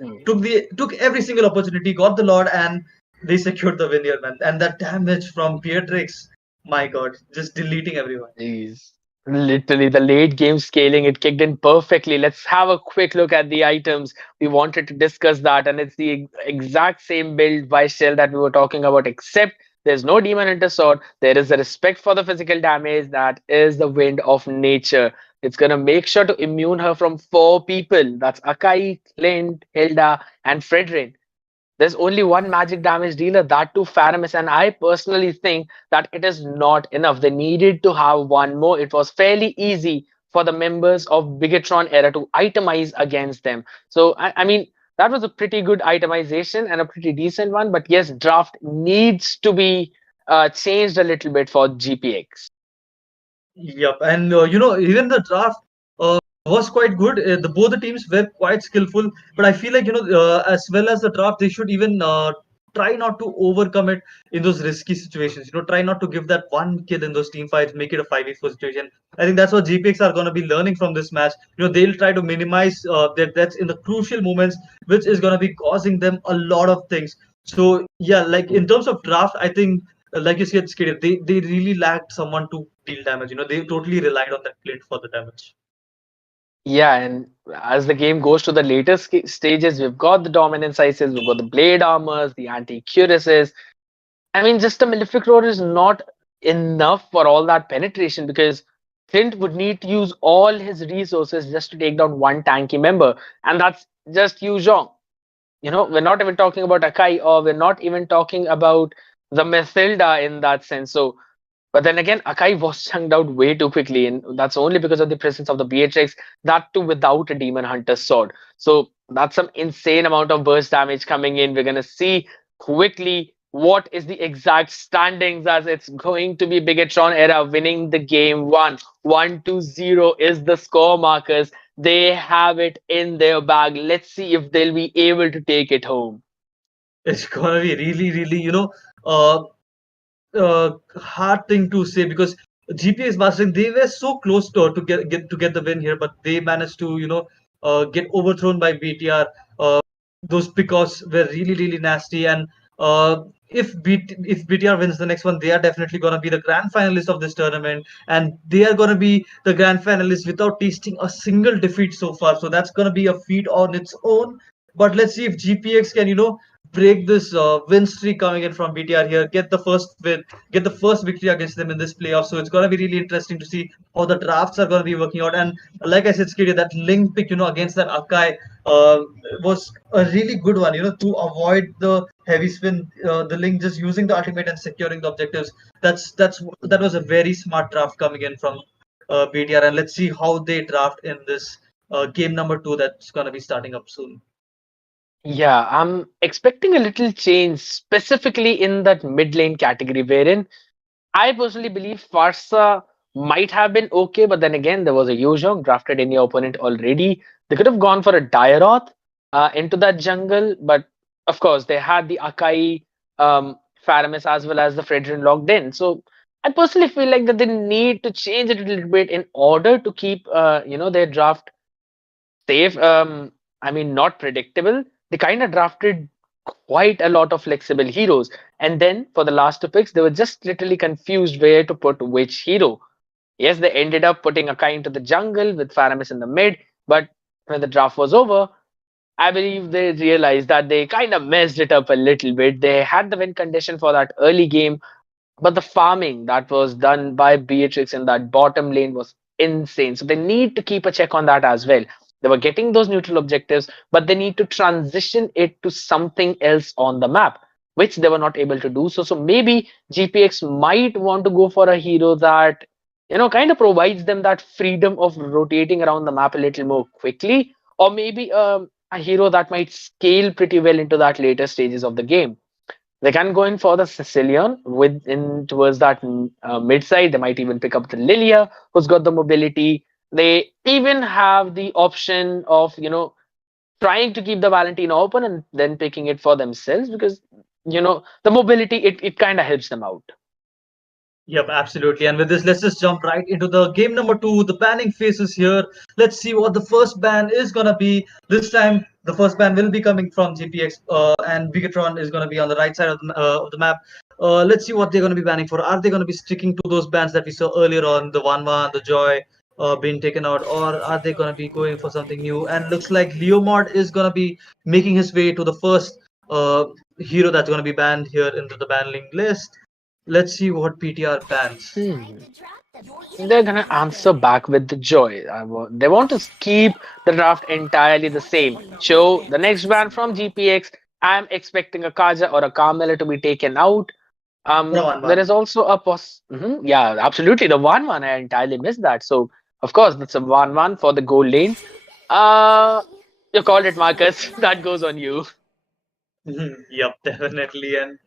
took every single opportunity, got the Lord, and they secured the win here, man. And that damage from Beatrix, my God, just deleting everyone. Jeez. Literally, the late game scaling, it kicked in perfectly. Let's have a quick look at the items. We wanted to discuss that, and it's the exact same build by Shell that we were talking about, except there's no demon hunter sword. There is a respect for the physical damage. That is the wind of nature. It's gonna make sure to immune her from 4 people. That's Akai, Clint, Hilda, and Fredrin. There's only one magic damage dealer, that too Faramis, and I personally think that it is not enough. They needed to have one more. It was fairly easy for the members of Bigetron era to itemize against them. So, I mean, that was a pretty good itemization and a pretty decent one. But yes, draft needs to be changed a little bit for GPX. Yep, and even the draft was quite good. The both the teams were quite skillful, but I feel like as well as the draft, they should even try not to overcome it in those risky situations. Try not to give that one kill in those team fights, make it a 5v4 situation. I think that's what GPX are going to be learning from this match. They'll try to minimize their deaths in the crucial moments, which is going to be causing them a lot of things. So yeah, like in terms of draft, I think like you said, Skid, they really lacked someone to deal damage. They totally relied on that plate for the damage. Yeah, and as the game goes to the later stages, we've got the dominance ices, we've got the blade armors, the anti-cuirasses. I mean, just a Malefic Roar is not enough for all that penetration because Clint would need to use all his resources just to take down one tanky member, and that's just Yu Zhong. We're not even talking about Akai, or we're not even talking about the Methilda in that sense. So, but then again, Akai was chunked out way too quickly, and that's only because of the presence of the BHX, that too without a Demon Hunter's sword. So that's some insane amount of burst damage coming in. We're gonna see quickly what is the exact standings, as it's going to be Bigetron era winning the game 1-0 is the score markers. They have it in their bag. Let's see if they'll be able to take it home. It's gonna be really, really, uh, hard thing to say because GPS Basreng they were so close to get the win here, but they managed to get overthrown by BTR. Those pickoffs were really really nasty, and if BTR wins the next one, they are definitely gonna be the grand finalists of this tournament, and they are gonna be the grand finalists without tasting a single defeat so far. So that's gonna be a feat on its own. But let's see if GPX can break this win streak coming in from BTR here, get the first win, get the first victory against them in this playoff. So it's gonna be really interesting to see how the drafts are gonna be working out. And like I said, Skiddy, that Link pick, against that Akai was a really good one, to avoid the heavy spin, the Link just using the ultimate and securing the objectives. That was a very smart draft coming in from BTR, and let's see how they draft in this game number 2 that's gonna be starting up soon. Yeah, I'm expecting a little change, specifically in that mid lane category, wherein I personally believe Farsa might have been okay, but then again, there was a Yuzhong drafted in your opponent already. They could have gone for a Dairoth into that jungle, but of course, they had the Akai, Faramis, as well as the Fredrin locked in. So I personally feel like that they need to change it a little bit in order to keep, their draft safe. I mean, not predictable. They kind of drafted quite a lot of flexible heroes. And then for the last two picks, they were just literally confused where to put which hero. Yes, they ended up putting Akai into the jungle with Faramis in the mid, but when the draft was over, I believe they realized that they kind of messed it up a little bit. They had the win condition for that early game, but the farming that was done by Beatrix in that bottom lane was insane. So they need to keep a check on that as well. They were getting those neutral objectives, but they need to transition it to something else on the map, which they were not able to do. So maybe GPX might want to go for a hero that kind of provides them that freedom of rotating around the map a little more quickly, or maybe a hero that might scale pretty well into that later stages of the game. They can go in for the Sicilian in towards that mid side. They might even pick up the Lilia, who's got the mobility. They even have the option of trying to keep the Valentina open and then picking it for themselves because the mobility it kind of helps them out. Yep, absolutely. And with this, let's just jump right into the game number 2, the banning phases here. Let's see what the first ban is gonna be. This time, the first ban will be coming from GPX, and Bigetron is gonna be on the right side of the map. Let's see what they're gonna be banning for. Are they gonna be sticking to those bans that we saw earlier on, the 1-1, the Joy being taken out, or are they gonna be going for something new? And looks like Leomord is gonna be making his way to the first hero that's gonna be banned here into the banning list. Let's see what PTR bans. Hmm. They're gonna answer back with the joy. They want to keep the draft entirely the same. So the next ban from GPX, I'm expecting a Kaja or a Carmela to be taken out. The one There one. is also a yeah, absolutely the 1-1. I entirely missed that. So of course that's a 1-1 for the gold lane. Uh, You called it, Marcus. That goes on you. Yep, definitely. And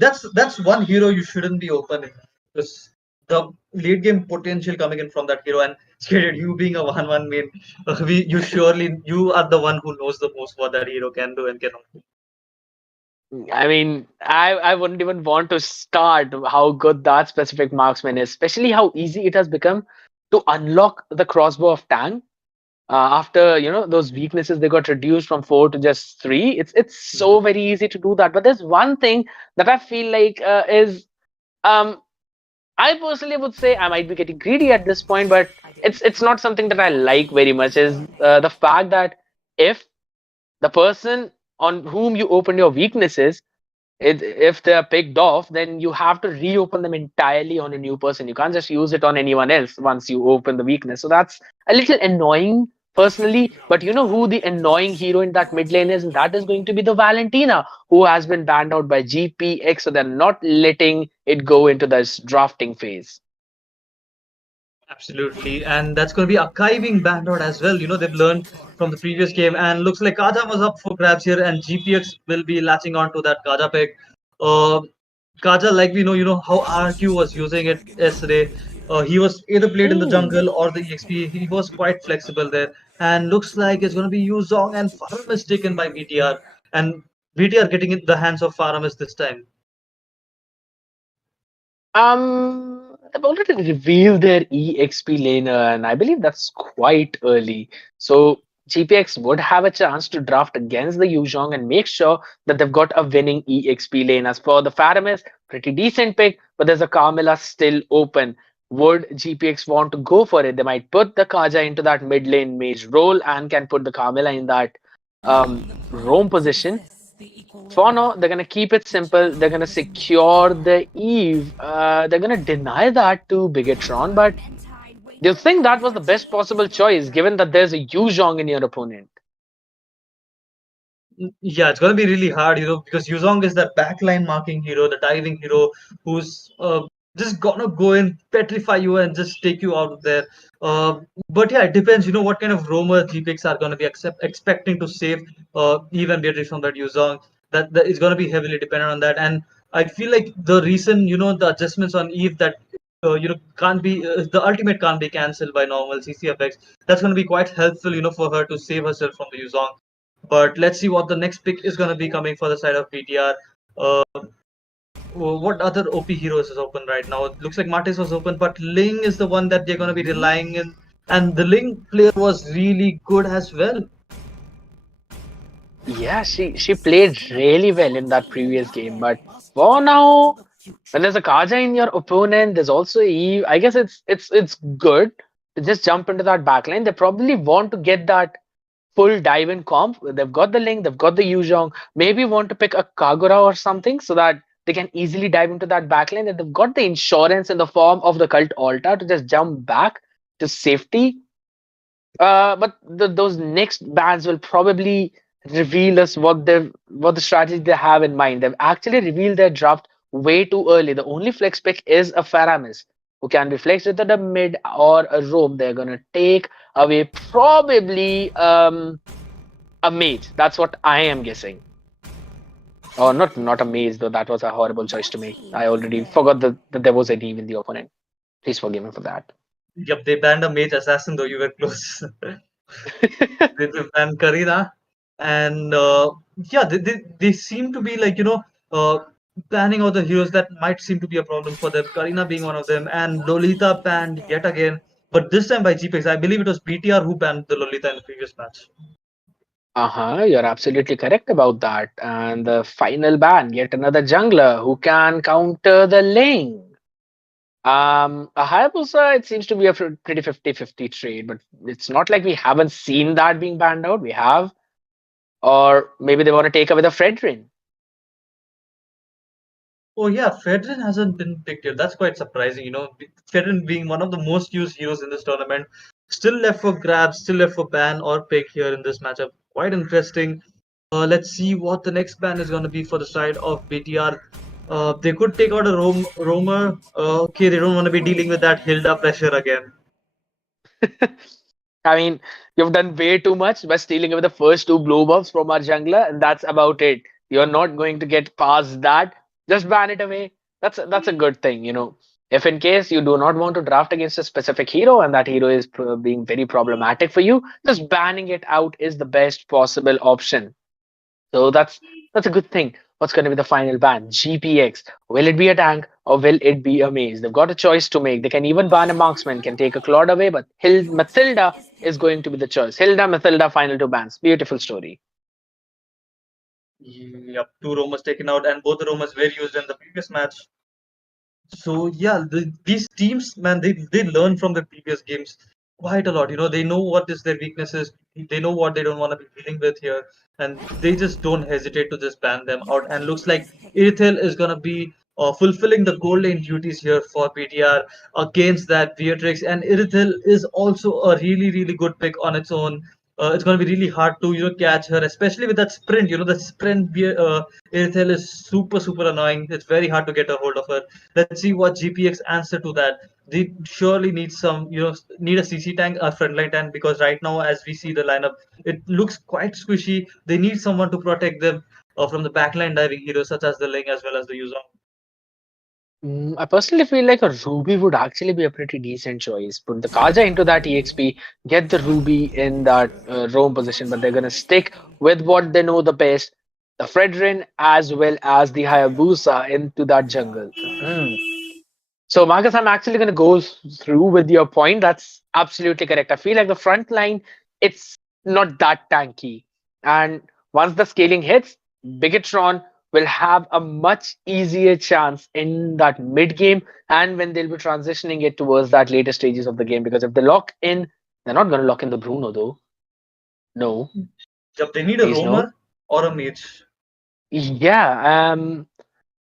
that's one hero you shouldn't be opening, because the late game potential coming in from that hero. And Skated, you being a 1-1 main, you are the one who knows the most what that hero can do and cannot do. I mean, I wouldn't even want to start how good that specific marksman is, especially how easy it has become to unlock the crossbow of Tang. After those weaknesses, they got reduced from 4 to just 3. It's so very easy to do that. But there's one thing that I feel like is um I personally would say I might be getting greedy at this point, but it's not something that I like very much. Is the fact that if the person on whom you open your weaknesses, if they're picked off, then you have to reopen them entirely on a new person. You can't just use it on anyone else once you open the weakness. So that's a little annoying personally. But you know who the annoying hero in that mid lane is? And that is going to be the Valentina, who has been banned out by GPX. So they're not letting it go into this drafting phase. Absolutely, and that's going to be Akai being banned out as well. They've learned from the previous game, and looks like Kaja was up for grabs here, and GPX will be latching on to that Kaja pick. Uh, Kaja, like we know, how RQ was using it yesterday. He was either played in the jungle or the EXP. He was quite flexible there, and looks like it's going to be Yuzong and Faram is taken by BTR, and BTR getting in the hands of Faramis this time. They've already revealed their EXP laner, and I believe that's quite early. So GPX would have a chance to draft against the Yuzhong and make sure that they've got a winning EXP lane. As for the Faramis, pretty decent pick, but there's a Carmilla still open. Would GPX want to go for it? They might put the Kaja into that mid lane mage role and can put the Carmilla in that roam position. For now, they're gonna keep it simple. They're gonna secure the Eve. They're gonna deny that to Bigetron, but do you think that was the best possible choice, given that there's a Yuzhong in your opponent? Yeah, it's gonna be really hard, because Yuzong is that backline marking hero, the diving hero, who's just gonna go in, petrify you, and just take you out of there. But yeah, it depends, what kind of roamer GPX are gonna be expecting to save even Beatrice from that Yuzong. That is gonna be heavily dependent on that. And I feel like the reason, the adjustments on Eve that can't be the ultimate can't be cancelled by normal CC effects. That's gonna be quite helpful, for her to save herself from the Yuzong. But let's see what the next pick is going to be coming for the side of BTR. Uh, what other OP heroes is open right now? It looks like Martis was open, but Ling is the one that they're going to be relying in. And the Ling player was really good as well. Yeah, she played really well in that previous game, but for now, when there's a Kaja in your opponent, there's also Eve. I guess it's good to just jump into that backline. They probably want to get that full dive in comp. They've got the Link, they've got the Yuzhong. Maybe want to pick a Kagura or something so that they can easily dive into that backline. And they've got the insurance in the form of the Cult Altar to just jump back to safety. But those next bans will probably reveal us what the strategy they have in mind. They've actually revealed their draft way too early. The only flex pick is a Faramis, who can be flexed into the mid or a roam. They're gonna take away probably a mage. That's what I am guessing. Or not a mage though. That was a horrible choice to make. I already forgot that there was a Eve in the opponent. Please forgive me for that. Yep, they banned a mage assassin, though you were close. They banned Karina. And yeah, they seem to be like, banning all the heroes that might seem to be a problem for them. Karina being one of them, and Lolita banned yet again. But this time by GPX, I believe it was BTR who banned the Lolita in the previous match. You're absolutely correct about that. And the final ban, yet another jungler who can counter the Ling. A Hayabusa, it seems to be a pretty 50-50 trade, but it's not like we haven't seen that being banned out. We have. Or maybe they want to take away the Fredrin. Oh yeah, Fedrin hasn't been picked yet. That's quite surprising. Fedrin being one of the most used heroes in this tournament, still left for grabs, still left for ban or pick here in this matchup. Quite interesting. Let's see what the next ban is going to be for the side of BTR. They could take out a roamer. Okay, they don't want to be dealing with that Hilda pressure again. I mean, you've done way too much by stealing away the first two blow buffs from our jungler, and that's about it. You're not going to get past that. Just ban it away. That's a good thing, you know. If in case you do not want to draft against a specific hero and that hero is being very problematic for you, just banning it out is the best possible option. So that's a good thing. What's going to be the final ban? GPX. Will it be a tank or will it be a maze? They've got a choice to make. They can even ban a marksman, can take a Claude away, but Mathilda is going to be the choice. Hilda, Mathilda, final two bans. Beautiful story. Yep, two roamers taken out, and both the roamers were used in the previous match. So yeah, these teams, man, they learn from the previous games quite a lot. You know, they know what is their weaknesses. They know what they don't want to be dealing with here, and they just don't hesitate to just ban them out. And looks like Irithel is gonna be fulfilling the gold lane duties here for PTR against that Beatrix. And Irithel is also a really good pick on its own. It's going to be really hard to catch her, especially with that sprint. The sprint Irithel is super annoying. It's very hard to get a hold of her. Let's see what GPX answer to that. They surely need some, need a CC tank, a frontline tank, because right now, as we see the lineup, it looks quite squishy. They need someone to protect them from the backline diving heroes such as the Ling as well as the Yuzong. I personally feel like a Ruby would actually be a pretty decent choice. Put the Kaja into that EXP, get the Ruby in that roam position, but they're going to stick with what they know the best, the Fredrin as well as the Hayabusa into that jungle. So, Marcus, I'm actually going to go through with your point. That's absolutely correct. I feel like the front line, it's not that tanky. And once the scaling hits, Bigetron will have a much easier chance in that mid game and when they'll be transitioning it towards that later stages of the game. Because if they lock in, they're not going to lock in the Bruno, though. No. Yep, they need a Please, no. roamer or a mage. Yeah.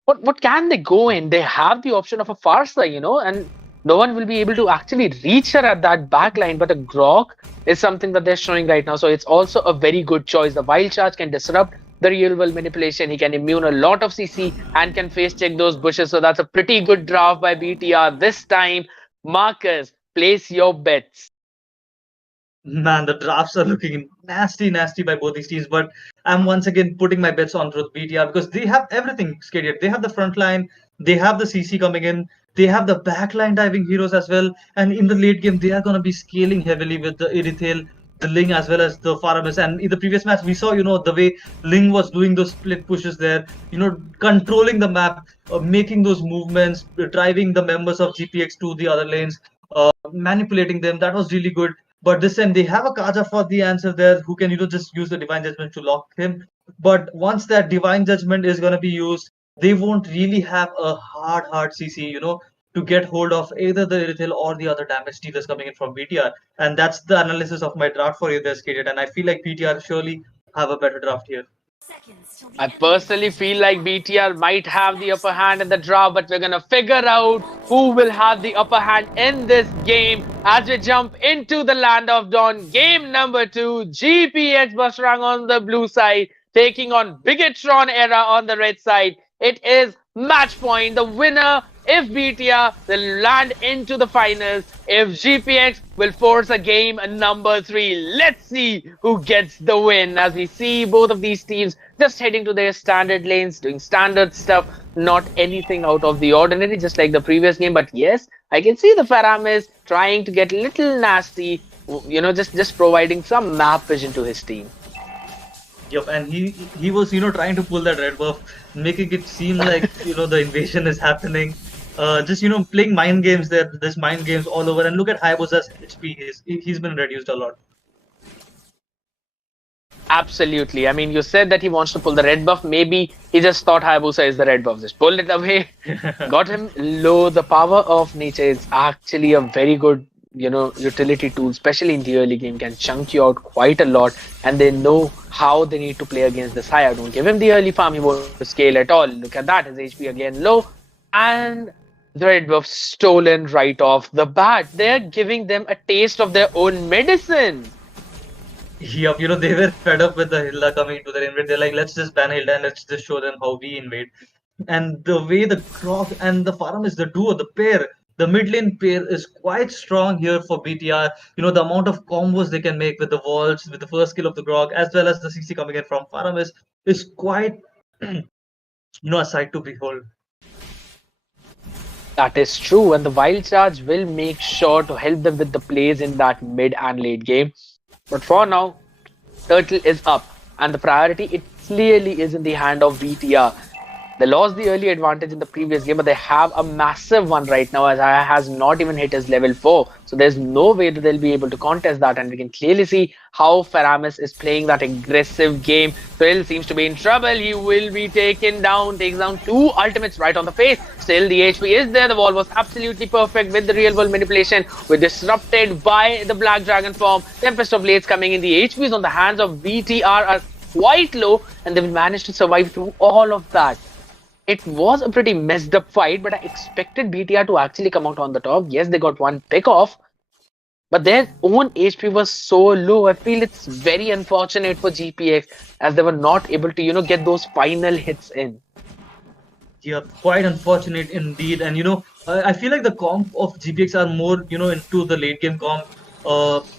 What can they go in? They have the option of a Farsa, and no one will be able to actually reach her at that back line. But a Grok is something that they're showing right now. So it's also a very good choice. The Wild Charge can disrupt the real world manipulation. He can immune a lot of CC and can face check those bushes. So that's a pretty good draft by BTR this time. Marcus, place your bets. Man, the drafts are looking nasty by both these teams. But I'm once again putting my bets on Ruth BTR because they have everything scheduled. They have the front line, they have the CC coming in, they have the backline diving heroes as well. And in the late game, they are going to be scaling heavily with the Irithel, the Ling, as well as the Faramis. And in the previous match, we saw, the way Ling was doing those split pushes there, controlling the map, making those movements, driving the members of GPX to the other lanes, manipulating them. That was really good. But this time they have a Kaja for the answer there who can, just use the Divine Judgment to lock him. But once that Divine Judgment is going to be used, they won't really have a hard CC, to get hold of either the Irithel or the other damage dealers coming in from BTR. And that's the analysis of my draft for you there, Skated. And I feel like BTR surely have a better draft here. I personally feel like BTR might have the upper hand in the draw, but we're going to figure out who will have the upper hand in this game as we jump into the Land of Dawn. Game number 2, GPX Basreng on the blue side, taking on Bigetron Era on the red side. It is match point. The winner, if BTR, will land into the finals. If GPX will force a game number 3. Let's see who gets the win as we see both of these teams just heading to their standard lanes, doing standard stuff, not anything out of the ordinary, just like the previous game. But yes, I can see the Faramis trying to get a little nasty, just providing some map vision to his team. Yep, and he was trying to pull that red buff, making it seem like the invasion is happening. Just playing mind games there. There's mind games all over, and look at Hayabusa's HP. He's been reduced a lot. Absolutely. I mean, you said that he wants to pull the red buff. Maybe he just thought Hayabusa is the red buff. Just pulled it away, got him low. The power of nature is actually a very good, utility tool, especially in the early game. Can chunk you out quite a lot, and they know how they need to play against this Haya. Don't give him the early farm. He won't scale at all. Look at that. His HP again low, and the red buff stolen right off the bat. They're giving them a taste of their own medicine. Yep, they were fed up with the Hilda coming into their invade. They're like, let's just ban Hilda and let's just show them how we invade. And the way the Croc and the Faram is the duo, the pair, The mid lane pair is quite strong here for BTR. The amount of combos they can make with the walls, with the first kill of the Grog, as well as the CC coming in from Faramis is quite, a sight to behold. That is true, and the Wild Charge will make sure to help them with the plays in that mid and late game. But for now, Turtle is up, and the priority it clearly is in the hand of VTR. They lost the early advantage in the previous game, but they have a massive one right now as Aya has not even hit his level 4. So there's no way that they'll be able to contest that. And we can clearly see how Faramis is playing that aggressive game. Phil seems to be in trouble. He will be taken down, takes down 2 ultimates right on the face. Still, the HP is there. The wall was absolutely perfect with the real world manipulation. We're disrupted by the Black Dragon form. Tempest of Blades coming in. The HPs on the hands of VTR are quite low, and they've managed to survive through all of that. It was a pretty messed up fight, but I expected BTR to actually come out on the top. Yes, they got one pick off, but their own HP was so low. I feel it's very unfortunate for GPX as they were not able to, get those final hits in. Yeah, quite unfortunate indeed. And I feel like the comp of GPX are more, into the late game comp.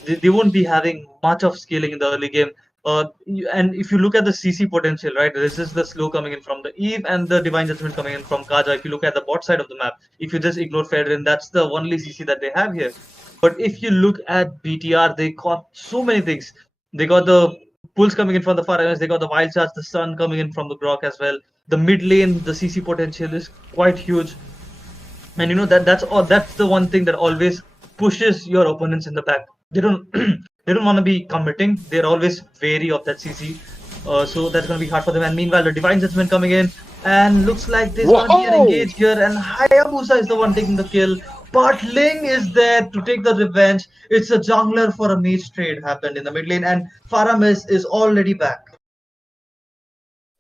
They won't be having much of scaling in the early game. And if you look at the CC potential, right, this is the slow coming in from the Eve and the Divine Judgment coming in from Kaja. If you look at the bot side of the map, if you just ignore Federin, that's the only CC that they have here. But if you look at BTR, they got so many things. They got the pulls coming in from the far ends, they got the Wild Charge, the Sun coming in from the Grok as well. The mid lane, the CC potential is quite huge. And that's the one thing that always pushes your opponents in the back. They don't they don't want to be committing. They're always wary of that CC. So that's going to be hard for them. And meanwhile, the Divine Judgment coming in. And looks like there's going to be an engage here. And Hayabusa is the one taking the kill. But Ling is there to take the revenge. It's a jungler for a mage trade happened in the mid lane. And Faramis is already back.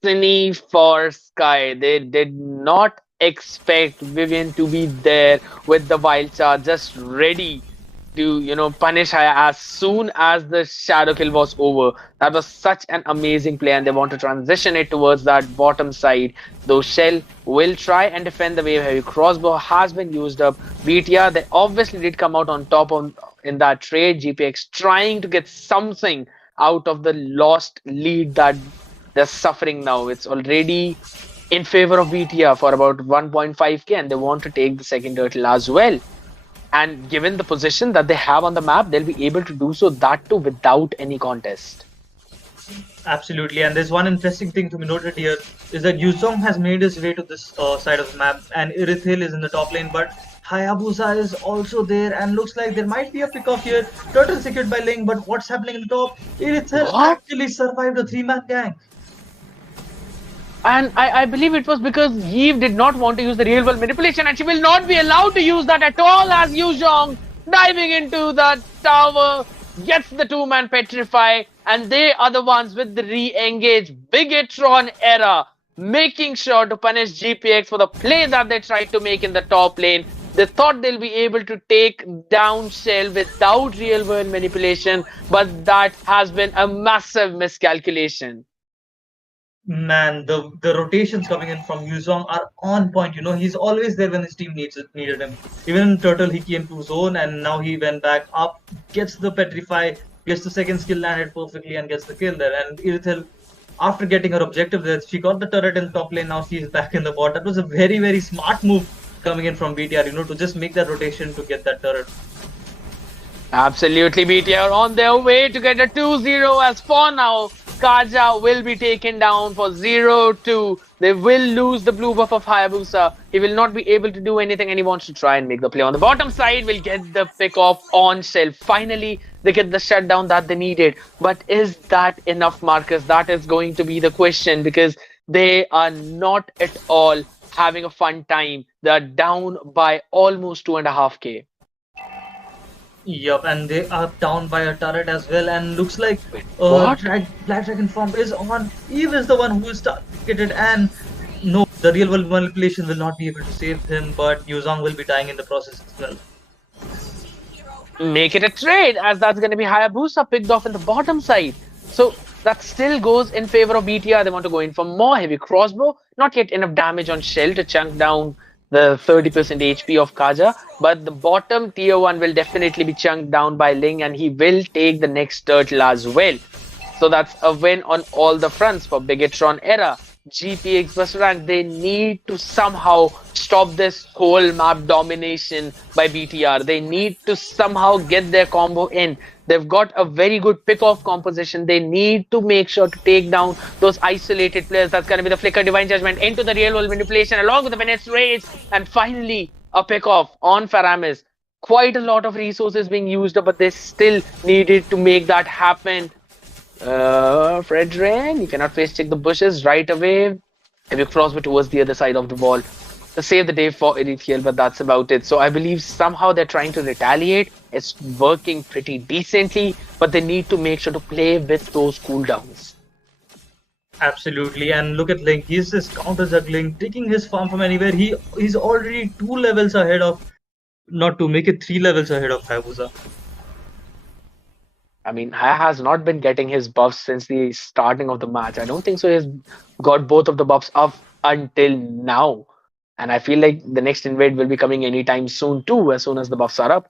Destiny for Sky. They did not expect Vivian to be there with the Wild Charge just ready to punish Haya as soon as the shadow kill was over. That was such an amazing play, and they want to transition it towards that bottom side. Though Shell will try and defend the wave. Heavy crossbow has been used up. BTR, they obviously did come out on top in that trade. GPX trying to get something out of the lost lead that they're suffering now. It's already in favor of BTR for about 1.5k, and they want to take the second turtle as well. And given the position that they have on the map, they'll be able to do so, that too without any contest. Absolutely. And there's one interesting thing to be noted here is that Yuzong has made his way to this side of the map, and Irithil is in the top lane, but Hayabusa is also there, and looks like there might be a pick off here. Turtle secured by Ling, but what's happening in the top? Irithil actually survived a 3-man gang. And I believe it was because Eve did not want to use the real world manipulation, and she will not be allowed to use that at all, as Yuzhong diving into the tower gets the 2-man petrify, and they are the ones with the re-engage Bigetron era, making sure to punish GPX for the play that they tried to make in the top lane. They thought they'll be able to take down Shell without real world manipulation, but that has been a massive miscalculation. Man, the rotations coming in from Yuzong are on point. He's always there when his team needed him. Even in Turtle, he came to zone, and now he went back up, gets the petrify, gets the second skill landed perfectly, and gets the kill there. And Irithel, after getting her objective there, she got the turret in the top lane. Now she's back in the bot. That was a very, very smart move coming in from BTR, to just make that rotation to get that turret. Absolutely, BTR on their way to get a 2-0 as for now. Kaja will be taken down for 0-2. They will lose the blue buff of Hayabusa. He will not be able to do anything, and he wants to try and make the play. On the bottom side, will get the pick off on Shell. Finally, they get the shutdown that they needed. But is that enough, Marcus? That is going to be the question, because they are not at all having a fun time. They are down by almost 2.5k. Yep, and they are down by a turret as well, and looks like Black Dragon form is on. Eve is the one who is targeted, and no, the real world manipulation will not be able to save him, but Yuzong will be dying in the process as well. Make it a trade, as that's going to be Hayabusa picked off in the bottom side. So that still goes in favor of BTR. They want to go in for more heavy crossbow. Not yet enough damage on Shell to chunk down the 30% HP of Kaja, but the bottom tier 1 will definitely be chunked down by Ling, and he will take the next turtle as well. So that's a win on all the fronts for Bigetron era. GPX Basreng, they need to somehow stop this whole map domination by BTR. They need to somehow get their combo in. They've got a very good pick-off composition. They need to make sure to take down those isolated players. That's going to be the Flicker Divine Judgment into the real world manipulation along with the Venet's Rage. And finally, a pick-off on Faramis. Quite a lot of resources being used up, but they still needed to make that happen. Fredren, you cannot face check the bushes right away. If you cross towards the other side of the wall to save the day for Erithiel, but that's about it. So I believe somehow they're trying to retaliate. It's working pretty decently, but they need to make sure to play with those cooldowns. Absolutely, and look at Link. He's just counter juggling, taking his farm from anywhere. He's already 2 levels ahead of, not to make it 3 levels ahead of Hayabusa. I mean, Haya has not been getting his buffs since the starting of the match. I don't think so. He's got both of the buffs up until now. And I feel like the next invade will be coming anytime soon too, as soon as the buffs are up.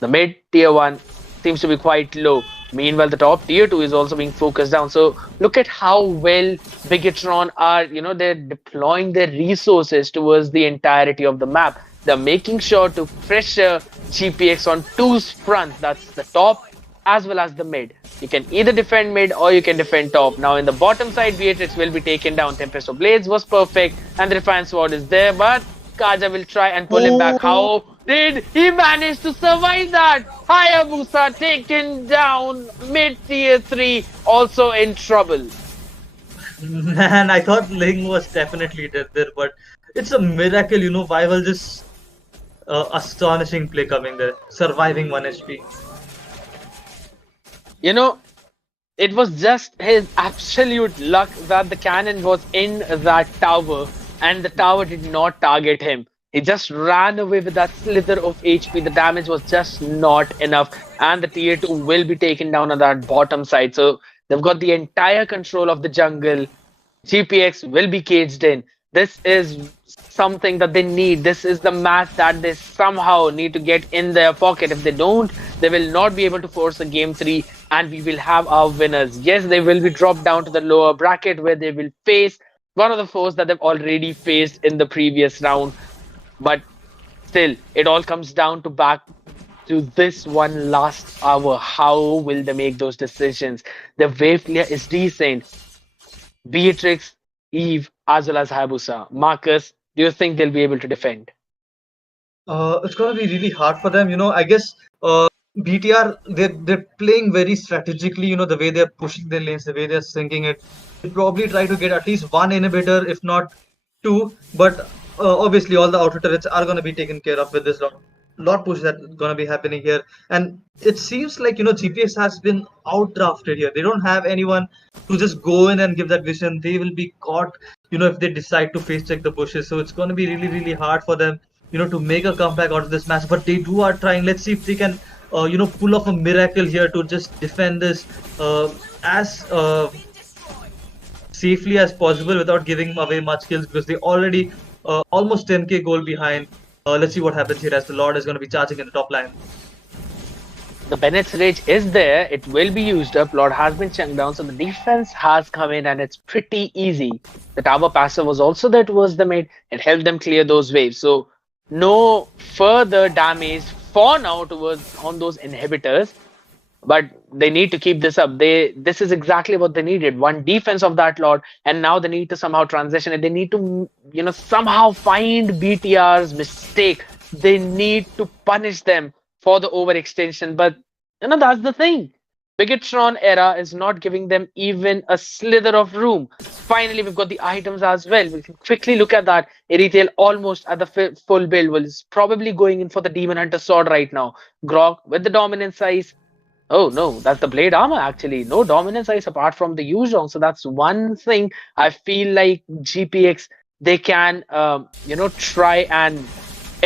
The mid tier 1 seems to be quite low. Meanwhile, the top tier 2 is also being focused down. So look at how well Bigetron are, they're deploying their resources towards the entirety of the map. They're making sure to pressure GPX on 2's front. That's the top as well as the mid. You can either defend mid or you can defend top. Now in the bottom side, Beatrix will be taken down. Tempest of Blades was perfect and the Defiant Sword is there, but Kaja will try and pull him back. How did he manage to survive that? Hayabusa taken down, mid tier 3 also in trouble. Man, I thought Ling was definitely dead there, but it's a miracle, Vival just astonishing play coming there, surviving 1 HP. It was just his absolute luck that the cannon was in that tower and the tower did not target him. He just ran away with that slither of HP. The damage was just not enough and the tier 2 will be taken down on that bottom side. So they've got the entire control of the jungle. GPX will be caged in. This is something that they need. This is the match that they somehow need to get in their pocket. If they don't, they will not be able to force a game 3 and we will have our winners. Yes, they will be dropped down to the lower bracket where they will face one of the foes that they've already faced in the previous round. But still, it all comes down to back to this one last hour. How will they make those decisions? The wave clear is decent. Beatrix, Eve, as well as Hayabusa. Marcus, do you think they'll be able to defend? It's gonna be really hard for them. I guess BTR they're playing very strategically. The way they're pushing their lanes, the way they're sinking it. They probably try to get at least 1 inhibitor, if not 2. But obviously, all the outer turrets are gonna be taken care of with this lot push that's gonna be happening here. And it seems like GPX has been outdrafted here. They don't have anyone to just go in and give that vision. They will be caught, if they decide to face check the bushes. So it's gonna be really, really hard for them, to make a comeback out of this match. But they are trying. Let's see if they can, pull off a miracle here to just defend this as safely as possible without giving away much kills, because they already almost 10k goal behind. Let's see what happens here as the Lord is going to be charging in the top line. The Bennett's Rage is there. It will be used up. Lord has been chunked down. So the defense has come in and it's pretty easy. The tower passive was also there towards the mid. It helped them clear those waves. So no further damage for now towards on those inhibitors. But they need to keep this up. This is exactly what they needed. One defense of that Lord, and now they need to somehow transition it. They need to, somehow find BTR's mistake. They need to punish them for the overextension. But that's the thing. Bigetron era is not giving them even a slither of room. Finally, we've got the items as well. We can quickly look at that. Erithiel almost at the full build. Well, is probably going in for the Demon Hunter sword right now. Grog with the dominant size. Oh no, that's the blade armor actually. No dominance size apart from the Yuzhong. So that's one thing I feel like GPX, they can, try and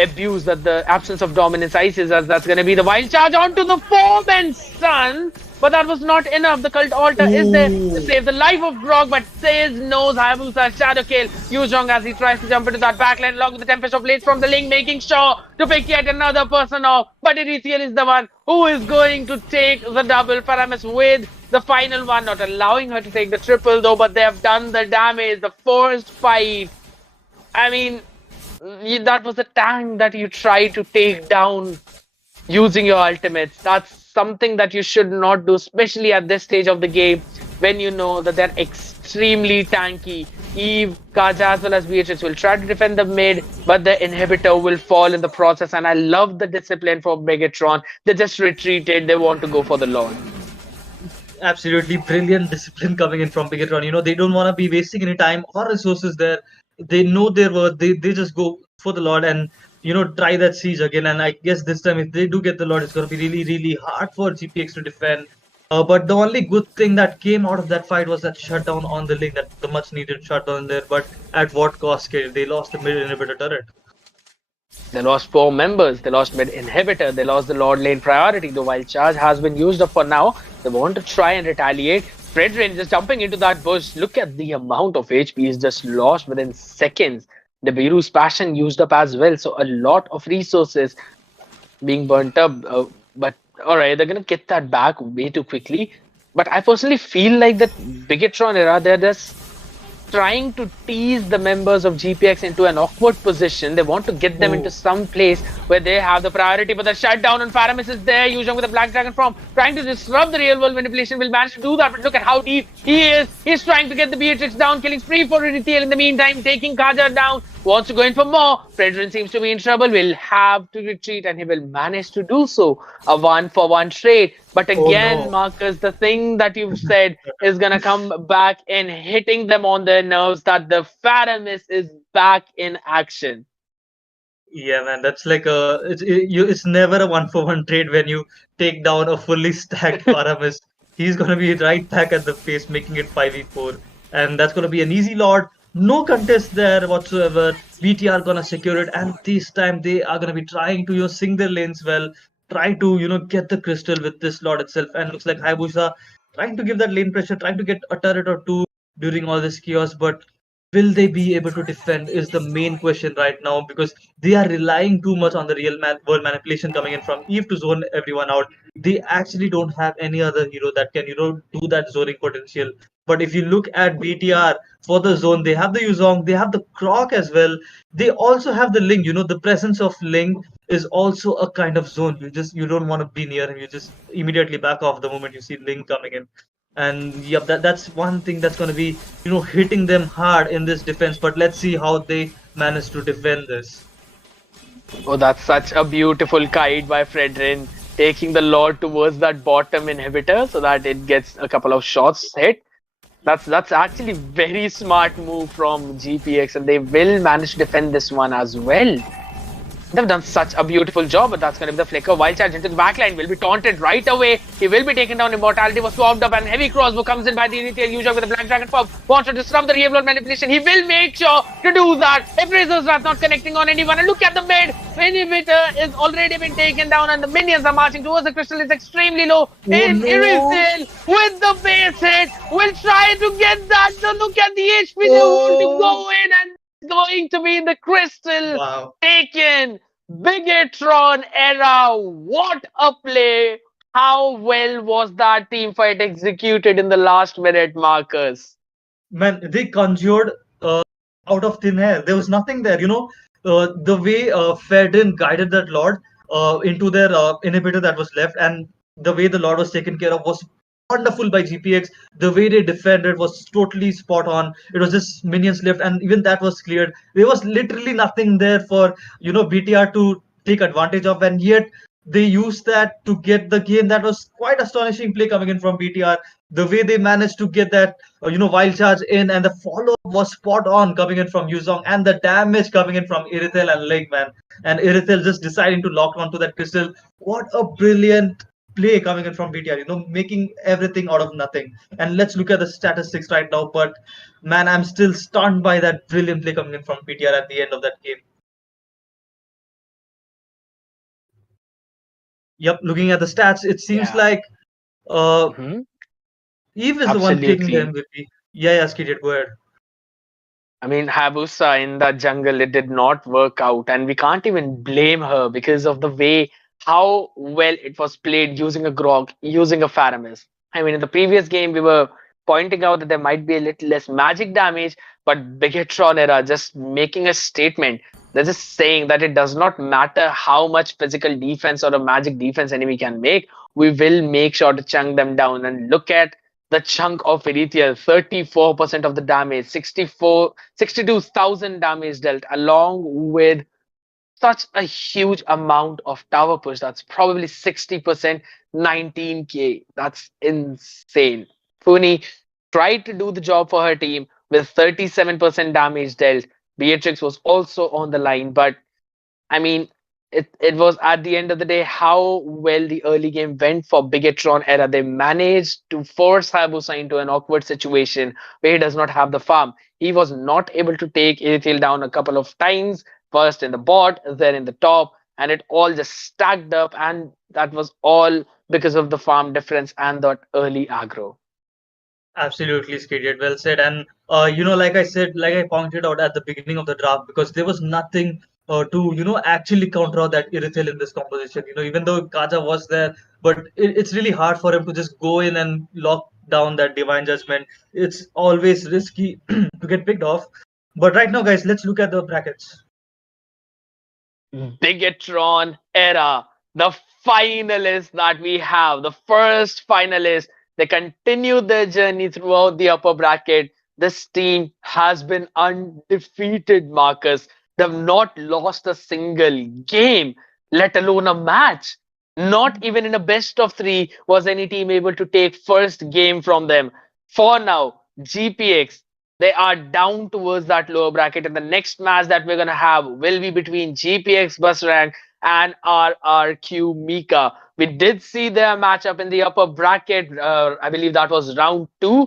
abuse that the absence of dominance ices as that's going to be the wild charge onto the four-man stun. But that was not enough. The cult altar is there to save the life of Grog, but Says knows Hayabusa shadow kill. Yuzhong as he tries to jump into that backline along with the Tempest of Blades from the Ling, making sure to pick yet another person off. But Erithiel is the one who is going to take the double. Paramis with the final one, not allowing her to take the triple though, but they have done the damage. The first fight. I mean, that was a tank that you tried to take down using your ultimates. That's something that you should not do, especially at this stage of the game when you know that they're extremely tanky. Eve, Kaja as well as Beatrice will try to defend the mid, but the inhibitor will fall in the process. And I love the discipline for Bigetron. They just retreated. They want to go for the Lord. Absolutely brilliant discipline coming in from Bigetron. They don't want to be wasting any time or resources there. They know their worth. They just go for the Lord and try that siege again. And I guess this time, if they do get the Lord, it's going to be really, really hard for GPX to defend. But the only good thing that came out of that fight was that shutdown on the link, that the much needed shutdown there. But at what cost? They lost the mid inhibitor turret. They lost 4 members. They lost mid inhibitor. They lost the Lord lane priority. The wild charge has been used up for now. They want to try and retaliate. Fredrin just jumping into that bush. Look at the amount of HP he's just lost within seconds. The Beru's passion used up as well. So a lot of resources being burnt up. But alright, they're going to get that back way too quickly. But I personally feel like that Bigetron era, they're just trying to tease the members of GPX into an awkward position. They want to get them into some place where they have the priority, but the shutdown on Faramis is there. Yuzhong with the Black Dragon form, trying to disrupt the real world manipulation, will manage to do that, but look at how deep he is. He's trying to get the Beatrix down, killing spree for Erithiel in the meantime, taking Kaja down, wants to go in for more. Fredrin seems to be in trouble, will have to retreat, and he will manage to do so. A 1-for-1 trade. But again, Marcus, the thing that you've said is going to come back and hitting them on their nerves, that the Faramis is back in action. Yeah, man, that's like it's never a 1-for-1 trade when you take down a fully stacked Paramis. He's gonna be right back at the face, making it 5v4, and that's gonna be an easy Lord. No contest there whatsoever. BTR gonna secure it, and this time they are gonna be trying to sing their lanes well, try to get the crystal with this Lord itself, and looks like Hayabusa trying to give that lane pressure, trying to get a turret or two during all this chaos, but will they be able to defend is the main question right now, because they are relying too much on the real world manipulation coming in from Eve to zone everyone out. They actually don't have any other hero that can do that zoning potential. But if you look at BTR for the zone, they have the Yuzhong, they have the Croc as well. They also have the Ling. The presence of Ling is also a kind of zone. You don't want to be near him. You just immediately back off the moment you see Ling coming in. And yep, that's one thing that's going to be hitting them hard in this defense. But let's see how they manage to defend this. Oh, that's such a beautiful kite by Fredrin, taking the Lord towards that bottom inhibitor so that it gets a couple of shots hit. That's actually very smart move from GPX, and they will manage to defend this one as well. They've done such a beautiful job, but that's going to be the flicker. Wild charge into the backline, will be taunted right away. He will be taken down. Immortality was swapped up, and heavy crossbow comes in by the Erithiel user with the Black Dragon form. Wants to disrupt the real world manipulation. He will make sure to do that. If Razor's Wrath not connecting on anyone, and look at the mid. Inhibitor is already been taken down, and the minions are marching towards the crystal. It's extremely low. Erithiel with the base hit will try to get that. So look at the HP they want to go in, and going to be the crystal taken. Bigetron era, what a play! How well was that team fight executed in the last minute, Marcus? Man, they conjured out of thin air. There was nothing there, the way Fedin guided that Lord into their inhibitor that was left, and the way the Lord was taken care of was wonderful by GPX. The way they defended was totally spot on. It was just minions left, and even that was cleared. There was literally nothing there for BTR to take advantage of, and yet they used that to get the game. That was quite astonishing play coming in from BTR. The way they managed to get that wild charge in, and the follow up was spot on coming in from Yuzhong, and the damage coming in from Erithiel and Ling, man. And Erithiel just deciding to lock onto that crystal. What a brilliant play coming in from BTR, making everything out of nothing. And let's look at the statistics right now. But man, I'm still stunned by that brilliant play coming in from BTR at the end of that game. Yep, looking at the stats, it seems Yeah. like uh, Hmm. Eve is the one taking the Absolutely. MVP. Yeah, yeah, Skid, go ahead. I mean, Habusa in the jungle, it did not work out, and we can't even blame her because of the way how well it was played using a Grog, using a Faramis. I mean, in the previous game, we were pointing out that there might be a little less magic damage, but Bigetron era just making a statement. They're just saying that it does not matter how much physical defense or a magic defense enemy can make, we will make sure to chunk them down. And look at the chunk of Erythiel, 34% of the damage, 62,000 damage dealt, along with such a huge amount of tower push. That's probably 60%, 19k. That's insane. Funi tried to do the job for her team with 37% damage dealt. Beatrix was also on the line, but I mean, it was at the end of the day how well the early game went for Bigetron era. They managed to force Hayabusa into an awkward situation where he does not have the farm. He was not able to take Aethyl down a couple of times, first in the bot, then in the top, and it all just stacked up, and that was all because of the farm difference and that early aggro. Absolutely, Skid, well said. And like I said, like I pointed out at the beginning of the draft, because there was nothing to actually counter out that Irithel in this composition. Even though Kaja was there, but it's really hard for him to just go in and lock down that divine judgment. It's always risky to get picked off. But right now, guys, let's look at the brackets. Bigetron era, the finalists that we have, the first finalists, they continued their journey throughout the upper bracket. This team has been undefeated, Marcus. They've not lost a single game, let alone a match. Not even in a best of three was any team able to take first game from them. For now, GPX, they are down towards that lower bracket, and the next match that we're gonna have will be between GPX Basreng and RRQ Mika. We did see their matchup in the upper bracket. I believe that was round two,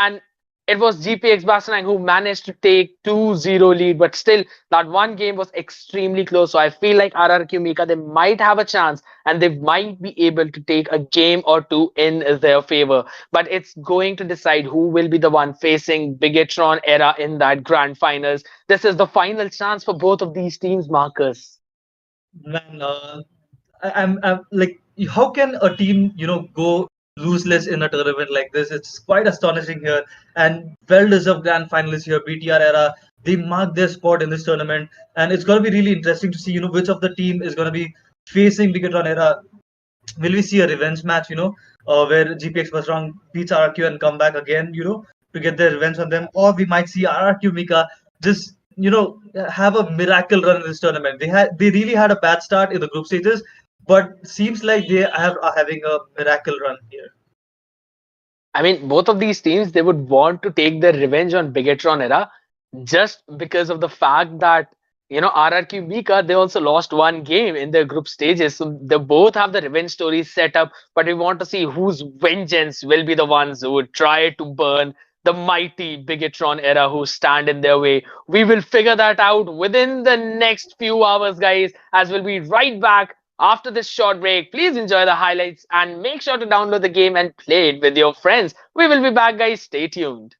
and it was GPX Basreng who managed to take 2-0 lead, but still that one game was extremely close. So I feel like RRQ Mika, they might have a chance and they might be able to take a game or two in their favor. But it's going to decide who will be the one facing Bigetron era in that grand finals. This is the final chance for both of these teams, Marcus. Man, I'm like, how can a team, go loseless in a tournament like this? It's quite astonishing here, and well-deserved grand finalists here, BTR era. They mark their spot in this tournament, and it's going to be really interesting to see, which of the team is going to be facing Bigetron era. Will we see a revenge match, where GPX was wrong, beats RRQ and come back again, to get their revenge on them, or we might see RRQ Mika just, have a miracle run in this tournament. They really had a bad start in the group stages, but seems like are having a miracle run here. I mean, both of these teams, they would want to take their revenge on Bigetron era just because of the fact that, RRQ Mika, they also lost one game in their group stages. So they both have the revenge stories set up, but we want to see whose vengeance will be the ones who would try to burn the mighty Bigetron era who stand in their way. We will figure that out within the next few hours, guys, as we'll be right back after this short break. Please enjoy the highlights and make sure to download the game and play it with your friends. We will be back, guys. Stay tuned.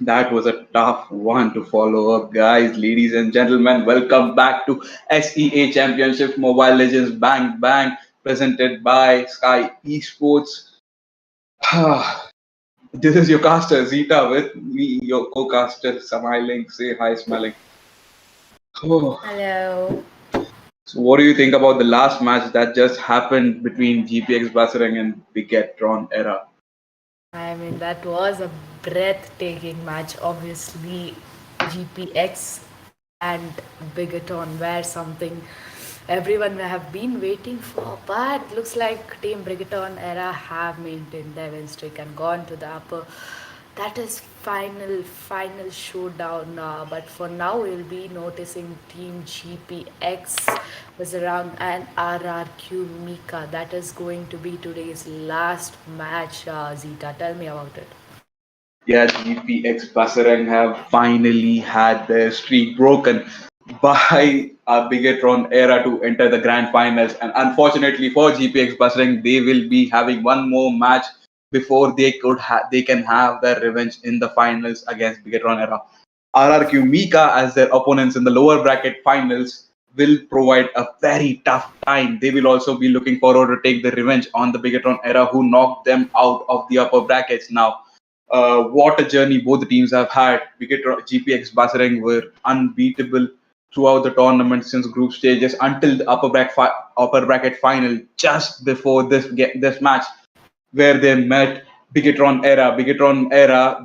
That was a tough one to follow up, guys. Ladies and gentlemen, welcome back to SEA Championship Mobile Legends Bang Bang, presented by Sky Esports. This is your caster Zita with me, your co-caster smiling. Say hi, smiling. Oh. Hello. So, what do you think about the last match that just happened between GPX Basreng and Bigetron era? I mean, that was a breathtaking match. Obviously, GPX and Bigetron were something everyone may have been waiting for, but looks like Team Brigaton era have maintained their win streak and gone to the upper. That is final showdown. But for now, we'll be noticing Team GPX Basreng and RRQ Mika. That is going to be today's last match. Zita, tell me about it. Yeah, GPX Basreng have finally had their streak broken by a Bigetron era to enter the grand finals. And unfortunately for GPX Basreng, they will be having one more match before they can have their revenge in the finals against Bigetron era. RRQ Mika as their opponents in the lower bracket finals will provide a very tough time. They will also be looking forward to take the revenge on the Bigetron era who knocked them out of the upper brackets now. What a journey both the teams have had. GPX Basreng were unbeatable throughout the tournament since group stages until the upper bracket final just before this match where they met Bigetron era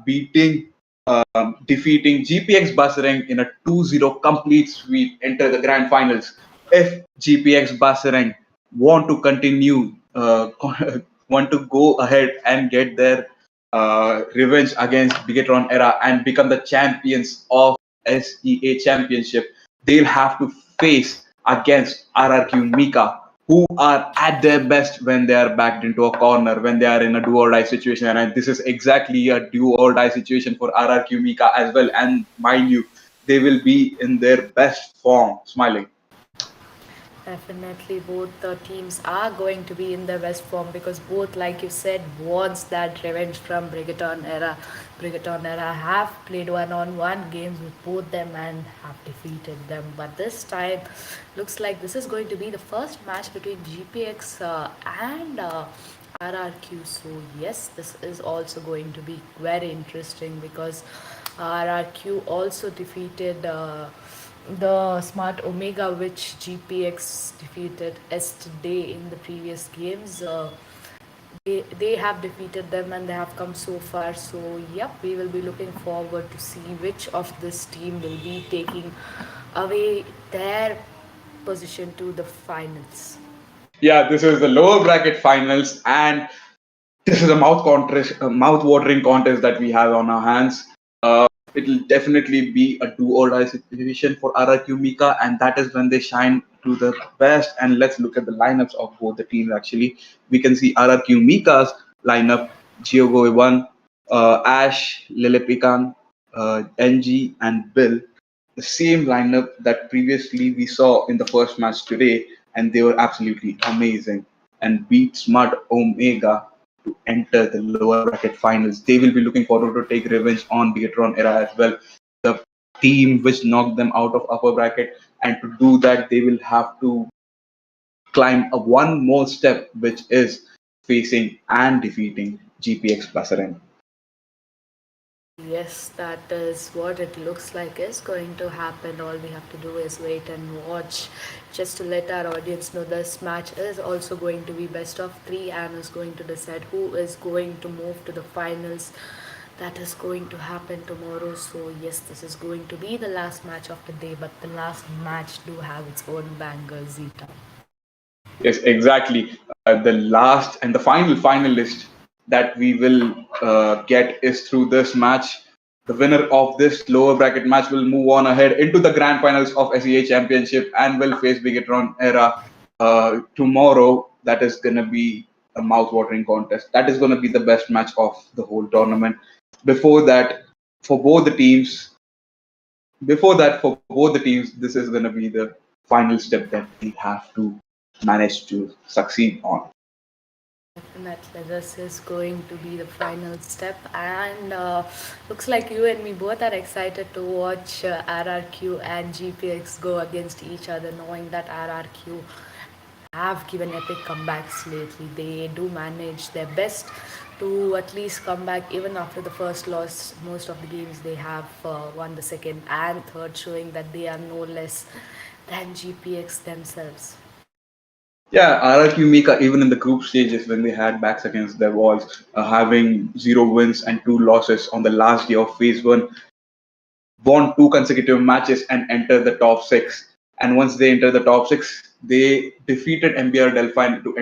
defeating GPX Basreng in a 2-0 complete sweep enter the grand finals. If GPX Basreng want to continue, want to go ahead and get their revenge against Bigetron era and become the champions of SEA Championship, they'll have to face against RRQ Mika, who are at their best when they are backed into a corner, when they are in a do or die situation. And this is exactly a do or die situation for RRQ Mika as well. And mind you, they will be in their best form, smiling. Definitely, both the teams are going to be in their best form because both, like you said, wants that revenge from Brigaton era. Brigaton era have played one-on-one games with both them and have defeated them. But this time, looks like this is going to be the first match between GPX and RRQ. So yes, this is also going to be very interesting because RRQ also defeated. The Smart Omega, which GPX defeated yesterday in the previous games. They have defeated them and they have come so far. So, yep, we will be looking forward to see which of this team will be taking away their position to the finals. Yeah, this is the lower bracket finals, and this is a mouth-watering contest that we have on our hands. It'll definitely be a do or die situation for RRQ Mika, and that is when they shine to the best. And let's look at the lineups of both the teams. Actually, we can see RRQ Mika's lineup: Giogo Iwan, Ash, Lilipikan, NG, and Bill. The same lineup that previously we saw in the first match today, and they were absolutely amazing and beat Smart Omega to enter the lower bracket finals. They will be looking forward to take revenge on Bigetron era as well. The team which knocked them out of upper bracket, and to do that, they will have to climb a one more step, which is facing and defeating GPX Basaren. Yes, that is what it looks like is going to happen. All we have to do is wait and watch just to let our audience know this match is also going to be best of three and is going to decide who is going to move to the finals. That is going to happen tomorrow. So, yes, this is going to be the last match of the day, but the last match do have its own banger, Zeta. Yes, exactly. The last and the final finalist that we will get is through this match. The winner of this lower bracket match will move on ahead into the grand finals of SEA Championship and will face Bigetron era tomorrow. That is going to be a mouth-watering contest. That is going to be the best match of the whole tournament. Before that, for both the teams, for both the teams, this is going to be the final step that they have to manage to succeed on. Definitely, this is going to be the final step, and looks like you and me both are excited to watch RRQ and GPX go against each other, knowing that RRQ have given epic comebacks lately. They do manage their best to at least come back even after the first loss. Most of the games they have won the second and third, showing that they are no less than GPX themselves. Yeah, RRQ Mika, even in the group stages when they had backs against their walls, having 0 wins and 2 losses on the last day of phase one, won 2 consecutive matches and enter the top six. And once they enter the top six, they defeated MBR Delphine to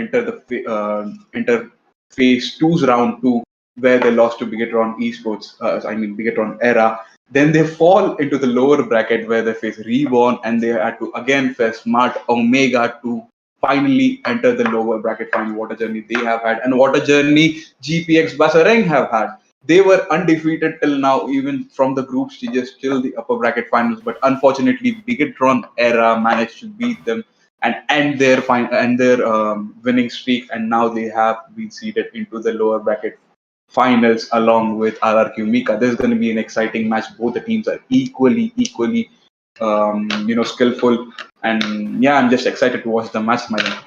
enter phase two's round two, where they lost to Bigetron Esports. Bigetron Era. Then they fall into the lower bracket where they face Reborn, and they had to again face Smart Omega to finally enter the lower bracket final. What a journey they have had, and what a journey GPX Basreng have had. They were undefeated till now, even from the group stages till the upper bracket finals. But unfortunately, Bigetron Era managed to beat them and end their winning streak, and now they have been seeded into the lower bracket finals along with RRQ Mika. This is going to be an exciting match. Both the teams are equally, skillful, and yeah, I'm just excited to watch the match, my.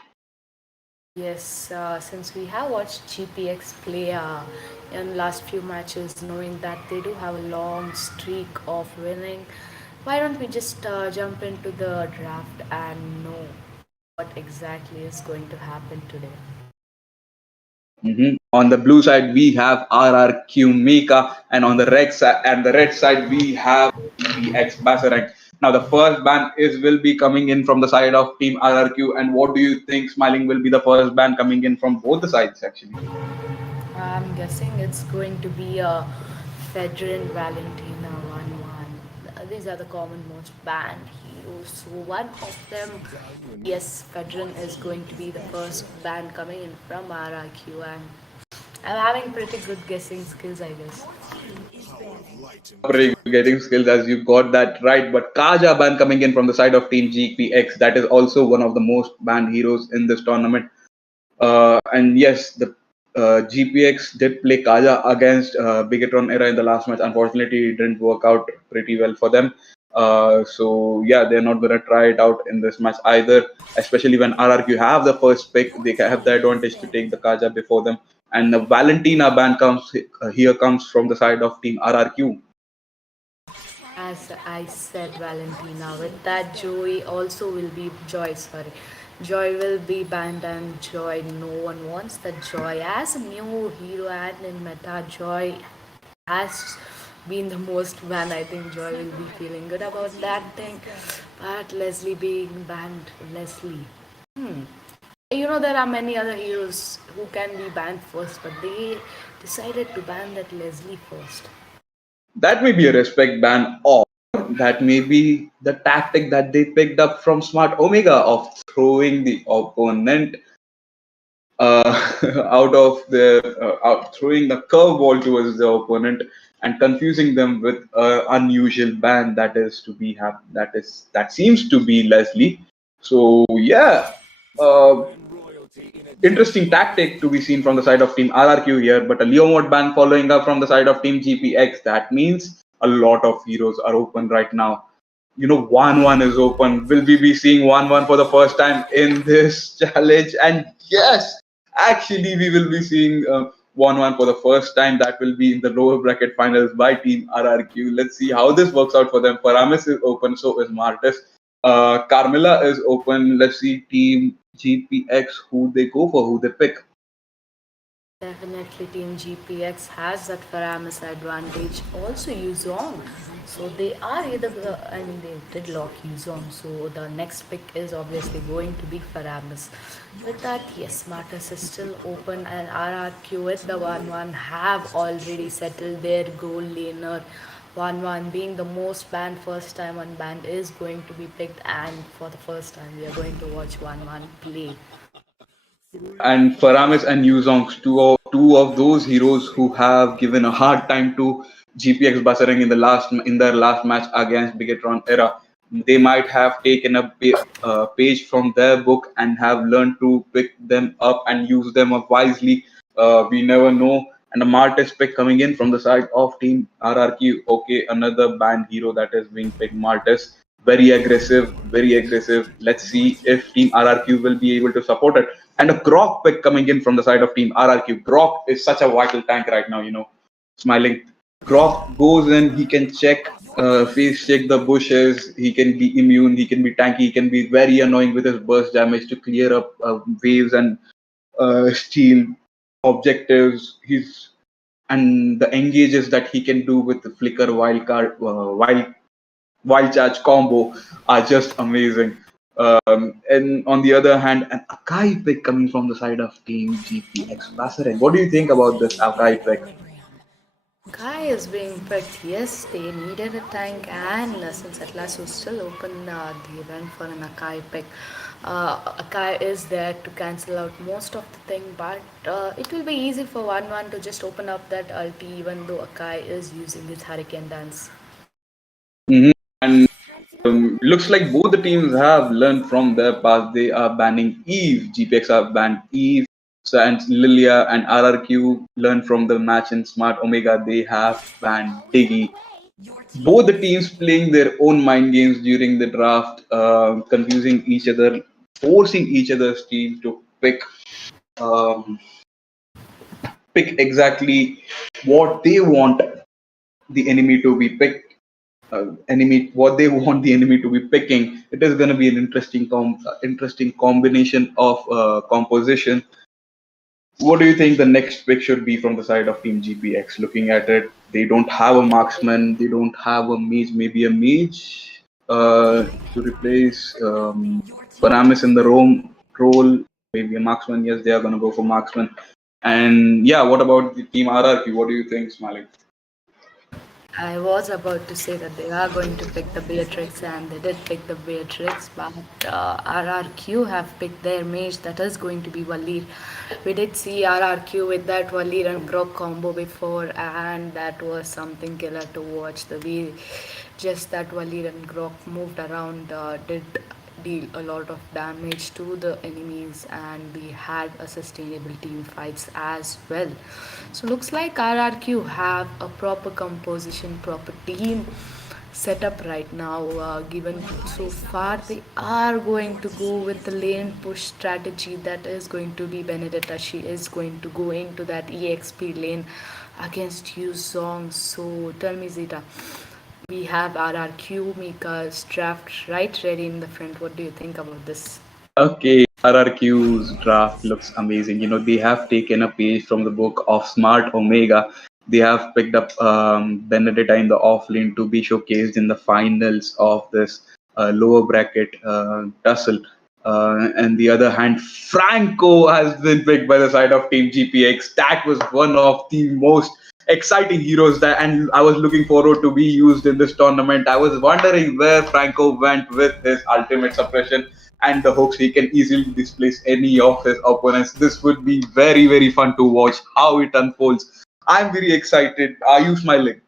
Yes, since we have watched GPX play in last few matches, knowing that they do have a long streak of winning, why don't we just jump into the draft and know what exactly is going to happen today? On the blue side, we have RRQ Mika, and on the red side, we have EPX Basarang. Now, the first ban is will be coming in from the side of Team RRQ. And what do you think, Smiling, will be the first ban coming in from both the sides, actually? I'm guessing it's going to be a Federer Valentina 1-1. These are the common most banned heroes. So one of them, yes, Federer is going to be the first ban coming in from RRQ, and I'm having pretty good guessing skills, I guess. Pretty getting skills as you got that right. But Kaja ban coming in from the side of Team GPX. That is also one of the most banned heroes in this tournament. And yes, the GPX did play Kaja against Bigetron Era in the last match. Unfortunately, it didn't work out pretty well for them. So yeah, they're not gonna try it out in this match either. Especially when RRQ have the first pick, they have the advantage to take the Kaja before them. And the Valentina ban comes from the side of Team RRQ. As I said, Valentina, with that, Joy also will be Joy. Sorry, Joy will be banned, and Joy. No one wants that Joy as a new hero, and in meta, Joy has been the most banned. I think Joy will be feeling good about that thing. But Leslie being banned, Leslie. You know, there are many other heroes who can be banned first, but they decided to ban that Leslie first. That may be a respect ban, or that may be the tactic that they picked up from Smart Omega of throwing the opponent throwing the curveball towards the opponent and confusing them with an unusual ban that seems to be Leslie. So yeah, uh, interesting tactic to be seen from the side of Team RRQ here, but a Leo mode ban following up from the side of Team GPX. That means a lot of heroes are open right now. 1-1 is open. Will we be seeing 1-1 for the first time in this challenge? And yes, actually, we will be seeing 1-1 for the first time. That will be in the lower bracket finals by Team RRQ. Let's see how this works out for them. Paramis is open, so is Martis. Carmilla is open. Let's see Team GPX who they go for, who they pick. Definitely, Team GPX has that Faramis advantage. Also, Yuzong. So they are either, they did lock Yuzong. So the next pick is obviously going to be Faramis. With that, yes, Martis is still open, and RRQ with the 1-1 have already settled their goal laner. 1-1 being the most banned first time unbanned is going to be picked, and for the first time, we are going to watch 1-1 play. And Faramis and Yuzong, two of those heroes who have given a hard time to GPX Basareng in their last match against Bigetron Era. They might have taken a page from their book and have learned to pick them up and use them up wisely. We never know. And a Martis pick coming in from the side of Team RRQ. Okay, another banned hero that is being picked. Martis, very aggressive, very aggressive. Let's see if Team RRQ will be able to support it. And a Grok pick coming in from the side of Team RRQ. Grok is such a vital tank right now, smiling. Grok goes in, he can face check the bushes, he can be immune, he can be tanky, he can be very annoying with his burst damage to clear up waves and steal objectives. And the engages that he can do with the flicker wild charge combo are just amazing. And on the other hand, an Akai pick coming from the side of Team GPX. Basreng, what do you think about this Akai pick? Guy is being picked. Yes, they needed a tank, and since at last was still open the event for an Akai pick. Akai is there to cancel out most of the thing, but it will be easy for 1-1 to just open up that ulti, even though Akai is using his Hurricane Dance. Mhm. And looks like both the teams have learned from their past. They are banning Eve. GPX have banned Eve. And Lilia and RRQ learned from the match in Smart Omega. They have banned Diggy. Both the teams playing their own mind games during the draft, confusing each other, forcing each other's team to um, pick exactly what they want the enemy to be picked. Enemy what they want the enemy to be picking. It is going to be an interesting combination of composition. What do you think the next pick should be from the side of Team GPX? Looking at it, they don't have a marksman, they don't have a mage, maybe a mage to replace Paramis in the role, maybe a marksman. Yes, they are going to go for marksman. And yeah, what about the Team RRQ? What do you think, Smalik? I was about to say that they are going to pick the Beatrix, and they did pick the Beatrix, but RRQ have picked their mage, that is going to be Valir. We did see RRQ with that Valir and Grok combo before, and that was something killer to watch. The way just that Valir and Grok moved around did deal a lot of damage to the enemies, and we had a sustainable team fights as well. So looks like RRQ have a proper composition, proper team set up right now. Given so far, they are going to go with the lane push strategy. That is going to be Benedetta. She is going to go into that EXP lane against you Song. So tell me, Zeta, we have RRQ, Mika strapped right ready in the front. What do you think about this? Okay, RRQ's draft looks amazing. They have taken a page from the book of Smart Omega. They have picked up Benedetta in the offlane to be showcased in the finals of this lower bracket tussle. And the other hand, Franco has been picked by the side of Team GPX. That was one of the most exciting heroes and I was looking forward to be used in this tournament. I was wondering where Franco went with his ultimate suppression and the hooks. He can easily displace any of his opponents. This would be very, very fun to watch how it unfolds. I'm very excited. Are you smiling?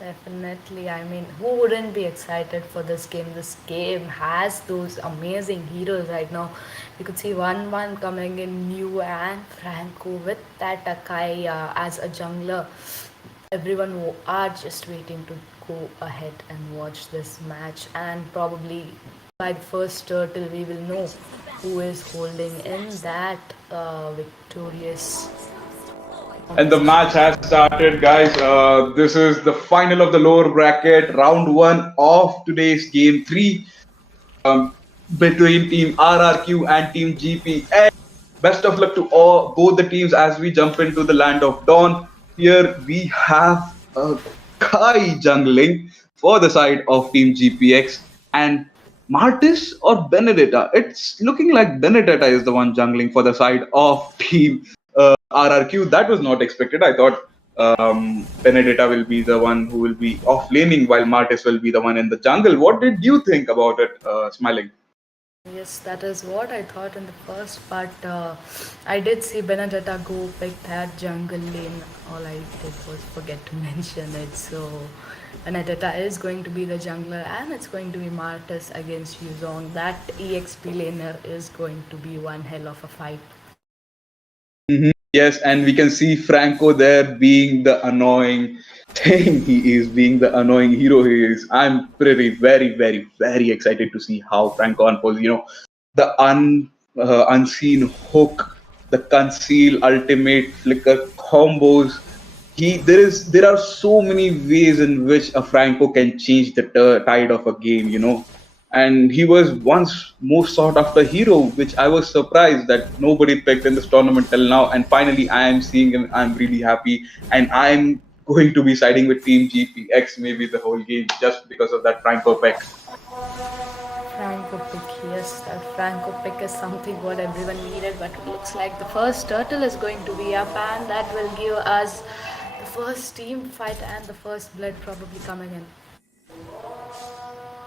Definitely. I mean, who wouldn't be excited for this game? This game has those amazing heroes right now. You could see 1-1 coming in New and Franco with that Akai as a jungler. Everyone who are just waiting to go ahead and watch this match, and probably by the first turtle we will know who is holding in that victorious And the match has started, guys. This is the final of the lower bracket, round one of today's game three between Team RRQ and Team GPX. Best of luck to both the teams as we jump into the land of dawn. Here we have Kai jungling for the side of Team GPX and Martis or Benedetta. It's looking like Benedetta is the one jungling for the side of Team RRQ. That was not expected. I thought Benedetta will be the one who will be off laning while Martis will be the one in the jungle. What did you think about it, Smiling? Yes, that is what I thought in the first, but I did see Benedetta go pick that jungle lane. All I did was forget to mention it. So Benedetta is going to be the jungler, and it's going to be Martis against Yuzong. That EXP laner is going to be one hell of a fight. Yes, and we can see Franco there being the annoying thing. He is being the annoying hero he is. I'm pretty, very, very, very excited to see how Franco unfolds. The unseen hook, the conceal, ultimate, flicker combos. There are so many ways in which a Franco can change the tide of a game. And he was once most sought after hero, which I was surprised that nobody picked in this tournament till now. And finally, I am seeing him. I'm really happy, and I'm going to be siding with Team GPX maybe the whole game just because of that Franco pick. Franco pick, yes, that Franco pick is something what everyone needed, but it looks like the first turtle is going to be up, and that will give us the first team fight and the first blood probably coming in.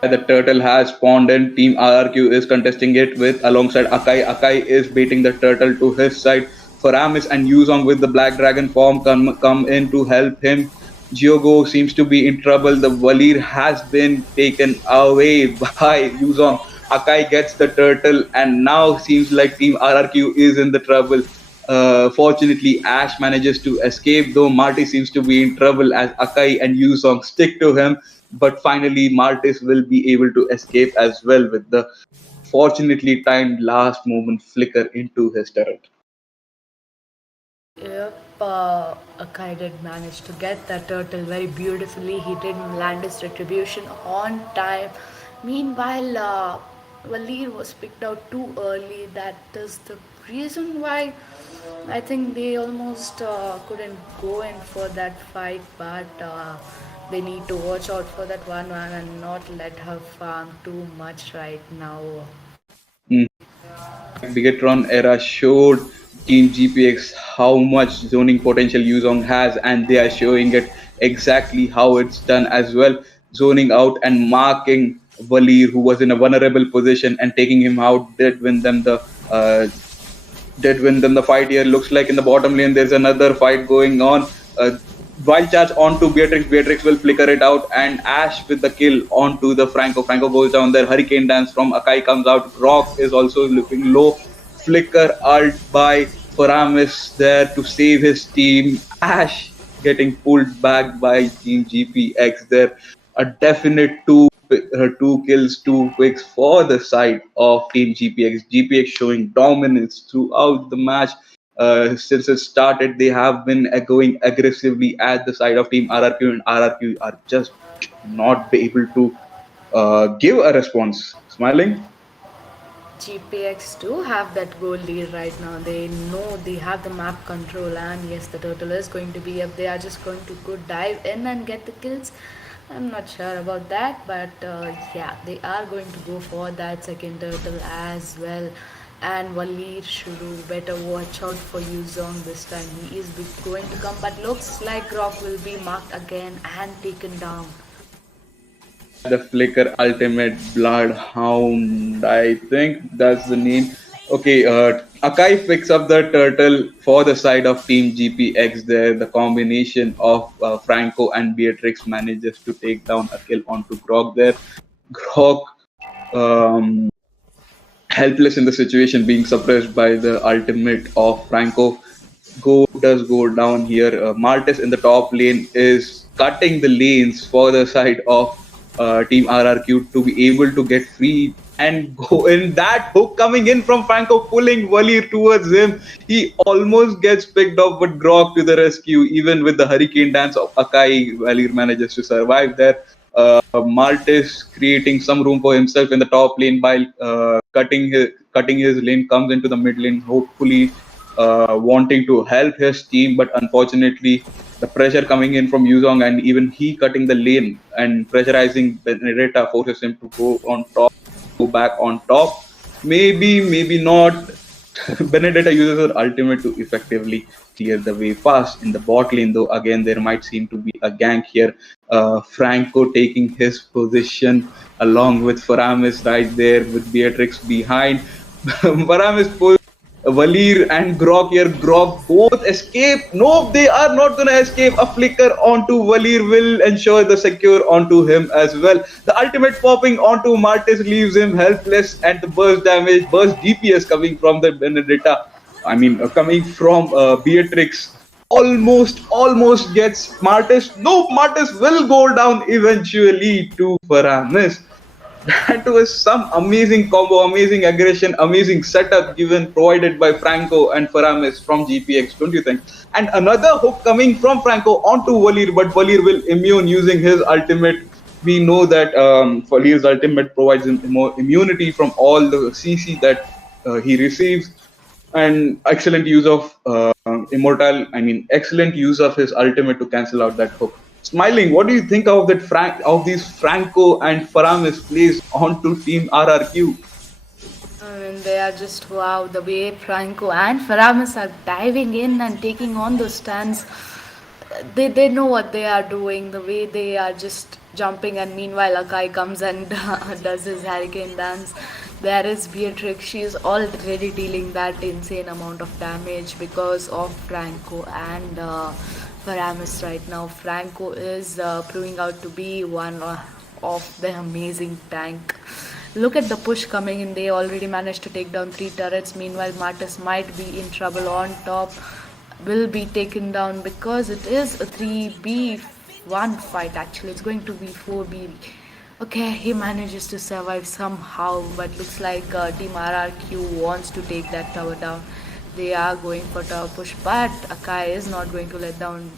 The turtle has spawned in. Team RRQ is contesting it with alongside Akai. Akai is baiting the turtle to his side. Faramis and Yuzong with the Black Dragon form come in to help him. Giogo seems to be in trouble. The Valir has been taken away by Yuzong. Akai gets the turtle, and now seems like Team RRQ is in the trouble. Fortunately, Ash manages to escape, though Marty seems to be in trouble as Akai and Yuzong stick to him. But finally, Martis will be able to escape as well with the fortunately timed last moment flicker into his turret. Yep, Akai did manage to get that turtle very beautifully. He did land his retribution on time. Meanwhile, Valir was picked out too early. That is the reason why I think they almost couldn't go in for that fight. But they need to watch out for that one and not let her farm too much right now. Mm. Bigetron era showed Team GPX how much zoning potential Yuzong has, and they are showing it exactly how it's done as well. Zoning out and marking Valir, who was in a vulnerable position, and taking him out did win them the fight here. Looks like in the bottom lane there's another fight going on. Wild charge onto Beatrix. Beatrix will flicker it out, and Ash with the kill onto the Franco. Franco goes down there. Hurricane dance from Akai comes out. Grok is also looking low. Flicker ult by Faramis there to save his team. Ash getting pulled back by Team GPX there. A definite two kills, two picks for the side of Team GPX. GPX showing dominance throughout the match. Since it started, they have been going aggressively at the side of Team RRQ, and RRQ are just not be able to give a response. Smiling? GPX do have that goal lead right now. They know they have the map control, and yes, the turtle is going to be up. They are just going to go dive in and get the kills. I'm not sure about that, but yeah, they are going to go for that second turtle as well. And Valir should do better watch out for Yuzong this time. He is going to come, but looks like Rock will be marked again and taken down. The Flicker Ultimate Bloodhound, I think that's the name. Okay, Akai picks up the turtle for the side of Team GPX there. The combination of Franco and Beatrix manages to take down a kill onto Grok there. Grok, helpless in the situation, being suppressed by the ultimate of Franco, does go down here. Martis in the top lane is cutting the lanes for the side of Team RRQ to be able to get free and go in. That hook coming in from Franco, pulling Valir towards him. He almost gets picked up, but Grok to the rescue. Even with the hurricane dance of Akai, Valir manages to survive there. Martis creating some room for himself in the top lane by cutting his lane, comes into the mid lane, hopefully wanting to help his team, but unfortunately the pressure coming in from Yuzong and even he cutting the lane and pressurizing Benedetta forces him to go on top, go back on top. Maybe not. Benedetta uses her ultimate to effectively clear the way fast in the bot lane, though again there might seem to be a gank here. Franco taking his position along with Faramis right there with Beatrix behind. Faramis pulls Valir and Grok here. Grok both escape. No, they are not going to escape. A flicker onto Valir will ensure the secure onto him as well. The ultimate popping onto Martis leaves him helpless, and the burst damage, burst DPS coming from the Benedetta. Coming from Beatrix almost gets Martis. No, Martis will go down eventually to Faramis. That was some amazing combo, amazing aggression, amazing setup provided by Franco and Faramis from GPX, don't you think? And another hook coming from Franco onto Valir, but Valir will immune using his ultimate. We know that Valir's ultimate provides him more immunity from all the CC that he receives. And excellent use of excellent use of his ultimate to cancel out that hook. Smiling, what do you think of these Franco and Faramis plays onto Team RRQ? They are just wow, the way Franco and Faramis are diving in and taking on those stands. They know what they are doing, the way they are just jumping, and meanwhile Akai comes and does his hurricane dance. There is Beatrix, she is already dealing that insane amount of damage because of Franco and Faramis right now. Franco is proving out to be one of the amazing tank. Look at the push coming in, they already managed to take down 3 turrets. Meanwhile Martis might be in trouble on top, will be taken down because it is a 3B1 fight. Actually it's going to be 4B. Okay, he manages to survive somehow, but looks like Team RRQ wants to take that tower down. They are going for tower push, but Akai is not going to let down,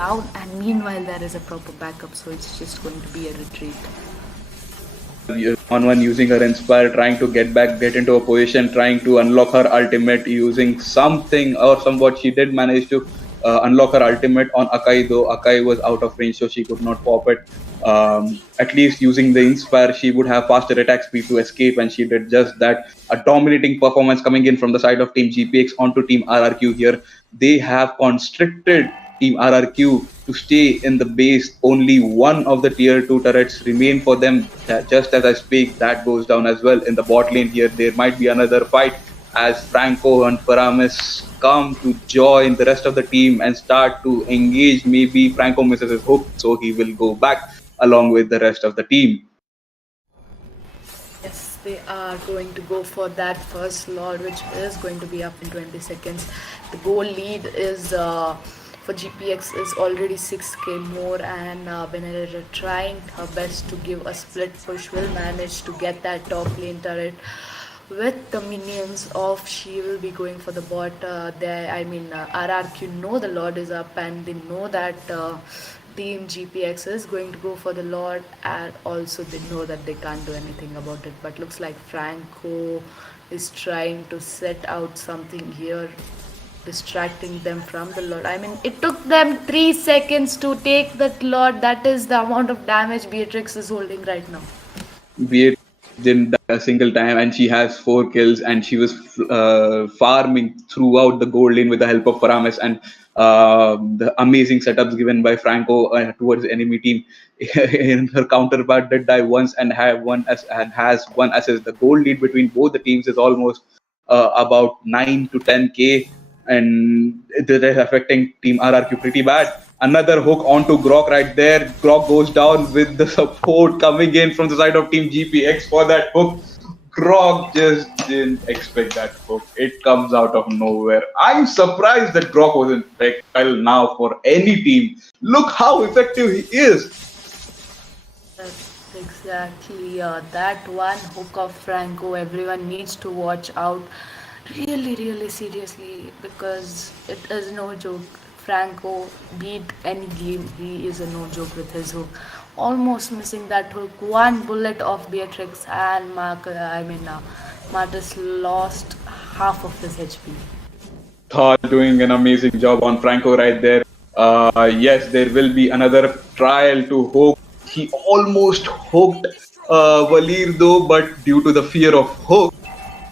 and meanwhile there is a proper backup, so it's just going to be a retreat. On using her Inspire, trying to get into a position, trying to unlock her ultimate using something or somewhat. She did manage to unlock her ultimate on Akai, though Akai was out of range, so she could not pop it. At least using the Inspire, she would have faster attack speed to escape, and she did just that. A dominating performance coming in from the side of Team GPX onto Team RRQ here. They have constricted Team RRQ to stay in the base. Only one of the tier 2 turrets remain for them. Just as I speak, that goes down as well. In the bot lane here, there might be another fight as Franco and Faramis come to join the rest of the team and start to engage. Maybe Franco misses his hook, so he will go back along with the rest of the team. Yes, they are going to go for that first Lord, which is going to be up in 20 seconds. The goal lead is for GPX is already 6k more, and Benedetta trying her best to give a split push will manage to get that top lane turret with the minions of. She will be going for the bot. RRQ know the Lord is up, and they know that Team GPX is going to go for the Lord, and also they know that they can't do anything about it. But looks like Franco is trying to set out something here, distracting them from the Lord. It took them 3 seconds to take that Lord. That is the amount of damage Beatrix is holding right now. Beatrix didn't die a single time, and she has 4 kills, and she was farming throughout the gold lane with the help of Faramis and the amazing setups given by Franco towards the enemy team. In her counterpart did die once and has one assist. The gold lead between both the teams is almost about 9 to 10k, and it is affecting Team RRQ pretty bad. Another hook onto Grok right there. Grok goes down with the support coming in from the side of Team GPX for that hook. Grok just didn't expect that hook. It comes out of nowhere. I'm surprised that Grok wasn't tactile now for any team. Look how effective he is. That's exactly that one hook of Franco. Everyone needs to watch out really seriously, because it is no joke. Franco beat any game. He is a no joke with his hook. Almost missing that hook. One bullet of Beatrix, and Martis lost half of his HP. Thor doing an amazing job on Franco right there. Yes, there will be another trial to hook. He almost hooked Valir though, but due to the fear of hook,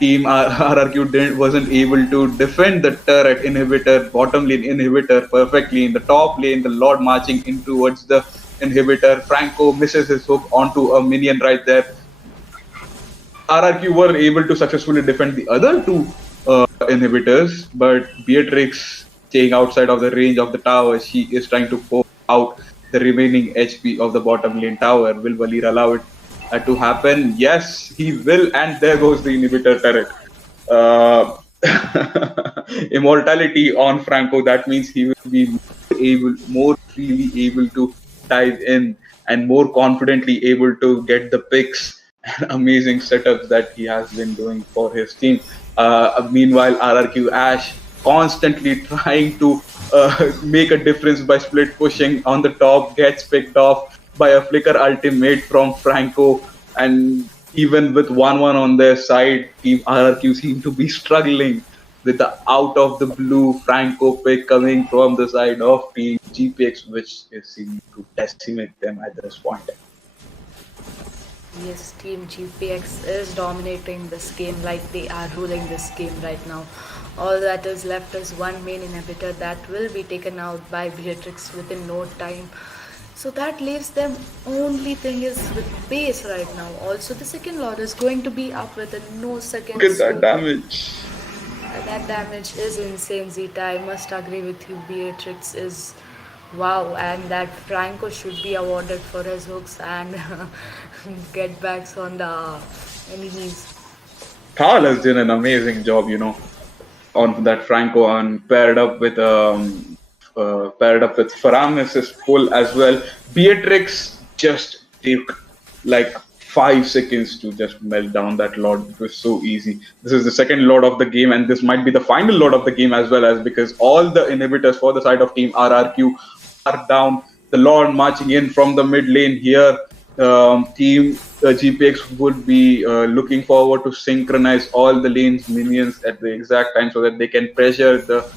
Team RRQ wasn't able to defend the turret inhibitor, bottom lane inhibitor perfectly. In the top lane, the Lord marching in towards the inhibitor. Franco misses his hook onto a minion right there. RRQ were able to successfully defend the other two inhibitors, but Beatrix, staying outside of the range of the tower, she is trying to poke out the remaining HP of the bottom lane tower. Will Valir allow it to happen? Yes, he will, and there goes the inhibitor turret. Uh, Immortality on Franco. That means he will be more freely able to dive in and more confidently able to get the picks and amazing setups that he has been doing for his team. Meanwhile, RRQ Ash constantly trying to make a difference by split pushing on the top, gets picked off by a flicker ultimate from Franco, and even with 1-1 on their side, Team RRQ seem to be struggling with the out of the blue Franco pick coming from the side of Team GPX, which is seeming to decimate them at this point. Yes, Team GPX is dominating this game like they are ruling this game right now. All that is left is one main inhibitor that will be taken out by Beatrix within no time. So that leaves them only thing is with base right now. Also, the second lord is going to be up within no seconds. Look at that damage. That damage is insane, Zeta. I must agree with you. Beatrix is wow, and that Franco should be awarded for his hooks and get backs on the enemies. Carl has done an amazing job, on that Franco and paired up with Faramis' pull as well. Beatrix just took like 5 seconds to just melt down that Lord. It was so easy. This is the second Lord of the game, and this might be the final Lord of the game as well, as because all the inhibitors for the side of Team RRQ are down. The Lord marching in from the mid lane here. Team GPX would be looking forward to synchronize all the lanes minions at the exact time so that they can pressure the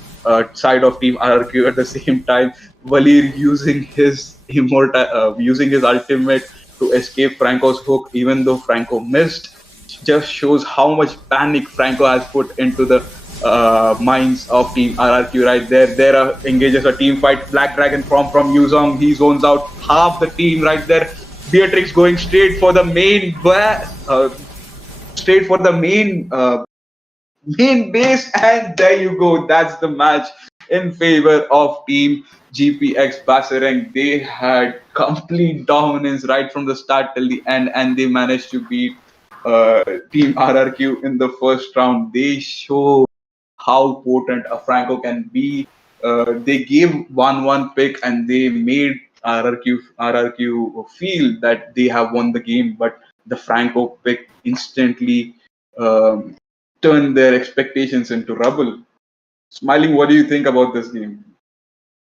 side of Team RRQ at the same time. Valir using his ultimate to escape Franco's hook, even though Franco missed, just shows how much panic Franco has put into the minds of Team RRQ right there. There engages a team fight. Black Dragon from Yuzong. He zones out half the team right there. Beatrix going straight for the main main base, and there you go. That's the match in favor of Team GPX Basreng. They had complete dominance right from the start till the end, and they managed to beat Team RRQ in the first round. They showed how potent a Franco can be. They gave 1-1 pick, and they made RRQ feel that they have won the game, but the Franco pick instantly um, turned their expectations into rubble. Smiling, what do you think about this game?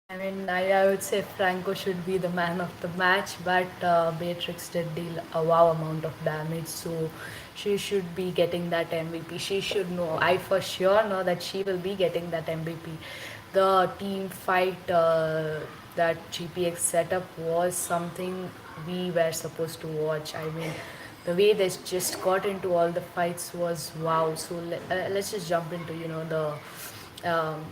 I mean, I would say Franco should be the man of the match, but Beatrix did deal a wow amount of damage, so she should be getting that MVP. She should know. I for sure know that she will be getting that MVP. The team fight that GPX setup was something we were supposed to watch. I mean, the way they just got into all the fights was wow. So let's just jump into the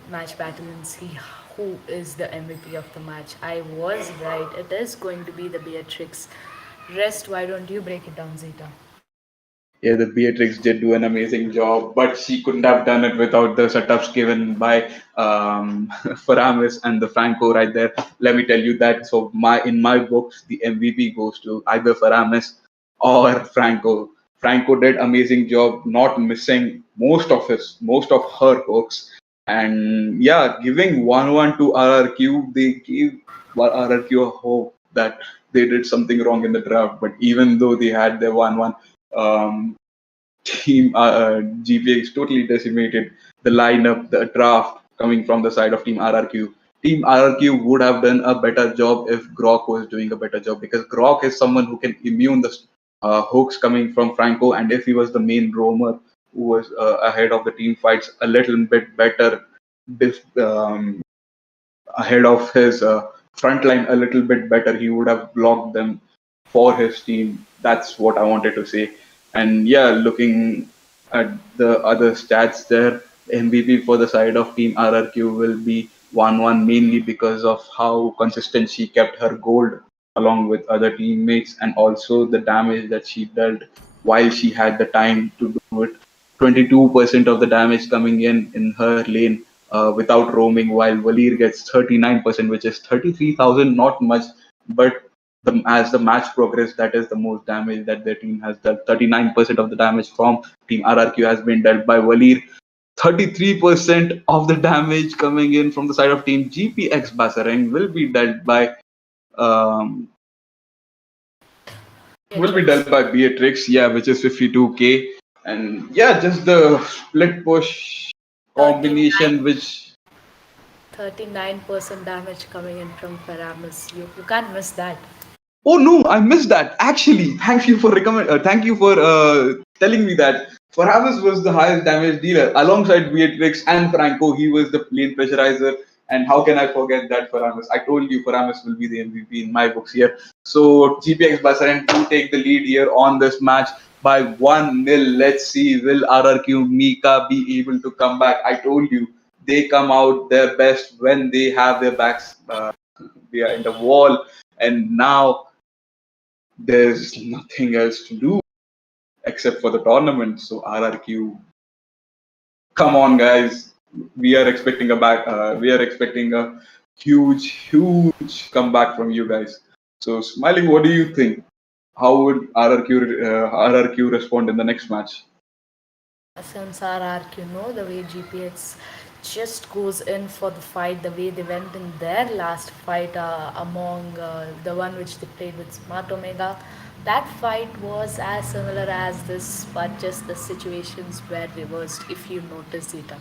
match battle and see who is the MVP of the match. I was right. It is going to be the Beatrix. Rest, why don't you break it down, Zeta? Yeah, the Beatrix did do an amazing job, but she couldn't have done it without the setups given by Faramis and the Franco right there. Let me tell you that. So in my books, the MVP goes to either Faramis or Franco. Franco did amazing job, not missing most of her hooks, and yeah, giving 1-1 to RRQ. They gave RRQ a hope that they did something wrong in the draft, but even though they had their 1-1. Team GPX totally decimated the lineup, the draft coming from the side of Team RRQ. Team RRQ would have done a better job if Grok was doing a better job, because Grok is someone who can immune the hooks coming from Franco, and if he was the main roamer who was ahead of the team fights a little bit better, ahead of his front line a little bit better, he would have blocked them for his team. That's what I wanted to say. And yeah, looking at the other stats there, MVP for the side of Team RRQ will be 1-1, mainly because of how consistent she kept her gold along with other teammates, and also the damage that she dealt while she had the time to do it. 22% of the damage coming in her lane without roaming, while Valir gets 39%, which is 33,000, not much, but as the match progressed, that is the most damage that their team has dealt. 39% of the damage from Team RRQ has been dealt by Valir. 33% of the damage coming in from the side of Team GPX Basreng um, will be dealt Beatrix. by Beatrix, yeah, which is 52k, and yeah, just the split push 39, combination, which 39% damage coming in from Paramus. You can't miss that. oh no, I missed that. Actually, thank you for thank you for telling me that. Faramis was the highest damage dealer alongside Beatrix and Franco. He was the lane pressurizer. And how can I forget that Faramis? I told you Faramis will be the MVP in my books here. So GPX Basaran to take the lead here on this match by 1-0. Let's see, will RRQ Mika be able to come back? I told you they come out their best when they have their backs behind the wall. And now there's nothing else to do except for the tournament. So RRQ, come on, guys. We are expecting a back. We are expecting a huge comeback from you guys. So, Smiling, what do you think? How would RRQ respond in the next match? Since our arc, the way GPX just goes in for the fight, the way they went in their last fight among the one which they played with Smart Omega, that fight was as similar as this, but just the situations were reversed if you notice it.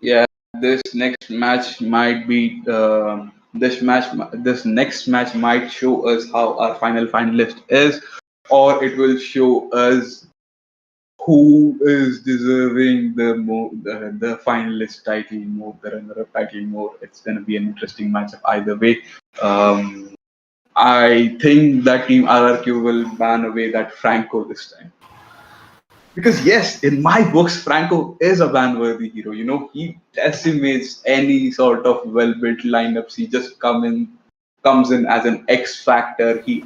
Yeah, this next match might be this next match might show us how our final finalist is, or it will show us who is deserving the finalist title more, the runner-up title more. It's going to be an interesting matchup either way. Um, I think that Team RRQ will ban away that Franco this time. Because yes, in my books, Franco is a ban-worthy hero. You know, he decimates any sort of well-built lineups. He just comes in as an X factor. He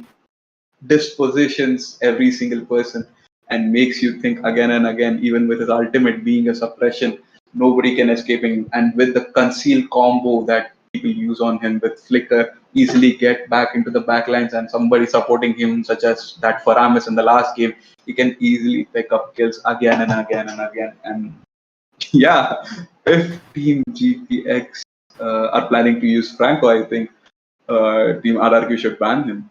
dispositions every single person and makes you think again and again, even with his ultimate being a suppression, nobody can escape him. And with the conceal combo that people use on him with Flicker, easily get back into the backlines and somebody supporting him, such as that Faramis in the last game, he can easily pick up kills again and again and again. And yeah, if Team GPX are planning to use Franco, I think Team RRQ should ban him.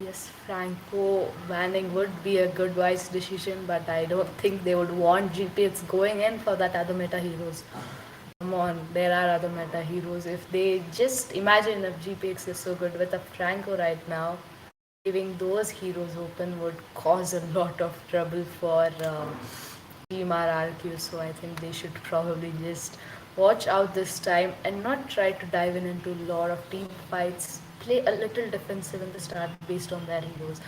Yes, Franco banning would be a good wise decision, but I don't think they would want GPX going in for that other meta heroes. Come on, there are other meta heroes. If they just imagine if GPX is so good with a Franco right now, leaving those heroes open would cause a lot of trouble for Team RRQ. So I think they should probably just watch out this time and not try to dive into a lot of team fights. Play a little defensive in the start based on their heroes.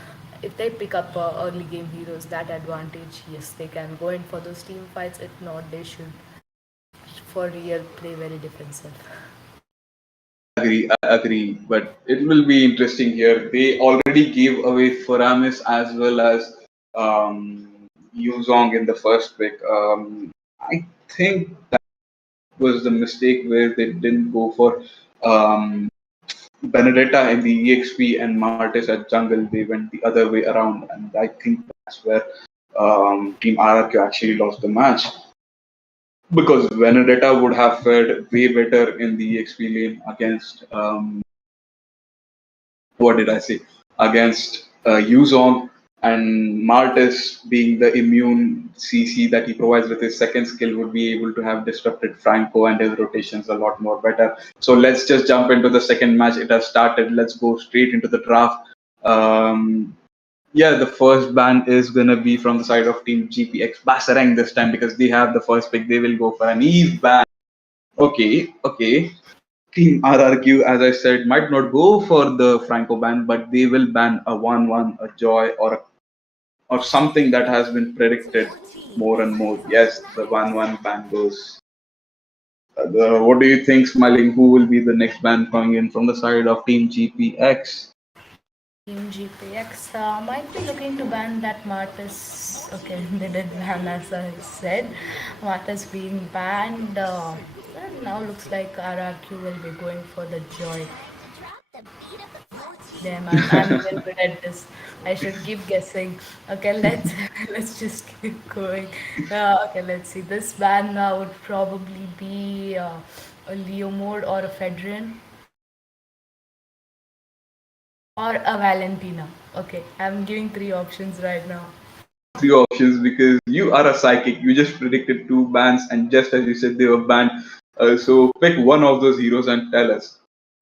If they pick up early game heroes, that advantage, yes, they can go in for those team fights. If not, they should for real play very defensive. I agree, but it will be interesting here. They already gave away Faramis as well as Yuzong in the first pick. I think that was the mistake where they didn't go for um, Benedetta in the EXP and Martis at jungle. They went the other way around, and I think that's where Team RRQ actually lost the match because Benedetta would have fared way better in the EXP lane against what did I say, against Yuzong, and Martis being the immune CC that he provides with his second skill would be able to have disrupted Franco and his rotations a lot more better. So let's just jump into the second match. It has started. Let's go straight into the draft. Yeah, the first ban is gonna be from the side of Team GPX Basarang this time because they have the first pick. They will go for an Eve ban. Okay. Team RRQ, as I said, might not go for the Franco ban, but they will ban a 1-1, a Joy, or something that has been predicted more and more. Yes, the 1-1 ban goes. What do you think, Smiling? Who will be the next band coming in from the side of Team GPX? Team GPX might be looking to ban that Martis. Okay, they did ban, as I said. Martis being banned. And now looks like RRQ will be going for the joy. Damn, I'm even good at this. I should keep guessing. Okay, let's let's just keep going. Okay, let's see. This ban would probably be a Leo mode or a Fedrin or a Valentina. Okay, I'm giving three options right now. Three options because you are a psychic. You just predicted two bands, and just as you said, they were banned. So pick one of those heroes and tell us.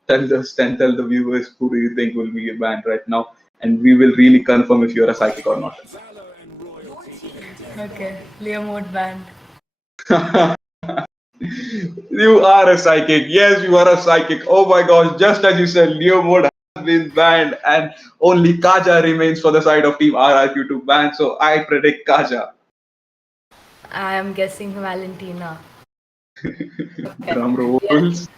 Tell us and tell the viewers who do you think will be banned right now, and we will really confirm if you're a psychic or not. Okay, Leo mode banned. You are a psychic. Yes, you are a psychic. Oh my gosh, just as you said, Leo mode has been banned and only Kaja remains for the side of Team RRQ to ban. So I predict Kaja. I am guessing Valentina. Okay, Drum yes, rolls.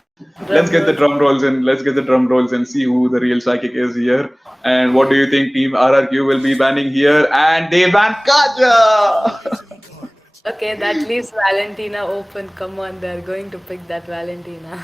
Let's drum get the rolls. drum rolls in. Let's get the drum rolls and see who the real psychic is here. And what do you think Team RRQ will be banning here? And they ban Kaja! Okay, that leaves Valentina open. Come on, they're going to pick that Valentina.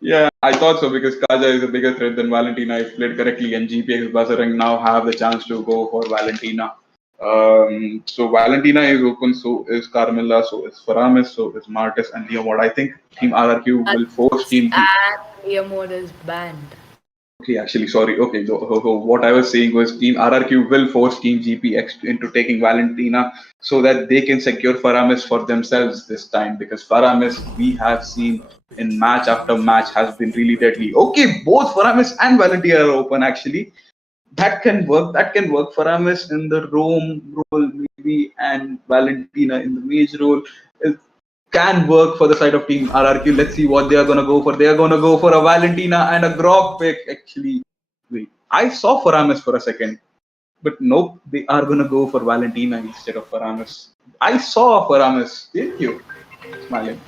Yeah, I thought so because Kaja is a bigger threat than Valentina if played correctly, and GPX Basreng now have the chance to go for Valentina. So Valentina is open, so is Carmilla, so is Faramis, so is Martis and Leomord. I think Team RRQ will force Team G. And Leo mode is banned. Okay, actually, sorry. Okay, so what I was saying was Team RRQ will force Team GPX into taking Valentina so that they can secure Faramis for themselves this time because Faramis we have seen in match after match has been really deadly. Okay, both Faramis and Valentina are open actually. That can work. That can work. Faramis in the Rome role maybe and Valentina in the mage role. It can work for the side of Team RRQ. Let's see what they are gonna go for. They are gonna go for a Valentina and a Grog pick. Actually, wait, I saw Faramis for a second, but nope, they are gonna go for Valentina instead of Faramis. I saw Faramis, didn't you? Smiling.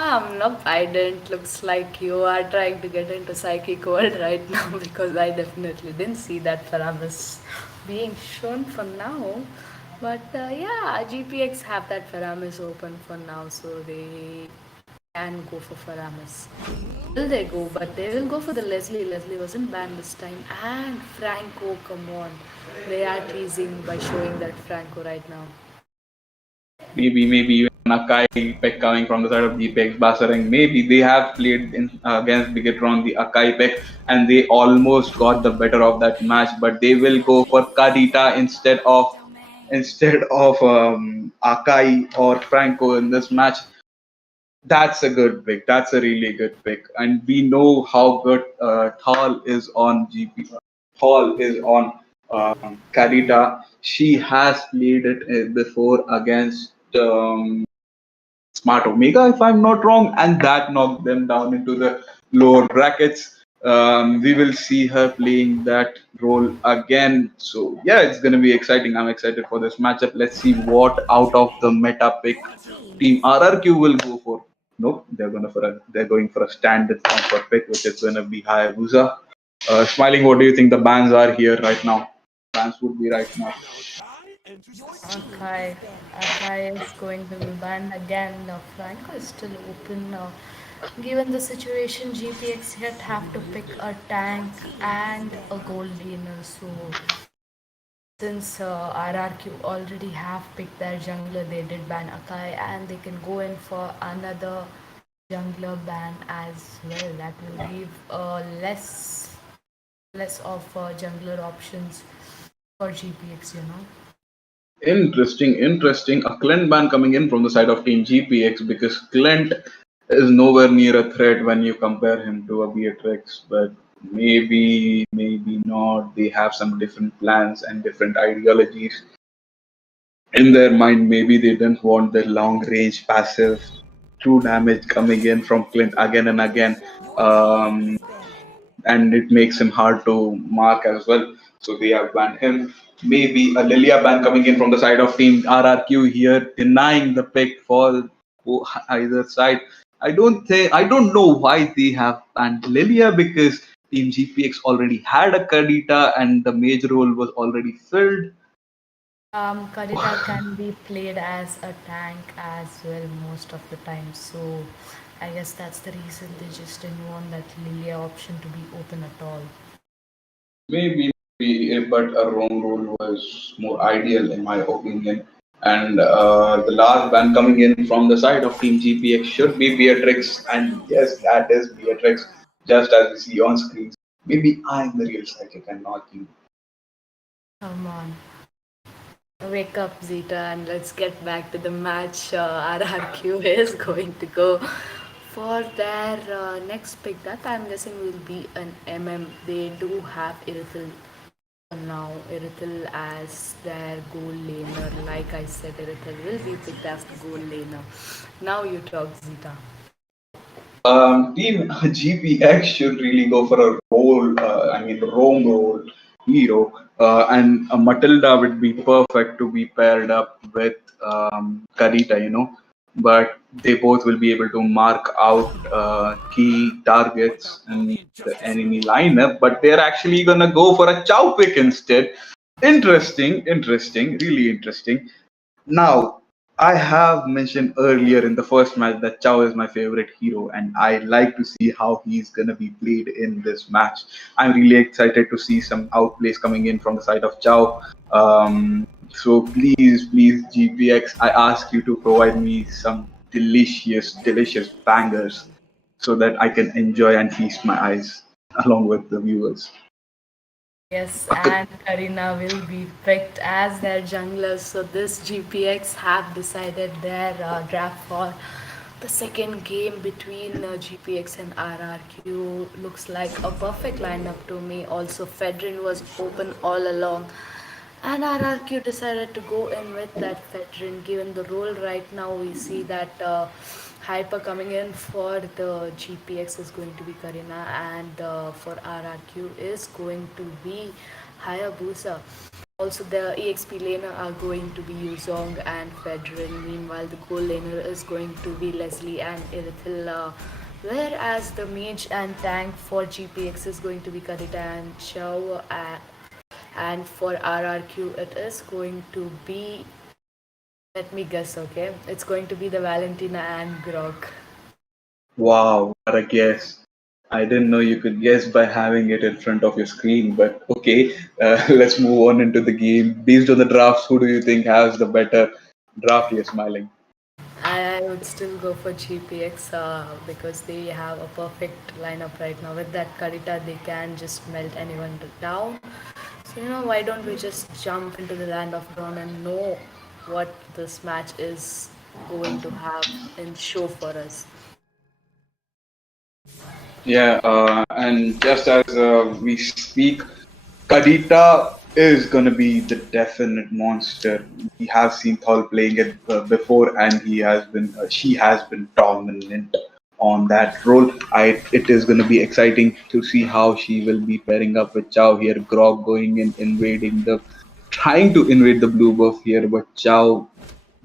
Nope, I didn't. Looks like you are trying to get into psychic world right now because I definitely didn't see that Faramis being shown for now. But yeah, GPX have that Faramis open for now, so they can go for Faramis. Will they go? But they will go for the Leslie. Leslie wasn't banned this time. And Franco, come on. They are teasing by showing that Franco right now. Maybe even Akai pick coming from the side of GPX Basarang. Maybe they have played in, against Bigetron the Akai pick and they almost got the better of that match, but they will go for Kadita instead of Akai or Franco in this match. That's a good pick. That's a really good pick. And we know how good Thal is on GP. Thal is on Karita. She has played it before against Smart Omega, if I'm not wrong, and that knocked them down into the lower brackets. We will see her playing that role again. So yeah, it's gonna be exciting. I'm excited for this matchup. Let's see what out of the meta pick Team RRQ will go for. Nope, they're going for a standard comfort pick, which is gonna be Hayabusa. Smiling, what do you think the bans are here right now? Bans would be right now. Okay, Akai is going to be banned again. Franco is still open. Given the situation, GPX yet have to pick a tank and a gold laner. So since RRQ already have picked their jungler, they did ban Akai, and they can go in for another jungler ban as well. That will leave less of jungler options for GPX. Interesting, interesting. A Clint ban coming in from the side of Team GPX because Clint is nowhere near a threat when you compare him to a Beatrix, but maybe not. They have some different plans and different ideologies in their mind. Maybe they didn't want the long range passive true damage coming in from Clint again and again. Um, and it makes him hard to mark as well. So they have banned him. Maybe a Lilia ban coming in from the side of Team RRQ here, denying the pick for either side. I don't know why they have banned Lilia, because Team GPX already had a Kadita and the major role was already filled. Kadita can be played as a tank as well most of the time. So I guess that's the reason they just didn't want that Lilia option to be open at all. Maybe, but a wrong role was more ideal in my opinion. And the last ban coming in from the side of Team GPX should be Beatrix, and yes, that is Beatrix, just as we see on screen. Maybe I'm the real psychic and not you. Come on. Wake up, Zeta, and let's get back to the match. RRQ is going to go for their next pick. That I'm guessing will be an MM. They do have Irithel now. Irithel as their goal laner. Like I said, Irithel will be picked as the goal laner. Now you talk, Zeta. Team GPX should really go for a roam role hero, and Matilda would be perfect to be paired up with Karita, But they both will be able to mark out key targets in the enemy lineup, but they're actually gonna go for a Chow pick instead. Interesting, really interesting. Now, I have mentioned earlier in the first match that Chow is my favorite hero, and I like to see how he's gonna be played in this match. I'm really excited to see some outplays coming in from the side of Chow. So please, GPX, I ask you to provide me some delicious bangers so that I can enjoy and feast my eyes along with the viewers. Yes, and Karina will be picked as their jungler. So this GPX have decided their draft for the second game between GPX and RRQ. Looks like a perfect lineup to me. Also, Fedrin was open all along. And RRQ decided to go in with that veteran. Given the role right now, we see that Hyper coming in for the GPX is going to be Karina, and for RRQ is going to be Hayabusa. Also, the EXP laner are going to be Yuzong and Fedrin. Meanwhile, the goal laner is going to be Leslie and Irithil. Whereas the mage and tank for GPX is going to be Karita and Chow. And for RRQ, it is going to be, let me guess, okay? It's going to be the Valentina and Grok. Wow, what a guess. I didn't know you could guess by having it in front of your screen, but okay, let's move on into the game. Based on the drafts, who do you think has the better draft? You're smiling. I would still go for GPX because they have a perfect lineup right now. With that Karita, they can just melt anyone down. So, why don't we just jump into the land of Dawn and know what this match is going to have in show for us? Yeah, and just as we speak, Kadita is going to be the definite monster. We have seen Thal playing it before, and she has been dominant on that role. It is going to be exciting to see how she will be pairing up with Chow here. Grog going in, trying to invade the blue buff here, but Chow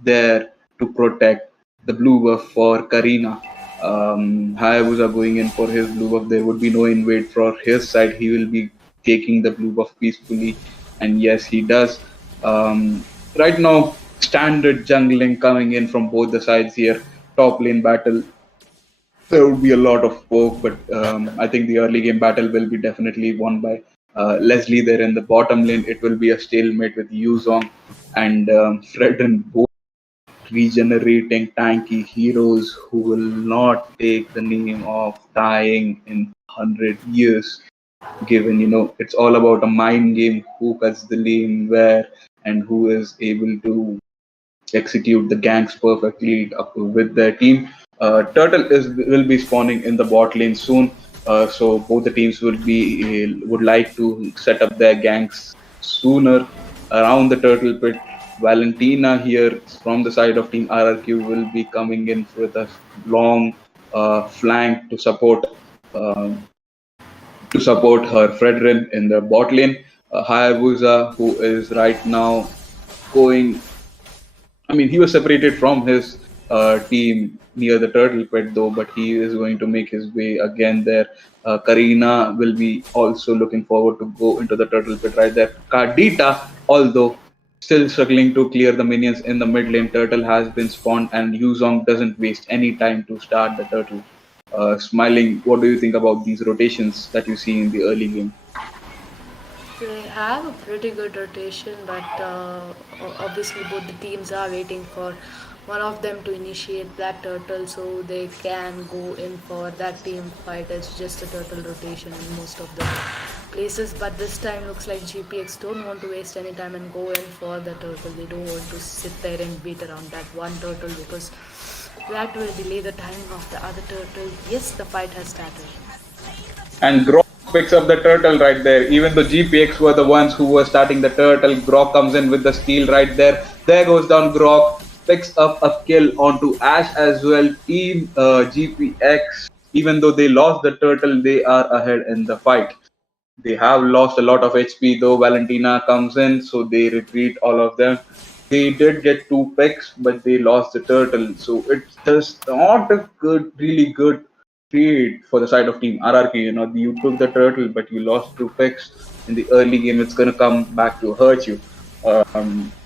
there to protect the blue buff for Karina. Hayabusa going in for his blue buff. There would be no invade for his side. He will be taking the blue buff peacefully, and yes, he does. Right now, standard jungling coming in from both the sides here. Top lane battle. There would be a lot of poke, but I think the early game battle will be definitely won by Leslie there in the bottom lane. It will be a stalemate with Yuzong and Fred and Bo regenerating tanky heroes who will not take the name of dying in 100 years. Given, it's all about a mind game, who cuts the lane where and who is able to execute the ganks perfectly with their team. Turtle will be spawning in the bot lane soon, so both the teams would like to set up their ganks sooner around the turtle pit. Valentina here from the side of Team RRQ will be coming in with a long flank um, to support her Fredrin in the bot lane. Hayabusa, who is right now going, he was separated from his team near the turtle pit though, but he is going to make his way again there. Karina will be also looking forward to go into the turtle pit right there. Kadita, although still struggling to clear the minions in the mid lane, turtle has been spawned and Yuzong doesn't waste any time to start the turtle. Smiling, what do you think about these rotations that you see in the early game? They have a pretty good rotation, but obviously both the teams are waiting for one of them to initiate that turtle so they can go in for that team fight. It's just a turtle rotation in most of the places, but this time looks like GPX don't want to waste any time and go in for the turtle. They don't want to sit there and beat around that one turtle because that will delay the timing of the other turtle. Yes, the fight has started. And Grok picks up the turtle right there. Even though GPX were the ones who were starting the turtle, Grok comes in with the steal right there. There goes down Grok, picks up a kill onto Ash as well. Team GPX, even though they lost the turtle, they are ahead in the fight. They have lost a lot of HP though. Valentina comes in, so they retreat all of them. They did get 2 picks, but they lost the turtle. So it's just not a really good trade for the side of Team RRQ. You took the turtle, but you lost 2 picks in the early game. It's gonna come back to hurt you.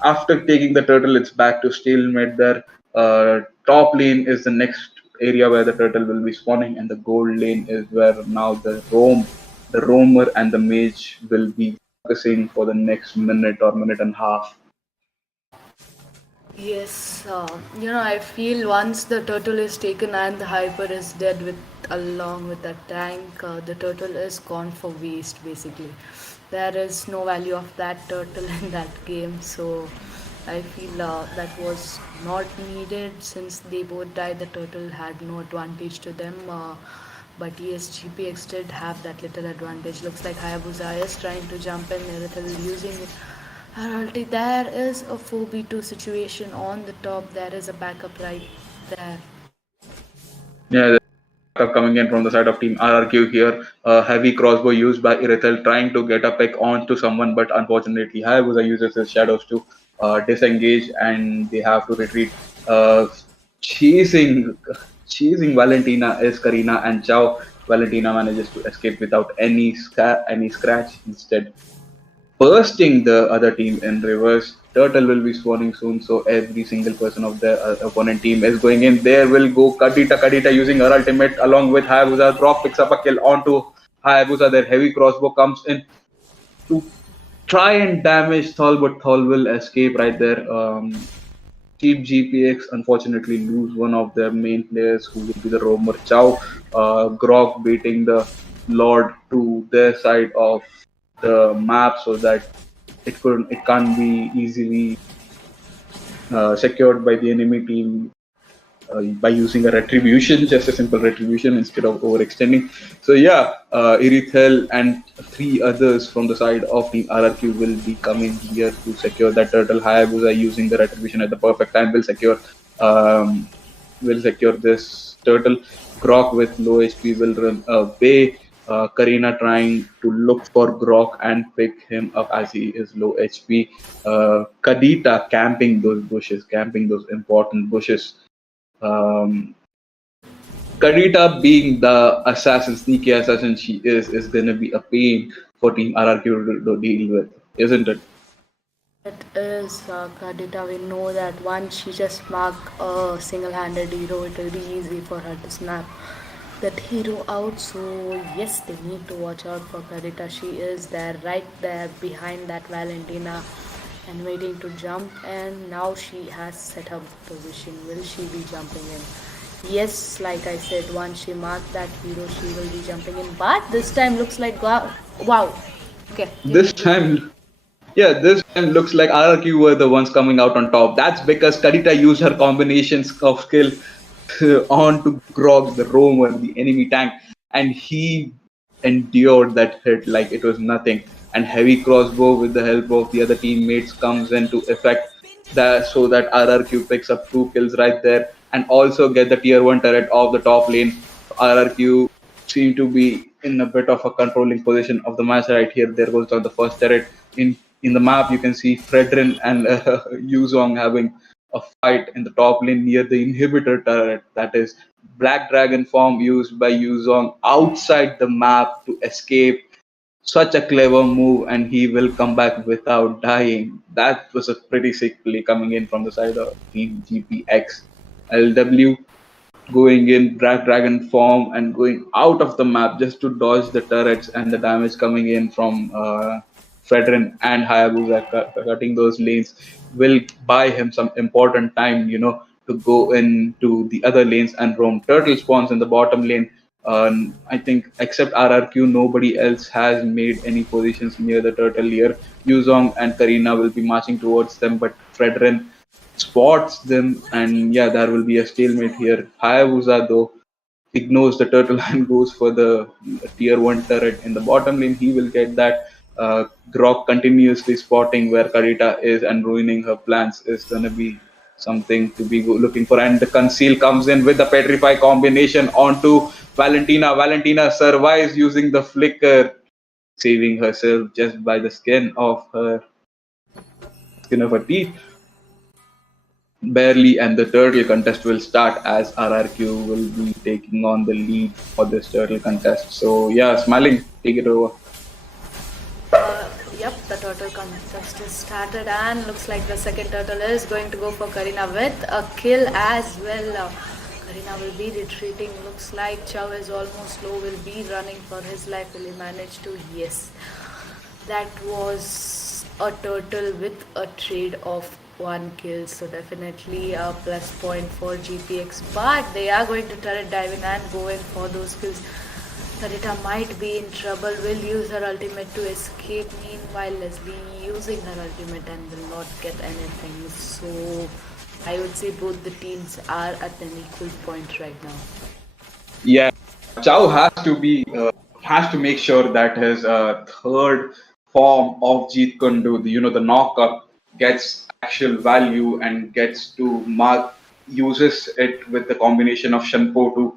After taking the turtle, it's back to stalemate there. Top lane is the next area where the turtle will be spawning, and the gold lane is where now the roamer and the mage will be focusing for the next minute or minute and a half. Yes, I feel once the turtle is taken and the hyper is dead with along with the tank, the turtle is gone for waste basically. There is no value of that turtle in that game, so I feel that was not needed since they both died. The turtle had no advantage to them. But yes, GPX did have that little advantage. Looks like Hayabusa is trying to jump in, Irithel using her ulti. There is a 4v2 situation on the top. There is a backup right there. Yeah, coming in from the side of Team RRQ here. Heavy crossbow used by Irithel trying to get a pick onto someone, but unfortunately Hayabusa uses his shadows to disengage and they have to retreat. Chasing chasing Valentina is Karina and Chow. Valentina manages to escape without any scratch. Instead, bursting the other team in reverse. Turtle will be spawning soon, so every single person of the opponent team is going in. There will go Kadita. Kadita using her ultimate along with Hayabusa. Drop picks up a kill onto Hayabusa. Their heavy crossbow comes in to try and damage Thol, but Thol will escape right there. Team GPX unfortunately lose one of their main players who will be the roamer Chow. Grog beating the Lord to their side of the map so that it can't be easily secured by the enemy team by using a retribution, just a simple retribution instead of overextending. So yeah, Irithel and 3 others from the side of Team RRQ will be coming here to secure that turtle. Hayabusa using the retribution at the perfect time will secure this turtle. Grok with low HP will run away. Karina trying to look for Grok and pick him up as he is low HP. Kadita camping those bushes, camping those important bushes. Um, Kadita being the assassin, sneaky assassin she is gonna be a pain for Team RRQ to deal with, isn't it? It is Kadita. We know that once she just mark a single-handed hero, it will be easy for her to snap that hero out. So yes, they need to watch out for Kadita. She is there, right there behind that Valentina, and waiting to jump. And now she has set her position. Will she be jumping in? Yes, like I said, once she marked that hero, she will be jumping in. But this time looks like wow, wow. Okay, This time, yeah, this time looks like RRQ were the ones coming out on top. That's because Kadita used her combinations of skill on to Grog, the roamer, the enemy tank, and he endured that hit like it was nothing. And heavy crossbow with the help of the other teammates comes into effect that so that RRQ picks up 2 kills right there and also get the tier 1 turret of the top lane. RRQ seem to be in a bit of a controlling position of the match right here. There goes down the first turret in the map. You can see Fredrin and Yuzong having a fight in the top lane near the inhibitor turret. That is Black Dragon form used by Yuzong outside the map to escape. Such a clever move, and he will come back without dying. That was a pretty sick play coming in from the side of Team GPX. LW going in Black Dragon form and going out of the map just to dodge the turrets and the damage coming in from Fredrin and Hayabusa cutting those lanes will buy him some important time, to go into the other lanes and roam. Turtle spawns in the bottom lane. I think except RRQ, nobody else has made any positions near the turtle here. Yuzong and Karina will be marching towards them, but Fredrin spots them, and yeah, there will be a stalemate here. Hayabusa, though, ignores the turtle and goes for the tier 1 turret in the bottom lane. He will get that. Grok continuously spotting where Karita is and ruining her plans is going to be something to be looking for. And the Conceal comes in with the Petrify combination onto Valentina. Valentina survives using the flicker, saving herself just by the skin of her teeth. Barely, and the turtle contest will start as RRQ will be taking on the lead for this turtle contest. So yeah, Smiling, take it over. Yep, the turtle contest is started, and looks like the second turtle is going to go for Karina with a kill as well. Karina will be retreating. Looks like Chow is almost low, will be running for his life. Will he manage to? Yes. That was a turtle with a trade of 1 kill, so definitely a plus point for GPX. But they are going to turret dive in and go in for those kills. Karita might be in trouble, will use her ultimate to escape. Meanwhile, Leslie using her ultimate and will not get anything. So I would say both the teams are at an equal point right now. Yeah, Chow has to make sure that his third form of Jeet Kundu, the knockup, gets actual value and gets to uses it with the combination of Shanpo to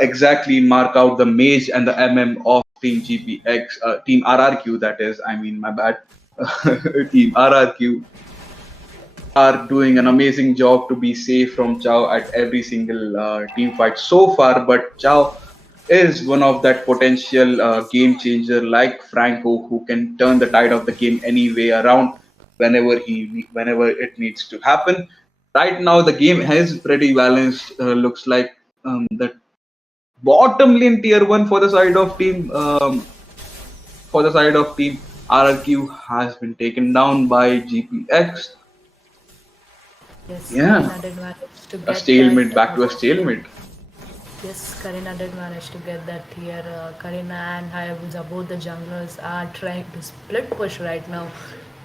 exactly mark out the mage and the MM of Team GPX, Team RRQ. That is, my bad, Team RRQ are doing an amazing job to be safe from Chow at every single team fight so far. But Chow is one of that potential game changer like Franco, who can turn the tide of the game any way around whenever it needs to happen. Right now, the game is pretty balanced. Looks like the bottom lane tier 1 for the side of team RRQ has been taken down by GPX. Yes, Yeah, Karina did manage to a get stalemate that. back to a stalemate. Yes, Karina did manage to get that here. Karina and Hayabusa, both the junglers, are trying to split push right now.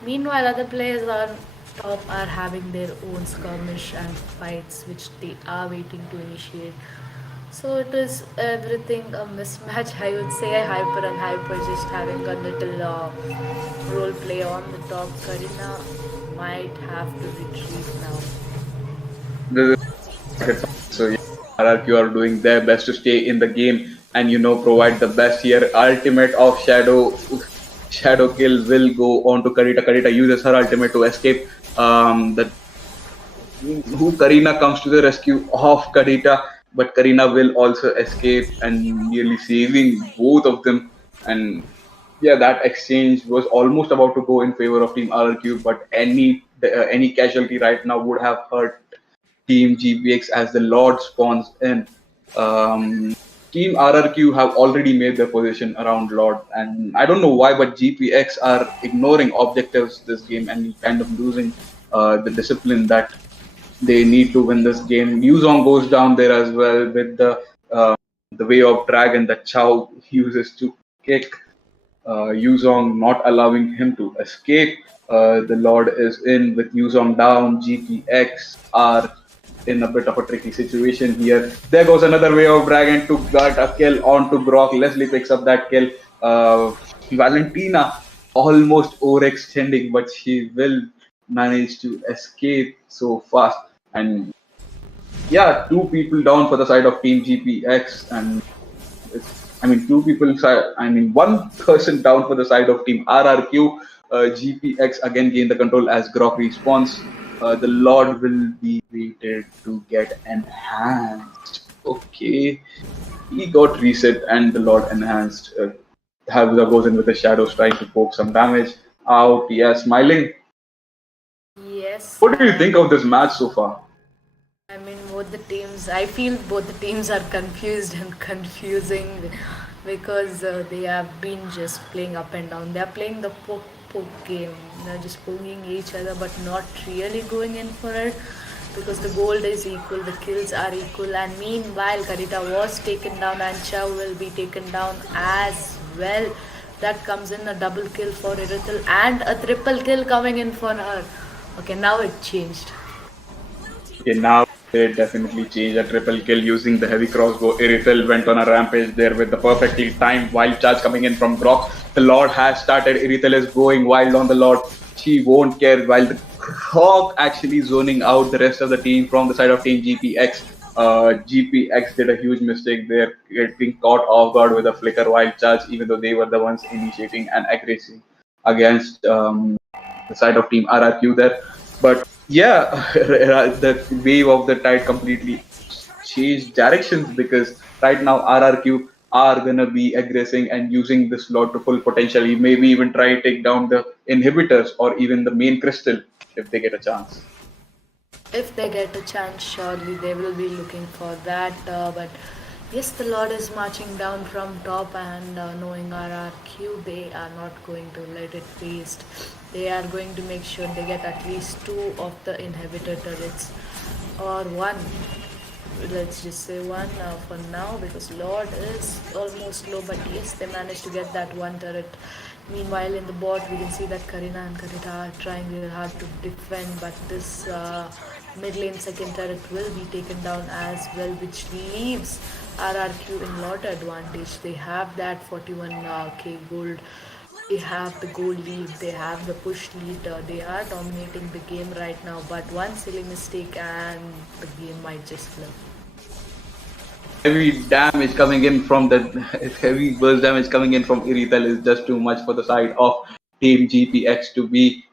Meanwhile, other players on top are having their own skirmish and fights which they are waiting to initiate. So it is everything a mismatch, I would say. Hyper and Hyper just having a little role play on the top. Karina might have to retreat now. So yeah, RRQ are doing their best to stay in the game and provide the best here. Ultimate of Shadow Kill will go on to Karita. Karita uses her ultimate to escape. Karina comes to the rescue of Karita, but Karina will also escape and nearly saving both of them. And yeah, that exchange was almost about to go in favor of Team RRQ, but any casualty right now would have hurt Team GPX as the Lord spawns in. Team RRQ have already made their position around Lord, and I don't know why, but GPX are ignoring objectives this game and kind of losing the discipline that they need to win this game. Yuzong goes down there as well with the way of dragon that Chow uses to kick Yuzong, not allowing him to escape. The Lord is in with Yuzong down. GPX are in a bit of a tricky situation here. There goes another way of dragon to get a kill onto Grok. Leslie picks up that kill. Valentina almost overextending, but she will manage to escape so fast. And yeah, 2 people down for the side of Team GPX, and one person down for the side of Team RRQ. GPX again gain the control as Grok respawns. The Lord will be waited to get enhanced. Okay, he got reset and the Lord enhanced. Habuza goes in with the shadows trying to poke some damage. Out, yeah, smiling. Yes, What do you think of this match so far? I mean, both the teams, I feel both the teams are confused and confusing because they have been just playing up and down. They are playing the poke game. They're just poking each other but not really going in for it because the gold is equal, the kills are equal. And meanwhile, Karita was taken down and Chow will be taken down as well. That comes in a double kill for Irithel and a triple kill coming in for her. Okay, now it changed. Okay, now they definitely changed a triple kill using the heavy crossbow. Irithel went on a rampage there with the perfectly timed wild charge coming in from Grok. The Lord has started. Irithel is going wild on the Lord. She won't care while the Grok actually zoning out the rest of the team from the side of Team GPX. GPX did a huge mistake there, getting caught off guard with a flicker wild charge, even though they were the ones initiating an aggressive against the side of Team RRQ there. But yeah, the wave of the tide completely changed directions because right now RRQ are gonna be aggressing and using this slot to full potential. Maybe even try to take down the inhibitors or even the main crystal if they get a chance. If they get a chance, surely they will be looking for that. But yes, the Lord is marching down from top, and knowing RRQ, they are not going to let it waste. They are going to make sure they get at least 2 of the inhibitor turrets, or 1. Let's just say 1 for now, because Lord is almost low, but yes, they managed to get that 1 turret. Meanwhile, in the bot, we can see that Karina and Karita are trying really hard to defend, but this mid lane second turret will be taken down as well, which leaves RRQ in lot advantage. They have that 41k gold. They have the gold lead, they have the push lead, they are dominating the game right now, but one silly mistake and the game might just flip. Heavy damage coming in from the heavy burst damage coming in from Irithel is just too much for the side of Team GPX to be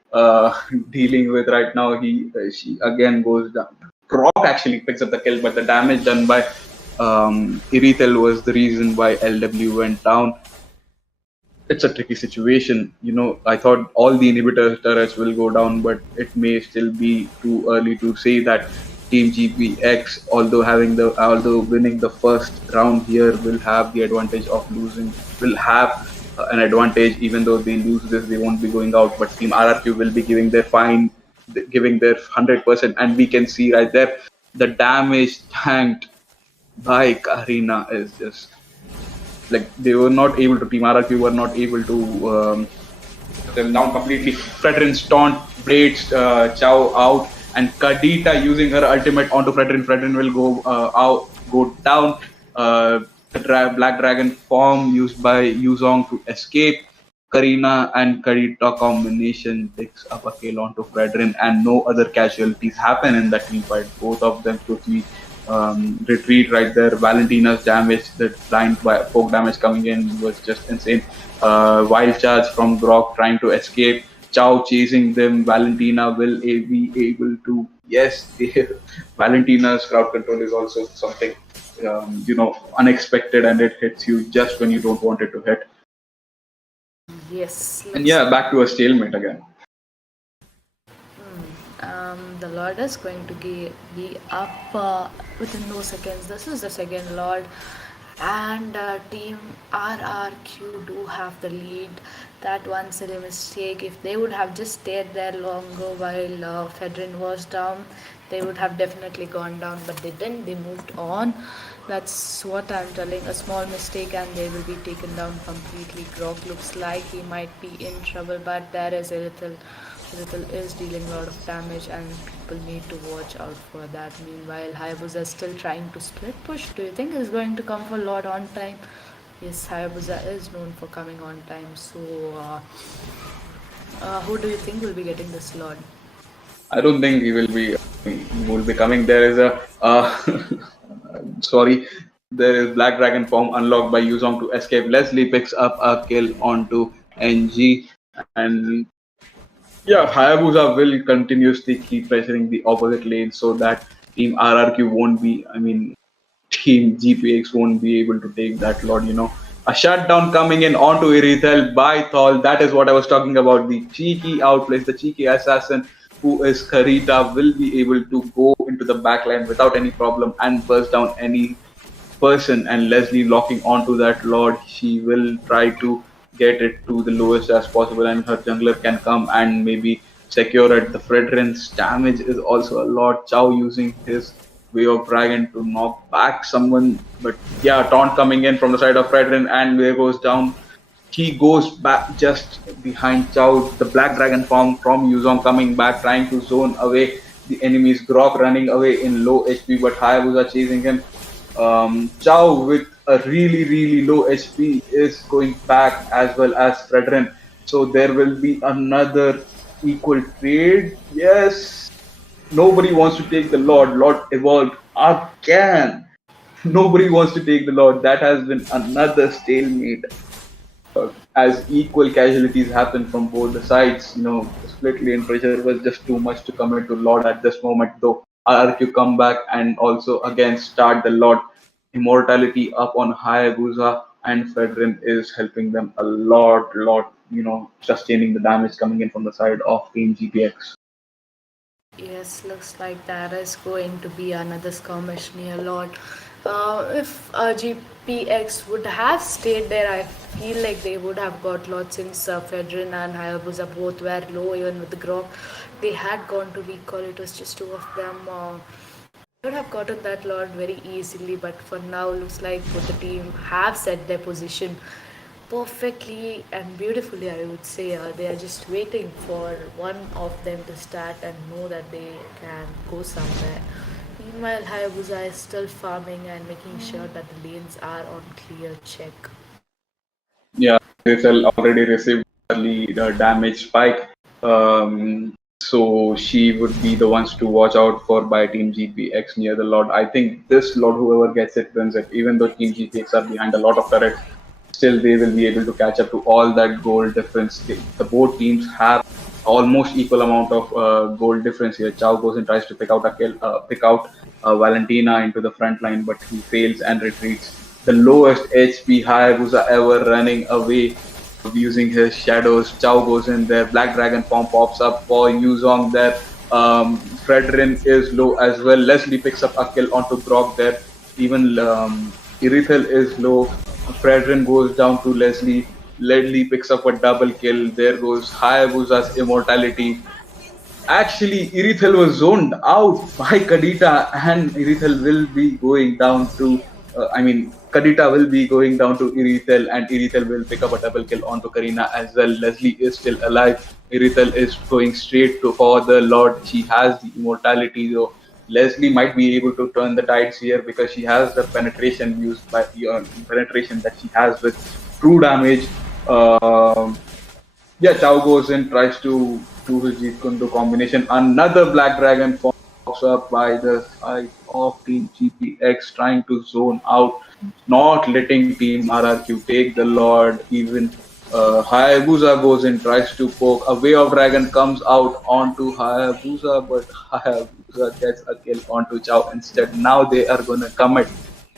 dealing with right now. She again goes down. Rock actually picks up the kill, but the damage done by Irithel was the reason why LW went down. It's a tricky situation. I thought all the inhibitor turrets will go down, but it may still be too early to say that Team GPX, although winning the first round here, will have the advantage of losing. Will have an advantage, even though they lose this, they won't be going out. But Team RRQ will be giving their 100%, and we can see right there the damage tanked by Karina is just like they were not able to. Team RRQ were not able to put them down completely. Fredrin taunt braids Chow out, and Kadita using her ultimate onto Fredrin. Fredrin will go down. The Black Dragon form used by Yuzong to escape. Karina and Kadita combination takes up a kill onto Fredrin, and no other casualties happen in that team fight. Both of them quickly retreat right there. Valentina's damage, the blind poke damage coming in was just insane. Wild charge from Grok trying to escape. Chow chasing them. Valentina will be able to. Yes, Valentina's crowd control is also something unexpected, and it hits you just when you don't want it to hit. Yes. And yeah, back to a stalemate again. The Lord is going to be up within no seconds. This is the second Lord, and Team RRQ do have the lead. That one silly mistake. If they would have just stayed there longer while Fedrin was down, they would have definitely gone down. But they didn't. They moved on. That's what I'm telling. A small mistake, and they will be taken down completely. Grok looks like he might be in trouble, but there is Irithel is dealing a lot of damage, and people need to watch out for that. Meanwhile, Hayabusa is still trying to split push. Do you think he's going to come for Lord on time? Yes, Hayabusa is known for coming on time. So, who do you think will be getting this Lord? I don't think he will be. He will be coming. There is a sorry. There is Black Dragon form unlocked by Yuzong to escape. Leslie picks up a kill onto NG, and Yeah, Hayabusa will continuously keep pressuring the opposite lane so that Team RRQ won't be, I mean, Team GPX won't be able to take that lot, A shutdown coming in onto Irithel by Thol. That is what I was talking about. The cheeky outplays, the cheeky assassin who is Karita will be able to go into the backline without any problem and burst down any person, and Leslie locking onto that lord, she will try to get it to the lowest as possible, and her jungler can come and maybe secure it. The Fredrin's damage is also a lot. Chow using his way of dragon to knock back someone, but yeah, taunt coming in from the side of Fredrin, and there goes down. He goes back just behind Chow. The Black Dragon form from Yuzong coming back, trying to zone away the enemies. Grok running away in low HP, but Hayabusa chasing him. Chow with a really, really low HP is going back, as well as Fredrin. So there will be another equal trade. Yes, nobody wants to take the Lord. Lord evolved again. Nobody wants to take the Lord. That has been another stalemate, as equal casualties happen from both the sides. The split lane pressure was just too much to commit to Lord at this moment, though. RRQ come back and also again start the Lord. Immortality up on Hayabusa, and Fredrin is helping them a lot, sustaining the damage coming in from the side of Team GPX. Yes, looks like that is going to be another skirmish near Lord. If GPX would have stayed there, I feel like they would have got Lord, since Fedrin and Hayabusa both were low, even with the Grok. They had gone to recall, it was just two of them. They would have gotten that Lord very easily, but for now, looks like both the team have set their position perfectly and beautifully, I would say. They are just waiting for one of them to start and know that they can go somewhere. Meanwhile, Hayabusa is still farming and making sure that the lanes are on clear check. Yeah, Rizal already received early damage spike. So she would be the ones to watch out for by Team GPX near the Lord. I think this Lord, whoever gets it, wins it. Even though Team GPX are behind a lot of turrets, still they will be able to catch up to all that goal difference. The both teams have almost equal amount of goal difference here. Chow goes and tries to pick out Valentina into the front line, but he fails and retreats. The lowest HP Hayabusa ever running away using his shadows. Chow goes in there. Black Dragon form pops up for Yuzong there. Fredrin is low as well. Leslie picks up a kill onto Grok there. Even Irithel is low. Fredrin goes down to Leslie. Leslie picks up a double kill. There goes Hayabusa's immortality. Actually, Irithel was zoned out by Kadita, and Irithel will be going down to. Kadita will be going down to Irithel, and Irithel will pick up a double kill onto Karina as well. Leslie is still alive. Irithel is going straight to for the Lord. She has the immortality, though. Leslie might be able to turn the tides here because she has the penetration used by penetration that she has with true damage. Um yeah, Chow goes in, tries to do his Jeet Kune Do combination. Another Black Dragon pops up by the side of Team GPX, trying to zone out, not letting Team RRQ take the Lord. Even Hayabusa goes in, tries to poke. A Way of Dragon comes out onto Hayabusa, but Hayabusa gets a kill onto Chow instead. Now they are going to commit.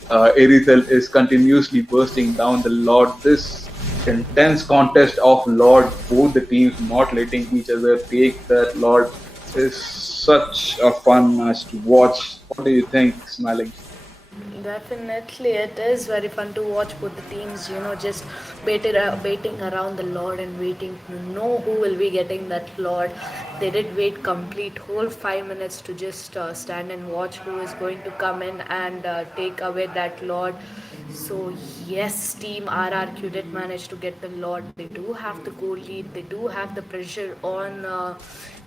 Irithel is continuously bursting down the Lord. This intense contest of Lord, both the teams not letting each other take that Lord, is such a fun match to watch. What do you think, Smiling? Definitely, it is very fun to watch both the teams, just baiting around the Lord and waiting to know who will be getting that Lord. They did wait complete whole 5 minutes to just stand and watch who is going to come in and take away that Lord. So yes, Team RRQ did manage to get the Lord. They do have the goal lead. They do have the pressure on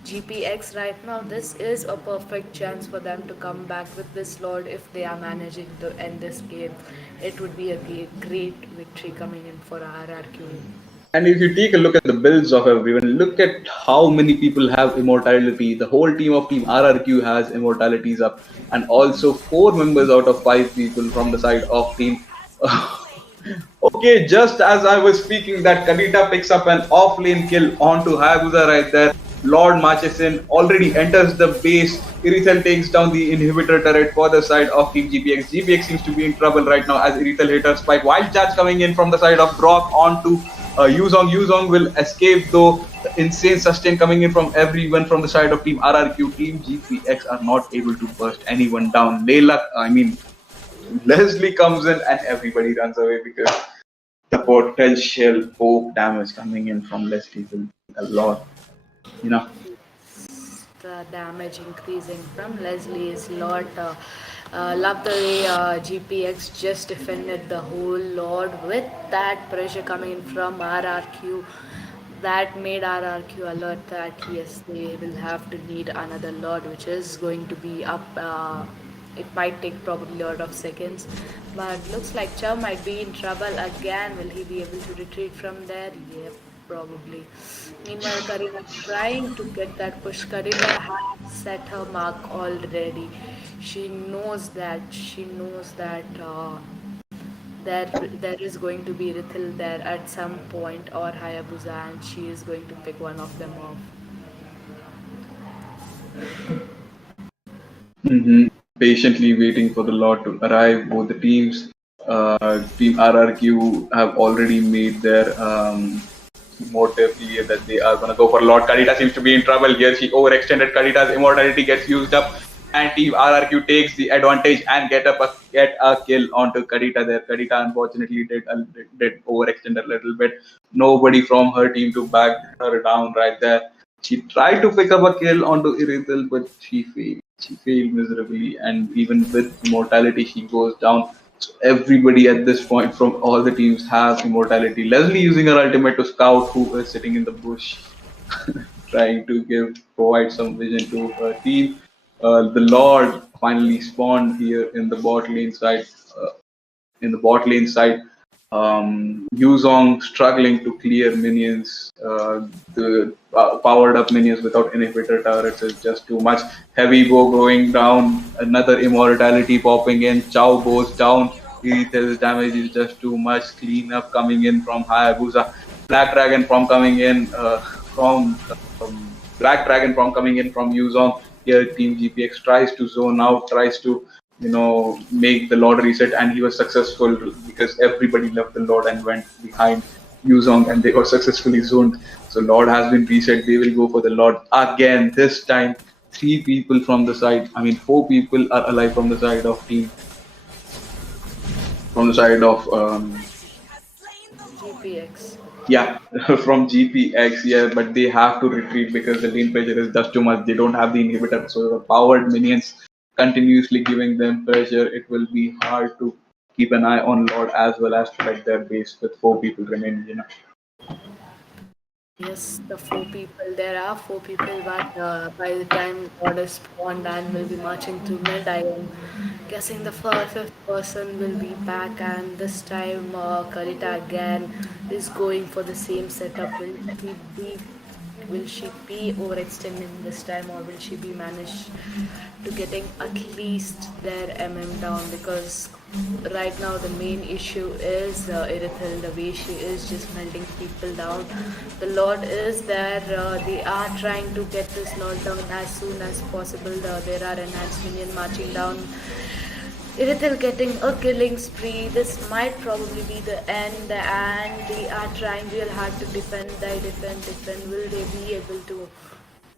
GPX right now. This is a perfect chance for them to come back with this Lord if they are managing to end this game. It would be a great victory coming in for RRQ. And if you take a look at the builds of everyone, look at how many people have immortality. The whole team of Team RRQ has immortalities up, and also 4 members out of 5 people from the side of Team. Okay, just as I was speaking, that Kadita picks up an off-lane kill onto Hayabusa right there. Lord marches in, already enters the base. Irithel takes down the inhibitor turret for the side of Team GPX. GPX seems to be in trouble right now as Irithel hit her spike. Wild charge coming in from the side of Brock onto Yuzong. Yuzong will escape though. The insane sustain coming in from everyone from the side of Team RRQ. Team GPX are not able to burst anyone down. Leslie comes in and everybody runs away because the potential poke damage coming in from Leslie will be a lot. You know. The damage increasing from Leslie is lot. Love the way GPX just defended the whole Lord with that pressure coming in from RRQ. That made RRQ alert that yes, they will have to need another Lord, which is going to be up. It might take probably a lot of seconds, but looks like Chow might be in trouble again. Will he be able to retreat from there? Yep, probably. Meanwhile, Karina trying to get that push. Karina has set her mark already. She knows that. She knows that there is going to be Rithil there at some point or Hayabusa, and she is going to pick one of them off. Patiently waiting for the Lord to arrive. Both the teams, Team RRQ, have already made their motive clear that they are going to go for Lord. Kadita seems to be in trouble here. She overextended. Kadita's immortality gets used up, and Team RRQ takes the advantage and get a kill onto Kadita there. Kadita unfortunately did overextend a little bit. Nobody from her team to back her down right there. She tried to pick up a kill onto Irithel, but she failed. She failed miserably, and even with immortality, she goes down. So everybody at this point from all the teams has immortality. Leslie using her ultimate to scout who is sitting in the bush, trying to provide some vision to her team. The Lord finally spawned here in the bot lane side. In the bot lane side, Yuzong struggling to clear minions. The powered up minions without inhibitor turrets is just too much. Heavy bow going down, another immortality popping in. Chow goes down. Erethel's damage is just too much. Cleanup coming in from Hayabusa. Black Dragon from coming in from Black Dragon from coming in from Yuzong. Here, Team GPX tries to zone out, tries to make the Lord reset, and he was successful because everybody left the Lord and went behind Yuzong, and they got successfully zoned. So Lord has been reset. They will go for the Lord again. This time, 3 people from the side. 4 people are alive from the side of team. From the side of GPX. yeah, from GPX, yeah, but they have to retreat because the lane pressure is just too much. They don't have the inhibitor, so the powered minions continuously giving them pressure. It will be hard to keep an eye on Lord as well as protect their base with 4 people remaining. Yes, the 4 people. There are 4 people, but by the time God is spawned and will be marching to mid, I am guessing the fifth person will be back, and this time Karita again is going for the same setup. Will she be overextending this time, or will she be managed to getting at least their down? Because right now the main issue is Irithel, the way she is just melting people down. The Lord is there. They are trying to get this Lord down as soon as possible. There are enhanced minion marching down. Irithel getting a killing spree. This might probably be the end, and they are trying real hard to defend. They defend. Will they be able to?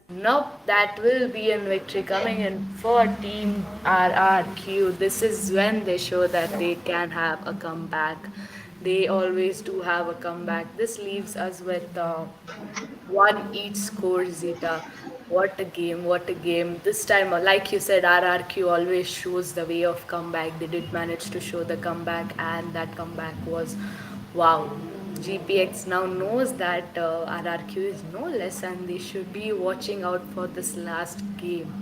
Nope, that will be a victory coming in for Team RRQ. This is when they show that they can have a comeback. They always do have a comeback. This leaves us with one each score, Zeta. What a game, what a game. This time, like you said, RRQ always shows the way of comeback. They did manage to show the comeback, and that comeback was wow. GPX now knows that RRQ is no less, and they should be watching out for this last game.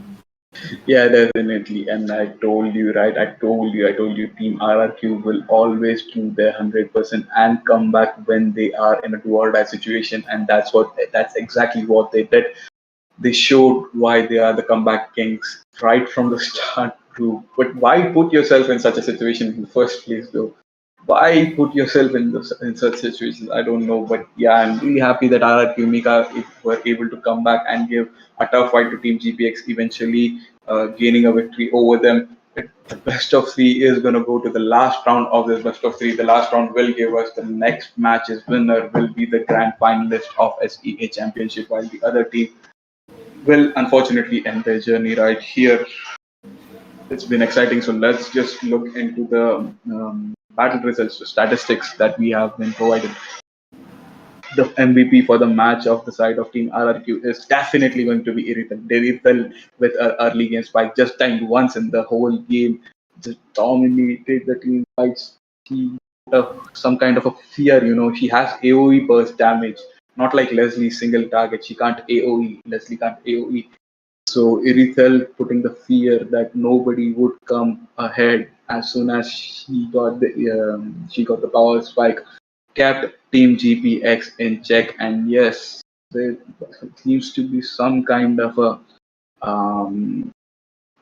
Yeah, definitely. And I told you, right? I told you, Team RRQ will always do their 100% and come back when they are in a do or die situation. And that's exactly what they did. They showed why they are the comeback kings right from the start. But why put yourself in such a situation in the first place, though? Why put yourself in such situations? I don't know, but yeah, I'm really happy that RRQ Mika were able to come back and give a tough fight to Team GPX, eventually gaining a victory over them. The best of three is going to go to the last round of this best of three. The last round will give us the next match's winner will be the grand finalist of SEA Championship, while the other team will unfortunately end their journey right here. It's been exciting. So let's just look into the battle results, the statistics that we have been provided. The MVP for the match of the side of Team RRQ is definitely going to be Irithel. Irithel with her early game spike just timed once in the whole game, just dominated the team fights. She some kind of a fear, she has AoE burst damage, not like Leslie single target. She can't AoE. Leslie can't AoE. So Irithel putting the fear that nobody would come ahead as soon as she got the power spike, kept Team GPX in check. And yes, there seems to be some kind of a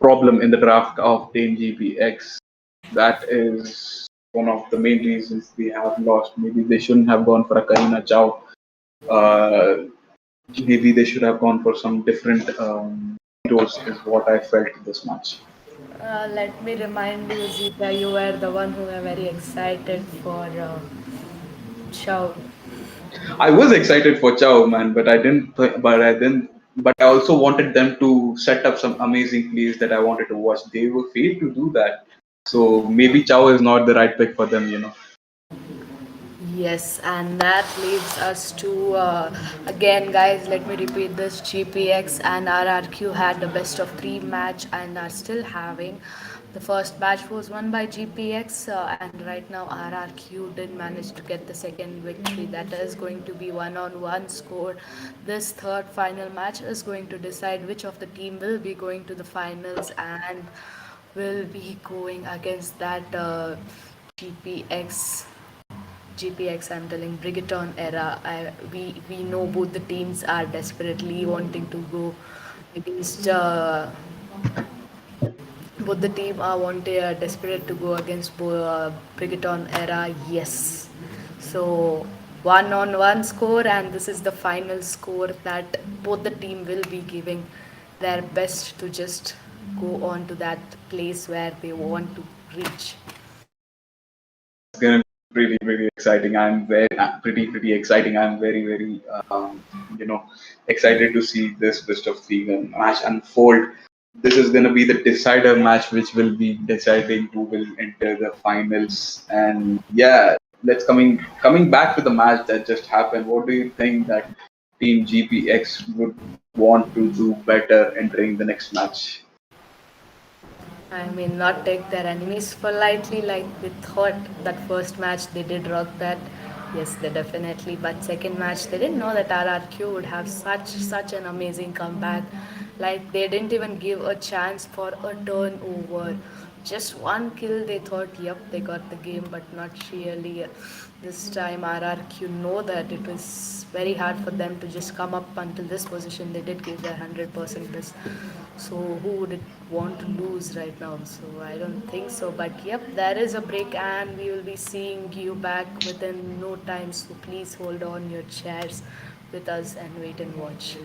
problem in the draft of Team GPX. That is one of the main reasons they have lost. Maybe they shouldn't have gone for a Karina Chow. Uh, Maybe they should have gone for some different heroes, is what I felt this match. Let me remind you, Zita, you were the one who were very excited for Chow. I was excited for Chow, man, but I also wanted them to set up some amazing plays that I wanted to watch. They were failed to do that. So maybe Chow is not the right pick for them. Yes, and that leads us to again, guys. Let me repeat this: GPX and RRQ had the best of three match and are still having. The first match was won by GPX, and right now RRQ did manage to get the second victory. That is going to be one-on-one score. This third final match is going to decide which of the team will be going to the finals and will be going against that GPX. I'm telling Bigetron era. We know both the teams are desperately wanting to go against. Both the team are wanting desperate to go against Bigetron era. Yes. So one-on-one score, and this is the final score that both the team will be giving their best to just go on to that place where they want to reach. It's gonna be pretty, pretty exciting. I'm very pretty exciting. I'm very, you know, excited to see this best of three match unfold. This is gonna be the decider match, which will be deciding who will enter the finals. And yeah, let's coming back to the match that just happened. What do you think that Team GPX would want to do better entering the next match? I mean, not take their enemies for lightly, like we thought that first match they did rock that. Yes, they definitely. But second match, they didn't know that RRQ would have such an amazing comeback. Like they didn't even give a chance for a turnover. Just one kill, they thought, yep, they got the game, but not really. This time, RRQ know that it was very hard for them to just come up until this position. They did give their 100% best. So who would it want to lose right now? So I don't think so. But yep, there is a break, and we will be seeing you back within no time. So please hold on your chairs with us and wait and watch.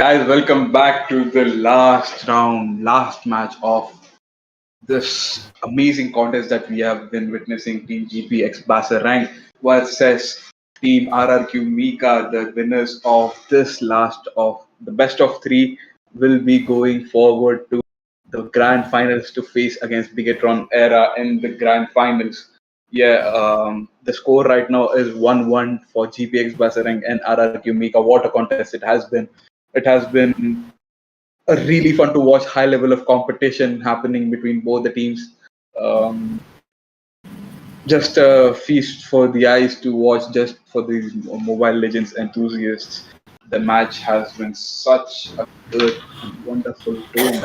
Guys, welcome back to the last round, last match of this amazing contest that we have been witnessing. Team GPX Basreng versus Team RRQ Mika. The winners of this last of the best of three will be going forward to the grand finals to face against Bigetron Era in the grand finals. Yeah, the score right now is 1-1 for GPX Basreng and RRQ Mika. What a contest it has been! It has been really fun to watch high level of competition happening between both the teams. Um, just a feast for the eyes to watch, just for these Mobile Legends enthusiasts. The match has been such a good and wonderful tone.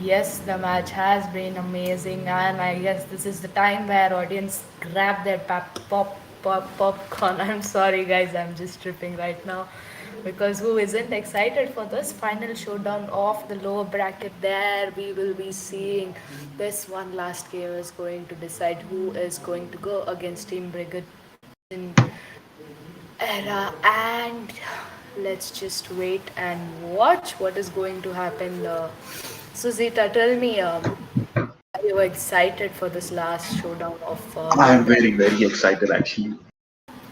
Yes, the match has been amazing, and I guess this is the time where audience grab their popcorn. I'm sorry, guys, I'm just tripping right now, because who isn't excited for this final showdown of the lower bracket? There, we will be seeing this one last game is going to decide who is going to go against Team Brigade in era, and let's just wait and watch what is going to happen. So Zita, tell me, are you excited for this last showdown of I lower am bracket? very excited actually.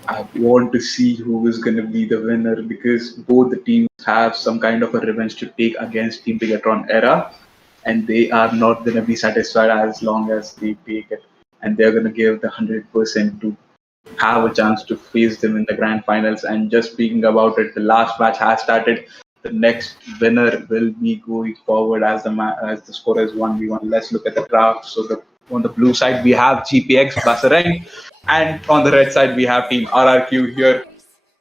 I want to see who is going to be the winner because both the teams have some kind of a revenge to take against Team Bigetron Era, and they are not going to be satisfied as long as they take it, and they're going to give the 100% to have a chance to face them in the grand finals. And just speaking about it, the last match has started. The next winner will be going forward as as the score is 1v1. Let's look at the draft. So on the blue side we have GPX Basareng, and on the red side we have Team RRQ here.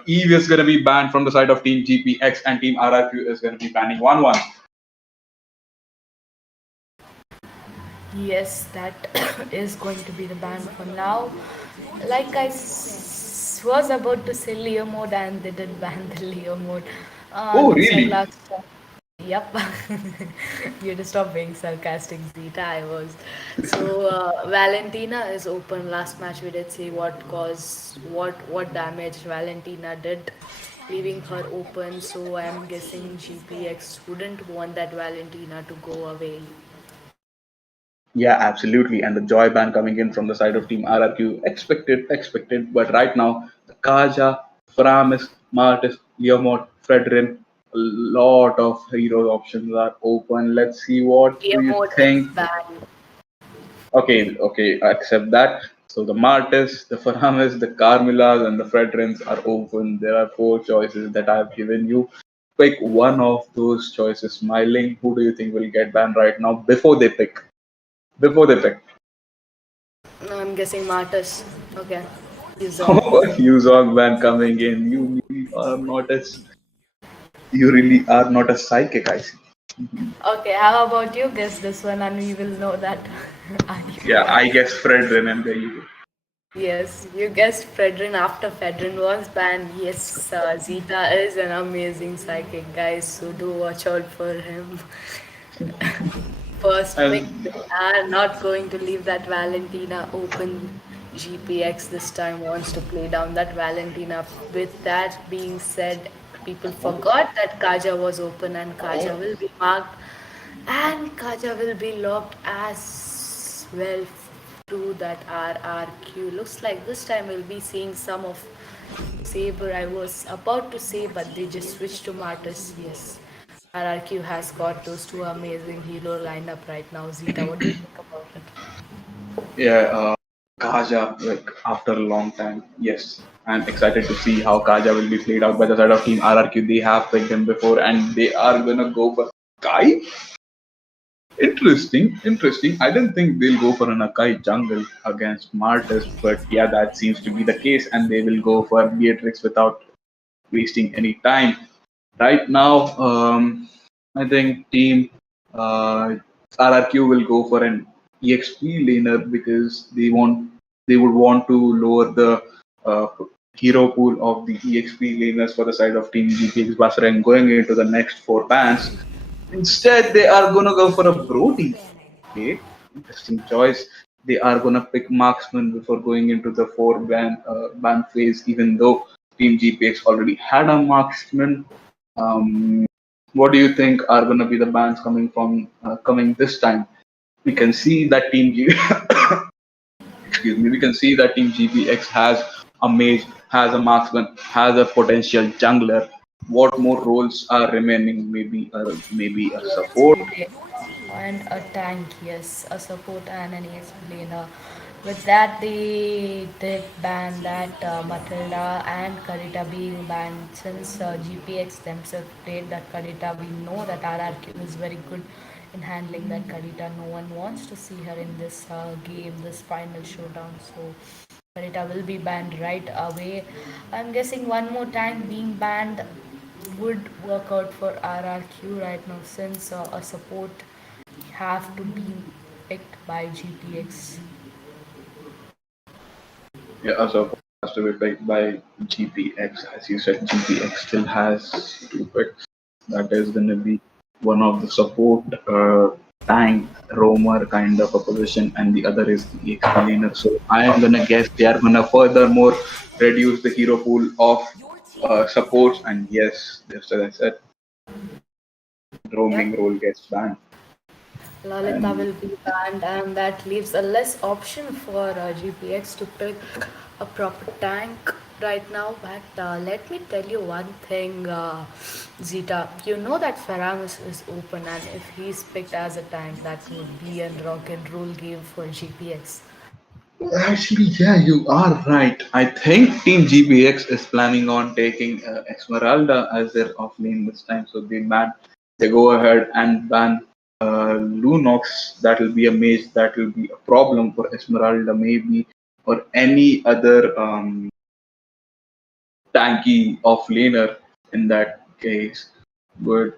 Eve is going to be banned from the side of Team GPX, and Team RRQ is going to be banning 1-1. Yes, that is going to be the ban for now. Like was about to say Leo mode, and they did ban the Leo mode. Oh, Looks like really? last. Yep. You had to stop being sarcastic, Zita. I was. So Valentina is open. Last match we did see what damage Valentina did, leaving her open. So I'm guessing GPX wouldn't want that Valentina to go away. Yeah, absolutely. And the joy band coming in from the side of Team RRQ, expected. But right now, the Kaja, Framis, Martis, Leomot, Fredrin, a lot of hero options are open. Let's see, what do Game you mode is think? banned. Okay, I accept that. So the Martis, the Faramis, the Carmilas, and the Fredrins are open. There are four choices that I have given you. Pick one of those choices. Smiling, who do you think will get banned right now before they pick? Before they pick. I'm guessing Martus. Okay. He's on. Oh, you Zog man coming in. You really are not a psychic, I see. Okay, how about you guess this one and we will know that are you Yeah, right? I guess Fredrin, and there you go. Yes, you guessed Fredrin after Fedrin was banned. Yes, Zeta is an amazing psychic, guys, so do watch out for him. First pick, And they are not going to leave that Valentina open. GPX this time wants to play down that Valentina. With that being said, people forgot that Kaja was open, and Kaja will be marked, and Kaja will be locked as well to that RRQ. Looks like this time we'll be seeing some of Saber. I was about to say, but they just switched to Martyrs. Yes. RRQ has got those two amazing hero lined up right now. Zita, what do you think about it? yeah, Kaja, like after a long time, yes. I'm excited to see how Kaja will be played out by the side of Team RRQ. They have picked him before, and they are gonna go for Kai. Interesting. I didn't think they'll go for an Akai jungle against Martis, but yeah, that seems to be the case, and they will go for Beatrix without wasting any time. Right now, I think Team uh, RRQ will go for an EXP laner because they would want to lower the uh, hero pool of the EXP laners for the side of Team GPX Basra going into the next four bans. Instead, they are gonna go for a Brody. Okay, interesting choice. They are gonna pick marksman before going into the four ban phase, even though Team GPX already had a marksman. Um, what do you think are going to be the bans coming this time? We can see that excuse me, we can see that Team GPX has a mage, has a marksman, has a potential jungler. What more roles are remaining? Maybe a Yes, support. maybe. And a tank, yes, a support and an explainer. With that, they did ban that Matilda and Karita being banned since GPX themselves played that Karita. We know that RRQ is very good in handling that Karita. No one wants to see her in this game, this final showdown. So Karita will be banned right away. I'm guessing one more tank being banned would work out for RRQ right now since a support have to be picked by GPX. Yeah, a support has to be picked by GPX. As you said, GPX still has two picks. That is going to be one of the support tank roamer kind of a position, and the other is the explainer. So I am going to guess they are going to furthermore reduce the hero pool of supports. And yes, just as I said, Yep. roaming role gets banned. Lalita And will be banned, and that leaves a less option for GPX to pick a proper tank right now. But let me tell you one thing, Zita. You know that Faramus is open, and if he's picked as a tank, that would be a rock and roll game for GPX. actually, yeah, you are right. I think Team GBX is planning on taking Esmeralda as their off lane this time. So they go ahead and ban Lunox. That will be a mage. That will be a problem for Esmeralda, maybe, or any other tanky off laner in that case. But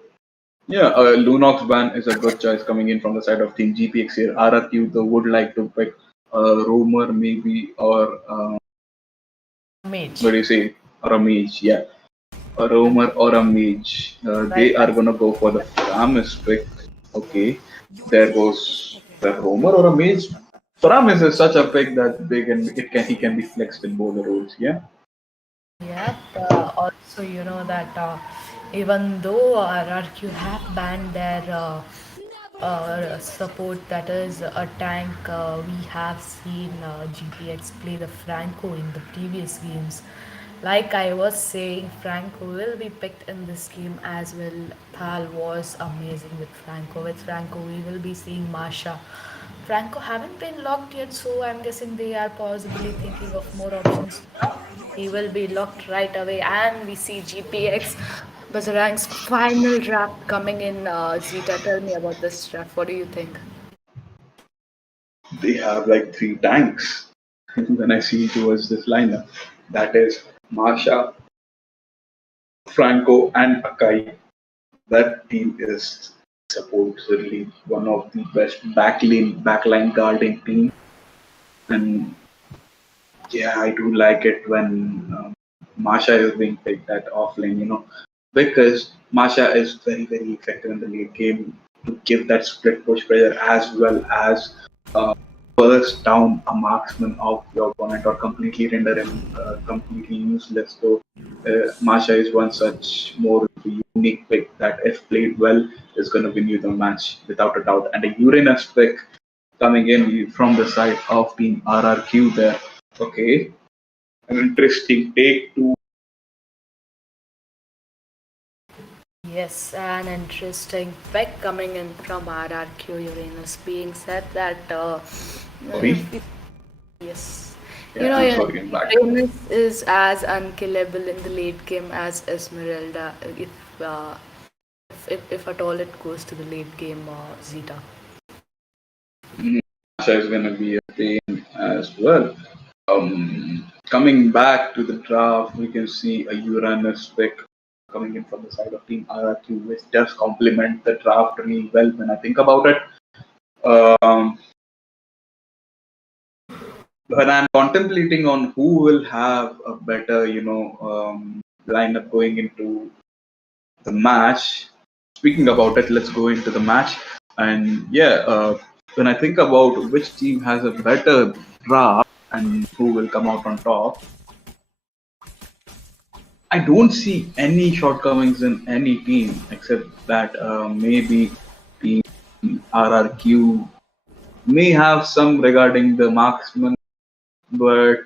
yeah, Lunox ban is a good choice coming in from the side of Team GPX here. RRQ though would like to pick Roamer maybe or what Mage. do you say? Or a mage, yeah. A roamer or a mage. Right. They are gonna go for the Framis pick. Okay. There goes the roamer or a mage. Framis is such a pick that he can be flexed in both the roles, yeah. Yep. Also, you know that even though RRQ have banned their support, that is a tank, we have seen GPX play the Franco in the previous games. Like I was saying, Franco will be picked in this game as well. Thal was amazing with Franco. With Franco, we will be seeing Masha. Franco haven't been locked yet, so I'm guessing they are possibly thinking of more options. He will be locked right away, and we see GPX Basreng's final draft coming in. Zita, tell me about this draft. What do you think? They have like three tanks when I see towards this lineup. That is Marsha, Franco, and Akai. That team is supposedly one of the best backline guarding team. And yeah, I do like it when Masha is being picked at offlane, because Masha is very effective in the late game to give that split push pressure as well as burst down a marksman of your opponent or completely render him completely useless. So Masha is one such more unique pick that if played well is going to win you the match without a doubt. And a Uranus pick coming in from the side of Team RRQ there. Okay, an interesting take to Yes, an interesting pick coming in from RRQ Uranus. Being said that, sorry. if we, yes, Yeah, I'm sorry, I'm back. Uranus is as unkillable in the late game as Esmeralda. Uh, if at all it goes to the late game, Zeta. Masha is going to be a pain as well. Coming back to the draft, we can see a Uranus pick coming in from the side of Team RRQ, which does complement the draft really well when I think about it. Um, when I'm contemplating on who will have a better, lineup going into the match. Speaking about it, let's go into the match. And yeah, when I think about which team has a better draft and who will come out on top, I don't see any shortcomings in any team except that maybe team RRQ may have some regarding the marksman, but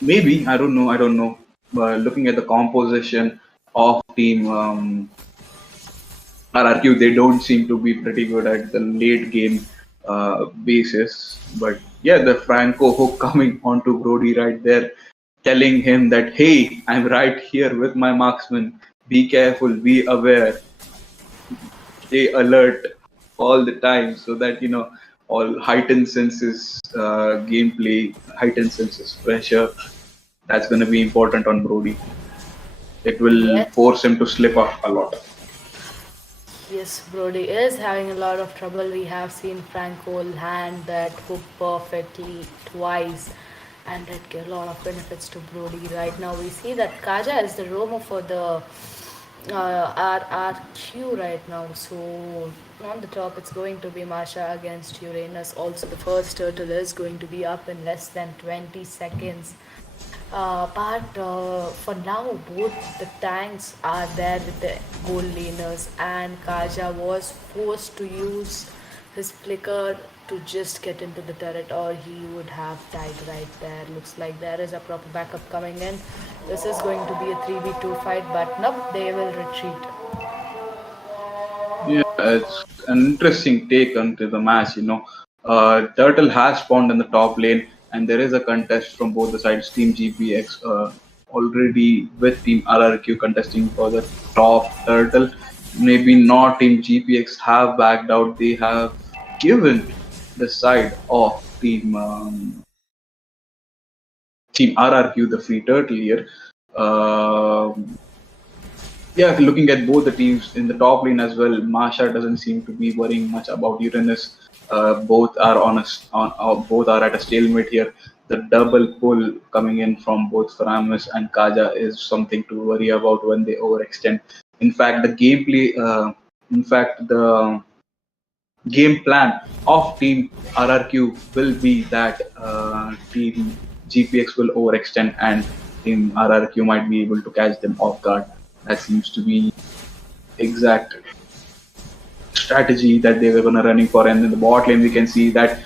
maybe I don't know. But looking at the composition of team RRQ, they don't seem to be pretty good at the late game basis. But yeah, the Franco hook coming onto Brody right there, telling him that hey, I'm right here with my marksman. Be careful, be aware, stay alert all the time, so that all heightened senses gameplay, heightened senses pressure. That's going to be important on Brody. It will Yes. force him to slip up a lot. Yes, Brody is having a lot of trouble. We have seen Franco land that hook perfectly twice, and that gave a lot of benefits to Brody. Right now, we see that Kaja is the roamer for the RRQ right now. So on the top, it's going to be Masha against Uranus. Also, the first turtle is going to be up in less than 20 seconds. But for now, both the tanks are there with the gold laners, and Kaja was forced to use his flicker to just get into the turret, or he would have died right there. Looks like there is a proper backup coming in. This is going to be a 3v2 fight, but nope, they will retreat. Yeah, it's an interesting take onto the match. Turtle has spawned in the top lane, and there is a contest from both the sides. Team GPX already with Team RRQ contesting for the top turtle. Maybe not Team GPX have backed out. They have given the side of Team RRQ the free turtle here. Um yeah, looking at both the teams in the top lane as well, Masha doesn't seem to be worrying much about Uranus. Both are both are at a stalemate here. The double pull coming in from both Faramis and Kaja is something to worry about when they overextend. In fact, the game plan of Team RRQ will be that Team GPX will overextend and Team RRQ might be able to catch them off guard. That seems to be exact strategy that they were going to running for. And in the bot lane, we can see that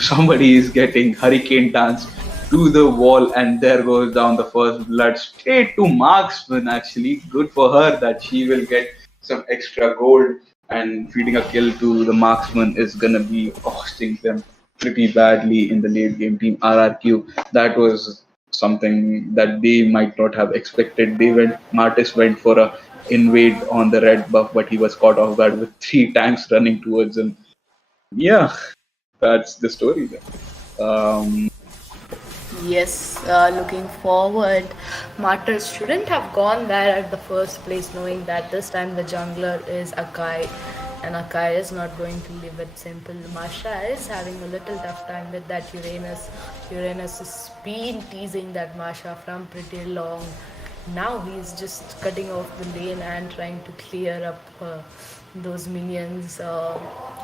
somebody is getting hurricane dance to the wall, and there goes down the first blood straight to marksman. Actually, good for her that she will get some extra gold, and feeding a kill to the marksman is gonna be costing them pretty badly in the late game. Team RRQ, that was something that they might not have expected. Martis went for a invade on the red buff, but he was caught off guard with three tanks running towards him. Yeah, that's the story there. Um, Yes, looking forward, Martyrs shouldn't have gone there at the first place, knowing that this time the jungler is Akai, and Akai is not going to leave it simple. Masha is having a little tough time with that Uranus. Uranus has been teasing that Masha from pretty long. Now he's just cutting off the lane and trying to clear up those minions.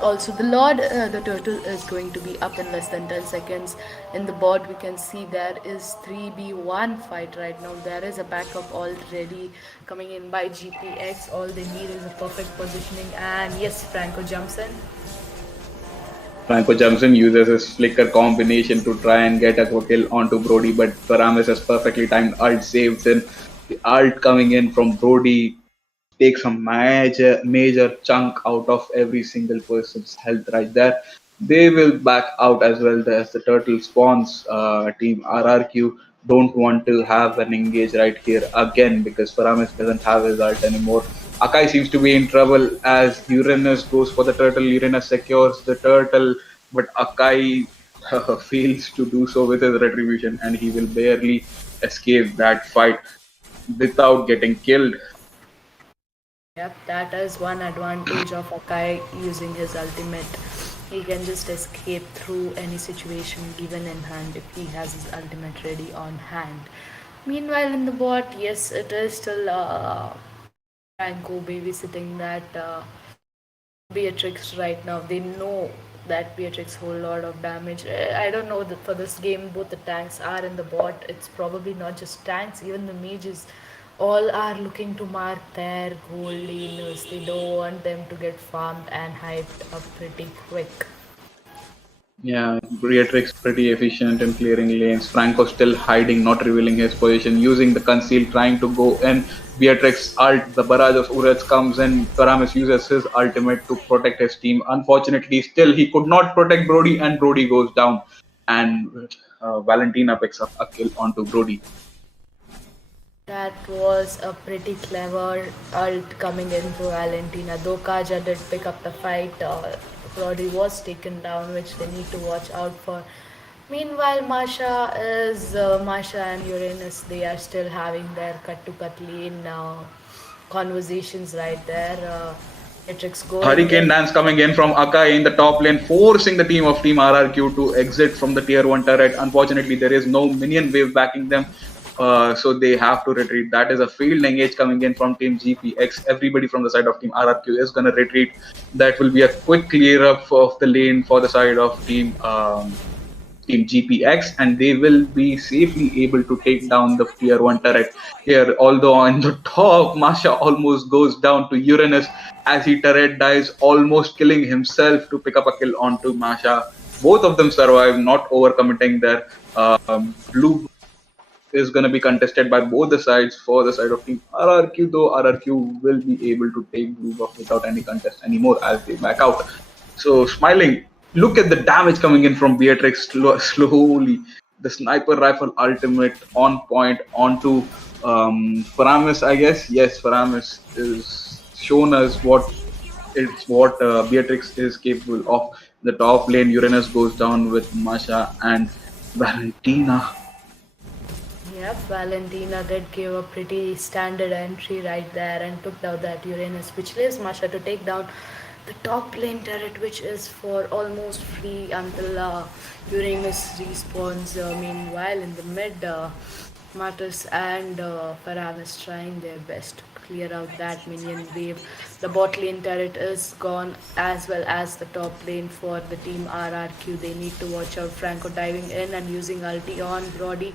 Also, the Lord, the turtle is going to be up in less than 10 seconds. In the board, we can see there is 3v1 fight right now. There is a backup already coming in by GPX. All they need is a perfect positioning. And yes, Franco jumps in. Franco Johnson uses his flicker combination to try and get a kill onto Brody, but Paramis has perfectly timed ult saves him. The ult coming in from Brody takes a major chunk out of every single person's health right there. They will back out as well as the turtle spawns. Team RRQ don't want to have an engage right here again because Faramis doesn't have his ult anymore. Akai seems to be in trouble as Uranus goes for the turtle. Uranus secures the turtle, but Akai fails to do so with his retribution, and he will barely escape that fight without getting killed. Yep, that is one advantage of Akai using his ultimate. He can just escape through any situation given in hand if he has his ultimate ready on hand. Meanwhile, in the bot, yes, it is still Franco babysitting that Beatrix right now. They know that Beatrix whole lot of damage. I don't know that for this game both the tanks are in the bot. It's probably not just tanks, even the mages all are looking to mark their gold lanes. They don't want them to get farmed and hyped up pretty quick. Yeah, Beatrix pretty efficient in clearing lanes. Franco still hiding, not revealing his position, using the conceal, trying to go in. Beatrix ult, the barrage of Urets comes in. Paramis uses his ultimate to protect his team. Unfortunately, still he could not protect Brody, and Brody goes down. And Valentina picks up a kill onto Brody. That was a pretty clever ult coming in through Valentina. Though Kaja did pick up the fight, Brody was taken down, which they need to watch out for. Meanwhile, Masha and Uranus, they are still having their cut lane conversations right there. Matrix going Hurricane in. dance coming in from Akai in the top lane, forcing the team of Team RRQ to exit from the tier 1 turret. Unfortunately, there is no minion wave backing them, so they have to retreat. That is a field engage coming in from Team GPX. Everybody from the side of Team RRQ is going to retreat. That will be a quick clear up of the lane for the side of Team GPX, and they will be safely able to take down the tier 1 turret here. Although on the top, Masha almost goes down to Uranus as he turret dies, almost killing himself to pick up a kill onto Masha. Both of them survive, not overcommitting their blue is going to be contested by both the sides for the side of Team RRQ, though RRQ will be able to take blue buff without any contest anymore as they back out. So smiling, look at the damage coming in from Beatrix slowly. The sniper rifle ultimate on point onto Paramis, I guess. Yes, Paramis is shown us what Beatrix is capable of. The top lane, Uranus goes down with Masha and Valentina. Yep, Valentina did give a pretty standard entry right there and took down that Uranus, which leaves Masha to take down the top lane turret, which is for almost free until Uranus respawns. Meanwhile, in the mid, Martus and Paravis trying their best to clear out that minion wave. The bot lane turret is gone, as well as the top lane for the team RRQ. They need to watch out. Franco diving in and using ulti on Brody.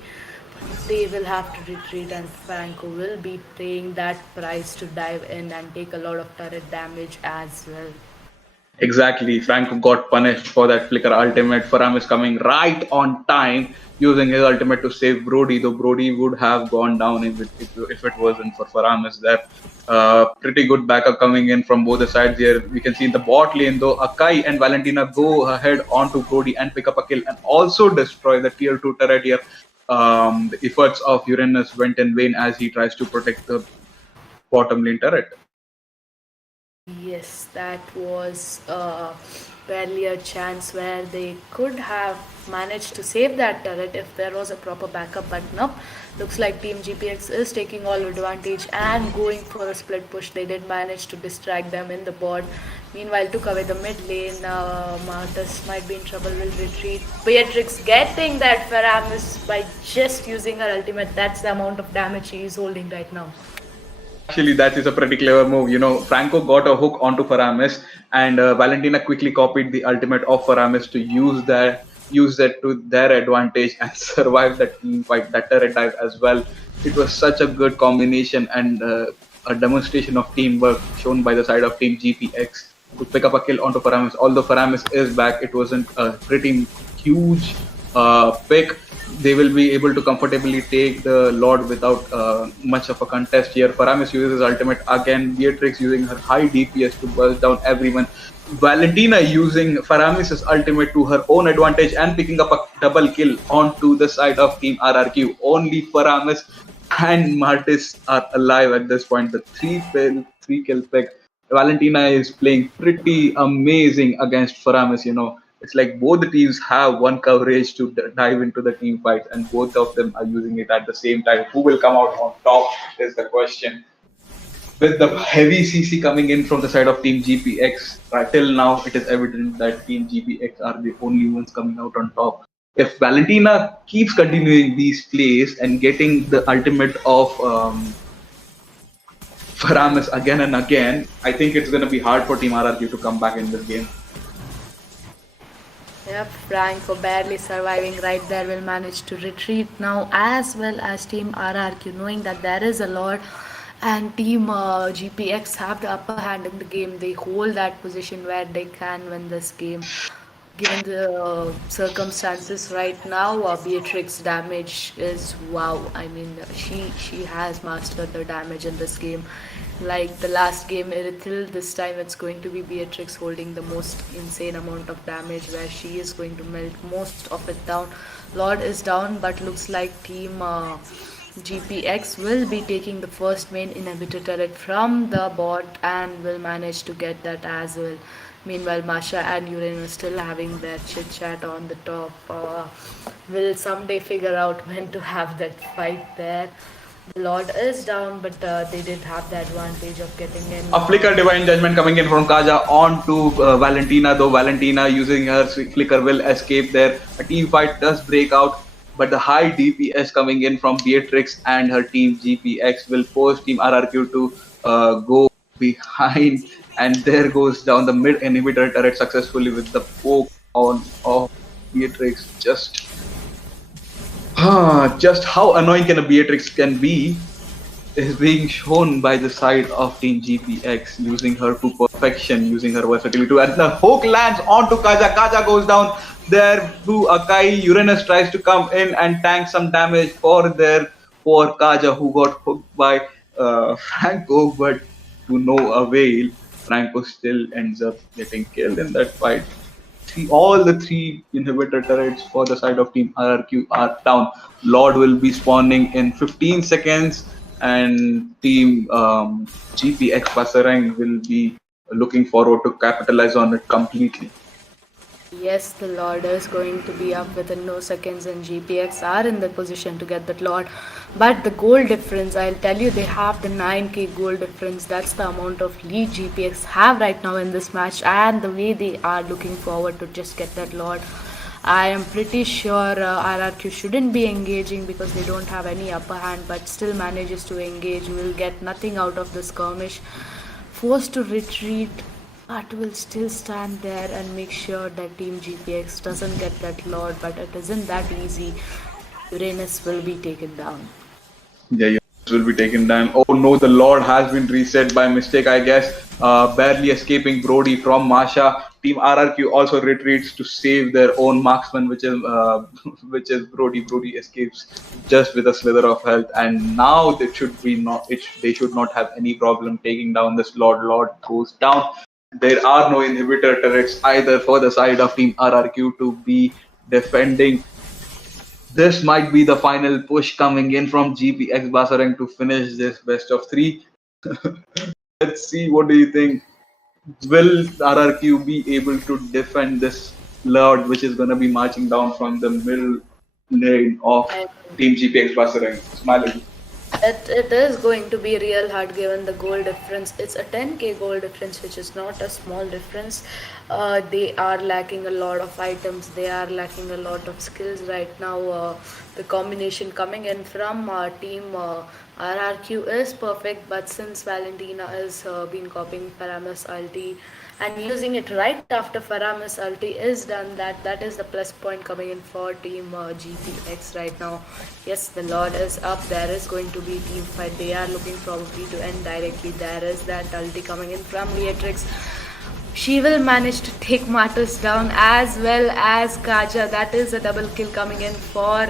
They will have to retreat, and Franco will be paying that price to dive in and take a lot of turret damage as well. Exactly, Franco got punished for that flicker ultimate. Paramis coming right on time, using his ultimate to save Brody, though Brody would have gone down if it wasn't for Paramis there. Pretty good backup coming in from both the sides here. We can see in the bot lane, though, Akai and Valentina go ahead onto Brody and pick up a kill and also destroy the tier 2 turret here. The efforts of Uranus went in vain as he tries to protect the bottom lane turret. Yes, that was barely a chance where they could have managed to save that turret if there was a proper backup, but no. Looks like Team GPX is taking all advantage and going for a split push. They did manage to distract them in the board. Meanwhile, took away the mid lane. Martus might be in trouble, will retreat. Beatrix getting that Paramis by just using her ultimate. That's the amount of damage she is holding right now. Actually, that is a pretty clever move. You know, Franco got a hook onto Paramis, and Valentina quickly copied the ultimate of Paramis to use that to their advantage and survive that team fight, that turret dive as well. It was such a good combination and a demonstration of teamwork shown by the side of Team GPX to pick up a kill onto Paramis. Although Paramis is back, it wasn't a pretty huge pick. They will be able to comfortably take the Lord without much of a contest here. Paramis uses his ultimate again. Beatrix using her high DPS to burst down everyone. Valentina using Faramis's ultimate to her own advantage and picking up a double kill onto the side of Team RRQ. Only Faramis and Martis are alive at this point. The three kill pick. Valentina is playing pretty amazing against Faramis. You know, it's like both the teams have one coverage to dive into the team fight, and both of them are using it at the same time. Who will come out on top is the question. With the heavy CC coming in from the side of Team GPX, till now it is evident that Team GPX are the only ones coming out on top. If Valentina keeps continuing these plays and getting the ultimate of Faramis again and again, I think it's going to be hard for Team RRQ to come back in this game. Yep, Franco barely surviving right there will manage to retreat now, as well as Team RRQ, knowing that there is a lot, and Team GPX have the upper hand in the game. They hold that position where they can win this game. Given the circumstances right now, Beatrix damage is wow. I mean, she has mastered the damage in this game. Like the last game, Irithil, this time it's going to be Beatrix holding the most insane amount of damage, where she is going to melt most of it down. Lord is down, but looks like Team GPX will be taking the first main inhibitor turret from the bot and will manage to get that as well. Meanwhile, Masha and Uranus still having their chit chat on the top. Will someday figure out when to have that fight there. The Lord is down, but they did have the advantage of getting in. A flicker divine judgment coming in from Kaja on to Valentina, though Valentina using her flicker will escape there. A team fight does break out, but the high DPS coming in from Beatrix and her team GPX will force Team RRQ to go behind, and there goes down the mid inhibitor turret successfully with the poke on of Beatrix. Just how annoying can a Beatrix can be is being shown by the side of Team GPX, using her to perfection, using her versatility. And the hook lands onto Kaja. Kaja goes down there to Akai. Uranus tries to come in and tank some damage for their poor Kaja, who got hooked by Franco, but to no avail. Franco still ends up getting killed in that fight. All the three inhibitor turrets for the side of Team RRQ are down. Lord will be spawning in 15 seconds, and Team GPX Basreng will be looking forward to capitalize on it completely. Yes, the Lord is going to be up within no seconds, and GPX are in the position to get that Lord. But the goal difference, I'll tell you, they have the 9k goal difference. That's the amount of lead GPX have right now in this match, and the way they are looking forward to just get that Lord. I am pretty sure RRQ shouldn't be engaging because they don't have any upper hand, but still manages to engage. Will get nothing out of the skirmish. Forced to retreat, but will still stand there and make sure that Team GPX doesn't get that Lord, but it isn't that easy. Uranus will be taken down. Yeah, yeah, this will be taken down. Oh no, the Lord has been reset by mistake, I guess. Barely escaping Brody from Masha. Team RRQ also retreats to save their own marksman, which is which is Brody. Brody escapes just with a slither of health, and now they should be not. They should not have any problem taking down this Lord. Lord goes down. There are no inhibitor turrets either for the side of Team RRQ to be defending. This might be the final push coming in from GPX Basreng to finish this best of three. Let's see, what do you think? Will RRQ be able to defend this Lord, which is going to be marching down from the middle lane of And Team GPX Basreng? Smiling. it is going to be real hard given the goal difference. It's a 10k goal difference, which is not a small difference. They are lacking a lot of items. They are lacking a lot of skills right now. The combination coming in from team RRQ is perfect, but since Valentina is been copying Paramus ulti and using it right after Faramis ulti is done, that is the plus point coming in for team GPX right now. Yes, the Lord is up. There is going to be team fight. They are looking probably to end directly. There is that ulti coming in from Beatrix. She will manage to take Martus down as well as Kaja. That is a double kill coming in for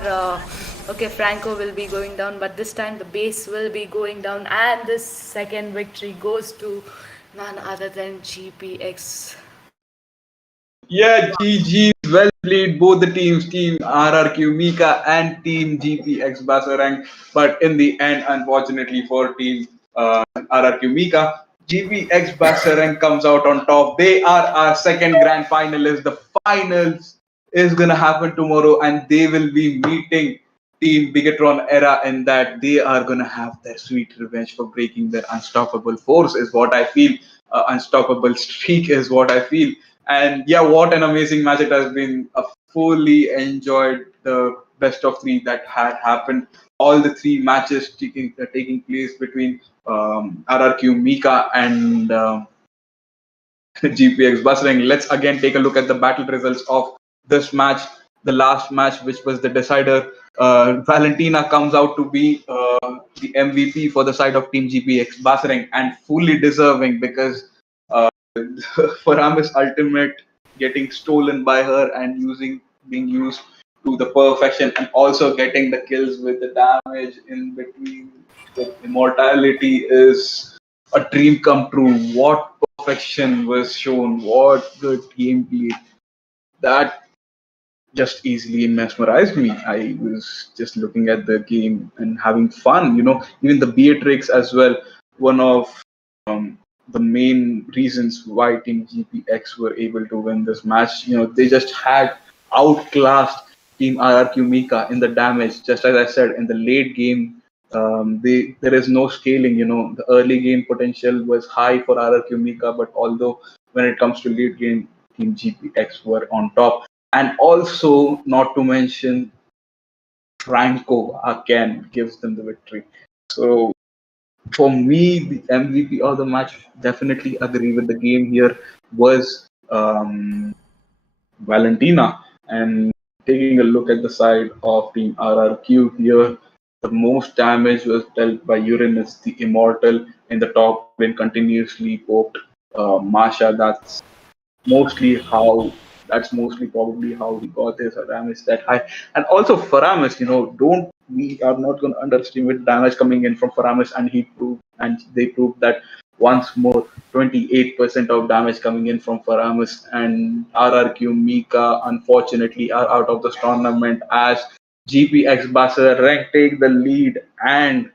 okay, Franco will be going down, but this time the base will be going down, and this second victory goes to none other than GPX. Yeah, GG, well played, both the teams, Team RRQ Mika and Team GPX Basarang. But in the end, unfortunately for Team RRQ Mika, GPX Basarang comes out on top. They are our second grand finalist. The finals is going to happen tomorrow, and they will be meeting Team Bigetron Era in that they are going to have their sweet revenge for breaking their unstoppable force, is what I feel. Unstoppable streak is what I feel. And yeah, what an amazing match it has been. Fully enjoyed the best of three that had happened. All the three matches taking place between RRQ Mika and GPX Basreng. Let's again take a look at the battle results of this match, the last match, which was the decider, Valentina comes out to be the MVP for the side of Team GPX Basreng, and fully deserving, because Faramis ultimate getting stolen by her and being used to the perfection, and also getting the kills with the damage in between with immortality is a dream come true. What perfection was shown, what good gameplay. That just easily mesmerized me. I was just looking at the game and having fun. Even the Beatrix as well. One of the main reasons why Team GPX were able to win this match. They just had outclassed Team RRQ Mika in the damage. Just as I said, in the late game, there is no scaling. The early game potential was high for RRQ Mika, but although when it comes to late game, Team GPX were on top. And also, not to mention, Franco again gives them the victory. So for me, the MVP of the match, definitely agree with the game here, was Valentina. And taking a look at the side of Team RRQ here, the most damage was dealt by Uranus, the Immortal, in the top lane, continuously poked Masha. Mostly how that's mostly probably how he got his damage that high. And also Faramis, don't we are not going to underestimate damage coming in from Faramis, and they proved that once more. 28% of damage coming in from Faramis, and RRQ Mika unfortunately are out of this tournament as GPX Basreng take the lead and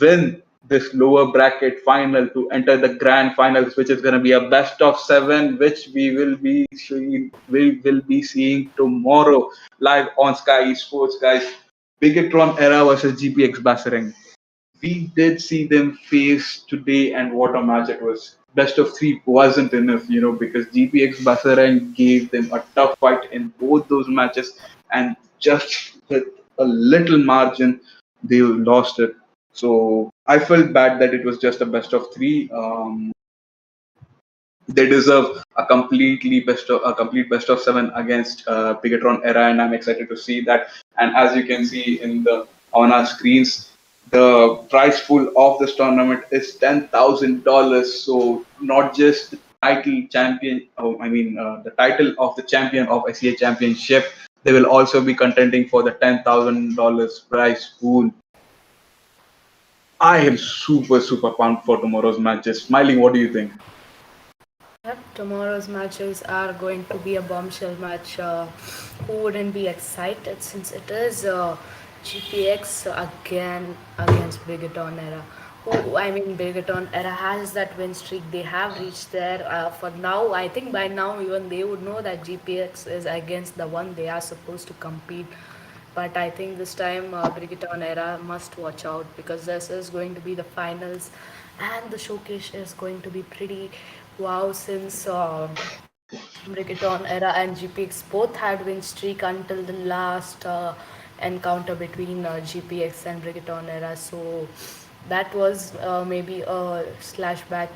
win this lower bracket final to enter the grand finals, which is going to be a best of 7, which we will be seeing tomorrow live on Skyesports, guys. Bigetron era versus GPX Basreng. We did see them face today, and what a match it was. Best of 3 wasn't enough, because GPX Basreng gave them a tough fight in both those matches, and just with a little margin, they lost it. So I felt bad that it was just a best of 3. They deserve a complete best of 7 against Bigetron era, and I'm excited to see that. And as you can see on our screens, the prize pool of this tournament is $10,000. So not just the title champion, the title of the champion of SEA Championship. They will also be contending for the $10,000 prize pool. I am super pumped for tomorrow's matches. Smiling, what do you think? Yep, tomorrow's matches are going to be a bombshell match. Who wouldn't be excited since it is GPX again against Bigetron Era? Bigetron Era has that win streak. They have reached there. For now, I think by now even they would know that GPX is against the one they are supposed to compete. But I think this time Bigetron Era must watch out because this is going to be the finals, and the showcase is going to be pretty wow since Brigaton Era and GPX both had win streak until the last encounter between GPX and Brigaton Era. So that was maybe a flashback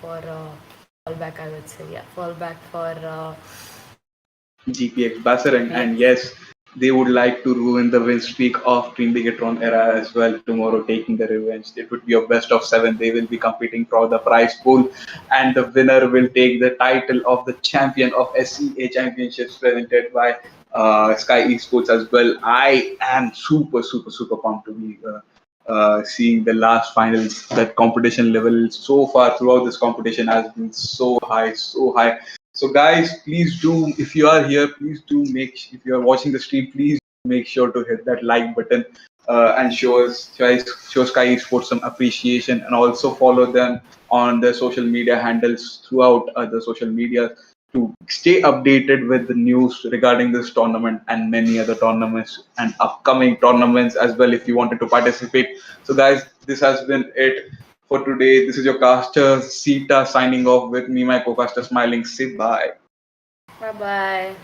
for fallback, I would say. Yeah, fallback for GPX Basarang, GPX. and yes, they would like to ruin the win streak of Team Bigetron era as well tomorrow, taking the revenge. It would be a best of 7. They will be competing for the prize pool, and the winner will take the title of the champion of SEA Championships presented by Skyesports as well. I am super pumped to be seeing the last finals. That competition level so far throughout this competition has been so high, so high. So guys, please do, if you are here, please do if you are watching the stream, please make sure to hit that like button and show Sky Esports some appreciation, and also follow them on their social media handles throughout the social media to stay updated with the news regarding this tournament and many other tournaments and upcoming tournaments as well if you wanted to participate. So guys, this has been it for today. This is your caster Sita signing off with me, my co-caster Smiling. Say bye. Bye bye.